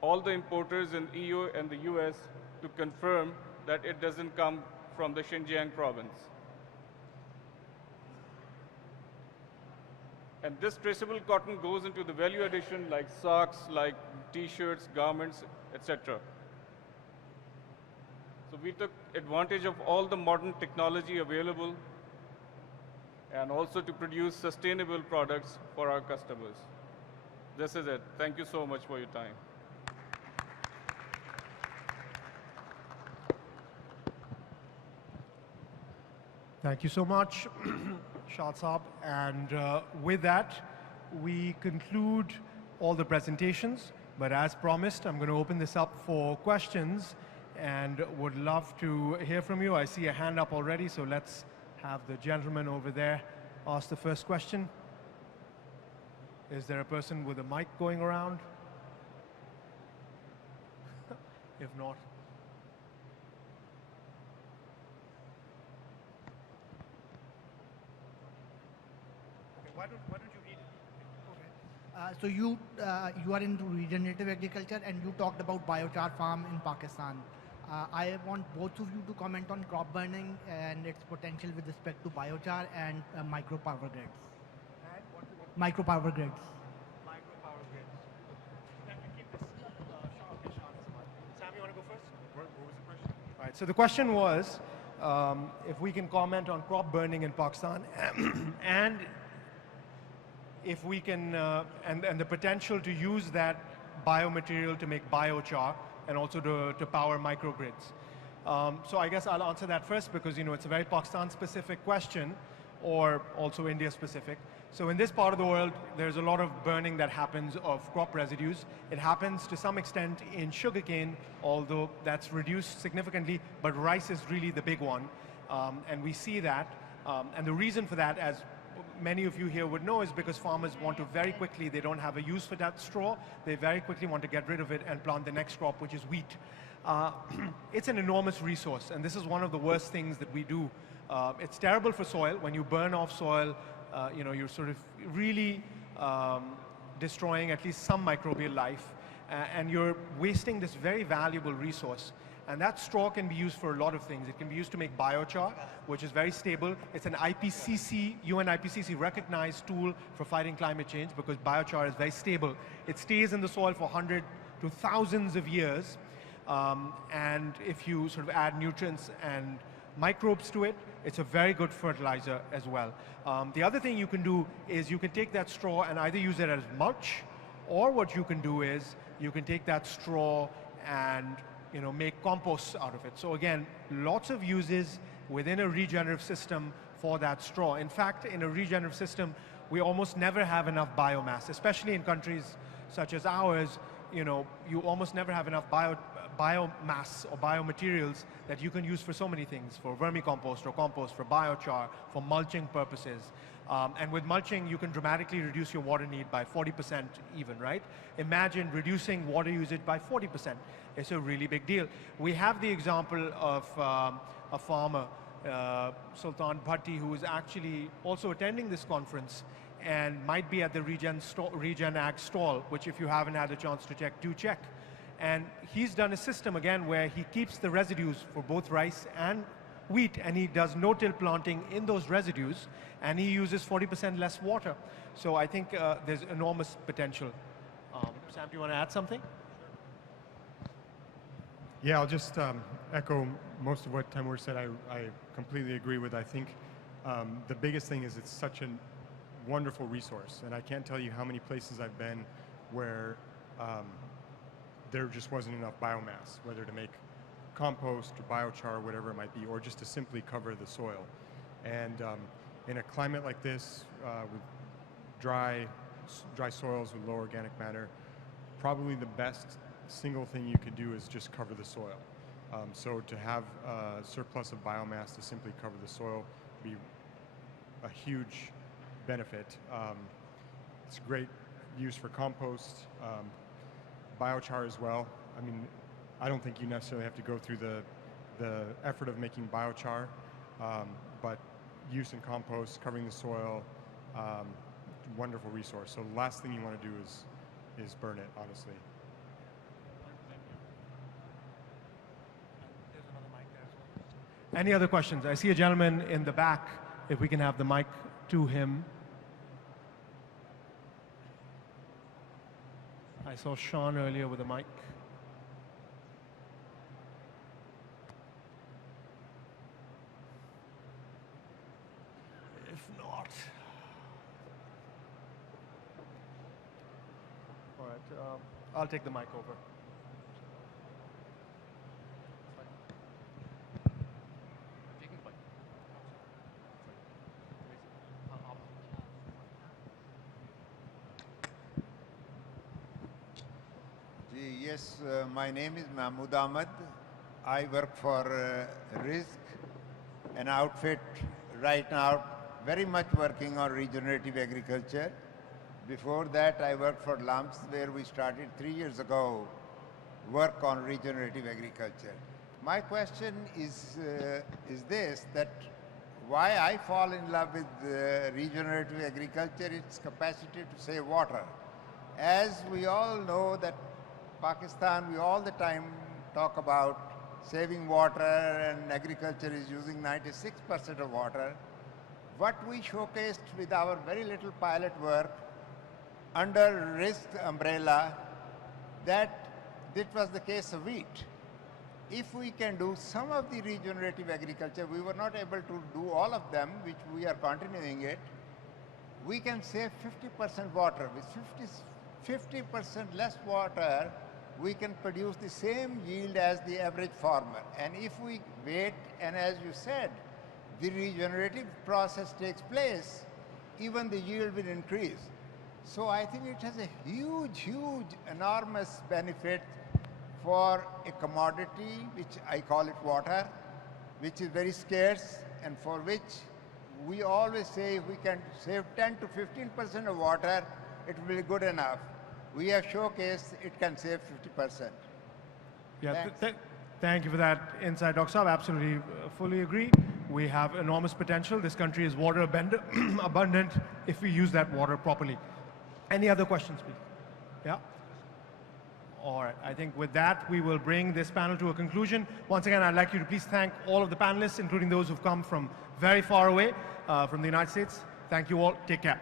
all the importers in EU and the US to confirm that it doesn't come from the Xinjiang province. And this traceable cotton goes into the value addition like socks, like t-shirts, garments, etc. So we took advantage of all the modern technology available, and also to produce sustainable products for our customers. This is it. Thank you so much for your time. Thank you so much, Shah Saab. And with that, we conclude all the presentations. But as promised, I'm going to open this up for questions and would love to hear from you. I see a hand up already, so let's have the gentleman over there ask the first question. Is there a person with a mic going around? If not, why don't you read it? So you are into regenerative agriculture, and you talked about biochar farm in Pakistan. I want both of you to comment on crop burning and its potential with respect to biochar and micro-power grids. Micro-power grids. Micro-power grids. Can we keep this Sam, you want to go first? What was the question? All right, so the question was if we can comment on crop burning in Pakistan and if we can, and the potential to use that biomaterial to make biochar and also to power microgrids. So I guess I'll answer that first because, it's a very Pakistan-specific question, or also India-specific. So in this part of the world, there's a lot of burning that happens of crop residues. It happens to some extent in sugarcane, although that's reduced significantly, but rice is really the big one. And we see that. And the reason for that, as many of you here would know, is because farmers want to very quickly, they don't have a use for that straw, they very quickly want to get rid of it and plant the next crop, which is wheat. It's an enormous resource, and this is one of the worst things that we do. It's terrible for soil. When you burn off soil, you're sort of really destroying at least some microbial life, and you're wasting this very valuable resource. And that straw can be used for a lot of things. It can be used to make biochar, which is very stable. It's an IPCC, UN IPCC recognized tool for fighting climate change because biochar is very stable. It stays in the soil for hundreds to thousands of years. And if you sort of add nutrients and microbes to it, it's a very good fertilizer as well. The other thing you can do is you can take that straw and either use it as mulch, or what you can do is you can take that straw and make compost out of it. So again, lots of uses within a regenerative system for that straw. In fact, in a regenerative system, we almost never have enough biomass, especially in countries such as ours. You almost never have enough biomass or biomaterials that you can use for so many things, for vermicompost or compost, for biochar, for mulching purposes. And with mulching, you can dramatically reduce your water need by 40% even, right? Imagine reducing water usage by 40%. It's a really big deal. We have the example of a farmer, Sultan Bhatti, who is actually also attending this conference and might be at the Regen Ag stall, which if you haven't had a chance to check, do check. And he's done a system again where he keeps the residues for both rice and wheat, and he does no-till planting in those residues, and he uses 40% less water. So I think there's enormous potential. Sam, do you want to add something? Yeah, I'll just echo most of what Temur said. I completely agree with. I think the biggest thing is it's such a wonderful resource, and I can't tell you how many places I've been where there just wasn't enough biomass, whether to make compost or biochar or whatever it might be, or just to simply cover the soil. And in a climate like this, with dry soils with low organic matter, probably the best single thing you could do is just cover the soil. So to have a surplus of biomass to simply cover the soil would be a huge benefit. It's great use for compost, biochar as well. I mean, I don't think you necessarily have to go through the effort of making biochar, but use in compost, covering the soil, wonderful resource. So the last thing you want to do is burn it, honestly. Any other questions? I see a gentleman in the back, if we can have the mic to him. I saw Sean earlier with a mic. If not, all right, I'll take the mic over. Yes, my name is Mahmood Ahmed. I work for RISC, an outfit right now very much working on regenerative agriculture. Before that, I worked for LUMPS, where we started 3 years ago work on regenerative agriculture. My question is this, that why I fall in love with regenerative agriculture, its capacity to save water. As we all know that Pakistan, we all the time talk about saving water, and agriculture is using 96% of water. What we showcased with our very little pilot work under RISC umbrella, that was the case of wheat. If we can do some of the regenerative agriculture, we were not able to do all of them, which we are continuing it, we can save 50% water. With 50% less water, we can produce the same yield as the average farmer. And if we wait, and as you said, the regenerative process takes place, even the yield will increase. So I think it has a huge, enormous benefit for a commodity, which I call it water, which is very scarce, and for which we always say if we can save 10 to 15% of water, it will be good enough. We have showcased it can save 50%. Yeah, thank you for that insight, Dr. Saab. Absolutely, fully agree. We have enormous potential. This country is water abundant if we use that water properly. Any other questions, please? Yeah? All right, I think with that, we will bring this panel to a conclusion. Once again, I'd like you to please thank all of the panelists, including those who've come from very far away from the United States. Thank you all. Take care.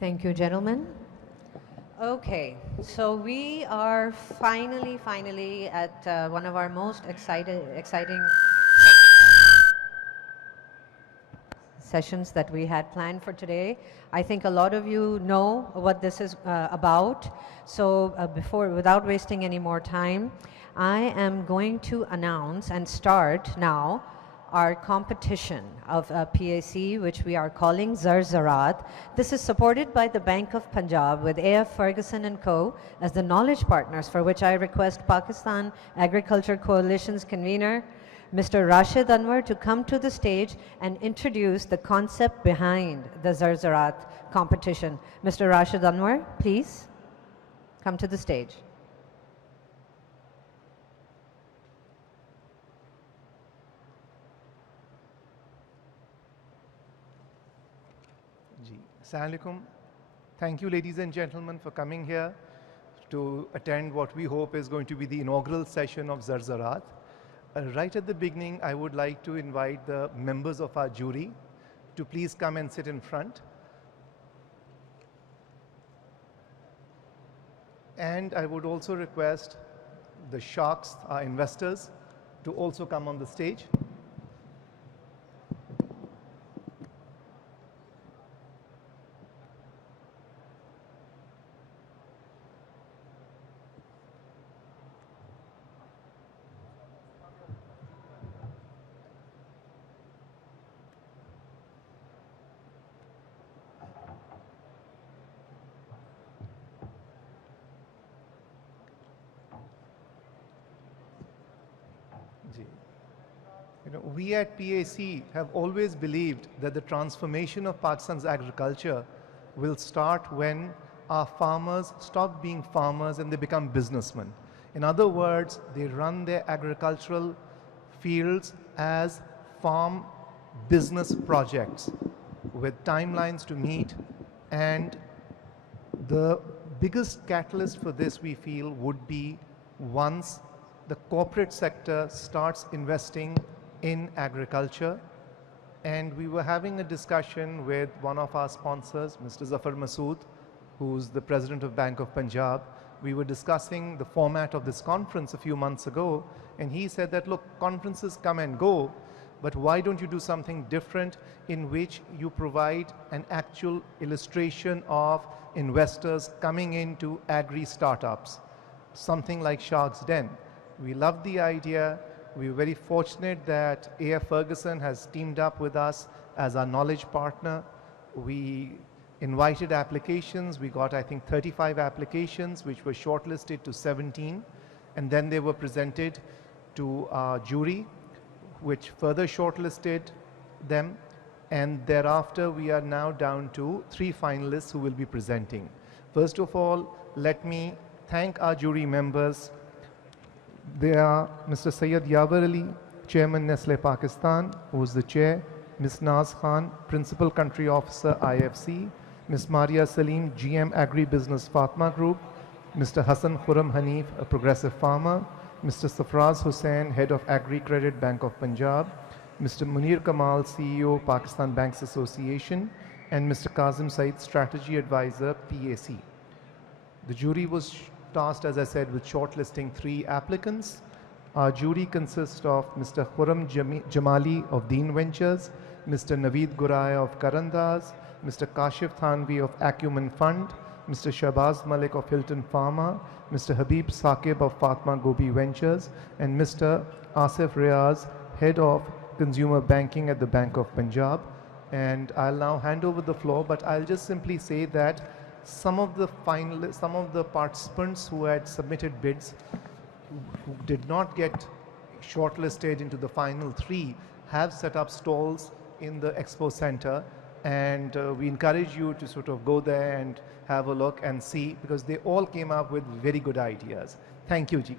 Thank you, gentlemen. Okay, so we are finally at one of our most exciting sessions that we had planned for today. I think a lot of you know what this is about. So without wasting any more time, I am going to announce and start now our competition of PAC, which we are calling Zarzarat. This is supported by the Bank of Punjab with AF Ferguson and Co. as the knowledge partners, for which I request Pakistan Agriculture Coalition's convener, Mr. Rashid Anwar, to come to the stage and introduce the concept behind the Zarzarat competition. Mr. Rashid Anwar, please come to the stage. Assalamu alaikum. Thank you, ladies and gentlemen, for coming here to attend what we hope is going to be the inaugural session of Zarzarat. Right at the beginning, I would like to invite the members of our jury to please come and sit in front. And I would also request the sharks, our investors, to also come on the stage. We at PAC have always believed that the transformation of Pakistan's agriculture will start when our farmers stop being farmers and they become businessmen. In other words, they run their agricultural fields as farm business projects with timelines to meet, and the biggest catalyst for this, we feel, would be once the corporate sector starts investing in agriculture. And we were having a discussion with one of our sponsors, Mr. Zafar Masood, who's the president of Bank of Punjab. We were discussing the format of this conference a few months ago, and he said that, look, conferences come and go, but why don't you do something different in which you provide an actual illustration of investors coming into agri-startups, something like Shark's Den. We love the idea. We're very fortunate that AF Ferguson has teamed up with us as our knowledge partner. We invited applications. We got, I think, 35 applications, which were shortlisted to 17. And then they were presented to our jury, which further shortlisted them. And thereafter, we are now down to 3 finalists who will be presenting. First of all, let me thank our jury members. They are Mr. Syed Yavar Ali, Chairman Nestle Pakistan, who is the chair, Ms. Naz Khan, Principal Country Officer IFC, Ms. Maria Salim, GM Agri-Business Fatma Group, Mr. Hassan Khurram Hanif, a progressive farmer, Mr. Safraz Hussain, Head of Agri-Credit Bank of Punjab, Mr. Munir Kamal, CEO, Pakistan Banks Association, and Mr. Kazim Said, Strategy Advisor, PAC. The jury was tasked, as I said, with shortlisting 3 applicants. Our jury consists of Mr. Khurram Jamali of Deen Ventures, Mr. Naveed Guraya of Karandaz, Mr. Kashif Thanvi of Acumen Fund, Mr. Shahbaz Malik of Hilton Pharma, Mr. Habib Saqib of Fatma Gobi Ventures, and Mr. Asif Riaz, Head of Consumer Banking at the Bank of Punjab. And I'll now hand over the floor, but I'll just simply say that some of the participants who had submitted bids who did not get shortlisted into the final 3 have set up stalls in the expo center, and we encourage you to sort of go there and have a look and see, because they all came up with very good ideas. Thank you, Ji.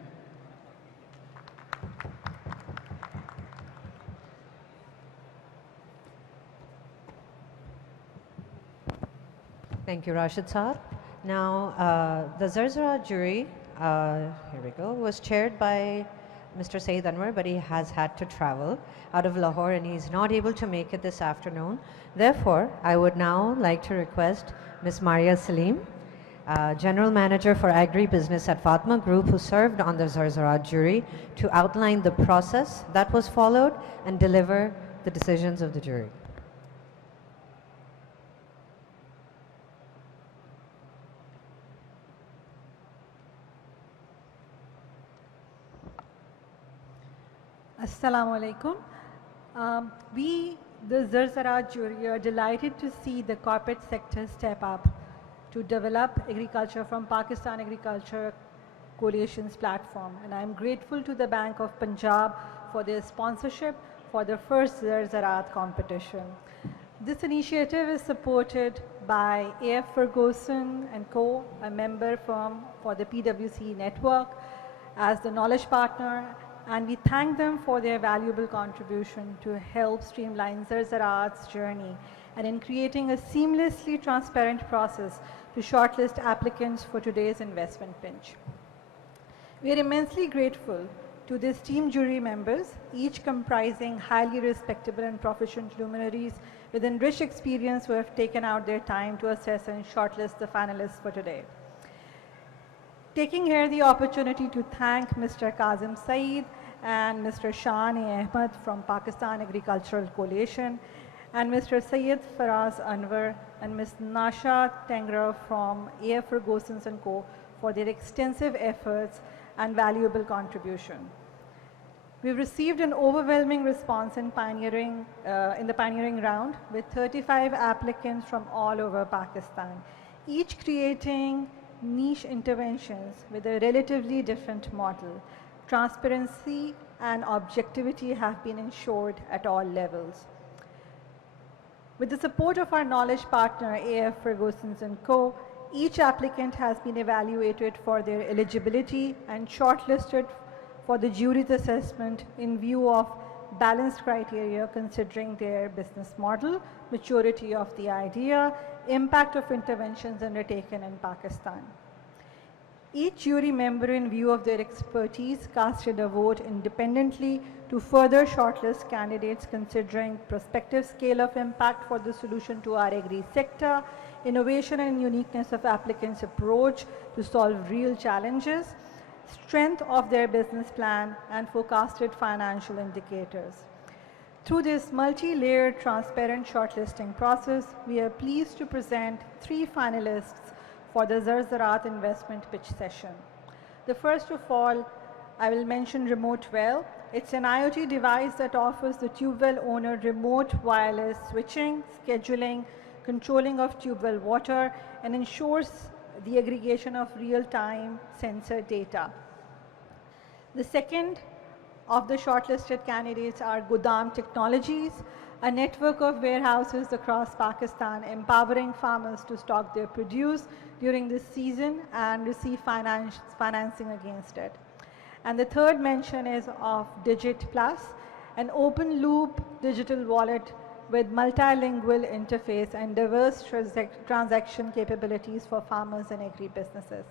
Thank you, Rashid Saab. Now, the Zarzarat jury, here we go, was chaired by Mr. Saeed Anwar, but he has had to travel out of Lahore and he's not able to make it this afternoon. Therefore, I would now like to request Ms. Maria Salim, General Manager for Agri-Business at Fatma Group, who served on the Zarzarat jury, to outline the process that was followed and deliver the decisions of the jury. Assalamu alaikum. We, the Zarzarat jury, are delighted to see the corporate sector step up to develop agriculture from Pakistan Agriculture Coalition's platform. And I'm grateful to the Bank of Punjab for their sponsorship for the first Zarzarat competition. This initiative is supported by AF Ferguson and Co., a member firm for the PwC network, as the knowledge partner, and we thank them for their valuable contribution to help streamline Zarzarat's journey and in creating a seamlessly transparent process to shortlist applicants for today's investment pinch. We are immensely grateful to these team jury members, each comprising highly respectable and proficient luminaries with enriched experience who have taken out their time to assess and shortlist the finalists for today. Taking here the opportunity to thank Mr. Kazim Saeed and Mr. Shan-e Ahmed from Pakistan Agricultural Coalition and Mr. Syed Faraz Anwar and Ms. Nasha Tengra from AF Ferguson and Co. for their extensive efforts and valuable contribution. We've received an overwhelming response in the pioneering round with 35 applicants from all over Pakistan, each creating niche interventions with a relatively different model. Transparency and objectivity have been ensured at all levels. With the support of our knowledge partner, AF Ferguson & Co., each applicant has been evaluated for their eligibility and shortlisted for the jury's assessment in view of balanced criteria considering their business model, maturity of the idea, impact of interventions undertaken in Pakistan. Each jury member, in view of their expertise, casted a vote independently to further shortlist candidates considering prospective scale of impact for the solution to our agri sector, innovation and uniqueness of applicants' approach to solve real challenges, strength of their business plan, and forecasted financial indicators. Through this multi-layered, transparent shortlisting process, we are pleased to present 3 finalists for the Zarzarat investment pitch session. The first of all, I will mention Remote Well. It's an IoT device that offers the tube well owner remote wireless switching, scheduling, controlling of tube well water, and ensures the aggregation of real-time sensor data. The second of the shortlisted candidates are Godam Technologies, a network of warehouses across Pakistan empowering farmers to stock their produce during this season and receive financing against it. And the third mention is of Digit Plus, an open loop digital wallet with multilingual interface and diverse transaction capabilities for farmers and agri-businesses.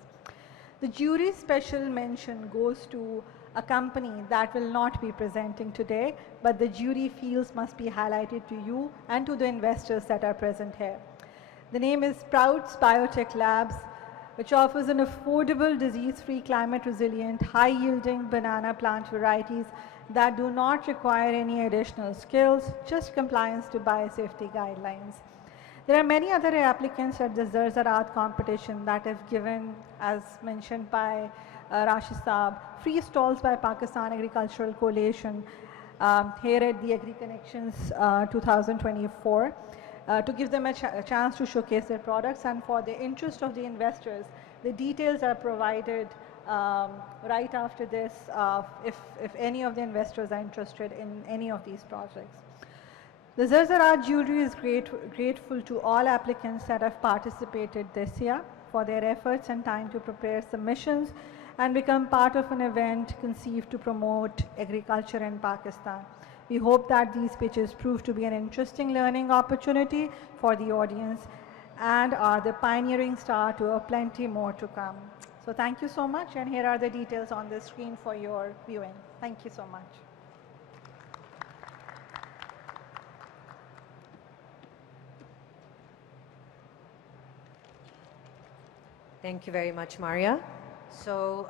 The jury's special mention goes to a company that will not be presenting today, but the jury feels must be highlighted to you and to the investors that are present here. The name is Sprouts Biotech Labs, which offers an affordable, disease-free, climate-resilient, high-yielding banana plant varieties that do not require any additional skills, just compliance to biosafety guidelines. There are many other applicants at the Zarzarat competition that have given, as mentioned by Rashid Saab, free stalls by Pakistan Agricultural Coalition here at the Agri-Connections 2024 to give them a chance to showcase their products, and for the interest of the investors, the details are provided right after this if any of the investors are interested in any of these projects. The Zarzarat jury is grateful to all applicants that have participated this year for their efforts and time to prepare submissions and become part of an event conceived to promote agriculture in Pakistan. We hope that these pitches prove to be an interesting learning opportunity for the audience and are the pioneering start to plenty more to come. So thank you so much, and here are the details on the screen for your viewing. Thank you so much. Thank you very much, Maria. So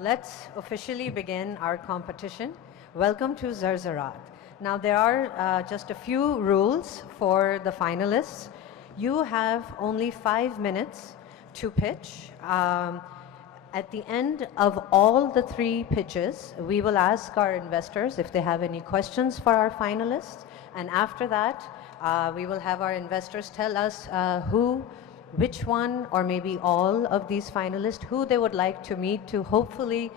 let's officially begin our competition. Welcome to Zarzarat. Now there are just a few rules for the finalists. You have only 5 minutes to pitch. At the end of all the 3 pitches, we will ask our investors if they have any questions for our finalists. And after that, we will have our investors tell us which one or maybe all of these finalists who they would like to meet to hopefully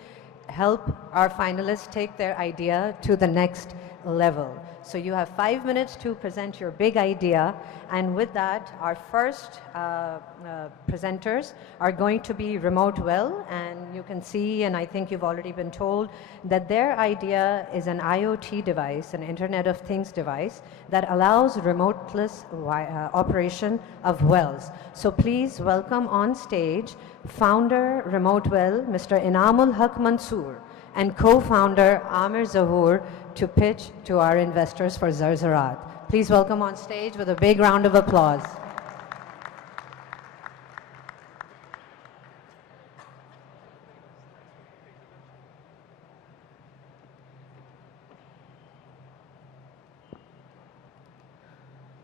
help our finalists take their idea to the next level. So you have 5 minutes to present your big idea, and with that, our first presenters are going to be Remote Well, and you can see, and I think you've already been told, that their idea is an IoT device, an Internet of Things device, that allows remoteless operation of wells. So please welcome on stage founder Remote Well, Mr. Inamul Haq Mansoor, and co-founder Amir Zahoor to pitch to our investors for Zarzarat. Please welcome on stage with a big round of applause.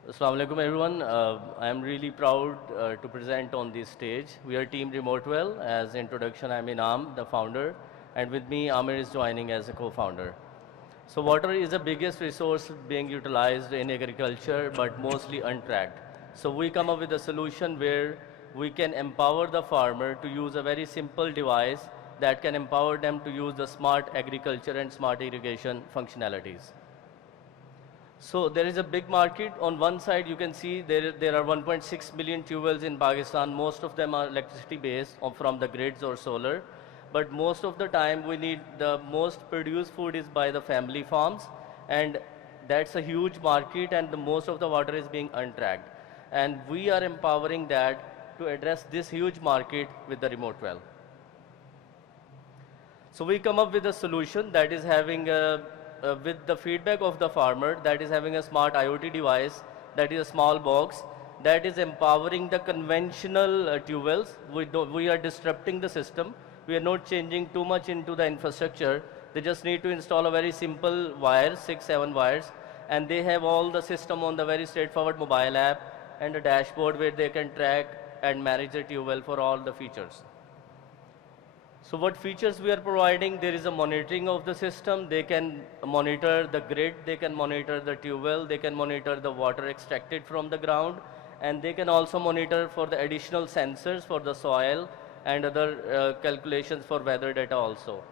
Assalamu alaikum everyone. I am really proud to present on this stage. We are Team Remote Well. As introduction, I am Inam, the founder, and with me Amir is joining as a co-founder. So water is the biggest resource being utilized in agriculture, but mostly untracked. So we come up with a solution where we can empower the farmer to use a very simple device that can empower them to use the smart agriculture and smart irrigation functionalities. So there is a big market. On one side, you can see there are 1.6 million tube wells in Pakistan. Most of them are electricity based or from the grids or solar. But most of the time, we need the most produced food is by the family farms. And that's a huge market, and the most of the water is being untracked. And we are empowering that to address this huge market with the remote well. So we come up with a solution that is having with the feedback of the farmer, that is having a smart IoT device, that is a small box, that is empowering the conventional tube wells. We are disrupting the system. We are not changing too much into the infrastructure. They just need to install a very simple wire, 6-7 wires, and they have all the system on the very straightforward mobile app and a dashboard where they can track and manage the tube well for all the features. So what features we are providing? There is a monitoring of the system. They can monitor the grid, they can monitor the tube well, they can monitor the water extracted from the ground, and they can also monitor for the additional sensors for the soil and other calculations for weather data also.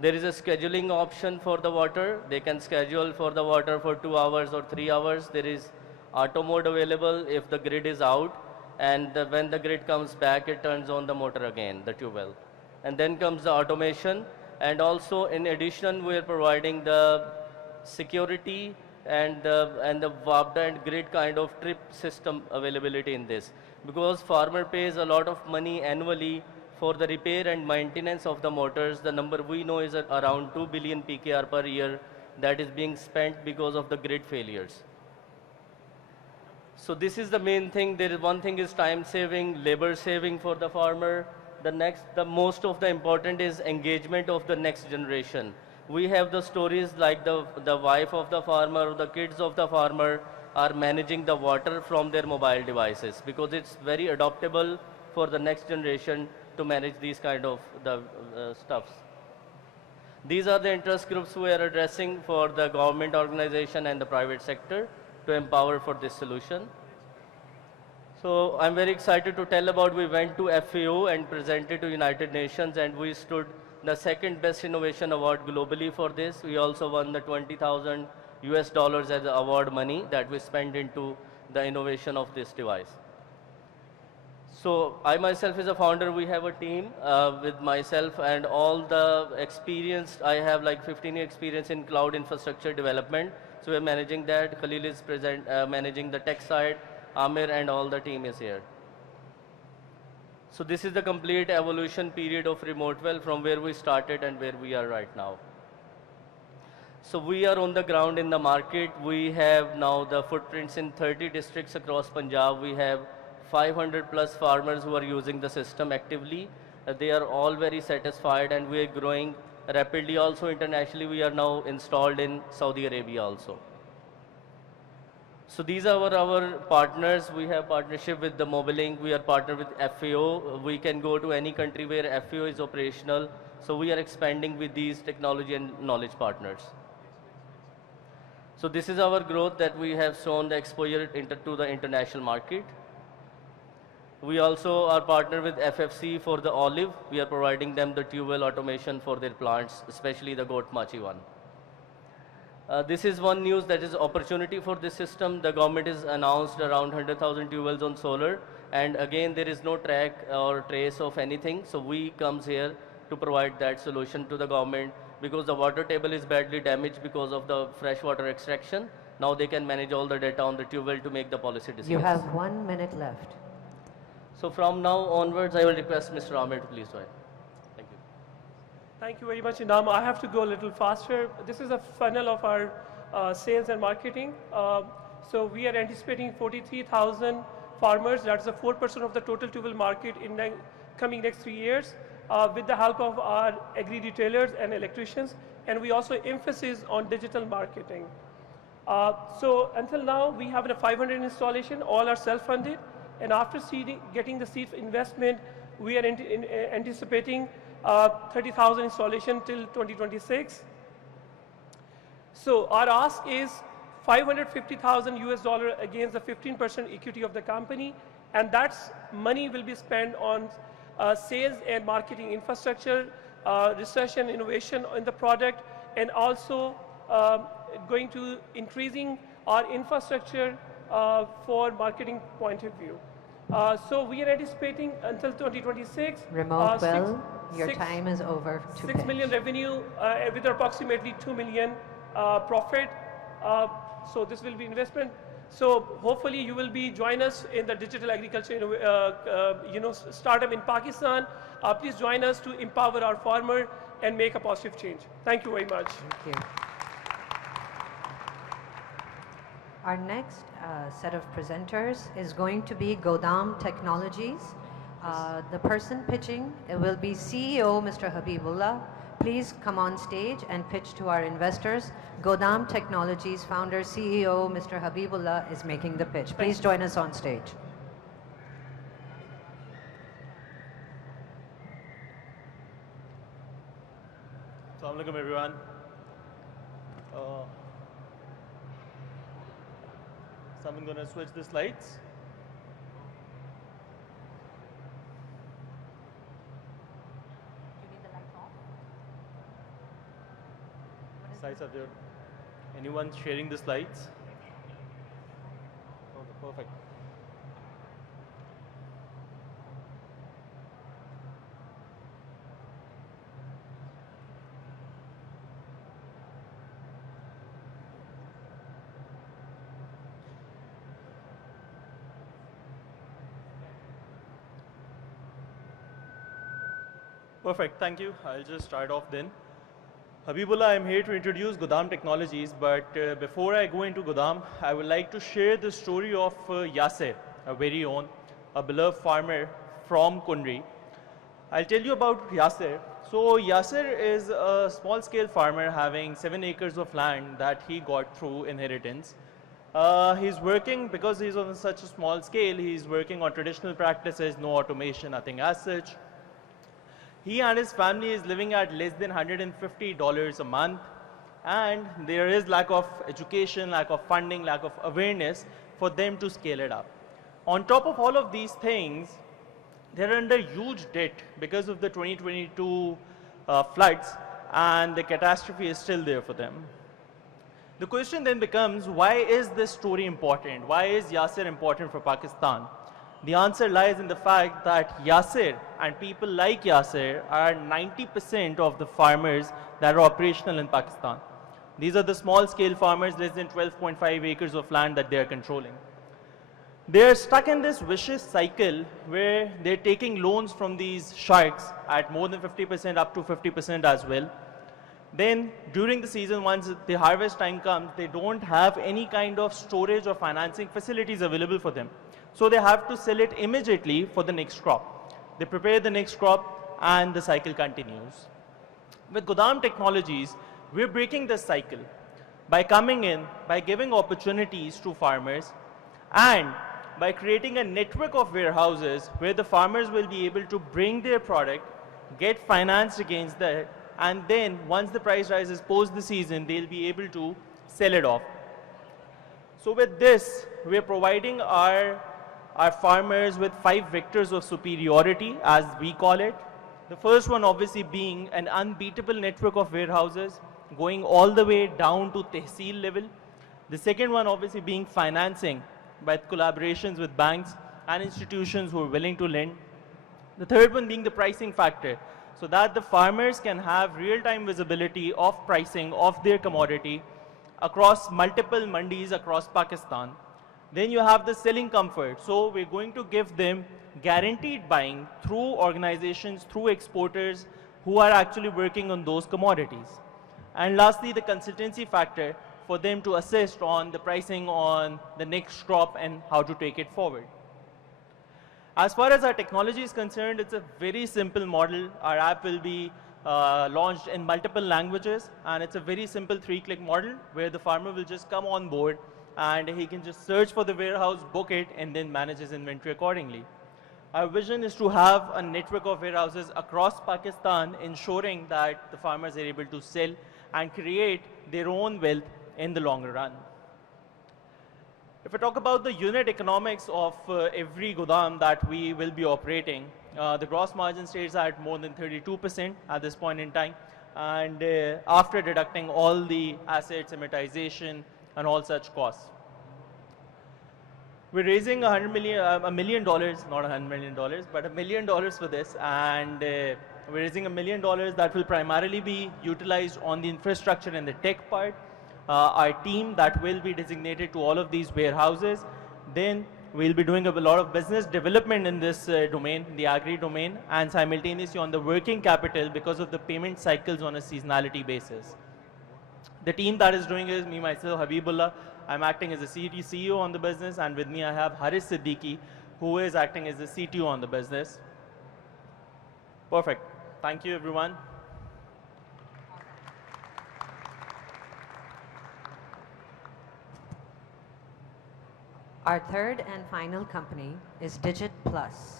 There is a scheduling option for the water. They can schedule for the water for 2 hours or 3 hours. There is auto mode available if the grid is out, and when the grid comes back, it turns on the motor again, the tube well. And then comes the automation, and also in addition we are providing the security and the WAPDA and grid kind of trip system availability in this, because farmer pays a lot of money annually for the repair and maintenance of the motors. The number we know is around 2 billion PKR per year that is being spent because of the grid failures. So this is the main thing. There is one thing is time saving, labor saving for the farmer. The most of the important is engagement of the next generation. We have the stories like the wife of the farmer or the kids of the farmer are managing the water from their mobile devices, because it's very adoptable for the next generation to manage these kind of stuffs. These are the interest groups we are addressing for the government organization and the private sector to empower for this solution. So I'm very excited to tell about, we went to FAO and presented to United Nations, and we stood the second best innovation award globally for this. We also won the $20,000 US as award money that we spent into the innovation of this device. So I myself as a founder, we have a team with myself and all the experience. I have like 15 years experience in cloud infrastructure development. So we're managing that. Khalil is managing the tech side. Amir and all the team is here. So this is the complete evolution period of remote well from where we started and where we are right now. So we are on the ground in the market. We have now the footprints in 30 districts across Punjab. We have 500 plus farmers who are using the system actively. They are all very satisfied, and we are growing rapidly. Also internationally, we are now installed in Saudi Arabia also. So these are our partners. We have partnership with the Mobilink. We are partnered with FAO. We can go to any country where FAO is operational. So we are expanding with these technology and knowledge partners. So this is our growth that we have shown the exposure to the international market. We also are partnered with FFC for the olive. We are providing them the tube well automation for their plants, especially the goat machi one. This is one news that is opportunity for this system. The government has announced around 100,000 tube wells on solar, and again there is no track or trace of anything. So we comes here to provide that solution to the government, because the water table is badly damaged because of the freshwater extraction. Now they can manage all the data on the tube well to make the policy decisions. You have 1 minute left. So from now onwards, I will request Mr. Amir to please join. Thank you. Thank you very much, Inam. I have to go a little faster. This is a funnel of our sales and marketing. So we are anticipating 43,000 farmers. That's the 4% of the total tube well market in the coming next 3 years. With the help of our agri-retailers and electricians, and we also emphasis on digital marketing. So until now, we have a 500 installation, all are self-funded, and after getting the seed investment, we are anticipating 30,000 installation till 2026. So our ask is $550,000 US against the 15% equity of the company, and that's money will be spent on sales and marketing infrastructure, research and innovation in the product, and also going to increasing our infrastructure for marketing point of view. So we are anticipating until 2026. Remote well, your time is over. 6 million revenue with approximately 2 million profit. So this will be investment. So hopefully you will be join us in the digital agriculture startup in Pakistan. Please join us to empower our farmer and make a positive change. Thank you very much. Thank you. Our next set of presenters is going to be Godam Technologies. The person pitching will be CEO Mr. Habibullah. Please come on stage and pitch to our investors. Godam Technologies founder CEO Mr. Habibullah is making the pitch. Please join us on stage. Assalamu alaikum everyone. So I'm going to switch the slides. Slides are there. Anyone sharing the slides? Okay, perfect. Perfect, thank you. I'll just start off then. Habibullah, I'm here to introduce Godam Technologies, but before I go into Godam, I would like to share the story of Yasser, our very own, a beloved farmer from Kundri. I'll tell you about Yasser. So Yasser is a small-scale farmer having 7 acres of land that he got through inheritance. He's working, because he's on such a small scale, he's working on traditional practices, no automation, nothing as such. He and his family is living at less than $150 a month, and there is lack of education, lack of funding, lack of awareness for them to scale it up. On top of all of these things, they're under huge debt because of the 2022 floods, and the catastrophe is still there for them. The question then becomes, why is this story important? Why is Yasser important for Pakistan? The answer lies in the fact that Yasser and people like Yasser are 90% of the farmers that are operational in Pakistan. These are the small-scale farmers, less than 12.5 acres of land that they are controlling. They're stuck in this vicious cycle where they're taking loans from these sharks at more than 50% up to 50% as well. Then during the season, once the harvest time comes, they don't have any kind of storage or financing facilities available for them. So they have to sell it immediately for the next crop. They prepare the next crop and the cycle continues. With Godam Technologies, we're breaking this cycle by coming in, by giving opportunities to farmers, and by creating a network of warehouses where the farmers will be able to bring their product, get financed against that, and then once the price rises post the season, they'll be able to sell it off. So with this, we're providing our farmers with 5 vectors of superiority, as we call it. The first one obviously being an unbeatable network of warehouses going all the way down to tehsil level. The second one obviously being financing by collaborations with banks and institutions who are willing to lend. The third one being the pricing factor, so that the farmers can have real-time visibility of pricing of their commodity across multiple mandis across Pakistan. Then you have the selling comfort. So we're going to give them guaranteed buying through organizations, through exporters who are actually working on those commodities. And lastly, the consultancy factor for them to assist on the pricing on the next crop and how to take it forward. As far as our technology is concerned, it's a very simple model. Our app will be launched in multiple languages, and it's a very simple 3-click model where the farmer will just come on board and he can just search for the warehouse, book it, and then manage his inventory accordingly. Our vision is to have a network of warehouses across Pakistan, ensuring that the farmers are able to sell and create their own wealth in the longer run. If I talk about the unit economics of every Godam that we will be operating, the gross margin stays at more than 32% at this point in time, and after deducting all the assets, amortization, and all such costs. We're raising $1 million, not $100 million, but $1 million for this, and we're raising $1 million that will primarily be utilized on the infrastructure and the tech part. Our team that will be designated to all of these warehouses. Then we'll be doing a lot of business development in this domain, the agri domain, and simultaneously on the working capital because of the payment cycles on a seasonality basis. The team that is doing is me, myself, Habibullah. I'm acting as a CEO on the business, and with me I have Haris Siddiqui, who is acting as the CTO on the business. Perfect. Thank you, everyone. Our third and final company is Digit Plus.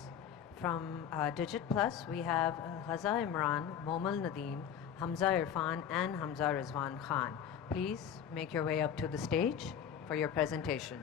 From Digit Plus, we have Ghaza Imran, Momal Nadeem, Hamza Irfan, and Hamza Rizwan Khan. Please make your way up to the stage for your presentation.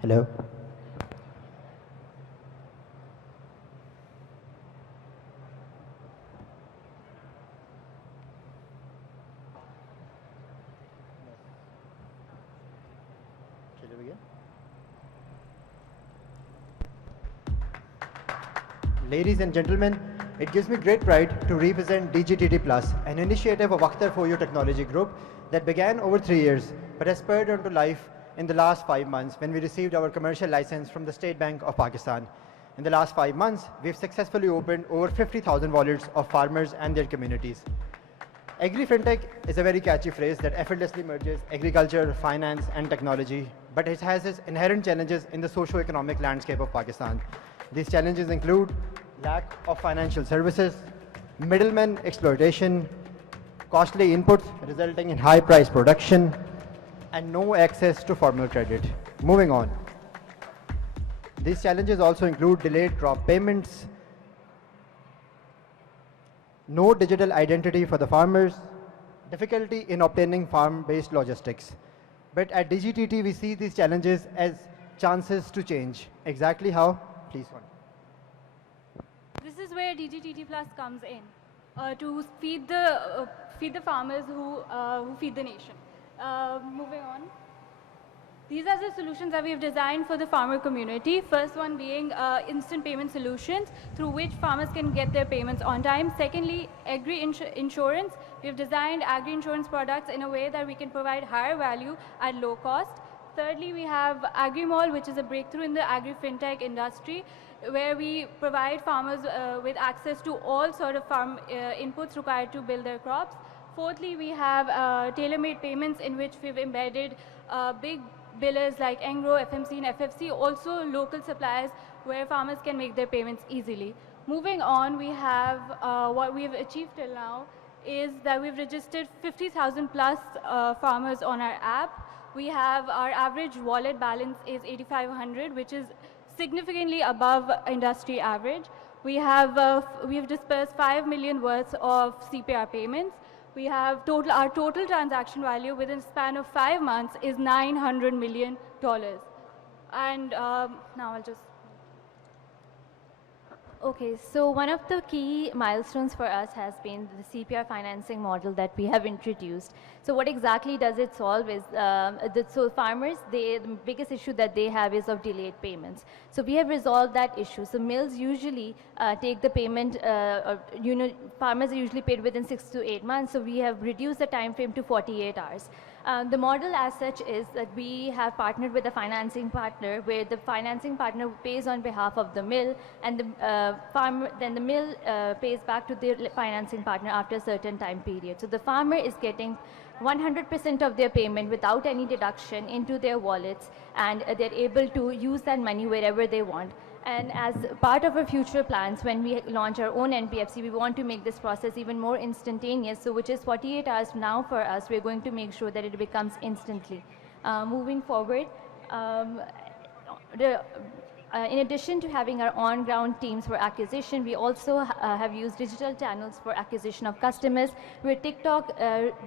Hello. Ladies and gentlemen, it gives me great pride to represent DGTT Plus, an initiative of Akhtar For You Technology Group that began over 3 years but has spurred onto life in the last 5 months when we received our commercial license from the State Bank of Pakistan. In the last 5 months, we've successfully opened over 50,000 wallets of farmers and their communities. Agri-fintech is a very catchy phrase that effortlessly merges agriculture, finance, and technology, but it has its inherent challenges in the socio-economic landscape of Pakistan. These challenges include lack of financial services, middlemen exploitation, costly inputs resulting in high price production, and no access to formal credit. Moving on. These challenges also include delayed crop payments, no digital identity for the farmers, difficulty in obtaining farm-based logistics. But at DGTT, we see these challenges as chances to change. Exactly how? Please one. This is where DGTT Plus comes in to feed the feed the farmers who feed the nation. Moving on. These are the solutions that we've designed for the farmer community. First one being instant payment solutions through which farmers can get their payments on time. Secondly, agri-insurance. We've designed agri-insurance products in a way that we can provide higher value at low cost. Thirdly, we have agri-mall, which is a breakthrough in the agri-fintech industry, where we provide farmers with access to all sort of farm inputs required to build their crops. Fourthly, we have tailor-made payments in which we've embedded big billers like Engro, FMC, and FFC, also local suppliers where farmers can make their payments easily. Moving on, we have what we've achieved till now is that we've registered 50,000 plus farmers on our app. We have our average wallet balance is 8,500, which is significantly above industry average. We've dispersed 5 million worth of CPR payments. We have our total transaction value within a span of 5 months is $900 million. And now I'll just. Okay, so one of the key milestones for us has been the CPR financing model that we have introduced. So what exactly does it solve is, so farmers, the biggest issue that they have is of delayed payments. So we have resolved that issue. So mills usually take the payment, farmers are usually paid within 6 to 8 months. So we have reduced the time frame to 48 hours. The model as such is that we have partnered with a financing partner where the financing partner pays on behalf of the mill, and then the mill pays back to the financing partner after a certain time period. So the farmer is getting 100% of their payment without any deduction into their wallets, and they're able to use that money wherever they want. And as part of our future plans, when we launch our own NBFC, we want to make this process even more instantaneous. So which is 48 hours now for us, we're going to make sure that it becomes instantly. Moving forward, in addition to having our on-ground teams for acquisition, we also have used digital channels for acquisition of customers, where TikTok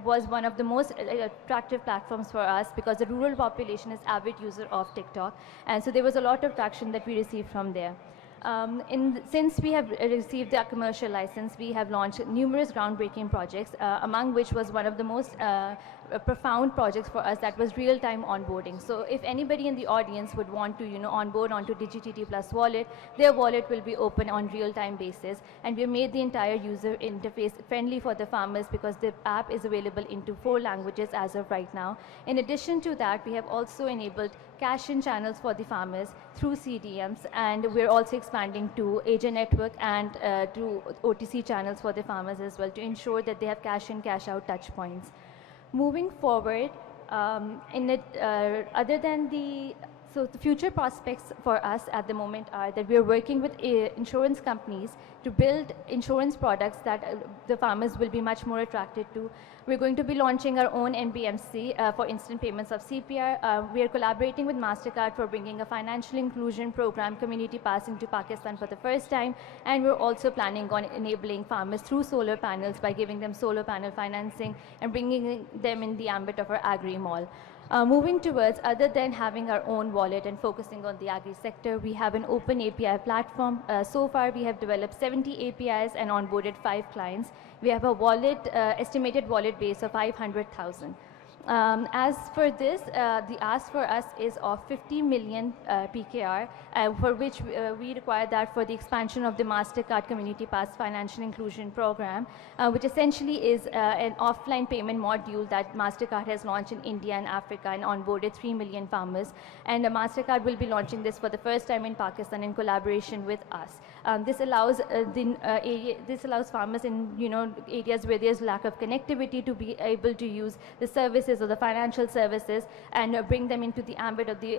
was one of the most attractive platforms for us because the rural population is avid user of TikTok. And so there was a lot of traction that we received from there. Since we have received the commercial license, we have launched numerous groundbreaking projects, among which was one of the most profound projects for us, that was real-time onboarding. So if anybody in the audience would want to onboard onto DigiTT Plus wallet, their wallet will be open on real-time basis, and we made the entire user interface friendly for the farmers because the app is available into 4 languages as of right now. In addition to that, we have also enabled cash-in channels for the farmers through CDMs, and we're also expanding to agent network and to OTC channels for the farmers as well to ensure that they have cash-in, cash-out touch points. Moving forward, other than the future prospects for us at the moment are that we are working with insurance companies to build insurance products that the farmers will be much more attracted to. We're going to be launching our own NBMC for instant payments of CPR. We are collaborating with MasterCard for bringing a financial inclusion program, Community Pass, into Pakistan for the first time. And we're also planning on enabling farmers through solar panels by giving them solar panel financing and bringing them in the ambit of our agri-mall. Moving towards, other than having our own wallet and focusing on the agri sector, we have an open API platform. So far, we have developed 70 APIs and onboarded 5 clients. We have a wallet, estimated wallet base of 500,000. As for this, the ask for us is of 50 million PKR, for which we require that for the expansion of the MasterCard Community Pass Financial Inclusion Program, which essentially is an offline payment module that MasterCard has launched in India and Africa and onboarded 3 million farmers. And MasterCard will be launching this for the first time in Pakistan in collaboration with us. This allows farmers in areas where there's lack of connectivity to be able to use the services or the financial services and bring them into the ambit of the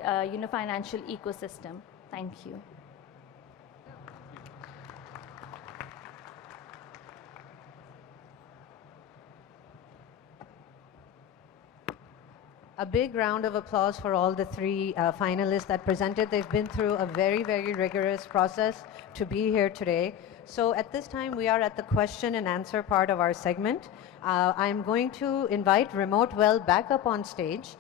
financial ecosystem. Thank you. A big round of applause for all the 3 finalists that presented. They've been through a very, very rigorous process to be here today. So at this time, we are at the question and answer part of our segment. I'm going to invite Remote Well back up on stage.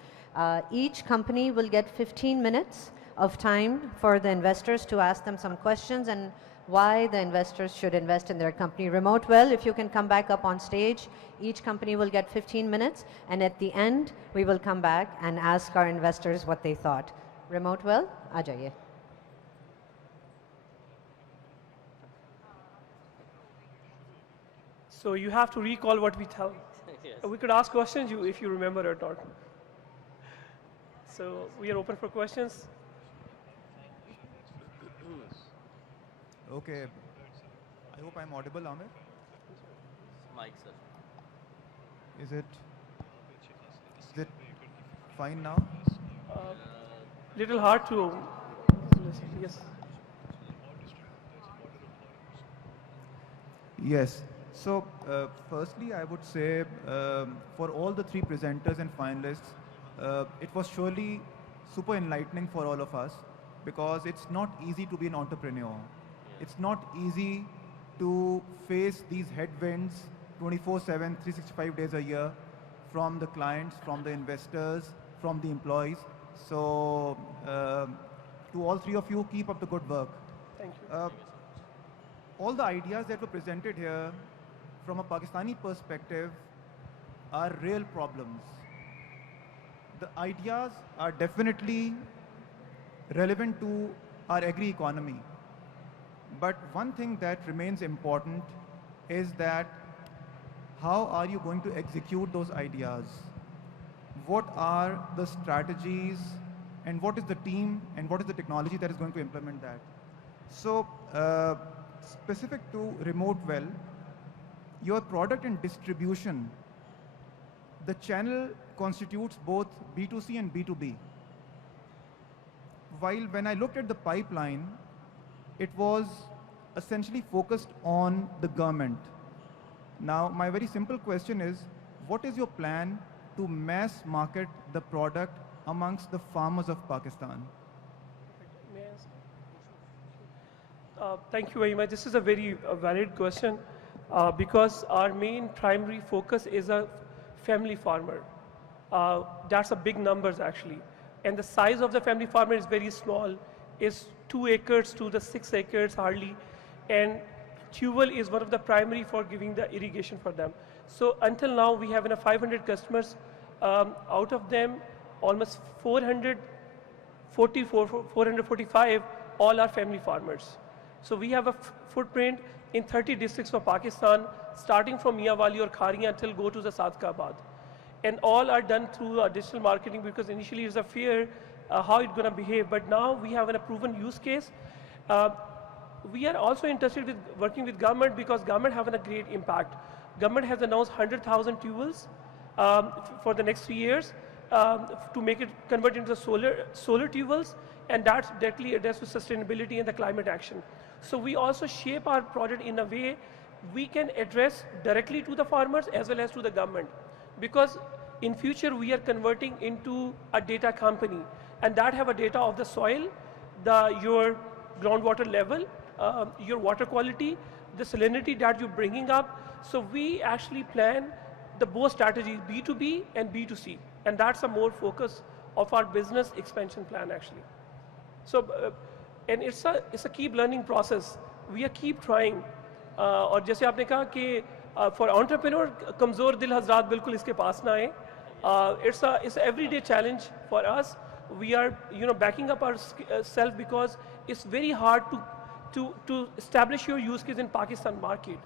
Each company will get 15 minutes of time for the investors to ask them some questions, and why the investors should invest in their company. Remote Well, if you can come back up on stage, each company will get 15 minutes, and at the end, we will come back and ask our investors what they thought. Remote Well, aa jaiye. So you have to recall what we tell. Yes. We could ask questions if you remember or not. So we are open for questions. Okay. I hope I'm audible, Amir. Mike, sir. Is it fine now? Little hard to listen. Yes. Yes. So, firstly, I would say for all the three presenters and finalists, it was surely super enlightening for all of us because it's not easy to be an entrepreneur. It's not easy to face these headwinds 24/7, 365 days a year from the clients, from the investors, from the employees. So, to all three of you, keep up the good work. Thank you. All the ideas that were presented here from a Pakistani perspective are real problems. The ideas are definitely relevant to our agri-economy. But one thing that remains important is that how are you going to execute those ideas? What are the strategies and what is the team and what is the technology that is going to implement that? So specific to Remote Well, your product and distribution, the channel constitutes both B2C and B2B. While when I looked at the pipeline, it was essentially focused on the government. Now, my very simple question is, what is your plan to mass market the product amongst the farmers of Pakistan? May I answer? Thank you very much. This is a very valid question because our main primary focus is a family farmer. That's a big numbers actually. And the size of the family farmer is very small. It's 2 acres to the 6 acres hardly. And tubewell is one of the primary for giving the irrigation for them. So until now we have 500 customers. Out of them almost 445 all are family farmers. So we have a footprint in 30 districts of Pakistan, starting from Miawali or Khariyan until go to the Sadqabad. And all are done through digital marketing because initially it's a fear how it's going to behave. But now we have a proven use case. We are also interested with working with government because government have a great impact. Government has announced 100,000 tubewells for the next 3 years to make it convert into solar tubewells, and that's directly addressed with sustainability and the climate action. So we also shape our project in a way we can address directly to the farmers as well as to the government, because in future we are converting into a data company, and that have a data of the soil, your groundwater level, your water quality, the salinity that you're bringing up. So we actually plan the both strategies, B2B and B2C, and that's a more focus of our business expansion plan actually. So, and it's a keep learning process. We are keep trying. और जैसे आपने कहा कि for entrepreneur कमज़ोर दिल हज़रात बिल्कुल इसके पास ना आए. It's a everyday challenge for us. We are backing up ourselves because it's very hard to establish your use case in Pakistan market.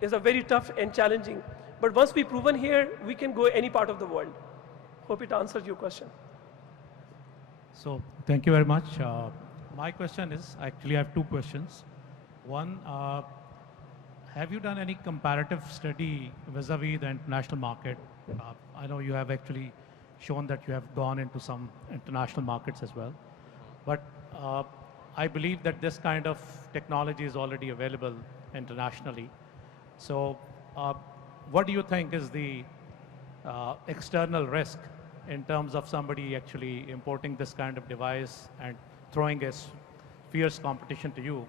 It's a very tough and challenging. But once we proven here, we can go any part of the world. Hope it answers your question. So thank you very much. My question is, actually I have 2 questions. One, have you done any comparative study vis-a-vis the international market? I know you have actually shown that you have gone into some international markets as well. But I believe that this kind of technology is already available internationally. So what do you think is the external risk in terms of somebody actually importing this kind of device and throwing a fierce competition to you?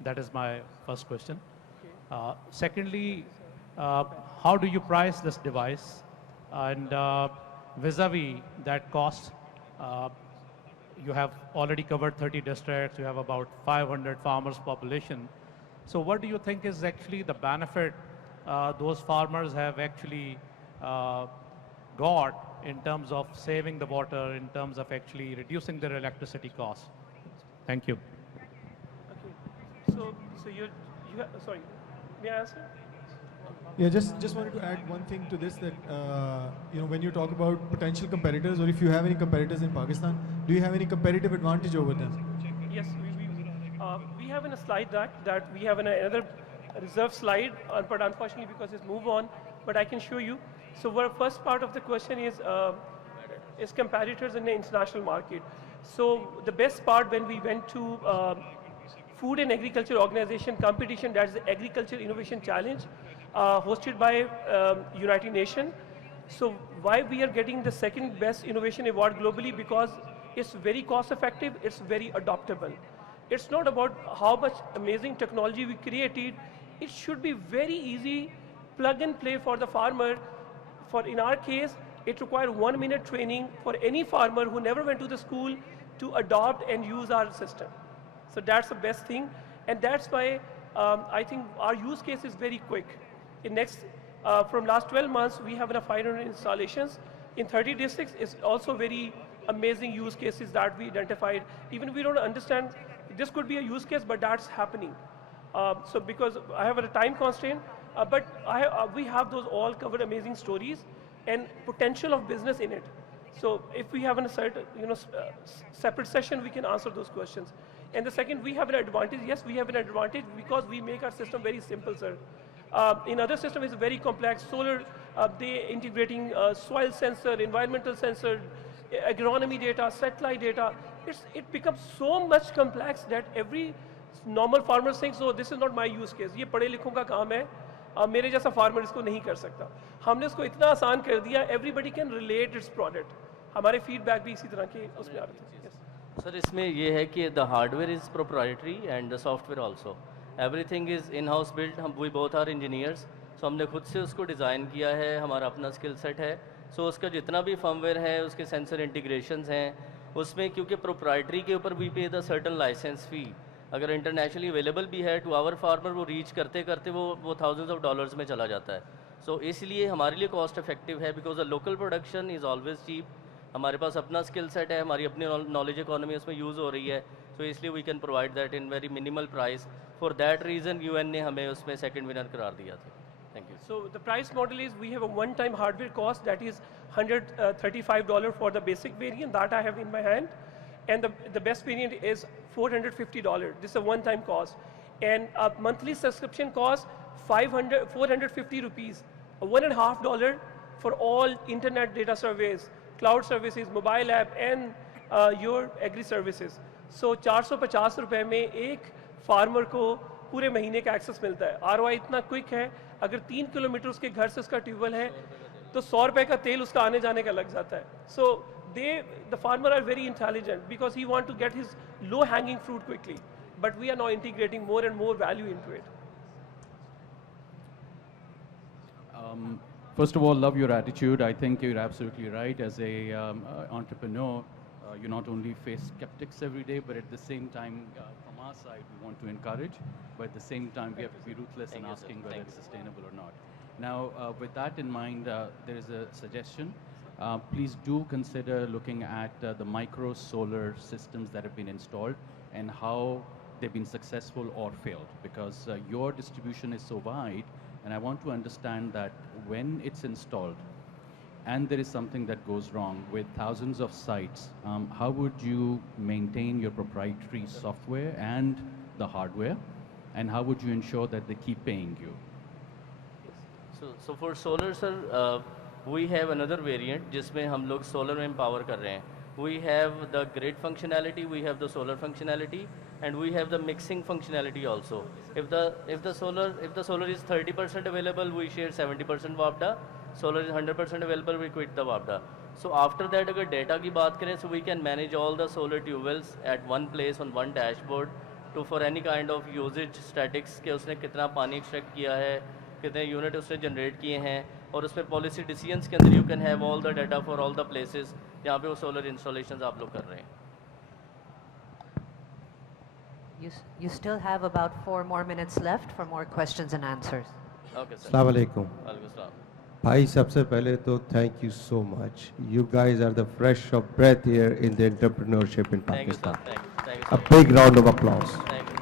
That is my first question. Secondly, how do you price this device? And vis-a-vis that cost, you have already covered 30 districts, you have about 500 farmers population. So what do you think is actually the benefit those farmers have actually got in terms of saving the water, in terms of actually reducing their electricity costs? Thank you. So sorry, may I answer? Yeah, just wanted to add one thing to this, that when you talk about potential competitors, or if you have any competitors in Pakistan, do you have any competitive advantage over them? Yes, we have in a slide that we have in another reserved slide, but unfortunately because it's moved on, but I can show you. So our first part of the question is competitors in the international market. So the best part when we went to Food and Agriculture Organization competition, that is the Agriculture Innovation Challenge, hosted by United Nations. So why we are getting the second best innovation award globally? Because it's very cost effective, it's very adoptable. It's not about how much amazing technology we created, it should be very easy, plug and play for the farmer. For in our case, it required 1 minute training for any farmer who never went to the school to adopt and use our system. So that's the best thing, and that's why I think our use case is very quick. From last 12 months, we have 500 installations in 30 districts. It's also very amazing use cases that we identified. Even we don't understand, this could be a use case, but that's happening. So because I have a time constraint, but we have those all covered amazing stories and potential of business in it. So if we have a certain, separate session, we can answer those questions. And the second, we have an advantage. Yes, we have an advantage because we make our system very simple, sir. In other systems, it's very complex. Solar, they integrating soil sensor, environmental sensor, agronomy data, satellite data. It becomes so much complex that every normal farmer thinks, oh, this is not my use case. ये पढ़े लिखों का काम है. मेरे जैसा farmer इसको नहीं कर सकता. हमने इसको इतना आसान कर दिया. Everybody can relate its product. हमारे feedback भी इसी तरह के उसमें आ रहे थे. सर इसमें ये है कि the hardware is proprietary and the software also. Everything is in house build. हम वी बोथ आर इंजीनियर्स, सो हमने खुद से उसको डिज़ाइन किया है. हमारा अपना स्किल सेट है. सो उसका जितना भी फर्मवेयर है, उसके सेंसर इंटीग्रेशंस हैं, उसमें क्योंकि प्रोप्राइटरी के ऊपर वी पे द सर्टन लाइसेंस फ़ी. अगर इंटरनेशनली अवेलेबल भी है टू आवर फार्मर, वो रीच करते करते वो थाउजेंड्स ऑफ डॉलर्स में चला जाता है. सो इसलिए हमारे लिए कॉस्ट इफेक्टिव है, because the local production is always cheap. हमारे पास अपना स्किल सेट है, हमारी अपनी नॉलेज इकोनॉमी उसमें यूज़ हो रही है. सो इसलिए we can provide that in very minimal price. For that reason UN ने हमें उसमें सेकंड विनर करार दिया था. Thank you. So the price model is we have a one-time hardware cost that is $135 for the basic variant that I have in my hand, and the best variant is $450. This is a one-time cost, and a monthly subscription cost 450 rupees, $1.50 for all internet data surveys, cloud services, mobile app, and your agri services. So 450 रुपए में एक farmer को पूरे महीने का access मिलता है. ROI इतना क्विक है, अगर 3 किलोमीटर उसके घर से उसका ट्यूबवेल है तो 100 रुपए का तेल उसका आने जाने का लग जाता है. So the farmer are very intelligent because he want to get his low hanging fruit quickly, but we are now integrating more and more value into it. First of all, love your attitude. I think you're absolutely right. As a entrepreneur, you not only face skeptics every day, but at the same time, from our side, we want to encourage, but at the same time, we have to be ruthless in asking whether it's sustainable or not. Now, with that in mind, there is a suggestion. Please do consider looking at the micro solar systems that have been installed and how they've been successful or failed, because your distribution is so wide, and I want to understand that when it's installed and there is something that goes wrong with thousands of sites, how would you maintain your proprietary software and the hardware, and how would you ensure that they keep paying you? So for solar, sir, we have another variant जिसमें हम लोग solar में empower कर रहे हैं. We have the grid functionality, we have the solar functionality, and we have the mixing functionality also. If the solar is 30% available, we share 70% WAPDA. Solar is 100% available, we quit the WAPDA. So after that, अगर data की बात करें, so we can manage all the solar tubewells at one place on one dashboard to for any kind of usage statics के उसने कितना पानी extract किया है, कितने यूनिट उसने जनरेट किए हैं, और उसमें पॉलिसी डिसीजंस के अंदर you can have all the data for all the places जहाँ पे वो सोलर इंस्टॉलेशंस आप लोग कर रहे हैं. You still have about 4 more minutes left for more questions and answers. Okay, sir. Assalamu alaikum. Walaikum assalam. Bhai, sabse pehle to thank you so much. You guys are the fresh of breath here in the entrepreneurship in Thank you, sir. Pakistan. Thank you A so big much. round of applause. Thank you.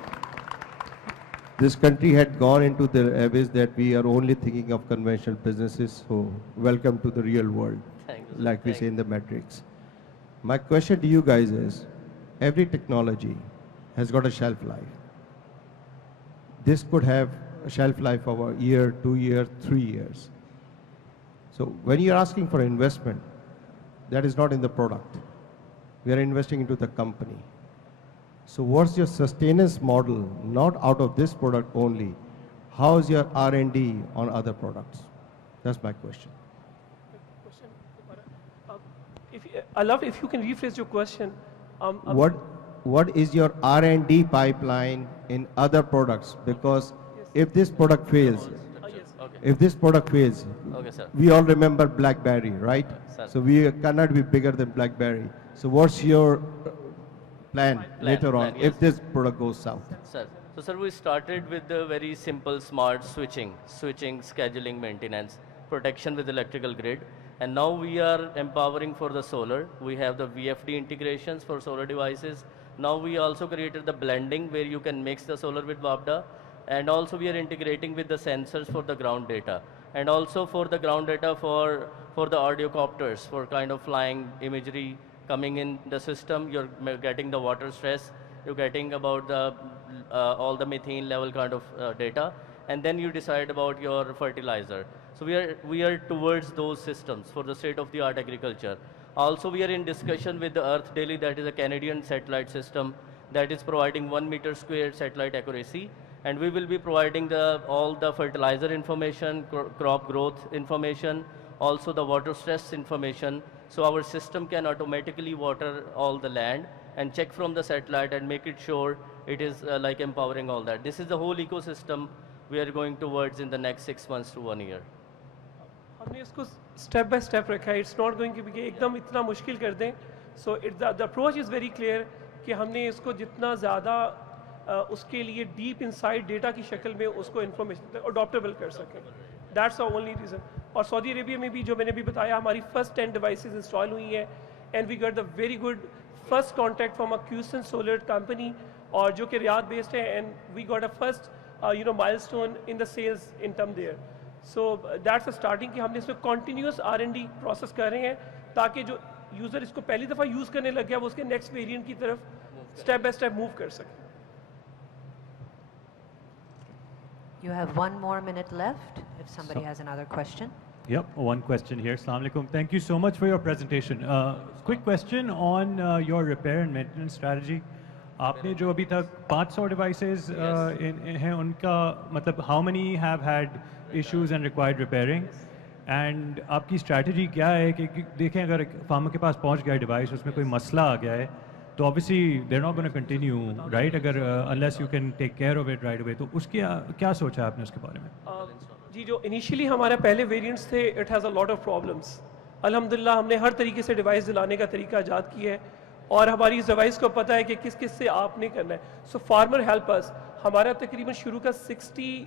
This country had gone into the abyss that we are only thinking of conventional businesses, so welcome to the real world, Thank you, sir. like we Thank say in the Matrix. My question to you guys is, every technology has got a shelf life. This could have a shelf life of a year, 2 years, 3 years. So when you're asking for investment, that is not in the product. We are investing into the company. So what's your sustenance model, not out of this product only? How is your R&D on other products? That's my question. I love if you can rephrase your question. What is your R&D pipeline in other products? Because if this product fails, Okay, sir. we all remember BlackBerry, right? Sir. So we cannot be bigger than BlackBerry. So what's your plan later on yes. if this product goes south? Sir, so sir, we started with the very simple smart switching, scheduling, maintenance, protection with electrical grid. And now we are empowering for the solar. We have the VFD integrations for solar devices. Now we also created the blending where you can mix the solar with WAPDA. And also we are integrating with the sensors for the ground data. And also for the ground data for the audio copters, for kind of flying imagery coming in the system. You're getting the water stress. You're getting about the all the methane level kind of data. And then you decide about your fertilizer. So we are towards those systems for the state-of-the-art agriculture. Also, we are in discussion with the Earth Daily, that is a Canadian satellite system that is providing 1 meter square satellite accuracy. And we will be providing all the fertilizer information, crop growth information, also the water stress information. So our system can automatically water all the land and check from the satellite and make it sure it is like empowering all that. This is the whole ecosystem we are going towards in the next 6 months to 1 year. हमने इसको step by step रखा है. It's not going to be एकदम इतना मुश्किल कर दें. So the approach is very clear कि हमने इसको जितना ज़्यादा उसके लिए डीप इनसाइड डेटा की शक्ल में उसको इन्फॉर्मेशन अडॉप्टेबल कर सकें. That's the only reason. और सऊदी अरेबिया में भी जो मैंने भी बताया हमारी फर्स्ट 10 डिवाइसेस इंस्टॉल हुई हैं and we got the very good first contact from a Kuson solar company और जो कि रियाद बेस्ड है and we got a first milestone in the sales in term there. So that's a starting कि हमने इसमें continuous R&D process कर रहे हैं ताकि जो यूज़र इसको पहली दफ़ा यूज़ करने लग गया वो उसके नेक्स्ट वेरिएंट की तरफ स्टेप बाय स्टेप मूव कर सके. You have 1 more minute left if somebody has another question. Yep, one question here. Assalamu alaikum. Thank you so much for your presentation. Quick question on your repair and maintenance strategy. आपने जो अभी तक 500 devices हैं उनका मतलब how many have had issues and required repairing? And आपकी strategy क्या है कि देखें अगर farmer के पास पहुंच गया device उसमें कोई मसला आ गया है तो obviously they're not going to continue, right? अगर unless you can take care of it right away. तो उसकी क्या सोचा आपने उसके बारे में? जी जो इनिशियली हमारे पहले वेरिएंट्स थे it has a lot of problems. अल्हम्दुलिल्लाह हमने हर तरीके से डिवाइस दिलाने का तरीका ईजाद किया है और हमारी इस डिवाइस को पता है कि किस किस से आपने करना है. सो फार्मर हेल्प अस. हमारा तकरीबन शुरू का 60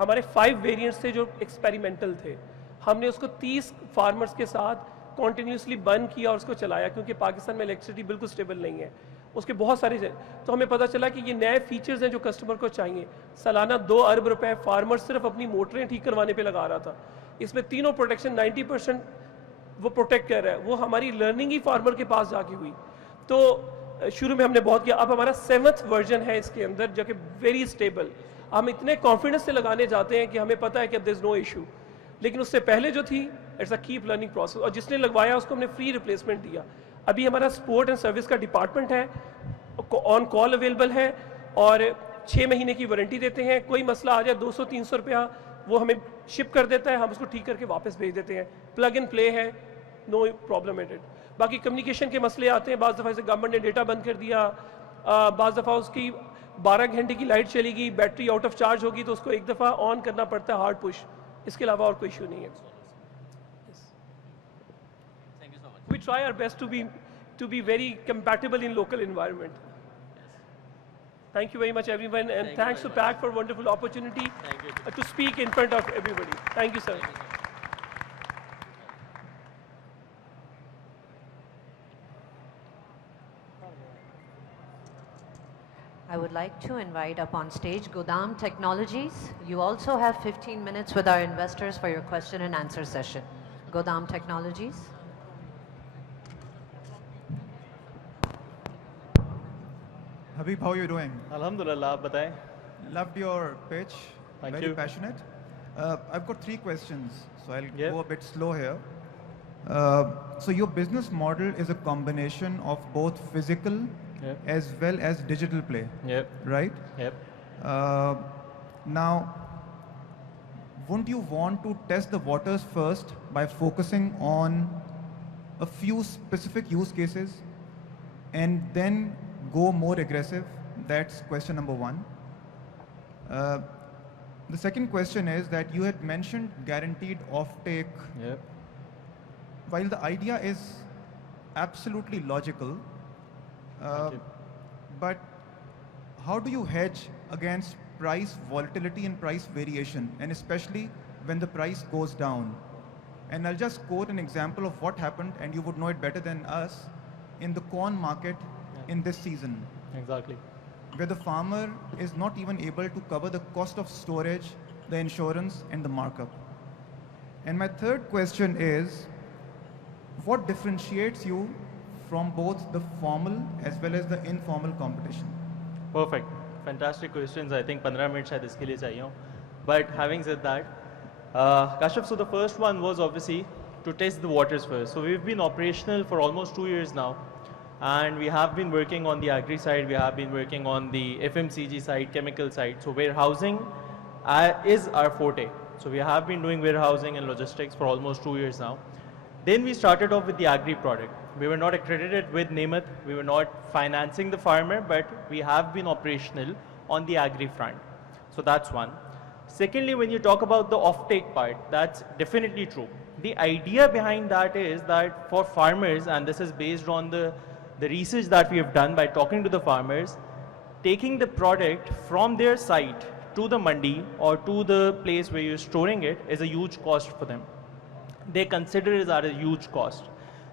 हमारे 5 वेरिएंट्स थे जो एक्सपेरिमेंटल थे. हमने उसको 30 फार्मर्स के साथ कॉन्टीन्यूसली बंद किया और उसको चलाया क्योंकि पाकिस्तान में इलेक्ट्रिसिटी बिल्कुल स्टेबल नहीं है. उसके बहुत सारे तो हमें पता चला कि ये नए फीचर्स हैं जो कस्टमर को चाहिए. सालाना 2 अरब रुपए फार्मर सिर्फ अपनी मोटरें ठीक करवाने पे लगा रहा था. इसमें तीनों प्रोटेक्शन 90% वो प्रोटेक्ट कर रहा है. वो हमारी लर्निंग ही फार्मर के पास जाके हुई. तो शुरू में हमने बहुत किया. अब हमारा 7th वर्जन है इसके अंदर जो कि वेरी स्टेबल. हम इतने कॉन्फिडेंस से लगाने जाते हैं कि हमें पता है कि अब देयर इज नो इशू. लेकिन उससे पहले जो थी it's a keep learning process और जिसने लगवाया उसको हमने फ्री रिप्लेसमेंट दिया. अभी हमारा सपोर्ट एंड सर्विस का डिपार्टमेंट है, ऑन कॉल अवेलेबल है और 6 महीने की वारंटी देते हैं. कोई मसला आ जाए 200-300 रुपया वो हमें शिप कर देता है, हम उसको ठीक करके वापस भेज देते हैं. प्लग एंड प्ले है, नो प्रॉब्लम एट इट. बाकी कम्युनिकेशन के मसले आते हैं. बाज़ दफ़ा से गवर्नमेंट ने डेटा बंद कर दिया, बाज़ दफ़ा उसकी 12 घंटे की लाइट चलेगी, बैटरी आउट ऑफ चार्ज होगी तो उसको एक दफ़ा ऑन करना पड़ता है हार्ड पुश. इसके अलावा और कोई इशू नहीं है. We try our best to be very compatible in local environment. Thank you very much, everyone, and thanks to PAC for a wonderful opportunity to speak in front of everybody. Thank you, sir. I would like to invite up on stage Godam Technologies. You also have 15 minutes with our investors for your question and answer session. Godam Technologies. Habib, how are you doing? Alhamdulillah, bataye. Loved your pitch. Thank Very you. passionate. I've got 3 questions, so I'll go a bit slow here. So your business model is a combination of both physical as well as digital play, right? Now, wouldn't you want to test the waters first by focusing on a few specific use cases and then go more aggressive? That's question number 1. The second question is that you had mentioned guaranteed offtake. While the idea is absolutely logical, but how do you hedge against price volatility and price variation, and especially when the price goes down? And I'll just quote an example of what happened, and you would know it better than us, in the corn market in this season. Exactly. Where the farmer is not even able to cover the cost of storage, the insurance, and the markup. And my third question is, what differentiates you from both the formal as well as the informal competition? Perfect. Fantastic questions. I think 15 minutes शायद इसके लिए चाहिए. But having said that, Kashif, so the first one was obviously to test the waters first. So we've been operational for almost 2 years now. And we have been working on the agri side, we have been working on the FMCG side, chemical side. So warehousing is our forte. So we have been doing warehousing and logistics for almost 2 years now. Then we started off with the agri product. We were not accredited with NAMAT, we were not financing the farmer, but we have been operational on the agri front. So that's one. Secondly, when you talk about the offtake part, that's definitely true. The idea behind that is that for farmers, and this is based on the research that we have done by talking to the farmers, taking the product from their site to the mandi or to the place where you're storing it is a huge cost for them. They consider it as a huge cost.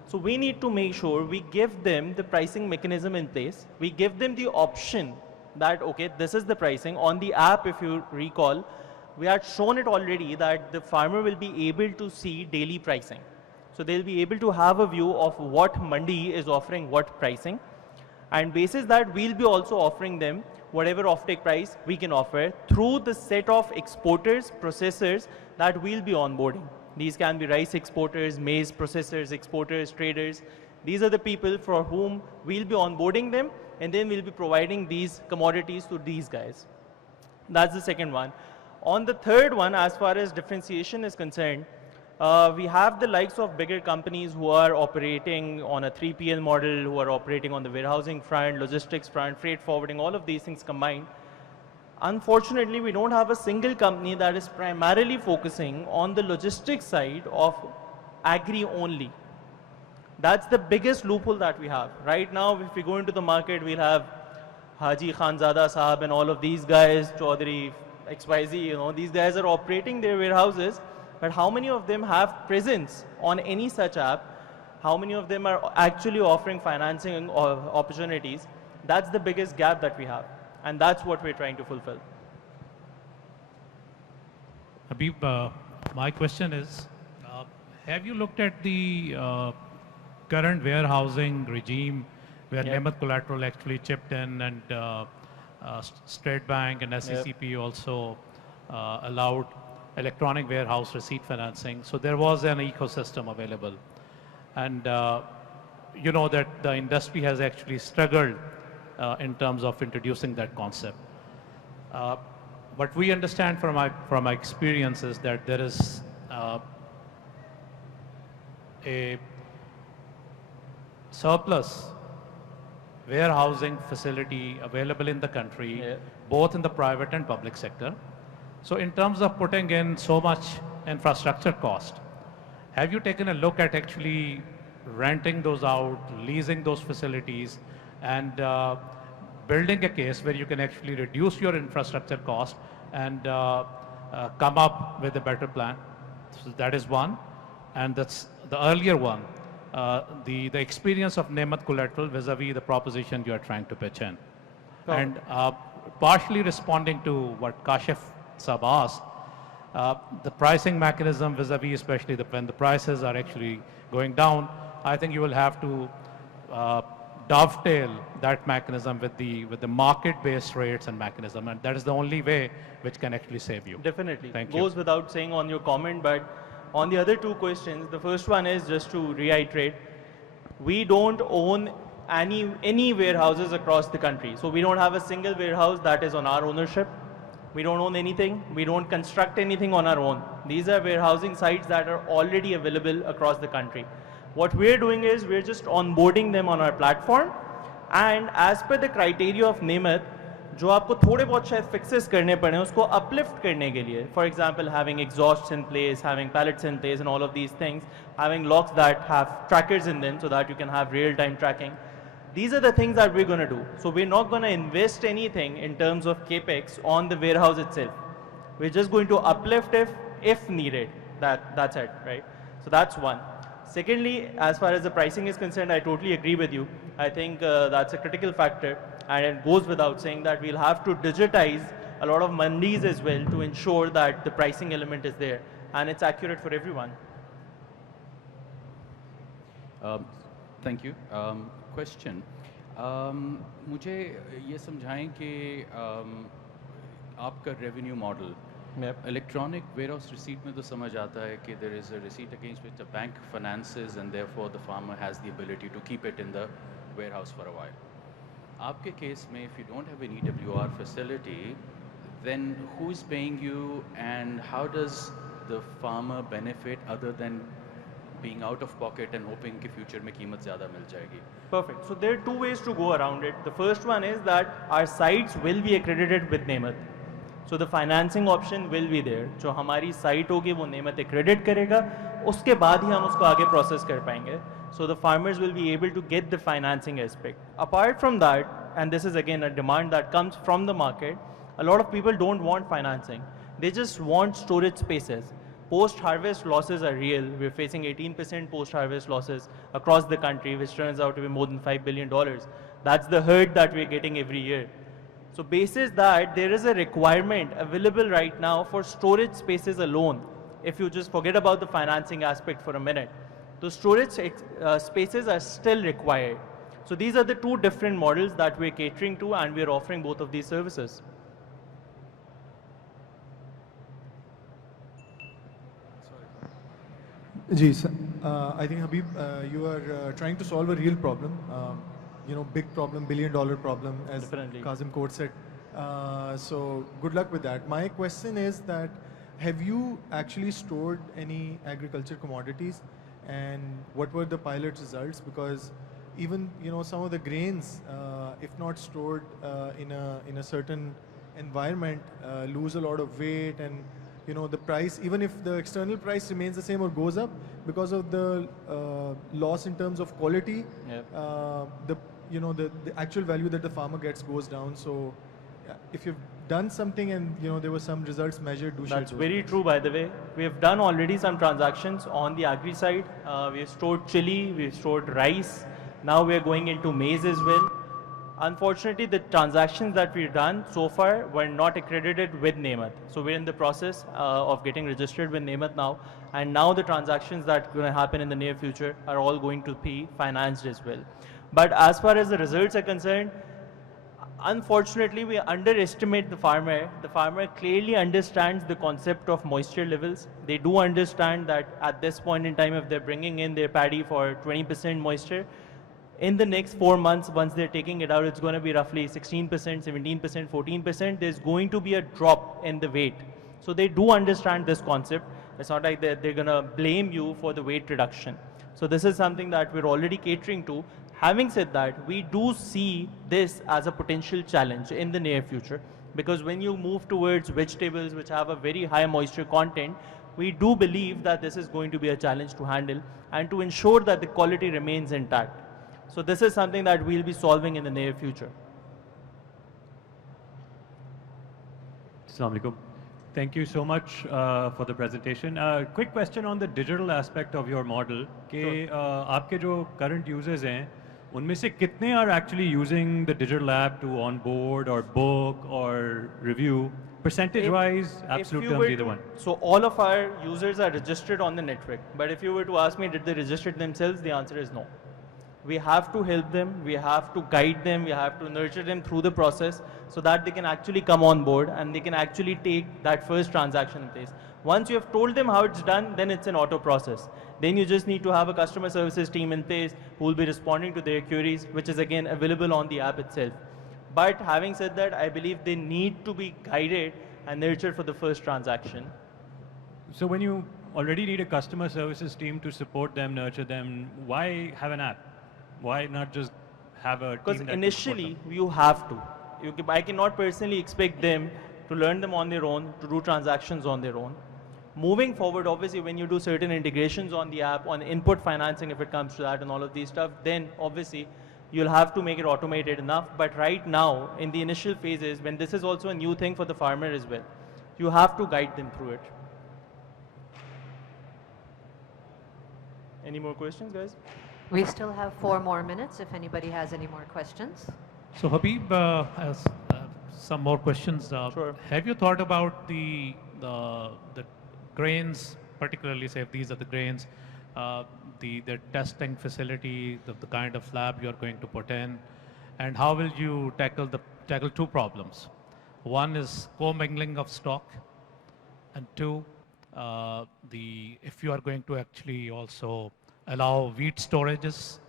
So we need to make sure we give them the pricing mechanism in place. We give them the option that, okay, this is the pricing. On the app, if you recall, we had shown it already that the farmer will be able to see daily pricing. So they'll be able to have a view of what mandi is offering what pricing. And basis that, we'll be also offering them whatever offtake price we can offer through the set of exporters, processors that we'll be onboarding. These can be rice exporters, maize processors, exporters, traders. These are the people for whom we'll be onboarding them, and then we'll be providing these commodities to these guys. That's the second one. On the third one, as far as differentiation is concerned, we have the likes of bigger companies who are operating on a 3PL model, who are operating on the warehousing front, logistics front, freight forwarding, all of these things combined. Unfortunately, we don't have a single company that is primarily focusing on the logistics side of agri only. That's the biggest loophole that we have. Right now, if we go into the market, we'll have Haji Khanzada Sahab and all of these guys, Chaudhary, XYZ, you know, these guys are operating their warehouses, but how many of them have presence on any such app? How many of them are actually offering financing opportunities? That's the biggest gap that we have. And that's what we're trying to fulfill. Habib, my question is, have you looked at the current warehousing regime where NAMAT collateral actually chipped in, and State Bank and SECP also allowed electronic warehouse receipt financing? So there was an ecosystem available. And you know that the industry has actually struggled in terms of introducing that concept. What we understand from my experience is that there is a surplus warehousing facility available in the country, both in the private and public sector. So in terms of putting in so much infrastructure cost, have you taken a look at actually renting those out, leasing those facilities, and building a case where you can actually reduce your infrastructure cost and come up with a better plan. So that is one. And that's the earlier one, the experience of Nemat collateral vis-a-vis the proposition you are trying to pitch in. Oh. And partially responding to what Kashif Sab asked, the pricing mechanism vis-a-vis, especially when the prices are actually going down, I think you will have to dovetail that mechanism with the market-based rates and mechanism, and that is the only way which can actually save you. Definitely. Thank you. Goes without saying on your comment, but on the other two questions, the first one is just to reiterate, we don't own any warehouses across the country. So we don't have a single warehouse that is on our ownership. We don't own anything. We don't construct anything on our own. These are warehousing sites that are already available across the country. What we're doing is we're just onboarding them on our platform, and as per the criteria of Nemat, जो आपको थोड़े बहुत शायद fixes करने पड़े उसको uplift करने के लिए, for example, having exhausts in place, having pallets in place, and all of these things, having locks that have trackers in them so that you can have real-time tracking. These are the things that we're going to do. So we're not going to invest anything in terms of capex on the warehouse itself. We're just going to uplift if needed. That's it, right? So that's one. Secondly, as far as the pricing is concerned, I totally agree with you. I think that's a critical factor, and it goes without saying that we'll have to digitize a lot of mandis as well to ensure that the pricing element is there and it's accurate for everyone. Thank you. Question. मुझे ये समझाएं कि आपका revenue model electronic warehouse receipt में तो समझ आता है कि there is a receipt against which the bank finances and therefore the farmer has the ability to keep it in the warehouse for a while. आपके case में if you don't have an EWR facility, then who is paying you and how does the farmer benefit other than being out of pocket and hoping कि future में कीमत ज़्यादा मिल जाएगी? Perfect. So there are two ways to go around it. The first one is that our sites will be accredited with Nemat. So the financing option will be there. जो हमारी site होगी वो Nemat accredit करेगा, उसके बाद ही हम उसको आगे process कर पाएंगे. So the farmers will be able to get the financing aspect. Apart from that, and this is again a demand that comes from the market, a lot of people don't want financing. They just want storage spaces. Post-harvest losses are real. We're facing 18% post-harvest losses across the country, which turns out to be more than $5 billion. That's the hurt that we're getting every year. So basis that, there is a requirement available right now for storage spaces alone. If you just forget about the financing aspect for a minute, the storage spaces are still required. So these are the two different models that we're catering to, and we're offering both of these services. Ji, I think Habib, you are trying to solve a real problem. You know, big problem, billion-dollar problem, as Kazim Court said. So good luck with that. My question is that, have you actually stored any agriculture commodities, and what were the pilot results? Because even some of the grains, if not stored in a certain environment, lose a lot of weight, and the price, even if the external price remains the same or goes up, because of the loss in terms of quality, the actual value that the farmer gets goes down. So if you've done something and there were some results measured, do share those. That's very true, by the way. We have done already some transactions on the agri side. We have stored chili, we have stored rice. Now we are going into maize as well. Unfortunately, the transactions that we've done so far were not accredited with Nemat. So we're in the process of getting registered with Nemat now. And now the transactions that are going to happen in the near future are all going to be financed as well. But as far as the results are concerned, unfortunately, we underestimate the farmer. The farmer clearly understands the concept of moisture levels. They do understand that at this point in time, if they're bringing in their paddy for 20% moisture, in the next 4 months, once they're taking it out, it's going to be roughly 16%, 17%, 14%. There's going to be a drop in the weight. So they do understand this concept. It's not like they're going to blame you for the weight reduction. So this is something that we're already catering to. Having said that, we do see this as a potential challenge in the near future, because when you move towards vegetables which have a very high moisture content, we do believe that this is going to be a challenge to handle and to ensure that the quality remains intact. So this is something that we'll be solving in the near future. Assalamu alaikum. Thank you so much for the presentation. Quick question on the digital aspect of your model. कि आपके जो current users हैं, उनमें से कितने are actually using the digital app to onboard or book or review? Percentage-wise, absolute terms, either one. So all of our users are registered on the network. But if you were to ask me, did they register themselves? The answer is no. We have to help them, we have to guide them, we have to nurture them through the process so that they can actually come on board and they can actually take that first transaction in place. Once you have told them how it's done, then it's an auto process. Then you just need to have a customer services team in place who will be responding to their queries, which is again available on the app itself. But having said that, I believe they need to be guided and nurtured for the first transaction. So when you already need a customer services team to support them, nurture them, why have an app? Why not just have a team? Because initially you have to. I cannot personally expect them to learn them on their own, to do transactions on their own. Moving forward, obviously, when you do certain integrations on the app, on input financing, if it comes to that and all of these stuff, then obviously you'll have to make it automated enough. But right now, in the initial phases, when this is also a new thing for the farmer as well, you have to guide them through it. Any more questions, guys? We still have 4 more minutes if anybody has any more questions. So Habib has some more questions. Sure. Have you thought about the grains, particularly say if these are the grains, the testing facility, the kind of lab you're going to put in, and how will you tackle 2 problems? One is co-mingling of stock, and 2, if you are going to actually also allow wheat storages,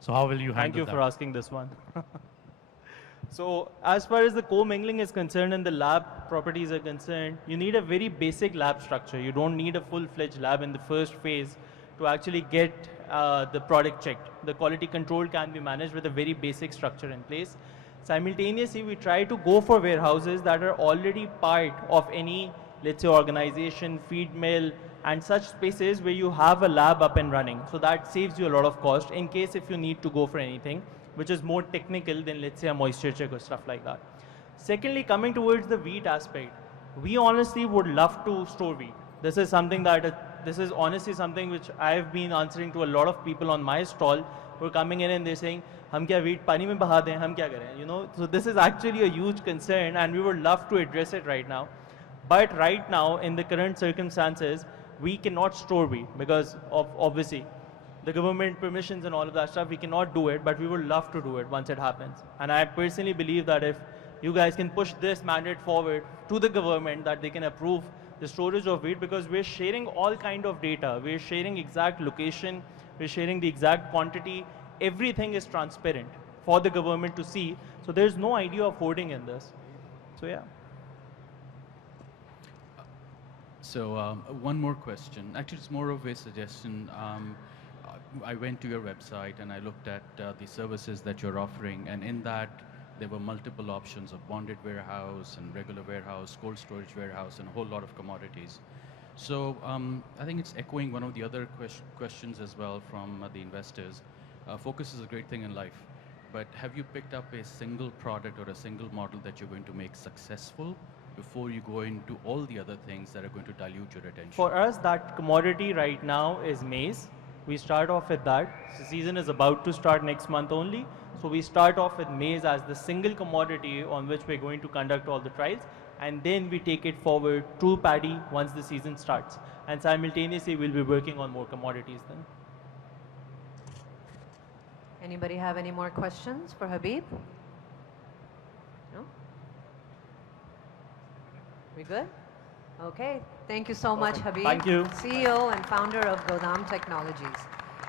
so how will you handle that? Thank you for asking this one. So as far as the co-mingling is concerned and the lab properties are concerned, you need a very basic lab structure. You don't need a full-fledged lab in the first phase to actually get the product checked. The quality control can be managed with a very basic structure in place. Simultaneously, we try to go for warehouses that are already part of any, let's say, organization, feed mill, and such spaces where you have a lab up and running. So that saves you a lot of cost in case if you need to go for anything which is more technical than, let's say, a moisture check or stuff like that. Secondly, coming towards the wheat aspect, we honestly would love to store wheat. This is something that, this is honestly something which I've been answering to a lot of people on my stall who are coming in and they're saying, "Hum kya wheat pani mein baha dein, hum kya kare?" You know, so this is actually a huge concern and we would love to address it right now. But right now, in the current circumstances, we cannot store wheat because of, obviously, the government permissions and all of that stuff. We cannot do it, but we would love to do it once it happens. And I personally believe that if you guys can push this mandate forward to the government, that they can approve the storage of wheat, because we're sharing all kind of data. We're sharing exact location, we're sharing the exact quantity. Everything is transparent for the government to see. So there's no idea of hoarding in this. So yeah. So one more question. Actually, it's more of a suggestion. I went to your website and I looked at the services that you're offering, and in that there were multiple options of bonded warehouse and regular warehouse, cold storage warehouse, and a whole lot of commodities. So I think it's echoing one of the other questions as well from the investors. Focus is a great thing in life, but have you picked up a single product or a single model that you're going to make successful before you go into all the other things that are going to dilute your attention? For us, that commodity right now is maize. We start off with that. The season is about to start next month only. So we start off with maize as the single commodity on which we're going to conduct all the trials. And then we take it forward to paddy once the season starts. And simultaneously, we'll be working on more commodities then. Anybody have any more questions for Habib? No? We good? Okay. Thank you so much, Habib. Thank you. CEO and founder of Godam Technologies.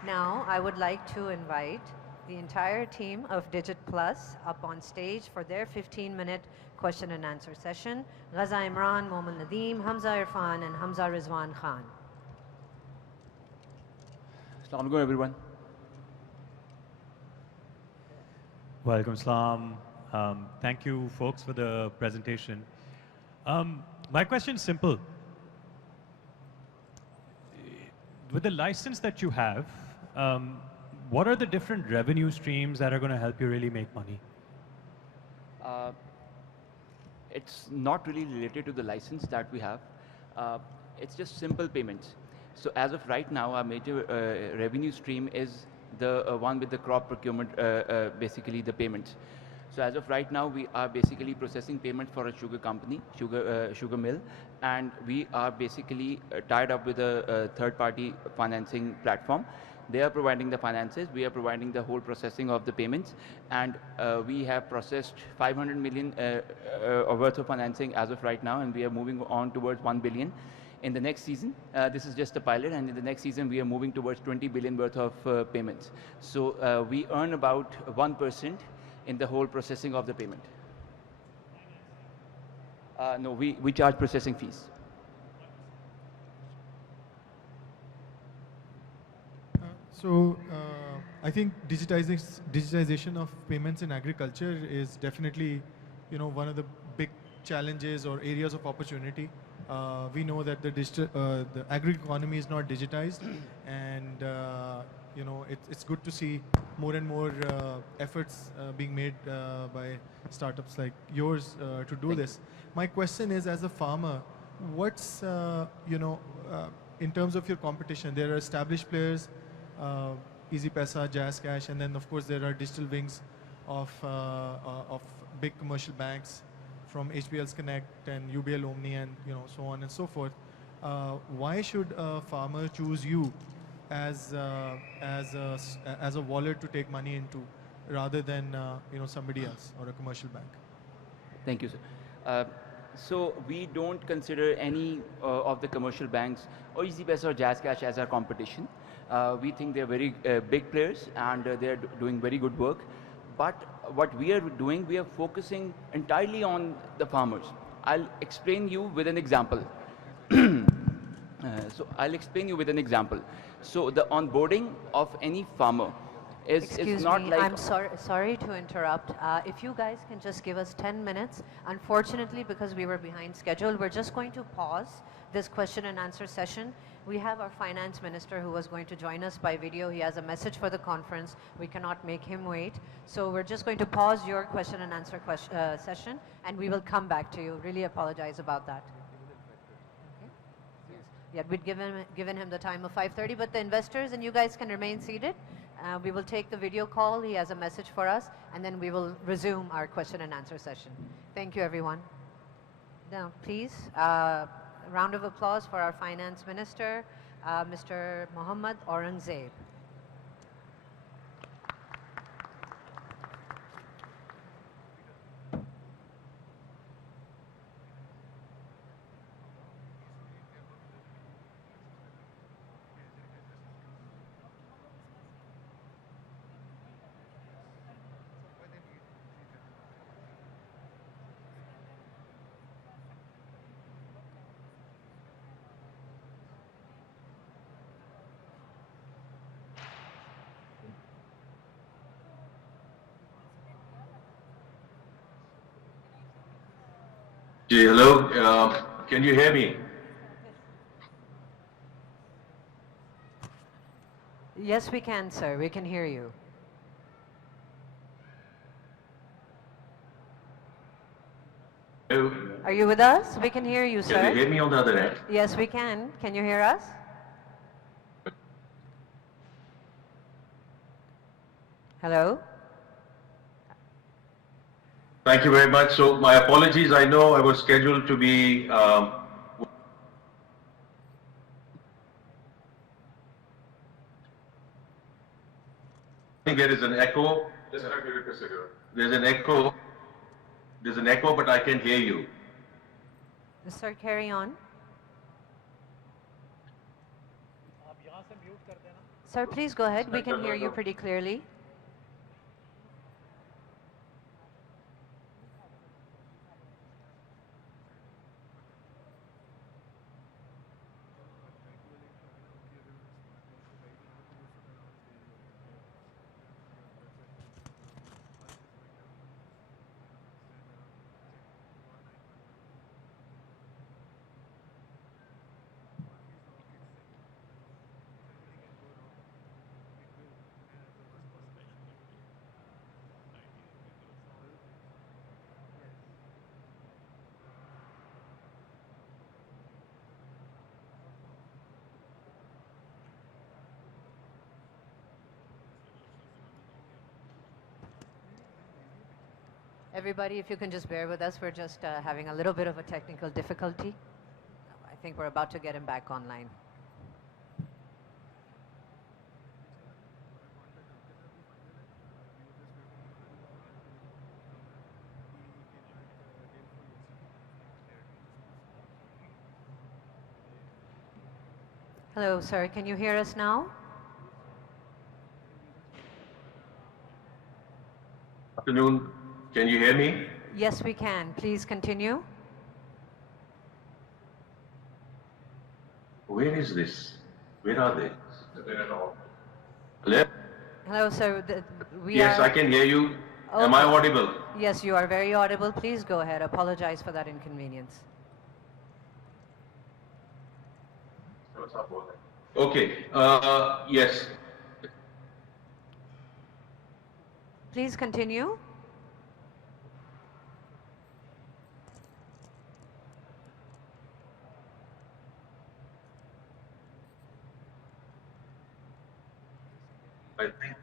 Now, I would like to invite the entire team of Digit Plus up on stage for their 15-minute question and answer session. Ghaza Imran, Momin Nadeem, Hamza Irfan, and Hamza Rizwan Khan. Assalamu alaikum, everyone. Walaikum salam. Thank you, folks, for the presentation. My question is simple. With the license that you have, what are the different revenue streams that are going to help you really make money? it's not really related to the license that we have. It's just simple payments. So as of right now, our major revenue stream is the one with the crop procurement, basically the payments. So as of right now, we are basically processing payment for a sugar company, sugar mill, and we are basically tied up with a third-party financing platform. They are providing the finances, we are providing the whole processing of the payments, and we have processed 500 million worth of financing as of right now, and we are moving on towards 1 billion. In the next season, this is just a pilot, and in the next season we are moving towards 20 billion worth of payments. So we earn about 1% in the whole processing of the payment. No, we charge processing fees. So I think digitization of payments in agriculture is definitely, one of the big challenges or areas of opportunity. We know that the agri-economy is not digitized, and it's good to see more and more efforts being made by startups like yours to do this. My question is, as a farmer, what's in terms of your competition? There are established players, Easy Paisa, Jazz Cash, and then of course there are digital wings of big commercial banks, from HBL's Connect and UBL Omni, and so on and so forth. Why should a farmer choose you as a wallet to take money into, rather than somebody else or a commercial bank? Thank you, sir. So we don't consider any of the commercial banks or Easy Paisa or Jazz Cash as our competition. We think they're very big players, and they're doing very good work. But what we are doing, we are focusing entirely on the farmers. I'll explain you with an example. So the onboarding of any farmer is not like... I'm sorry to interrupt. If you guys can just give us 10 minutes. Unfortunately, because we were behind schedule, we're just going to pause this question and answer session. We have our finance minister who was going to join us by video. He has a message for the conference. We cannot make him wait. So we're just going to pause your question and answer session, and we will come back to you. Really apologize about that. Okay. Yeah, we'd given him the time of 5:30, but the investors and you guys can remain seated. We will take the video call. He has a message for us, and then we will resume our question and answer session. Thank you, everyone. Now, please, round of applause for our finance minister, Mr. Mohammad Aurangzeb. Hello, can you hear me? Yes, we can, sir. We can hear you. Hello? Are you with us? We can hear you, sir. Can you hear me on the other end? Yes, we can. Can you hear us? Hello? Thank you very much. So my apologies. I know I was scheduled to be I think there is an echo. There's an echo. There's an echo, but I can hear you. Sir, carry on. Sir, please go ahead. We can hear you pretty clearly. Everybody, if you can just bear with us, we're just having a little bit of a technical difficulty. I think we're about to get him back online. Hello, sir. Can you hear us now? Afternoon. Can you hear me? Yes, we can. Please continue. Where is this? Where are they? Hello? Hello, sir. Yes, I can hear you. Okay. Am I audible? Yes, you are very audible. Please go ahead. Apologize for that inconvenience. Okay. Yes. Please continue. I think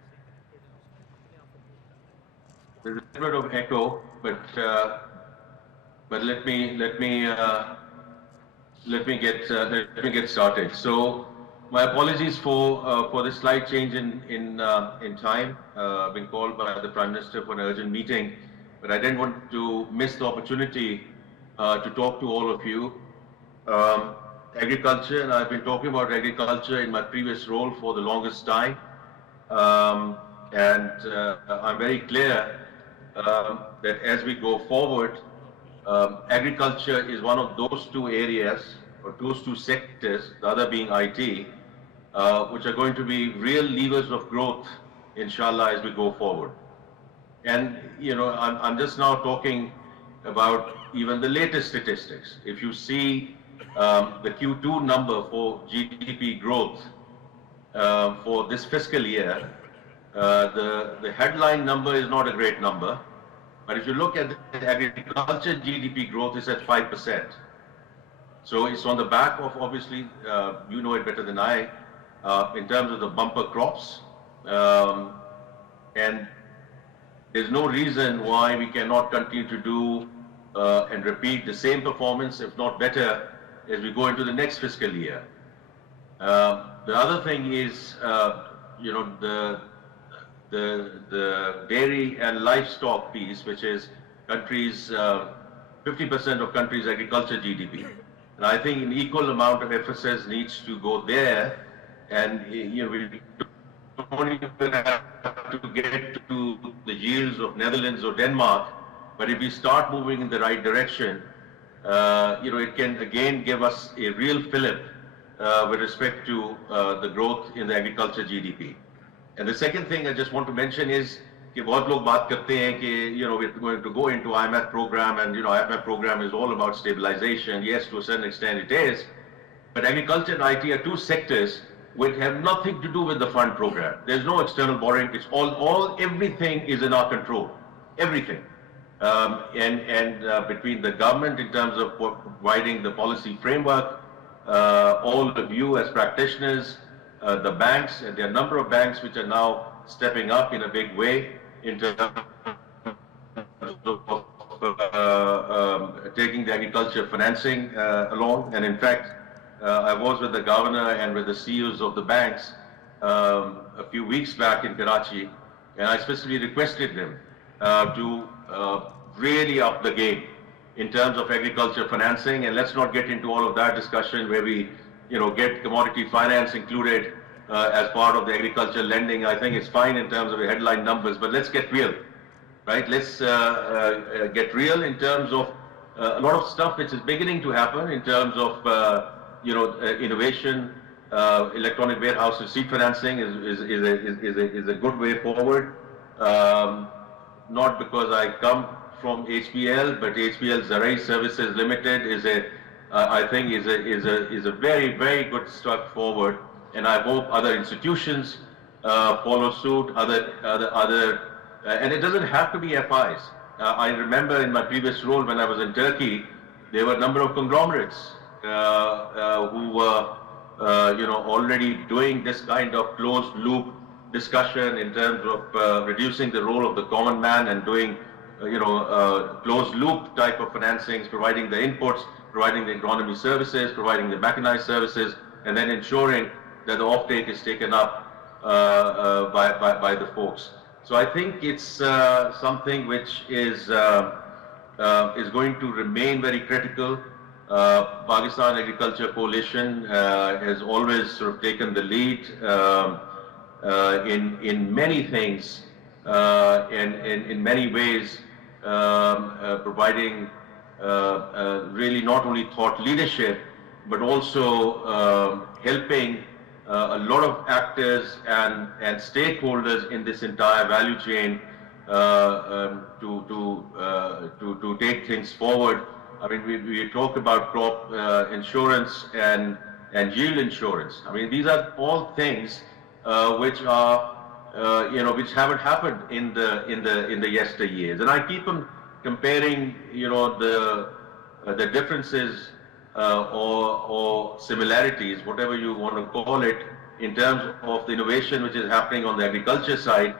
there's a bit of echo, but let me get started. So my apologies for the slight change in time. I've been called by the Prime Minister for an urgent meeting, but I didn't want to miss the opportunity to talk to all of you. Agriculture, and I've been talking about agriculture in my previous role for the longest time. And I'm very clear that as we go forward, agriculture is one of those two areas or those two sectors, the other being IT, which are going to be real levers of growth, inshallah, as we go forward. And, you know, I'm just now talking about even the latest statistics. If you see the Q2 number for GDP growth for this fiscal year, the headline number is not a great number. But if you look at the agriculture GDP growth, it's at 5%. So it's on the back of, obviously, you know it better than I, in terms of the bumper crops. And there's no reason why we cannot continue to do and repeat the same performance, if not better, as we go into the next fiscal year. The other thing is, you know, the dairy and livestock piece, which is countries, 50% of countries' agriculture GDP. And I think an equal amount of emphasis needs to go there. And, you know, we don't even have to get to the yields of Netherlands or Denmark, but if we start moving in the right direction, you know, it can again give us a real fillip with respect to the growth in the agriculture GDP. And the second thing I just want to mention is कि बहुत लोग बात करते हैं कि, you know, we're going to go into IMF program, and, you know, IMF program is all about stabilization. Yes, to a certain extent it is, but agriculture and IT are two sectors which have nothing to do with the fund program. There's no external borrowing. It's everything is in our control, everything. Between the government in terms of providing the policy framework, all of you as practitioners, the banks, and there are a number of banks which are now stepping up in a big way in terms of taking the agriculture financing along. And in fact, I was with the governor and with the CEOs of the banks a few weeks back in Karachi, and I specifically requested them to really up the game in terms of agriculture financing. And let's not get into all of that discussion where we, you know, get commodity finance included as part of the agriculture lending. I think it's fine in terms of the headline numbers, but let's get real, right? Let's get real in terms of a lot of stuff which is beginning to happen in terms of, you know, innovation. Electronic warehouse receipt financing is a good way forward. Not because I come from HPL, but HPL Zarai Services Limited is I think is a very, very good step forward, and I hope other institutions follow suit. And it doesn't have to be FIs. I remember in my previous role when I was in Turkey, there were a number of conglomerates who were, you know, already doing this kind of closed loop discussion in terms of reducing the role of the common man and doing closed loop type of financings, providing the inputs, providing the agronomy services, providing the mechanized services, and then ensuring that the offtake is taken up by the folks. So I think it's something which is going to remain very critical. Pakistan Agriculture Coalition has always sort of taken the lead in many things and in many ways, providing really not only thought leadership, but also helping a lot of actors and stakeholders in this entire value chain to take things forward. I mean, we talk about crop insurance and yield insurance. I mean, these are all things which are which haven't happened in the yesteryears. And I keep on comparing the differences or similarities, whatever you want to call it, in terms of the innovation which is happening on the agriculture side,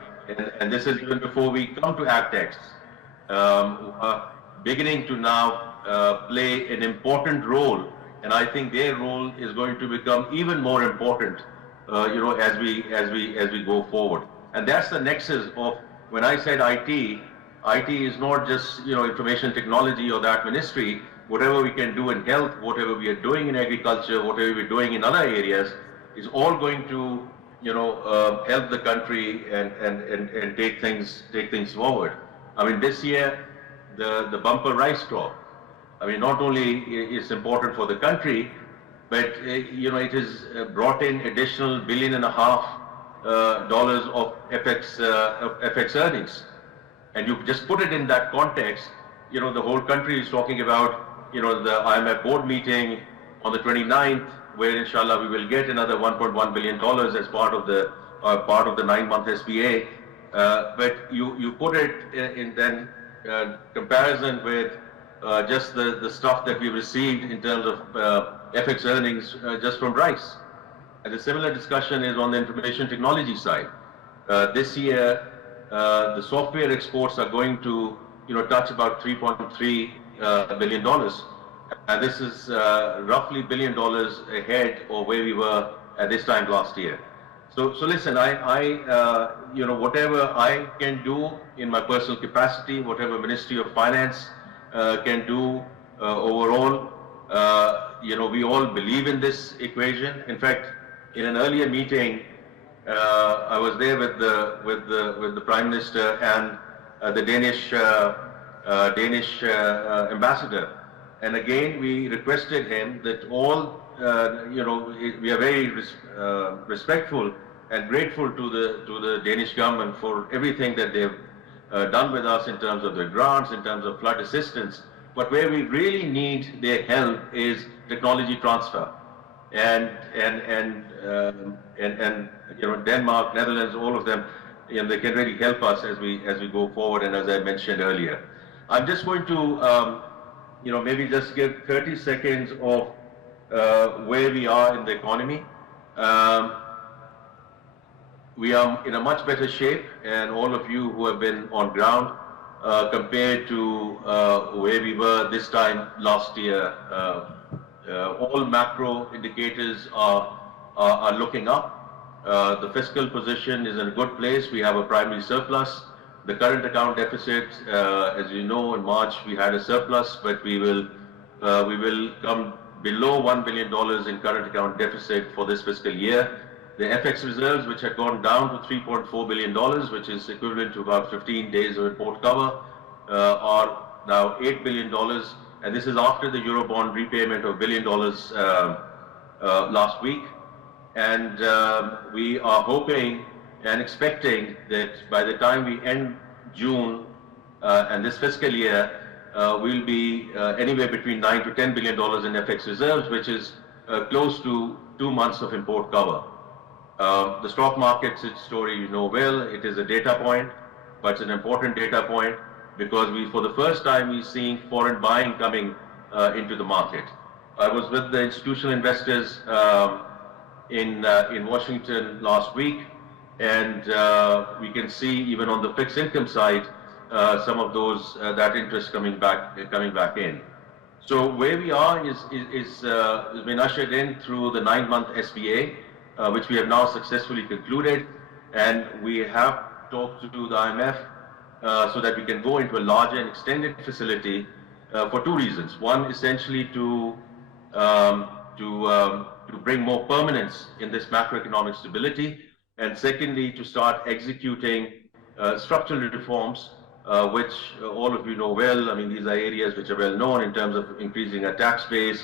and this is even before we come to agtechs, beginning to now play an important role, and I think their role is going to become even more important, as we go forward. And that's the nexus of, when I said IT is not just information technology or that ministry. Whatever we can do in health, whatever we are doing in agriculture, whatever we're doing in other areas, is all going to help the country and take things forward. I mean, this year the bumper rice crop, I mean, not only is important for the country, but it has brought in additional $1.5 billion of FX earnings. And you just put it in that context, the whole country is talking about the IMF board meeting on the 29th, where inshallah we will get another $1.1 billion as part of the 9-month SBA. But you put it in then comparison with just the stuff that we received in terms of FX earnings just from rice. And a similar discussion is on the information technology side. This year, the software exports are going to touch about $3.3 billion. And this is roughly $1 billion ahead of where we were at this time last year. So listen, whatever I can do in my personal capacity, whatever Ministry of Finance can do overall, we all believe in this equation. In fact, in an earlier meeting, I was there with the Prime Minister and the Danish ambassador, and again we requested him that all we are very respectful and grateful to the Danish government for everything that they've done with us in terms of their grants, in terms of flood assistance. But where we really need their help is technology transfer, and Denmark, Netherlands, all of them, they can really help us as we go forward. And as I mentioned earlier, I'm just going to maybe just give 30 seconds of where we are in the economy. We are in a much better shape, and all of you who have been on ground compared to where we were this time last year. All macro indicators are looking up. The fiscal position is in a good place. We have a primary surplus. The current account deficit, as you know, in March we had a surplus, but we will come below $1 billion in current account deficit for this fiscal year. The FX reserves, which had gone down to $3.4 billion, which is equivalent to about 15 days of import cover, are now $8 billion, and this is after the Eurobond repayment of $1 billion last week. And we are hoping and expecting that by the time we end June and this fiscal year, we'll be anywhere between $9 to $10 billion in FX reserves, which is close to 2 months of import cover. The stock market story, you know well, it is a data point, but it's an important data point because for the first time, we're seeing foreign buying coming into the market. I was with the institutional investors in Washington last week, and we can see even on the fixed income side, some of those that interest coming back in. So where we are is been ushered in through the 9-month SPA, which we have now successfully concluded, and we have talked to the IMF so that we can go into a larger and extended facility for two reasons. One, essentially to bring more permanence in this macroeconomic stability, and secondly, to start executing structural reforms, which all of you know well. I mean, these are areas which are well known in terms of increasing our tax base,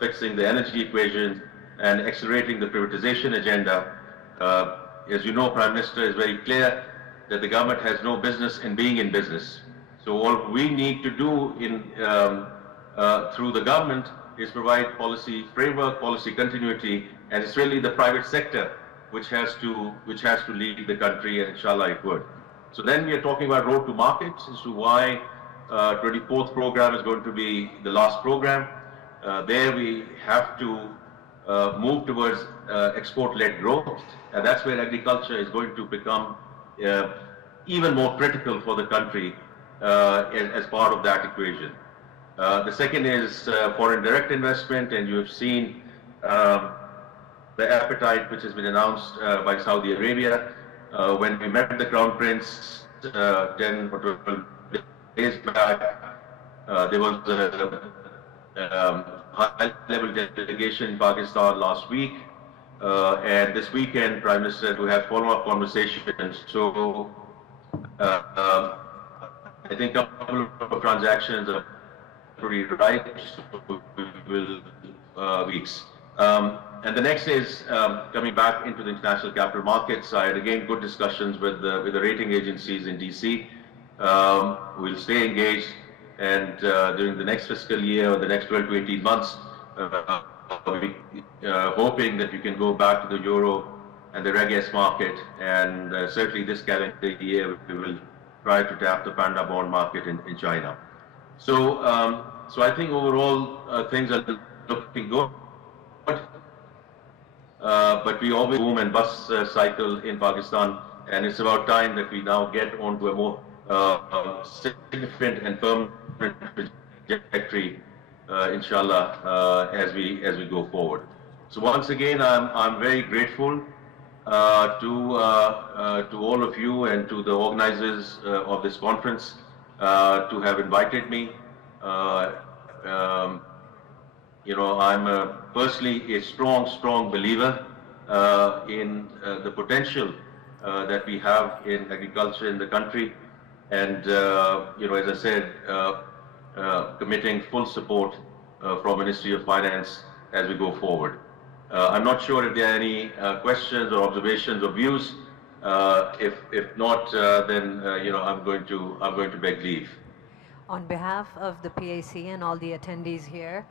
fixing the energy equation, and accelerating the privatization agenda. As you know, Prime Minister is very clear that the government has no business in being in business. So all we need to do through the government is provide policy framework, policy continuity, and it's really the private sector which has to lead the country, and inshallah it would. So then we are talking about road to markets as to why 24th program is going to be the last program. There we have to move towards export-led growth, and that's where agriculture is going to become even more critical for the country as part of that equation. The second is foreign direct investment, and you have seen the appetite which has been announced by Saudi Arabia. When we met the Crown Prince 10 or 12 days back, there was a high-level delegation in Pakistan last week, and this weekend Prime Minister will have follow-up conversations. So I think a couple of transactions are pretty right, so we will weeks. And the next is coming back into the international capital markets side. Again, good discussions with the rating agencies in DC. We'll stay engaged, and during the next fiscal year or the next 12 to 18 months, hoping that we can go back to the euro and the Reg S market, and certainly this calendar year we will try to tap the panda bond market in China. So, so I think overall things are looking good. But we always boom and bust cycle in Pakistan, and it's about time that we now get onto a more significant and permanent trajectory, inshallah, as we go forward. So once again, I'm very grateful to all of you and to the organizers of this conference to have invited me. You know, I'm personally a strong believer in the potential that we have in agriculture in the country, and you know, as I said, committing full support from Ministry of Finance as we go forward. I'm not sure if there are any questions or observations or views. If not, then you know, I'm going to beg leave. On behalf of the PAC and all the attendees here,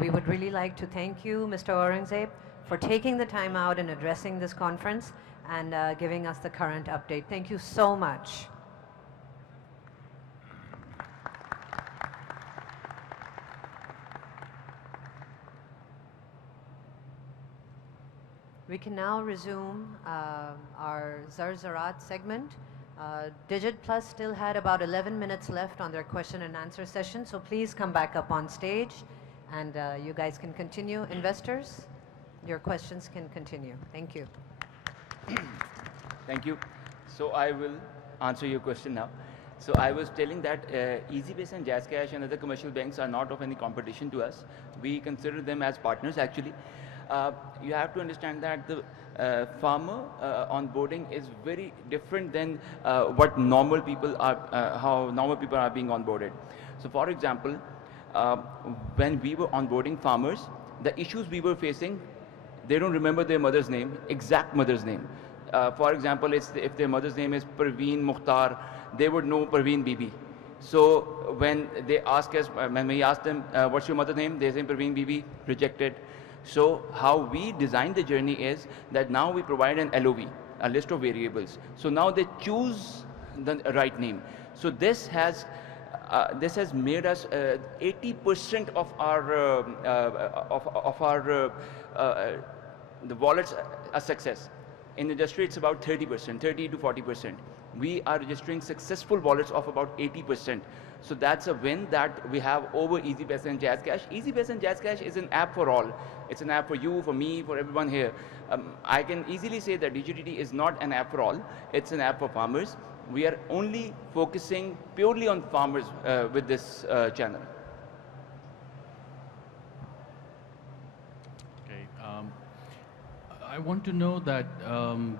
we would really like to thank you, Mr. Aurangzeb, for taking the time out and addressing this conference and giving us the current update. Thank you so much. We can now resume our Zarzarat segment. Digit Plus still had about 11 minutes left on their question and answer session, so please come back up on stage and you guys can continue. Investors, your questions can continue. Thank you. Thank you. So I will answer your question now. So I was telling that EasyBase and JazzCash and other commercial banks are not of any competition to us. We consider them as partners actually. You have to understand that the farmer onboarding is very different than what normal people are, how normal people are being onboarded. So for example, when we were onboarding farmers, the issues we were facing, they don't remember their mother's name, exact mother's name. For example, if their mother's name is Parveen Mukhtar, they would know Parveen Bibi. So when they ask us, when we ask them, what's your mother's name? They say Parveen Bibi, rejected. So how we design the journey is that now we provide an LOV, a list of variables. So now they choose the right name. So this has made us 80% of our the wallets a success. In the industry, it's about 30%, 30 to 40%. we are registering successful wallets of about 80%. So that's a win that we have over EasyPaisa and JazzCash. EasyPaisa and JazzCash is an app for all. It's an app for you, for me, for everyone here. I can easily say that DigiTT is not an app for all. It's an app for farmers. We are only focusing purely on farmers with this channel. Okay. I want to know that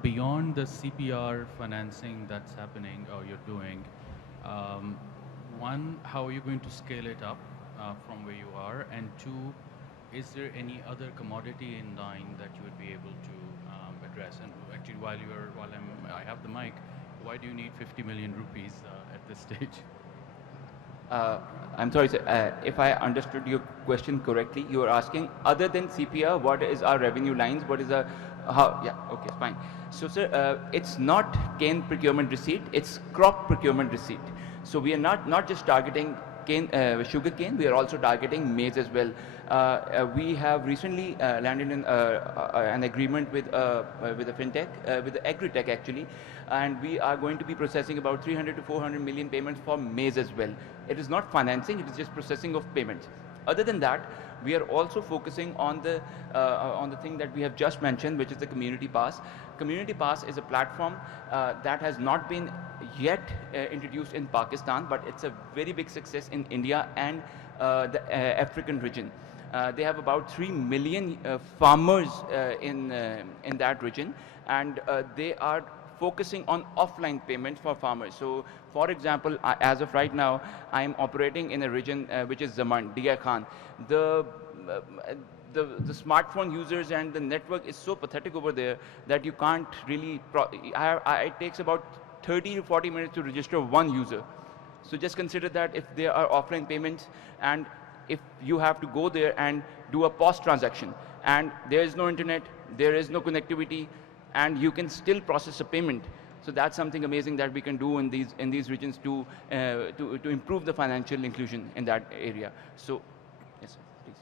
beyond the CPR financing that's happening or you're doing, one, how are you going to scale it up from where you are? And two, is there any other commodity in line that you would be able to address? And actually, I have the mic, why do you need 50 million rupees at this stage? I'm sorry, sir. If I understood your question correctly, you are asking, other than CPR, what is our revenue lines? What is our, yeah, okay, fine. So, sir, it's not cane procurement receipt, it's crop procurement receipt. So we are not just targeting sugar cane, we are also targeting maize as well. We have recently landed in an agreement with a fintech, with the agri-tech actually, and we are going to be processing about 300 to 400 million payments for maize as well. It is not financing, it is just processing of payments. Other than that, we are also focusing on the thing that we have just mentioned, which is the Community Pass. Community Pass is a platform that has not been yet introduced in Pakistan, but it's a very big success in India and the African region. They have about 3 million farmers in that region, and they are focusing on offline payments for farmers. So, for example, as of right now, I am operating in a region which is Zaman, Dia Khan. The smartphone users and the network is so pathetic over there that you can't really, it takes about 30 to 40 minutes to register one user. So just consider that if there are offline payments and if you have to go there and do a POS transaction and there is no internet, there is no connectivity, and you can still process a payment. So that's something amazing that we can do in these regions to improve the financial inclusion in that area. So, yes, sir, please.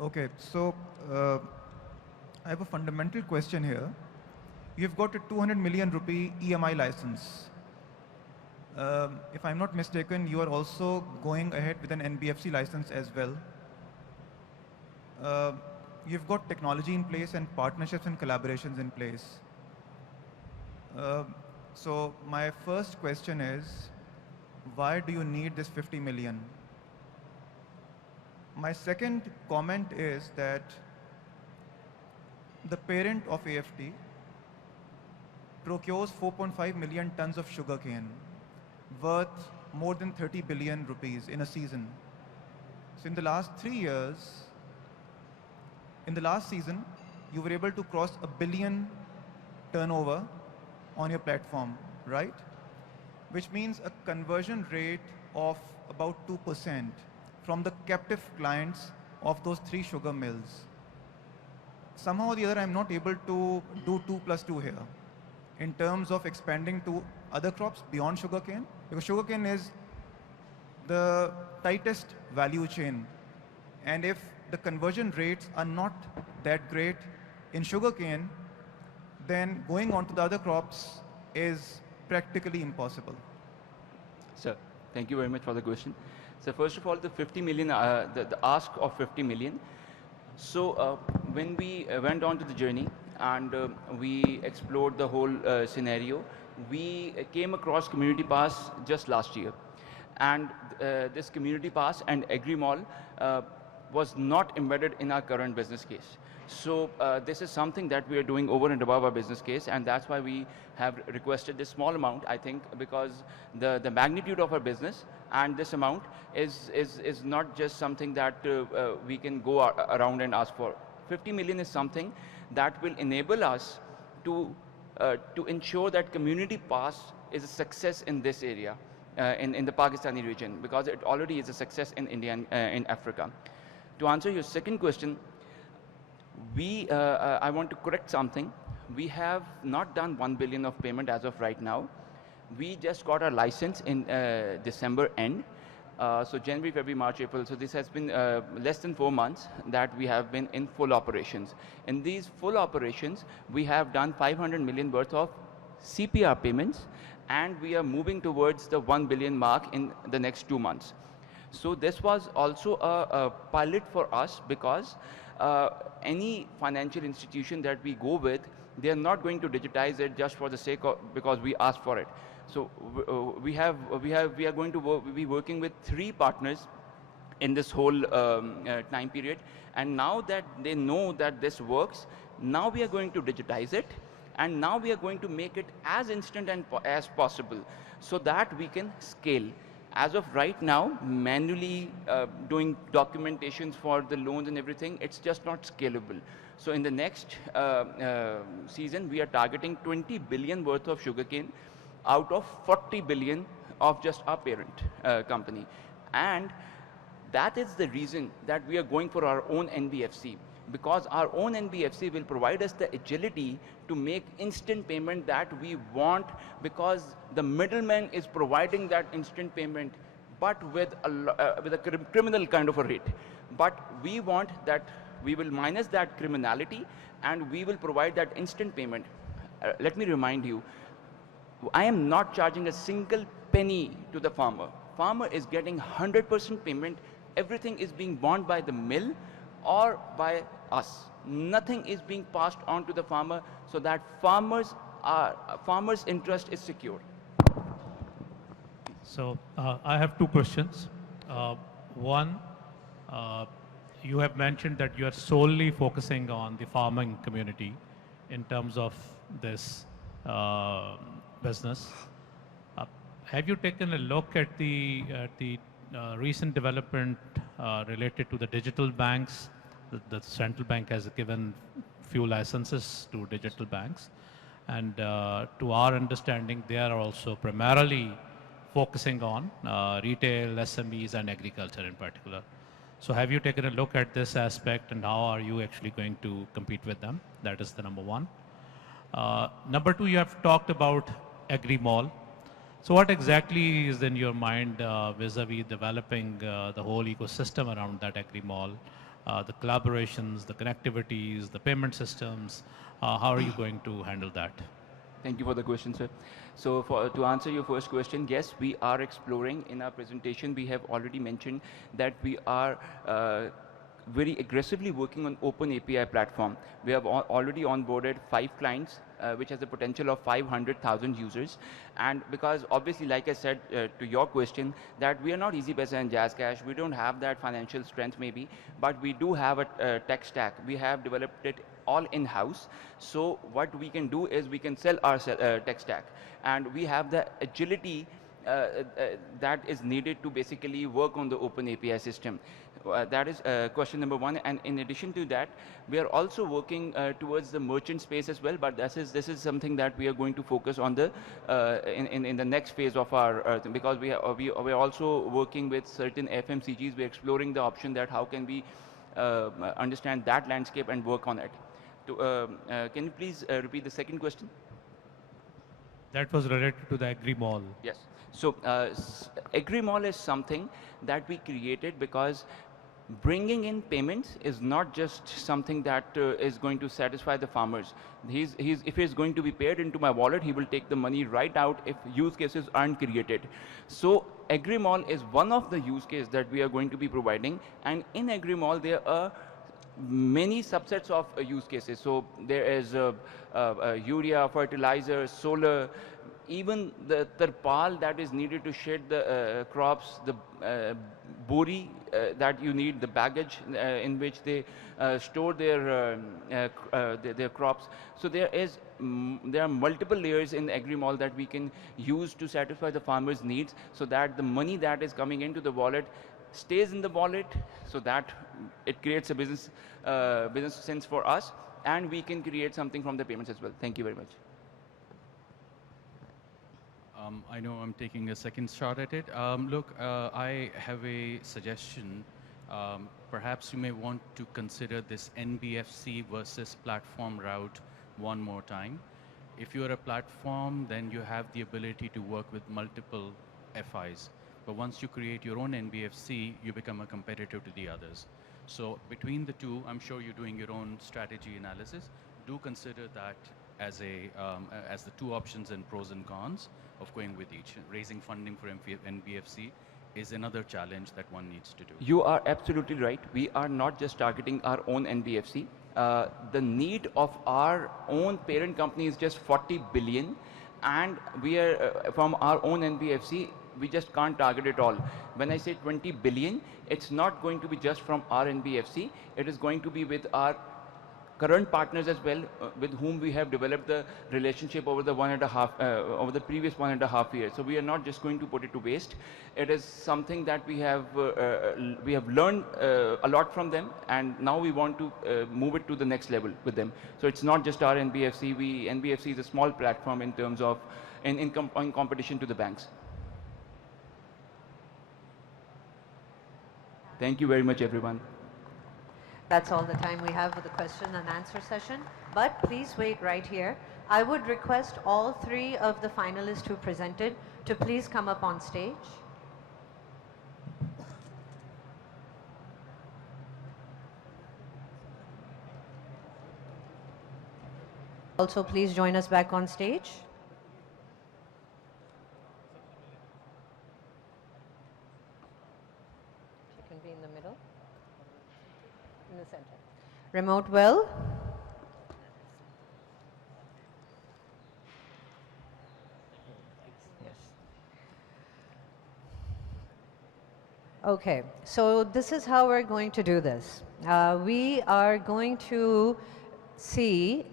Okay, so I have a fundamental question here. You've got a 200 million rupee EMI license. If I'm not mistaken, you are also going ahead with an NBFC license as well. You've got technology in place and partnerships and collaborations in place. So my first question is, why do you need this 50 million? My second comment is that the parent of AFT procures 4.5 million tons of sugarcane worth more than 30 billion rupees in a season. So in the last 3 years, in the last season, you were able to cross $1 billion turnover on your platform, right? Which means a conversion rate of about 2% from the captive clients of those 3 sugar mills. Somehow or the other, I'm not able to do 2 plus 2 here in terms of expanding to other crops beyond sugarcane, because sugarcane is the tightest value chain. And if the conversion rates are not that great in sugarcane, then going on to the other crops is practically impossible. Sir, thank you very much for the question. So first of all, the 50 million, the ask of 50 million. So when we went on to the journey and we explored the whole scenario, we came across Community Pass just last year. And this Community Pass and Agri-Mall was not embedded in our current business case. So this is something that we are doing over and above our business case, and that's why we have requested this small amount, I think, because the magnitude of our business and this amount is not just something that we can go around and ask for. 50 million is something that will enable us to ensure that Community Pass is a success in this area, in the Pakistani region, because it already is a success in India and in Africa. To answer your second question, I want to correct something. We have not done 1 billion of payment as of right now. We just got our license in December end. So January, February, March, April. So this has been less than 4 months that we have been in full operations. In these full operations, we have done 500 million worth of CPR payments and we are moving towards the 1 billion mark in the next 2 months. So this was also a pilot for us, because any financial institution that we go with, they are not going to digitize it just for the sake of, because we asked for it. So we are going to be working with 3 partners in this whole time period. And now that they know that this works, now we are going to digitize it, and now we are going to make it as instant and as possible, so that we can scale. As of right now, manually doing documentations for the loans and everything, it's just not scalable. So in the next season, we are targeting 20 billion worth of sugarcane out of 40 billion of just our parent company. And that is the reason that we are going for our own NBFC, because our own NBFC will provide us the agility to make instant payment that we want, because the middleman is providing that instant payment, but with a criminal kind of a rate. But we want that, we will minus that criminality, and we will provide that instant payment. Let me remind you, I am not charging a single penny to the farmer. Farmer is getting 100% payment. Everything is being borne by the mill or by us. Nothing is being passed on to the farmer, so that farmers' interest is secure. So I have 2 questions. One, you have mentioned that you are solely focusing on the farming community in terms of this business. Have you taken a look at the recent development related to the digital banks? The central bank has given few licenses to digital banks, and to our understanding, they are also primarily focusing on retail, SMEs, and agriculture in particular. So have you taken a look at this aspect, and how are you actually going to compete with them? That is the number one. Number 2, you have talked about agri-mall. So what exactly is in your mind vis-a-vis developing the whole ecosystem around that agri-mall, the collaborations, the connectivities, the payment systems? How are you going to handle that? Thank you for the question, sir. So to answer your first question, yes, we are exploring. In our presentation, we have already mentioned that we are very aggressively working on open API platform. We have already onboarded 5 clients, which has the potential of 500,000 users. And because obviously, like I said to your question, that we are not Easypaisa and JazzCash. We don't have that financial strength maybe, but we do have a tech stack. We have developed it all in-house. So what we can do is we can sell our tech stack. And we have the agility that is needed to basically work on the open API system. That is question number 1. And in addition to that, we are also working towards the merchant space as well. But this is something that we are going to focus on the in the next phase of our because we are also working with certain FMCGs. We are exploring the option that how can we understand that landscape and work on it. Can you please repeat the second question? That was related to the agri-mall. Yes. So agri-mall is something that we created because bringing in payments is not just something that is going to satisfy the farmers. If he's going to be paid into my wallet, he will take the money right out if use cases aren't created. So agri-mall is one of the use cases that we are going to be providing. And in agri-mall, there are many subsets of use cases. So there is urea, fertilizer, solar, even the tarpal that is needed to shed the crops, the bori that you need, the baggage in which they store their crops. So there are multiple layers in agri-mall that we can use to satisfy the farmers' needs, so that the money that is coming into the wallet stays in the wallet, so that it creates a business sense for us, and we can create something from the payments as well. Thank you very much. I know I'm taking a second shot at it. Look, I have a suggestion. Perhaps you may want to consider this NBFC versus platform route one more time. If you're a platform, then you have the ability to work with multiple FIs. But once you create your own NBFC, you become a competitor to the others. So between the two, I'm sure you're doing your own strategy analysis. Do consider that as as the two options and pros and cons of going with each. Raising funding for NBFC is another challenge that one needs to do. You are absolutely right. We are not just targeting our own NBFC. The need of our own parent company is just 40 billion, and we are from our own NBFC, we just can't target it all. When I say 20 billion, it's not going to be just from our NBFC. It is going to be with our current partners as well, with whom we have developed the relationship over the over the previous 1.5 years. So we are not just going to put it to waste. It is something that we have learned a lot from them, and now we want to move it to the next level with them. So it's not just our NBFC. NBFC is a small platform in terms of in competition to the banks. Thank you very much, everyone. That's all the time we have for the question and answer session. But please wait right here. I would request all three of the finalists who presented to please come up on stage. Also, please join us back on stage. She can be in the middle. In the center. Remote well. Yes. Okay, so this is how we're going to do this. We are going to see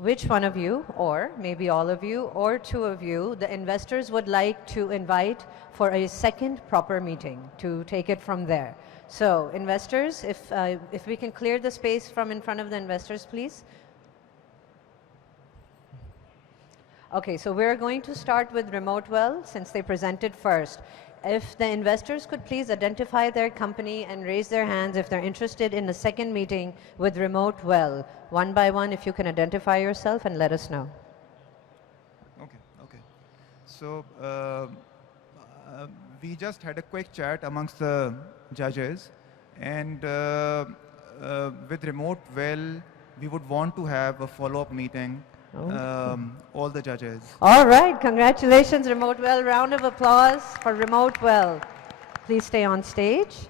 which one of you, or maybe all of you, or two of you, the investors would like to invite for a second proper meeting to take it from there. So investors, if we can clear the space from in front of the investors, please. Okay, so we're going to start with Remote Well since they presented first. If the investors could please identify their company and raise their hands if they're interested in a second meeting with Remote Well. One by one, if you can identify yourself and let us know. Okay. So we just had a quick chat amongst the judges, and with Remote Well, we would want to have a follow-up meeting. All the judges. All right, congratulations, Remote Well. Round of applause for Remote Well. Please stay on stage.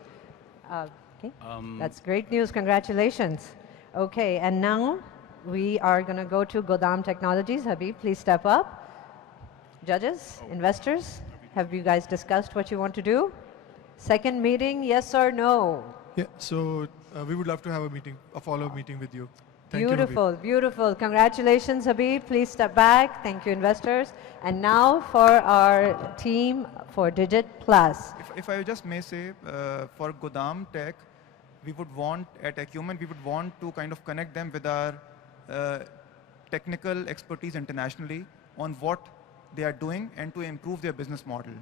Okay. That's great news, congratulations. Okay, and now we are going to go to Godam Technologies. Habib, please step up. Judges, investors, have you guys discussed what you want to do? Second meeting, yes or no? Yeah, so we would love to have a meeting, a follow-up meeting with you. Beautiful, beautiful. Congratulations, Habib. Please step back. Thank you, investors. And now for our team for Digit Plus. If I just may say, for Godam Tech, we would want, at Acumen, we would want to kind of connect them with our technical expertise internationally on what they are doing and to improve their business model.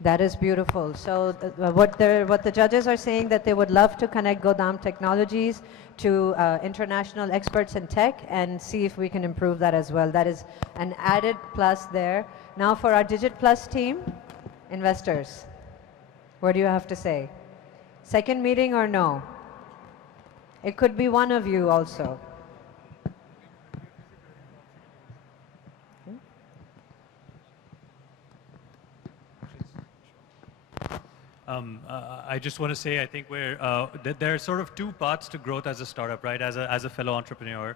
That is beautiful. So what the judges are saying, that they would love to connect Godam Technologies to international experts in tech and see if we can improve that as well. That is an added plus there. Now for our Digit Plus team, investors, what do you have to say? Second meeting or no? It could be one of you also. I just want to say, I think there are sort of two paths to growth as a startup, right? As a fellow entrepreneur,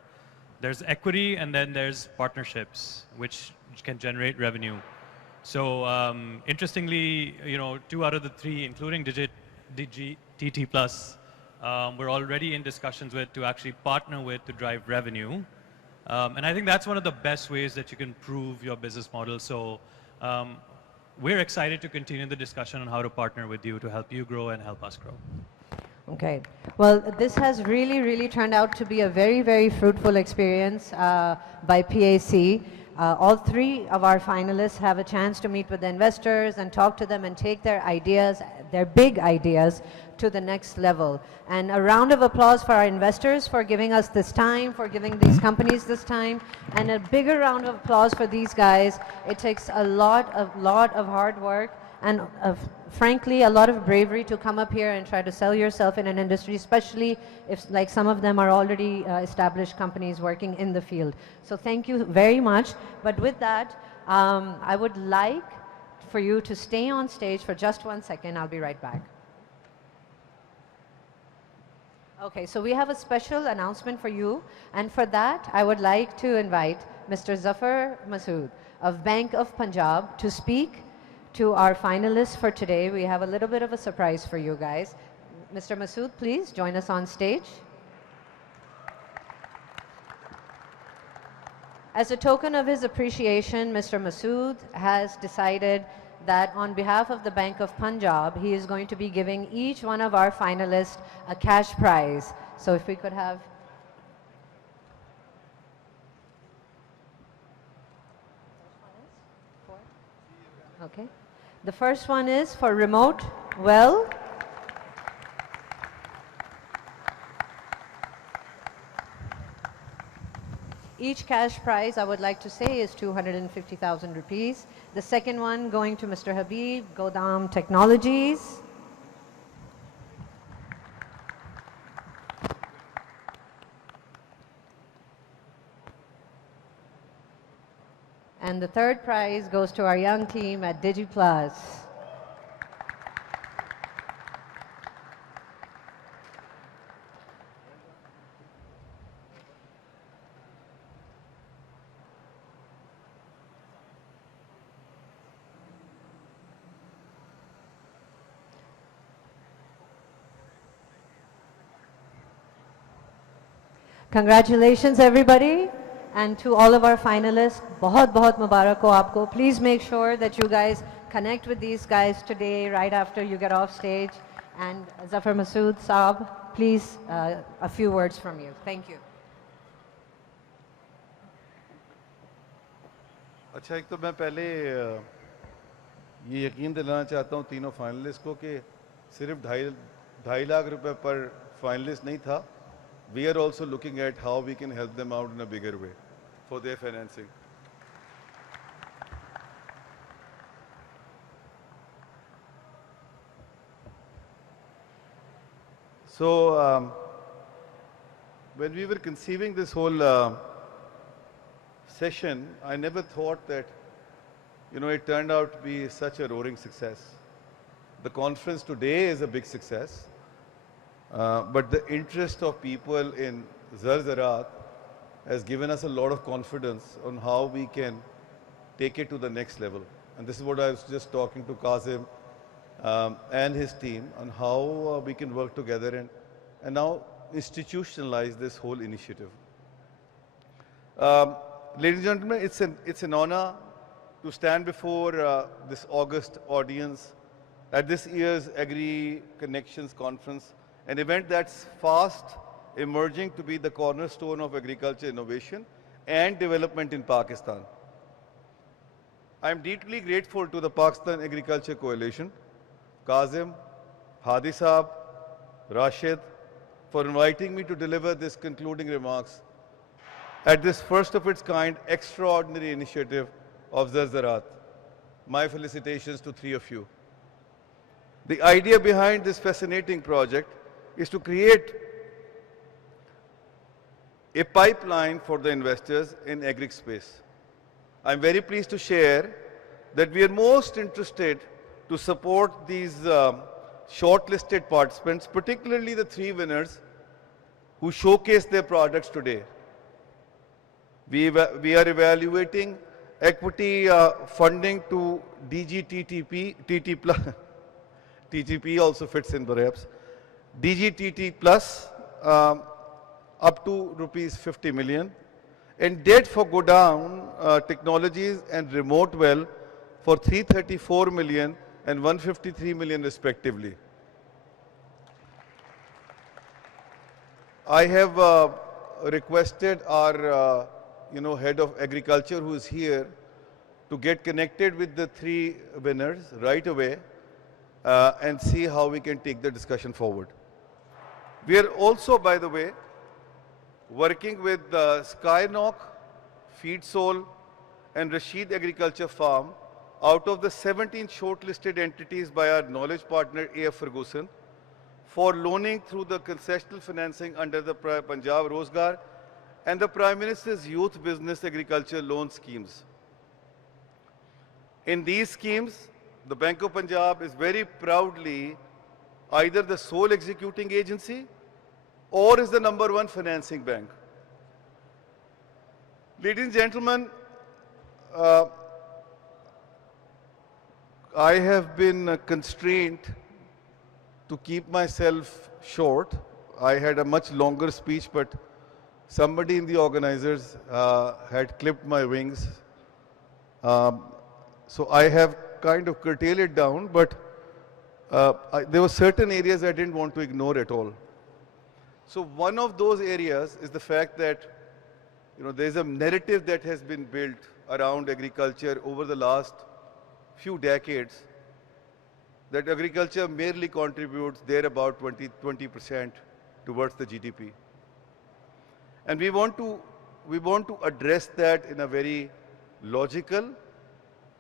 there's equity and then there's partnerships, which can generate revenue. So interestingly, 2 out of the 3, including TT Plus, we're already in discussions with to actually partner with to drive revenue. And I think that's one of the best ways that you can prove your business model. So we're excited to continue the discussion on how to partner with you to help you grow and help us grow. Okay. Well, this has really, really turned out to be a very, very fruitful experience by PAC. All 3 of our finalists have a chance to meet with the investors and talk to them and take their ideas, their big ideas, to the next level. And a round of applause for our investors for giving us this time, for giving these companies this time, and a bigger round of applause for these guys. It takes a lot of hard work and frankly, a lot of bravery to come up here and try to sell yourself in an industry, especially if like some of them are already established companies working in the field. So thank you very much. But with that, I would like for you to stay on stage for just 1 second. I'll be right back. Okay, so we have a special announcement for you, and for that, I would like to invite Mr. Zafar Masood of Bank of Punjab to speak to our finalists for today. We have a little bit of a surprise for you guys. Mr. Masood, please join us on stage. As a token of his appreciation, Mr. Masood has decided that on behalf of the Bank of Punjab, he is going to be giving each one of our finalists a cash prize. So if we could have... Okay. The first one is for remote well. Each cash prize, I would like to say, is 250,000 rupees. The second one going to Mr. Habib, Godam Technologies. And the third prize goes to our young team at DigiPlus. Congratulations, everybody. And to all of our finalists, बहुत मुबारक हो आपको. Please make sure that you guys connect with these guys today, right after you get off stage. And Zafar Masood Saab, please, a few words from you. Thank you. अच्छा, एक तो मैं पहले ये यकीन दिलाना चाहता हूँ तीनों फाइनलिस्ट को कि सिर्फ 2.5 लाख रुपए पर फाइनलिस्ट नहीं था. We are also looking at how we can help them out in a bigger way for their financing. So when we were conceiving this whole session, I never thought that, it turned out to be such a roaring success. The conference today is a big success. But the interest of people in Zar-Zarat has given us a lot of confidence on how we can take it to the next level. And this is what I was just talking to Kazim and his team on how we can work together and now institutionalize this whole initiative. Ladies and gentlemen, it's an honor to stand before this August audience at this year's Agri-Connections Conference, an event that's fast emerging to be the cornerstone of agriculture innovation and development in Pakistan. I'm deeply grateful to the Pakistan Agriculture Coalition, Kazim, Hadi Saab, Rashid, for inviting me to deliver this concluding remarks at this first of its kind extraordinary initiative of Zar-Zarat. My felicitations to three of you. The idea behind this fascinating project is to create a pipeline for the investors in agri space. I'm very pleased to share that we are most interested to support these shortlisted participants, particularly the three winners who showcase their products today. We are evaluating equity funding to DGTTP, TTP also fits in perhaps, DGTT plus up to ₹50 million, and debt for Godam Technologies and Remote Well for 334 million and 153 million respectively. I have requested our head of agriculture who is here to get connected with the three winners right away and see how we can take the discussion forward. We are also, by the way, working with Skynock, Feedsol and Rashid Agriculture Farm out of the 17 shortlisted entities by our knowledge partner AF Ferguson for loaning through the concessional financing under the Punjab Rozgar and the Prime Minister's Youth Business Agriculture Loan Schemes. In these schemes, the Bank of Punjab is very proudly either the sole executing agency or is the #1 financing bank. Ladies and gentlemen, I have been constrained to keep myself short. I had a much longer speech, but somebody in the organizers had clipped my wings. So I have kind of curtailed it down, but there were certain areas I didn't want to ignore at all. So one of those areas is the fact that there's a narrative that has been built around agriculture over the last few decades that agriculture merely contributes there about 20% towards the GDP. And we want to address that in a very logical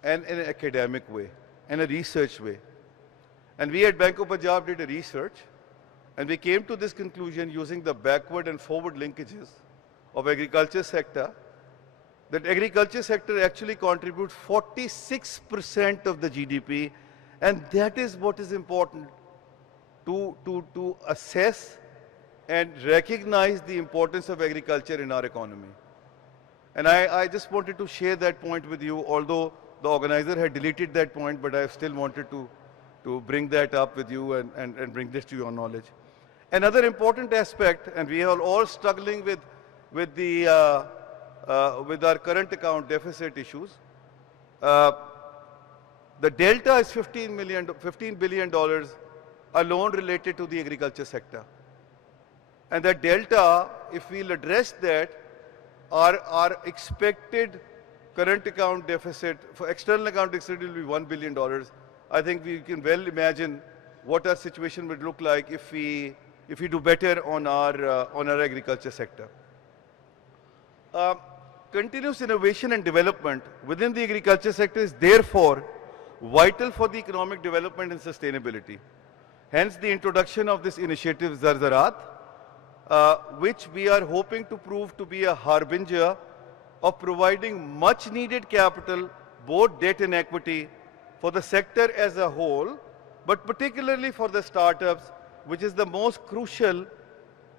and in an academic way, and a research way. And we at Bank of Punjab did a research, and we came to this conclusion using the backward and forward linkages of agriculture sector, that agriculture sector actually contributes 46% of the GDP, and that is what is important to assess and recognize the importance of agriculture in our economy. And I just wanted to share that point with you, although the organizer had deleted that point, but I still wanted to bring that up with you and bring this to your knowledge. Another important aspect, and we are all struggling with our current account deficit issues. The delta is $15 billion alone related to the agriculture sector. And that delta, if we'll address that, our expected current account deficit, for external account deficit will be $1 billion. I think we can well imagine what our situation would look like if we do better on our agriculture sector. Continuous innovation and development within the agriculture sector is therefore vital for the economic development and sustainability. Hence the introduction of this initiative Zarzarat, which we are hoping to prove to be a harbinger of providing much needed capital, both debt and equity, for the sector as a whole, but particularly for the startups, which is the most crucial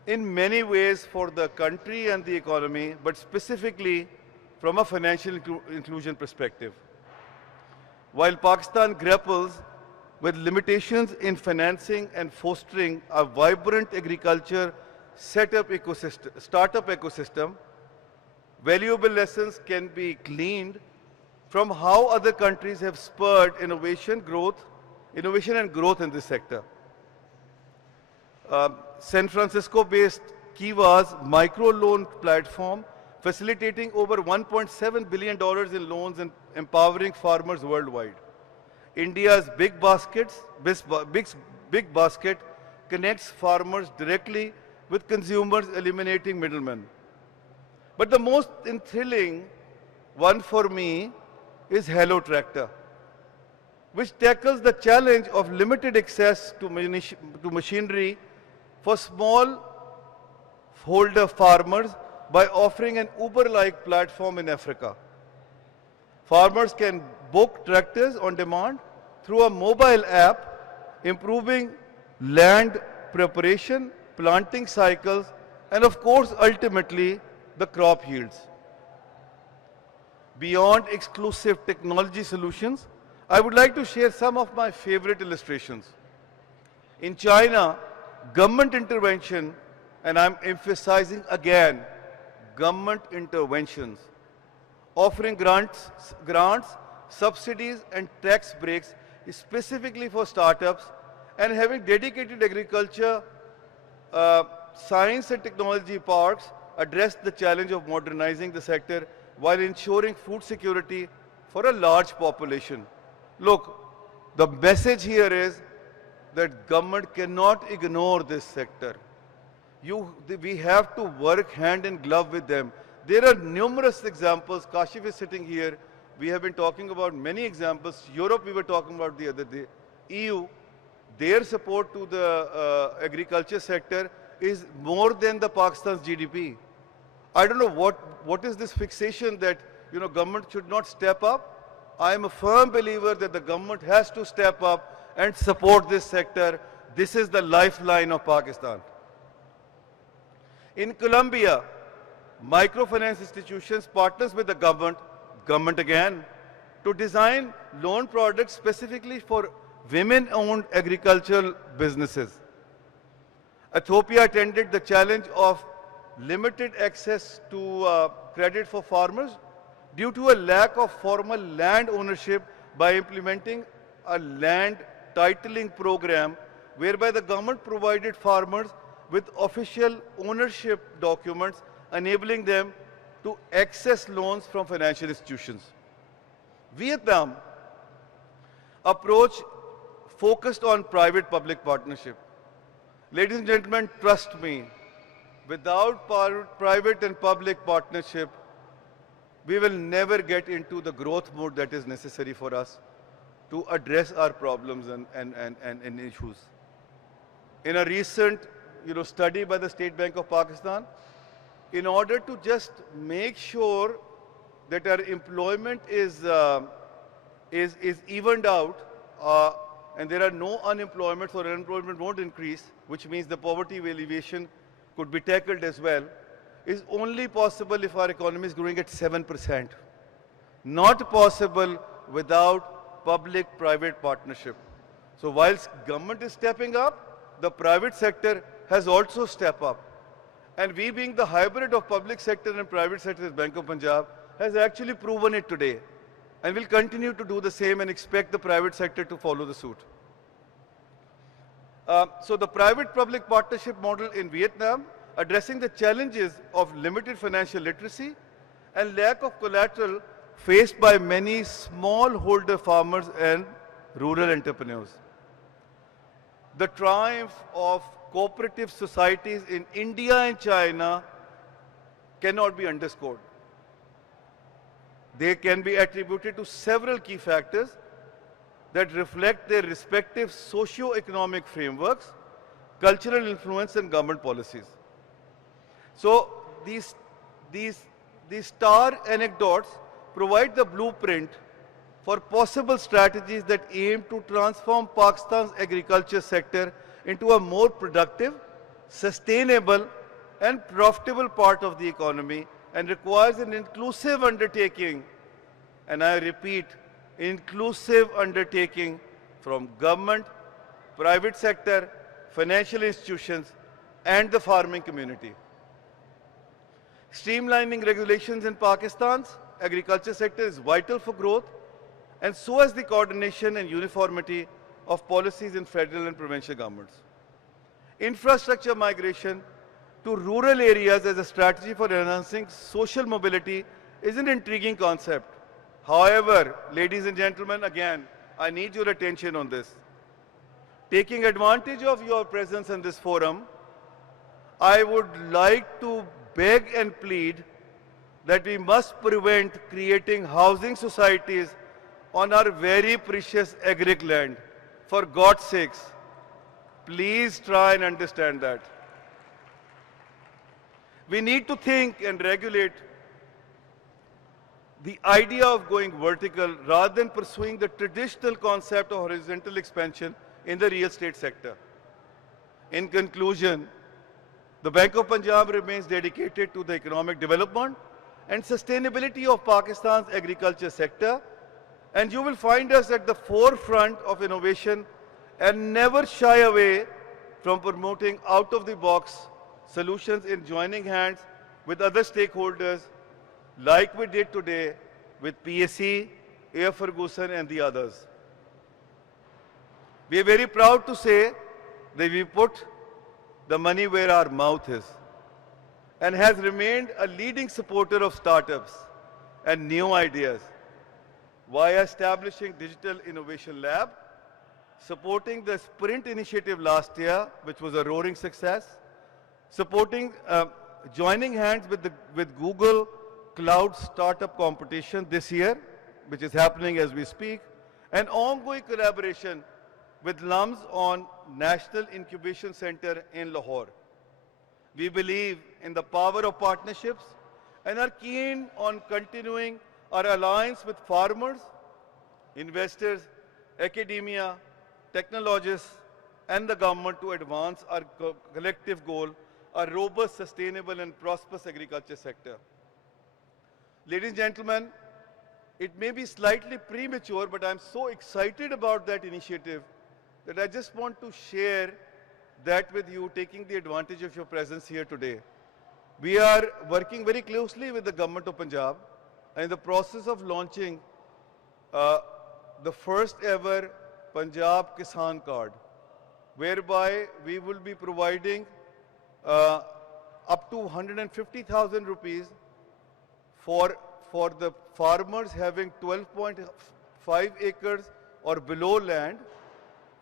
in many ways for the country and the economy, but specifically from a financial inclusion perspective. While Pakistan grapples with limitations in financing and fostering a vibrant agriculture startup ecosystem, valuable lessons can be gleaned from how other countries have spurred innovation and growth in this sector. San Francisco-based Kiwa's micro-loan platform facilitating over $1.7 billion in loans and empowering farmers worldwide. India's Big Basket connects farmers directly with consumers, eliminating middlemen. But the most thrilling one for me is Hello Tractor, which tackles the challenge of limited access to machinery for small holder farmers by offering an Uber-like platform in Africa. Farmers can book tractors on demand through a mobile app, improving land preparation, planting cycles, and of course, ultimately, the crop yields. Beyond exclusive technology solutions, I would like to share some of my favorite illustrations. In China, government intervention, and I'm emphasizing again, government interventions, offering grants, subsidies, and tax breaks specifically for startups, and having dedicated agriculture, science and technology parks address the challenge of modernizing the sector while ensuring food security for a large population. Look, the message here is that government cannot ignore this sector. We have to work hand in glove with them. There are numerous examples. Kashif is sitting here. we have been talking about many examples. Europe, we were talking about the other day. EU, their support to the agriculture sector is more than the Pakistan's GDP. I don't know what is this fixation that government should not step up. I am a firm believer that the government has to step up and support this sector. This is the lifeline of Pakistan. In Colombia, microfinance institutions partners with the government again, to design loan products specifically for women-owned agricultural businesses. Ethiopia attended the challenge of limited access to credit for farmers due to a lack of formal land ownership by implementing a land titling program whereby the government provided farmers with official ownership documents enabling them to access loans from financial institutions. Vietnam approach focused on private-public partnership. Ladies and gentlemen, trust me, without private and public partnership, we will never get into the growth mode that is necessary for us to address our problems and issues. In a recent study by the State Bank of Pakistan, in order to just make sure that our employment is evened out and there are no unemployment or unemployment won't increase, which means the poverty alleviation could be tackled as well, is only possible if our economy is growing at 7%. Not possible without public-private partnership. So whilst government is stepping up, the private sector has also stepped up. And we being the hybrid of public sector and private sector as Bank of Punjab has actually proven it today. And will continue to do the same and expect the private sector to follow the suit. So the private-public partnership model in Vietnam, addressing the challenges of limited financial literacy and lack of collateral faced by many smallholder farmers and rural entrepreneurs. The triumph of cooperative societies in India and China cannot be underscored. They can be attributed to several key factors that reflect their respective socio-economic frameworks, cultural influence, and government policies. So these star anecdotes provide the blueprint for possible strategies that aim to transform Pakistan's agriculture sector into a more productive, sustainable, and profitable part of the economy, and requires an inclusive undertaking, and I repeat, inclusive undertaking from government, private sector, financial institutions, and the farming community. Streamlining regulations in Pakistan's agriculture sector is vital for growth, and so is the coordination and uniformity of policies in federal and provincial governments. Infrastructure migration to rural areas as a strategy for enhancing social mobility is an intriguing concept. However, ladies and gentlemen, again, I need your attention on this. Taking advantage of your presence in this forum, I would like to beg and plead that we must prevent creating housing societies on our very precious agric land. For God's sakes, please try and understand that. We need to think and regulate the idea of going vertical rather than pursuing the traditional concept of horizontal expansion in the real estate sector. In conclusion, the Bank of Punjab remains dedicated to the economic development and sustainability of Pakistan's agriculture sector, and you will find us at the forefront of innovation and never shy away from promoting out-of-the-box solutions in joining hands with other stakeholders like we did today with PSE, Air Ferguson and the others. We are very proud to say that we put the money where our mouth is and has remained a leading supporter of startups and new ideas via establishing Digital Innovation Lab, supporting the Sprint initiative last year, which was a roaring success, supporting, joining hands with Google Cloud Startup Competition this year, which is happening as we speak, and ongoing collaboration with LUMS on National Incubation Center in Lahore. We believe in the power of partnerships and are keen on continuing our alliance with farmers, investors, academia, technologists, and the government to advance our collective goal, a robust, sustainable, and prosperous agriculture sector. Ladies and gentlemen, it may be slightly premature, but I'm so excited about that initiative that I just want to share that with you, taking the advantage of your presence here today. We are working very closely with the government of Punjab and in the process of launching the first ever Punjab Kisan card, whereby we will be providing up to 150,000 rupees for the farmers having 12.5 acres or below land,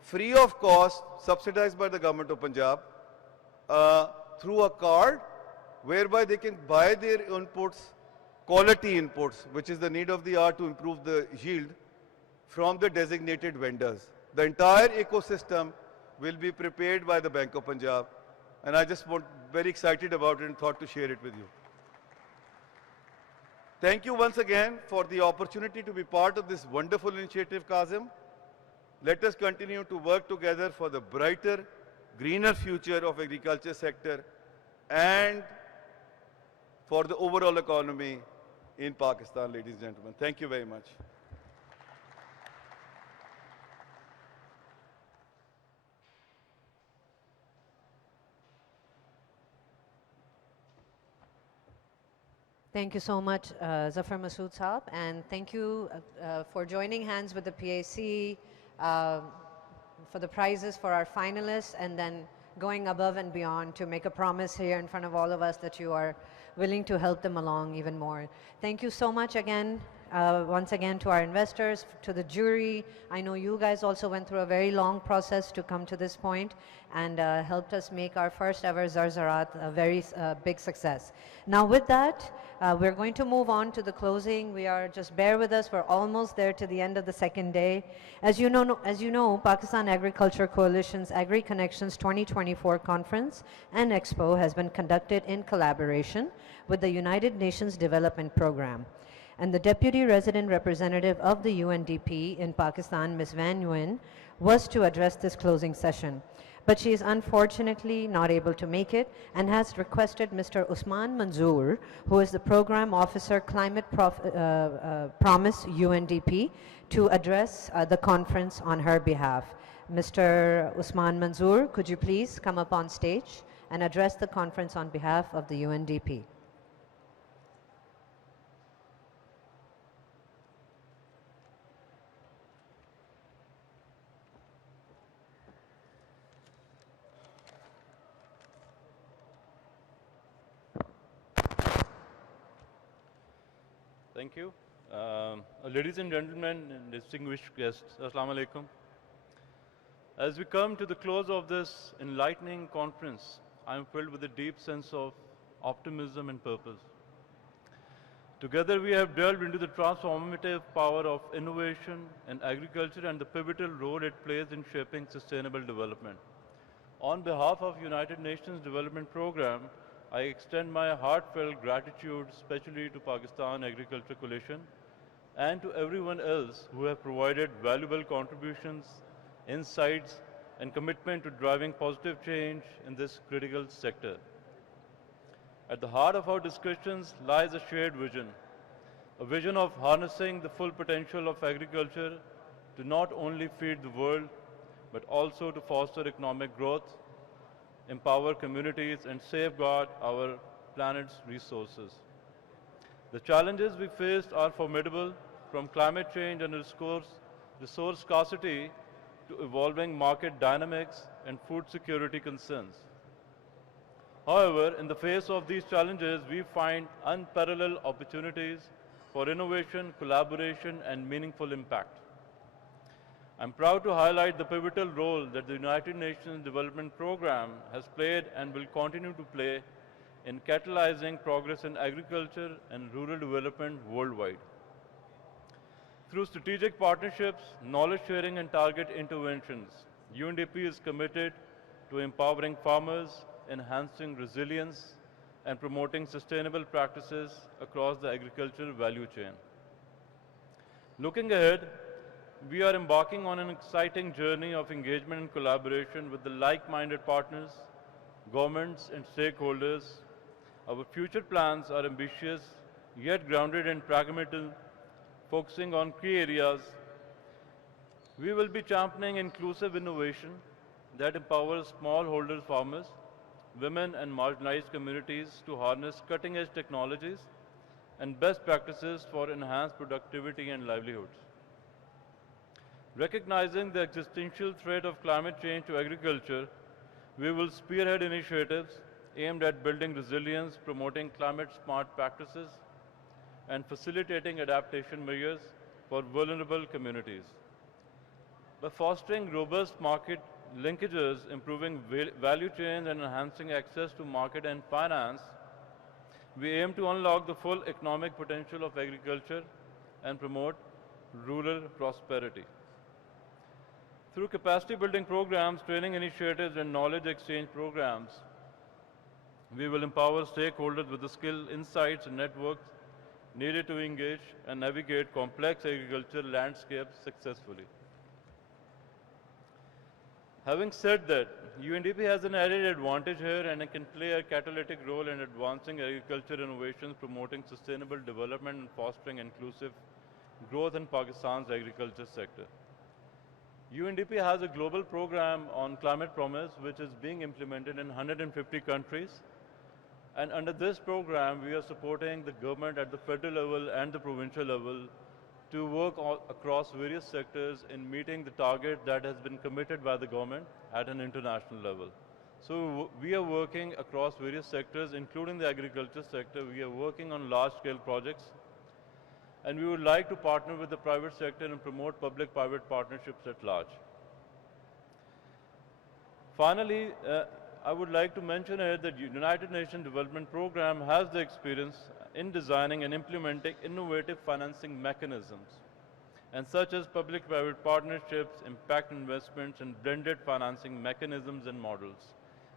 free of cost, subsidized by the government of Punjab, through a card whereby they can buy their inputs, quality inputs, which is the need of the hour to improve the yield, from the designated vendors. The entire ecosystem will be prepared by the Bank of Punjab, and I just want very excited about it and thought to share it with you. Thank you once again for the opportunity to be part of this wonderful initiative, Kazim. Let us continue to work together for the brighter, greener future of agriculture sector and for the overall economy in Pakistan, ladies and gentlemen. Thank you very much. Thank you so much, Zafar Masood Saab, and thank you for joining hands with the PAC for the prizes for our finalists, and then going above and beyond to make a promise here in front of all of us that you are willing to help them along even more. Thank you so much again, once again, to our investors, to the jury. I know you guys also went through a very long process to come to this point and helped us make our first ever Zarzarat a very big success. Now with that, we're going to move on to the closing. We are, just bear with us, we're almost there to the end of the second day. As you know, Pakistan Agriculture Coalition's Agri-Connections 2024 conference and expo has been conducted in collaboration with the United Nations Development Program. And the Deputy Resident Representative of the UNDP in Pakistan, Ms. Van Nguyen, was to address this closing session. But she is unfortunately not able to make it and has requested Mr. Usman Manzoor, who is the Program Officer, Climate Promise UNDP, to address the conference on her behalf. Mr. Usman Manzoor, could you please come up on stage and address the conference on behalf of the UNDP? Thank you. Ladies and gentlemen and distinguished guests, Assalamu alaikum. As we come to the close of this enlightening conference, I am filled with a deep sense of optimism and purpose. Together we have delved into the transformative power of innovation in agriculture and the pivotal role it plays in shaping sustainable development. On behalf of United Nations Development Program, I extend my heartfelt gratitude especially to Pakistan Agriculture Coalition and to everyone else who have provided valuable contributions, insights, and commitment to driving positive change in this critical sector. At the heart of our discussions lies a shared vision, a vision of harnessing the full potential of agriculture to not only feed the world, but also to foster economic growth, empower communities, and safeguard our planet's resources. The challenges we faced are formidable, from climate change and resource scarcity to evolving market dynamics and food security concerns. However, in the face of these challenges, we find unparalleled opportunities for innovation, collaboration, and meaningful impact. I'm proud to highlight the pivotal role that the United Nations Development Program has played and will continue to play in catalyzing progress in agriculture and rural development worldwide. Through strategic partnerships, knowledge sharing, and target interventions, UNDP is committed to empowering farmers, enhancing resilience, and promoting sustainable practices across the agricultural value chain. Looking ahead, we are embarking on an exciting journey of engagement and collaboration with the like-minded partners, governments, and stakeholders. Our future plans are ambitious, yet grounded in pragmatism, focusing on key areas. We will be championing inclusive innovation that empowers smallholder farmers, women, and marginalized communities to harness cutting-edge technologies and best practices for enhanced productivity and livelihoods. Recognizing the existential threat of climate change to agriculture, we will spearhead initiatives aimed at building resilience, promoting climate-smart practices, and facilitating adaptation measures for vulnerable communities. By fostering robust market linkages, improving value chains, and enhancing access to market and finance, we aim to unlock the full economic potential of agriculture and promote rural prosperity. Through capacity building programs, training initiatives, and knowledge exchange programs, we will empower stakeholders with the skill, insights, and networks needed to engage and navigate complex agricultural landscapes successfully. Having said that, UNDP has an added advantage here and it can play a catalytic role in advancing agriculture innovations, promoting sustainable development, and fostering inclusive growth in Pakistan's agriculture sector. UNDP has a global program on climate promise which is being implemented in 150 countries. And under this program, we are supporting the government at the federal level and the provincial level to work across various sectors in meeting the target that has been committed by the government at an international level. So we are working across various sectors, including the agriculture sector. We are working on large-scale projects. And we would like to partner with the private sector and promote public-private partnerships at large. Finally, I would like to mention here that the United Nations Development Program has the experience in designing and implementing innovative financing mechanisms, and such as public-private partnerships, impact investments, and blended financing mechanisms and models.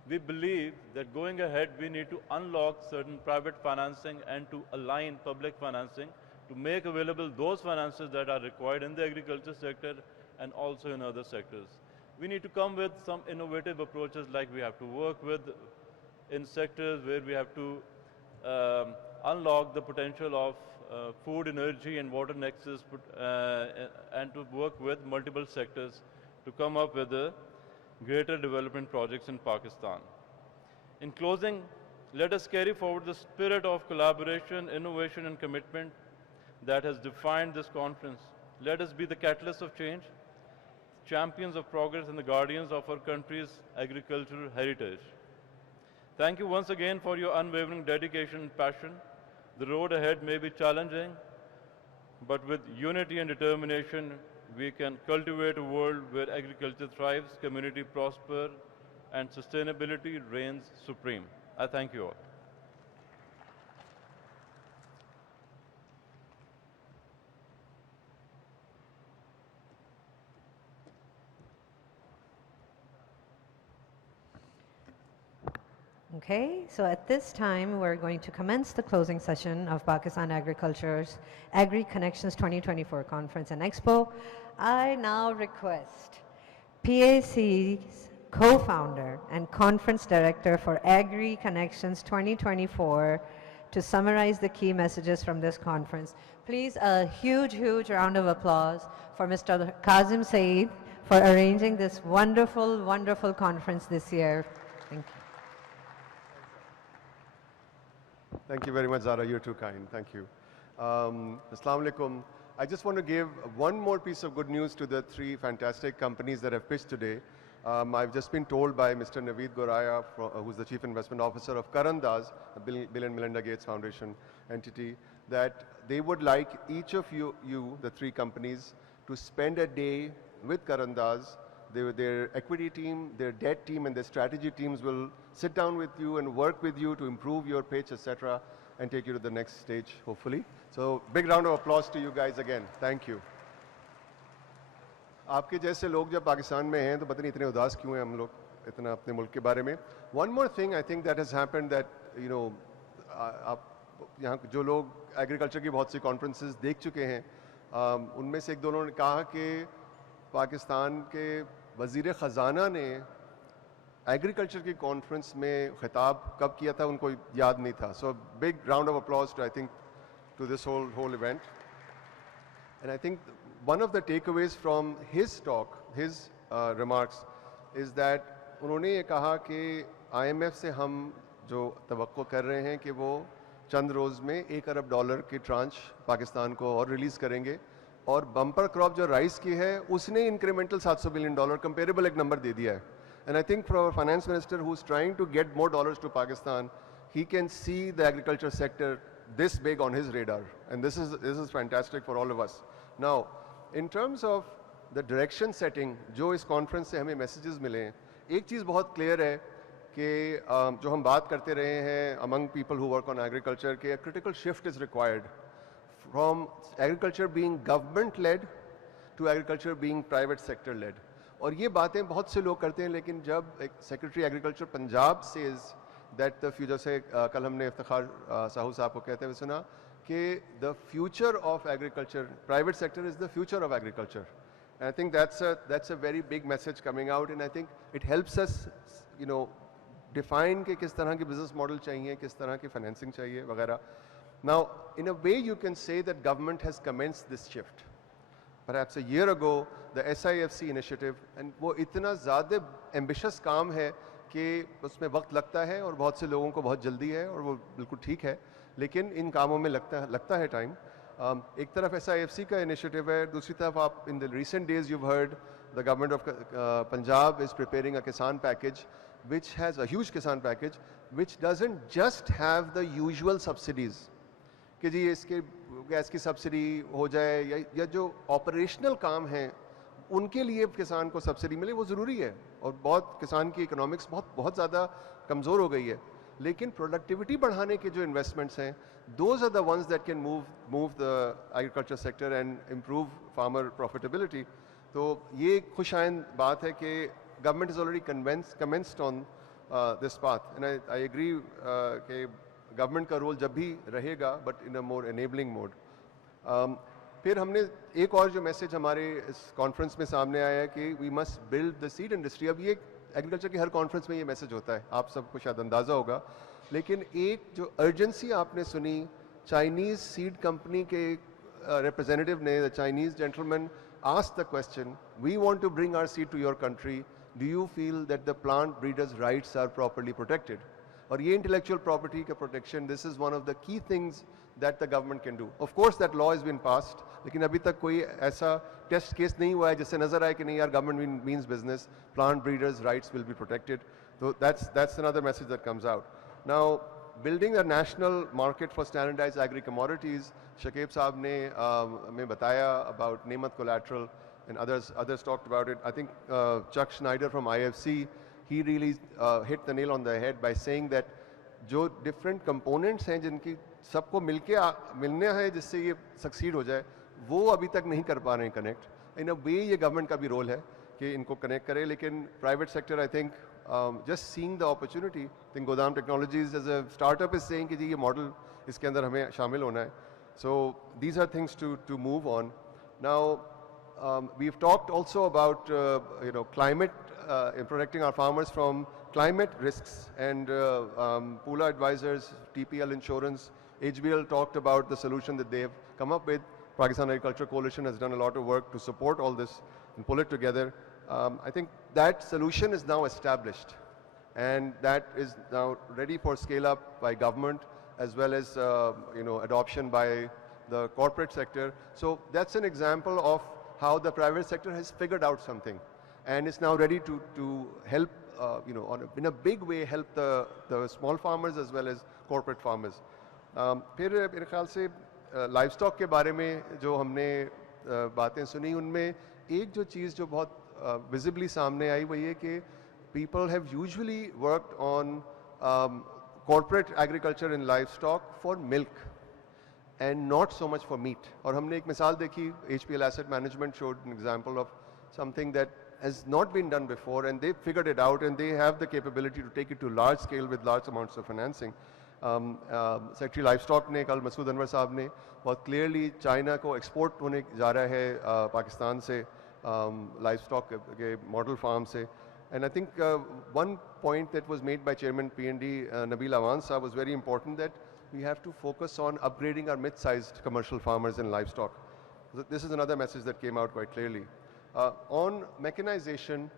We believe that going ahead, we need to unlock certain private financing and to align public financing to make available those finances that are required in the agriculture sector and also in other sectors. We need to come with some innovative approaches, like we have to work with in sectors where we have to unlock the potential of food, energy, and water nexus, and to work with multiple sectors to come up with greater development projects in Pakistan. In closing, let us carry forward the spirit of collaboration, innovation, and commitment that has defined this conference. Let us be the catalyst of change, champions of progress, and the guardians of our country's agricultural heritage. Thank you once again for your unwavering dedication and passion. The road ahead may be challenging, but with unity and determination, we can cultivate a world where agriculture thrives, community prosper, and sustainability reigns supreme. I thank you all. Okay, so at this time, we're going to commence the closing session of Pakistan Agriculture's Agri-Connections 2024 Conference and Expo. I now request PAC's co-founder and conference director for Agri-Connections 2024 to summarize the key messages from this conference. Please, a huge, huge round of applause for Mr. Kazim Saeed for arranging this wonderful, wonderful conference this year. Thank you. Thank you very much, Zara. You're too kind. Thank you. Assalamu alaikum. I just want to give one more piece of good news to the three fantastic companies that have pitched today. I've just been told by Mr. Naveed Goraya, who's the Chief Investment Officer of Karandas, a Bill and Melinda Gates Foundation entity, that they would like each of you, the three companies, to spend a day with Karandas. Their equity team, their debt team, and their strategy teams will sit down with you and work with you to improve your pitch, etc., and take you to the next stage, hopefully. So big round of applause to you guys again. Thank you. आपके जैसे लोग जब पाकिस्तान में हैं तो पता नहीं इतने उदास क्यों हैं हम लोग इतना अपने मुल्क के बारे में. One more thing I think that has happened that you know आप यहाँ जो लोग एग्रीकल्चर की बहुत सी कॉन्फ्रेंसेस देख चुके हैं उनमें से एक दो लोगों ने कहा कि पाकिस्तान के वज़ीर ख़जाना ने एग्रीकल्चर की कॉन्फ्रेंस में खिताब कब किया था उनको याद नहीं था. So big round of applause to I think to this whole event. And I think one of the takeaways from his talk his remarks is that उन्होंने ये कहा कि IMF से हम जो तवक्को कर रहे हैं कि वो चंद रोज़ में $1 अरब की ट्रांच पाकिस्तान को और रिलीज़ करेंगे और बम्पर क्रॉप जो राइस की है उसने इंक्रीमेंटल $700 बिलियन कंपेरेबल एक नंबर दे दिया है. And I think for our finance minister who's trying to get more dollars to Pakistan, he can see the agriculture sector this big on his radar. And this is fantastic for all of us. Now, in terms of the direction setting, जो इस conference से हमें messages मिले हैं, एक चीज़ बहुत clear है कि जो हम बात करते रहे हैं among people who work on agriculture कि a critical shift is required from agriculture being government-led to agriculture being private sector-led. और ये बातें बहुत से लोग करते हैं लेकिन जब एक secretary agriculture Punjab says that the future से कल हमने इफ्तिखार साहू साहब को कहते हुए सुना कि the future of agriculture private sector is the future of agriculture. I think that's a very big message coming out and I think it helps us you know define कि किस तरह के बिजनेस मॉडल चाहिए, किस तरह की financing चाहिए वगैरह. Now in a way you can say that government has commenced this shift. Perhaps a year ago, the SIFC initiative, and वो इतना ज़्यादा ambitious काम है कि उसमें वक्त लगता है और बहुत से लोगों को बहुत जल्दी है और वो बिल्कुल ठीक है, लेकिन इन कामों में लगता है टाइम. एक तरफ SIFC का initiative है, दूसरी तरफ आप in the recent days you've heard the government of Punjab is preparing a Kisan package, which has a huge Kisan package, which doesn't just have the usual subsidies. कि जी इसके gas की subsidy हो जाए या जो ऑपरेशनल काम हैं उनके लिए किसान को सब्सिडी मिले वो ज़रूरी है और बहुत किसान की इकोनॉमिक्स बहुत ज़्यादा कमज़ोर हो गई है. लेकिन प्रोडक्टिविटी बढ़ाने के जो इन्वेस्टमेंट्स हैं those are the ones that can move the agriculture sector and improve farmer profitability. तो ये खुशाइंद बात है कि government is already commenced on this path and I agree कि गवर्नमेंट का रोल जब भी रहेगा but in a more enabling mode. फिर हमने एक और जो मैसेज हमारे इस कॉन्फ्रेंस में सामने आया है कि we must build the seed industry. अब ये एग्रीकल्चर की हर कॉन्फ्रेंस में ये मैसेज होता है, आप सबको शायद अंदाज़ा होगा, लेकिन एक जो अर्जेंसी आपने सुनी चाइनीज़ सीड कंपनी के रिप्रेजेंटेटिव ने, the Chinese gentleman asked the question, we want to bring our seed to your country, do you feel that the plant breeders rights are properly protected. और ये intellectual property का protection, this is one of the key things that the government can do. Of course that law is been passed, लेकिन अभी तक कोई ऐसा test case नहीं हुआ है जिससे नजर आए कि नहीं यार government means business, plant breeders rights will be protected. तो that's another message that comes out. Now building a national market for standardised agri commodities, Shakib Sahab ने हमें बताया अबाउट नेमत collateral and others talked about it. I think Chuck Schneider from IFC, he really hit the nail on the head by saying that जो different components हैं जिनकी सबको मिलने हैं जिससे ये succeed हो जाए, वो अभी तक नहीं कर पा रहे हैं connect. In a way ये government का भी role है कि इनको connect करे, लेकिन private sector I think just seeing the opportunity, I think Godam Technologies as a startup is saying कि जी ये model इसके अंदर हमें शामिल होना है. So these are things to move on. Now we've talked also about climate and protecting our farmers from climate risks, and Pula Advisors, TPL Insurance, HBL talked about the solution that they have come up with. Pakistan Agriculture Coalition has done a lot of work to support all this and pull it together. I think that solution is now established and that is now ready for scale up by government as well as adoption by the corporate sector. So that's an example of how the private sector has figured out something and is now ready to help, in a big way help the small farmers as well as corporate farmers. फिर मेरे ख्याल से livestock के बारे में जो हमने बातें सुनी, उनमें एक जो चीज़ जो बहुत विजिबली सामने आई वो ये कि people have usually worked on corporate agriculture in livestock for milk and not so much for meat. और हमने एक मिसाल देखी, HPL Asset Management showed an example of something that has not been done before, and they've figured it out, and they have the capability to take it to large scale with large amounts of financing. Secretary livestock ने कल मसूद अनवर साहब ने बहुत clearly China को export होने जा रहा है पाकिस्तान से लाइवस्टॉक के मॉडल फार्म से. And I think one point that was made by Chairman PND Nabil Awan Saab was very important, that we have to focus on upgrading our mid-sized commercial farmers in livestock. This is another message that came out quite clearly. On mechanization,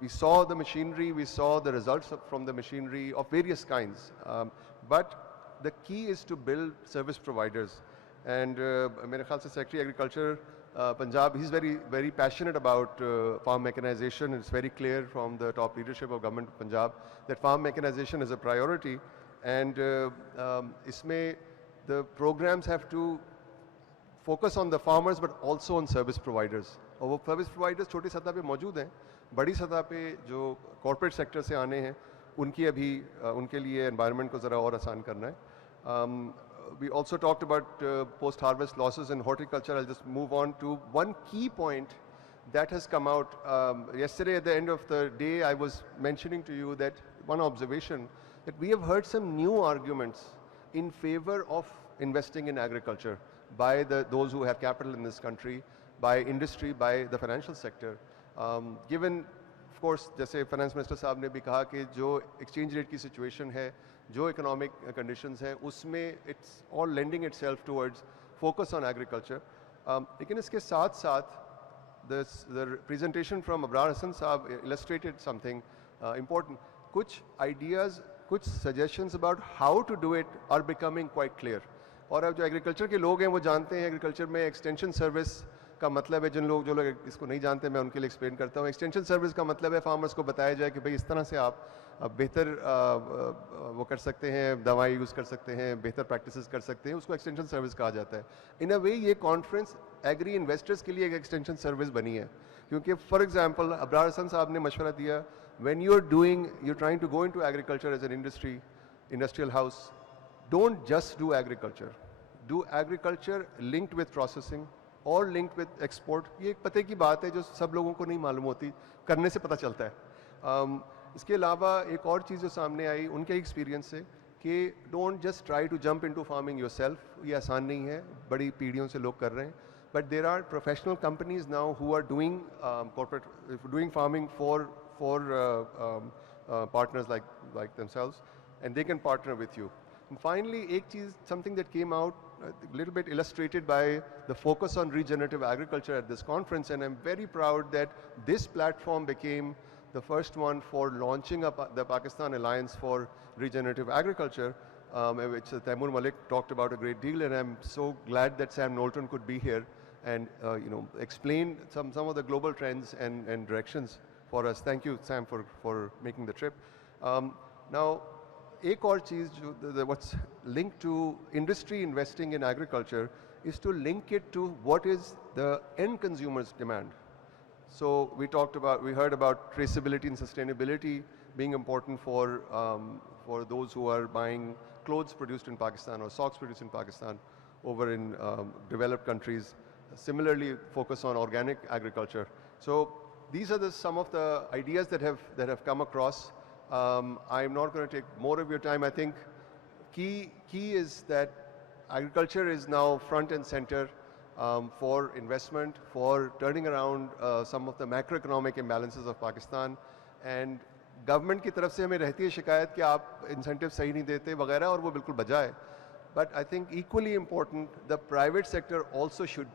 we saw the machinery, we saw the results from the machinery of various kinds. But the key is to build service providers. And mere khayal se Secretary Agriculture Punjab, he's very passionate about farm mechanization. It's very clear from the top leadership of Government of Punjab that farm mechanization is a priority. And isme the programs have to focus on the farmers but also on service providers. और वो service providers छोटी सतह पे मौजूद हैं, बड़ी सतह पे जो corporate sector से आने हैं उनकी अभी उनके लिए environment को ज़रा और आसान करना है. We also talked about post-harvest losses in horticulture. I'll just move on to one key point that has come out. Yesterday at the end of the day, I was mentioning to you that one observation, that we have heard some new arguments in favor of investing in agriculture by those who have capital in this country, by industry, by the financial sector. Given, of course, जैसे Finance Minister साहब ने भी कहा कि जो exchange rate की situation है, जो economic conditions है, उसमें it's all lending itself towards focus on agriculture. लेकिन इसके साथ-साथ the presentation from Abrar Hassan साहब illustrated something important. कुछ ideas, कुछ suggestions about how to do it are becoming quite clear. और अब जो एग्रीकल्चर के लोग हैं वो जानते हैं एग्रीकल्चर में एक्सटेंशन सर्विस का मतलब है, जो लोग इसको नहीं जानते मैं उनके लिए एक्सप्लेन करता हूँ. एक्सटेंशन सर्विस का मतलब है फार्मर्स को बताया जाए कि भाई इस तरह से आप बेहतर वो कर सकते हैं, दवाई यूज़ कर सकते हैं, बेहतर प्रैक्टिसेस कर सकते हैं, उसको एक्सटेंशन सर्विस कहा जाता है. इन अ वे ये कॉन्फ्रेंस एग्री इन्वेस्टर्स के लिए एक एक्सटेंशन सर्विस बनी है, क्योंकि फॉर एग्जाम्पल अबरार हसन साहब ने मशवरा दिया, when you are trying to go into agriculture as an industrial house, don't just do agriculture. Do agriculture linked with processing or linked with export. ये एक पते की बात है जो सब लोगों को नहीं मालूम होती, करने से पता चलता है. इसके अलावा एक और चीज़ जो सामने आई उनके एक्सपीरियंस से कि don't just try to jump into farming yourself. ये आसान नहीं है, बड़ी पीढ़ियों से लोग कर रहे हैं. But there are professional companies now who are doing doing farming for partners like themselves, and they can partner with you. And finally, something that came out a little bit illustrated by the focus on regenerative agriculture at this conference, and I'm very proud that this platform became the first one for launching the Pakistan Alliance for Regenerative Agriculture, which Taimur Malik talked about a great deal, and I'm so glad that Sam Knowlton could be here and explain some of the global trends and directions for us. Thank you, Sam, for making the trip. Now, एक और चीज़ what's linked to industry investing in agriculture is to link it to what is the end consumer's demand. So we heard about traceability and sustainability being important for those who are buying clothes produced in Pakistan or socks produced in Pakistan over in developed countries. Similarly, focus on organic agriculture. So these are some of the ideas that have come across. I'm not going to take more of your time. I think key is that agriculture is now front and center for investment, for turning around some of the macroeconomic imbalances of Pakistan. And government की तरफ से हमें रहती है शिकायत कि आप incentive सही नहीं देते वगैरह, और वो बिल्कुल बजा है. But I think equally important, the private sector also should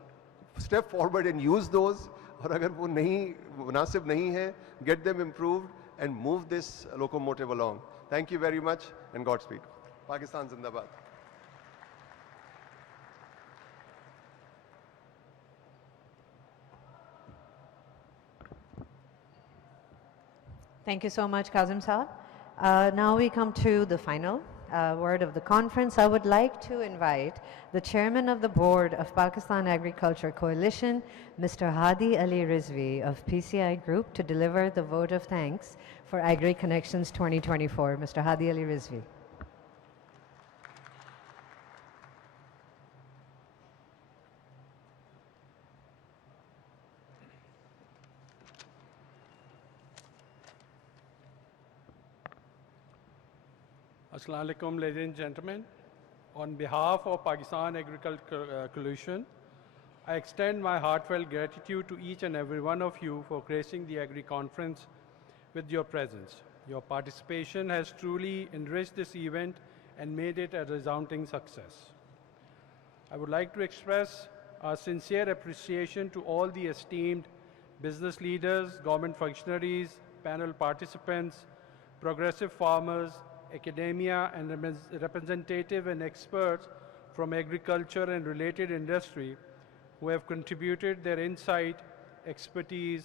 step forward and use those. और अगर वो मुनासिब नहीं है, get them improved and move this locomotive along. Thank you very much and Godspeed. Pakistan Zindabad. Thank you so much, Kazim Saab. Now we come to the final word of the conference. I would like to invite the chairman of the board of Pakistan Agriculture Coalition, Mr. Hadi Ali Rizvi of PCI Group, to deliver the vote of thanks for Agri Connections 2024. Mr. Hadi Ali Rizvi. Assalamu alaikum, ladies and gentlemen. On behalf of Pakistan Agriculture Coalition, I extend my heartfelt gratitude to each and every one of you for gracing the Agri-Conference with your presence. Your participation has truly enriched this event and made it a resounding success. I would like to express our sincere appreciation to all the esteemed business leaders, government functionaries, panel participants, progressive farmers, academia, and representative and experts from agriculture and related industry who have contributed their insight, expertise,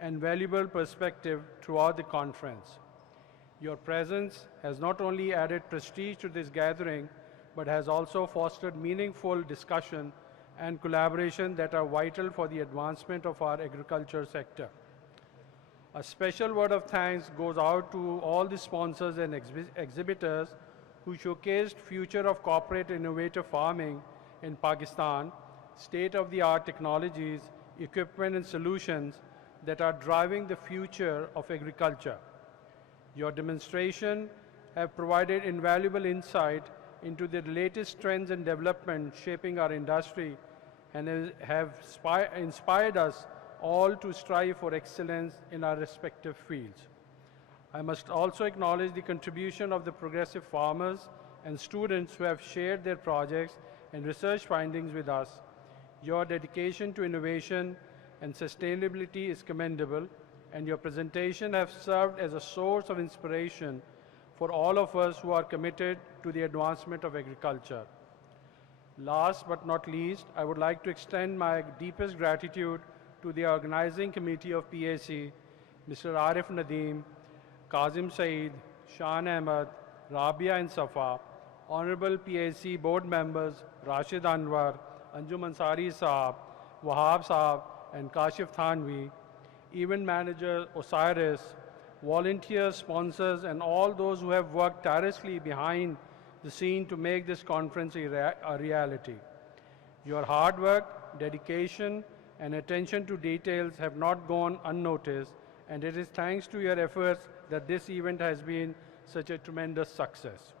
and valuable perspective throughout the conference. Your presence has not only added prestige to this gathering, but has also fostered meaningful discussion and collaboration that are vital for the advancement of our agriculture sector. A special word of thanks goes out to all the sponsors and exhibitors who showcased future of corporate innovative farming in Pakistan, state-of-the-art technologies, equipment and solutions that are driving the future of agriculture. Your demonstration have provided invaluable insight into the latest trends and development shaping our industry and have inspired us all to strive for excellence in our respective fields. I must also acknowledge the contribution of the progressive farmers and students who have shared their projects and research findings with us. Your dedication to innovation and sustainability is commendable, and your presentation has served as a source of inspiration for all of us who are committed to the advancement of agriculture. Last but not least, I would like to extend my deepest gratitude to the organizing committee of PAC, Mr. Arif Nadeem, Kazim Saeed, Shan Ahmed, Rabia and Safa, Honorable PAC board members Rashid Anwar, Anjum Ansari Saab, Wahab Saab, and Kashif Thanvi, event manager Osiris, volunteers, sponsors, and all those who have worked tirelessly behind the scene to make this conference a reality. Your hard work, dedication, and attention to details have not gone unnoticed, and it is thanks to your efforts that this event has been such a tremendous success.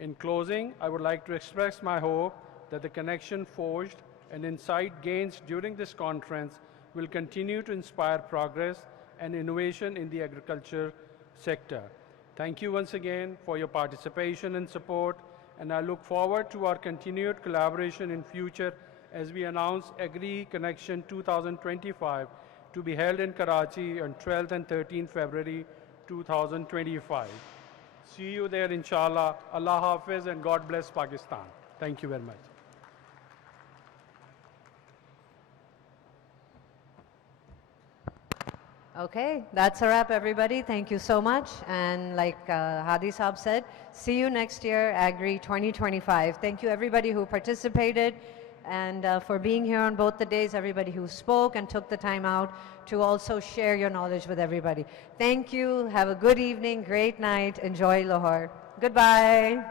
In closing, I would like to express my hope that the connection forged and insight gains during this conference will continue to inspire progress and innovation in the agriculture sector. Thank you once again for your participation and support, and I look forward to our continued collaboration in future as we announce Agri Connection 2025 to be held in Karachi on 12th and 13th February 2025. See you there, inshallah. Allah Hafiz and God bless Pakistan. Thank you very much. Okay, that's a wrap, everybody. Thank you so much. And like Hadi Saab said, see you next year, Agri 2025. Thank you, everybody who participated, and for being here on both the days, everybody who spoke and took the time out to also share your knowledge with everybody. Thank you. Have a good evening, great night. Enjoy Lahore. Goodbye.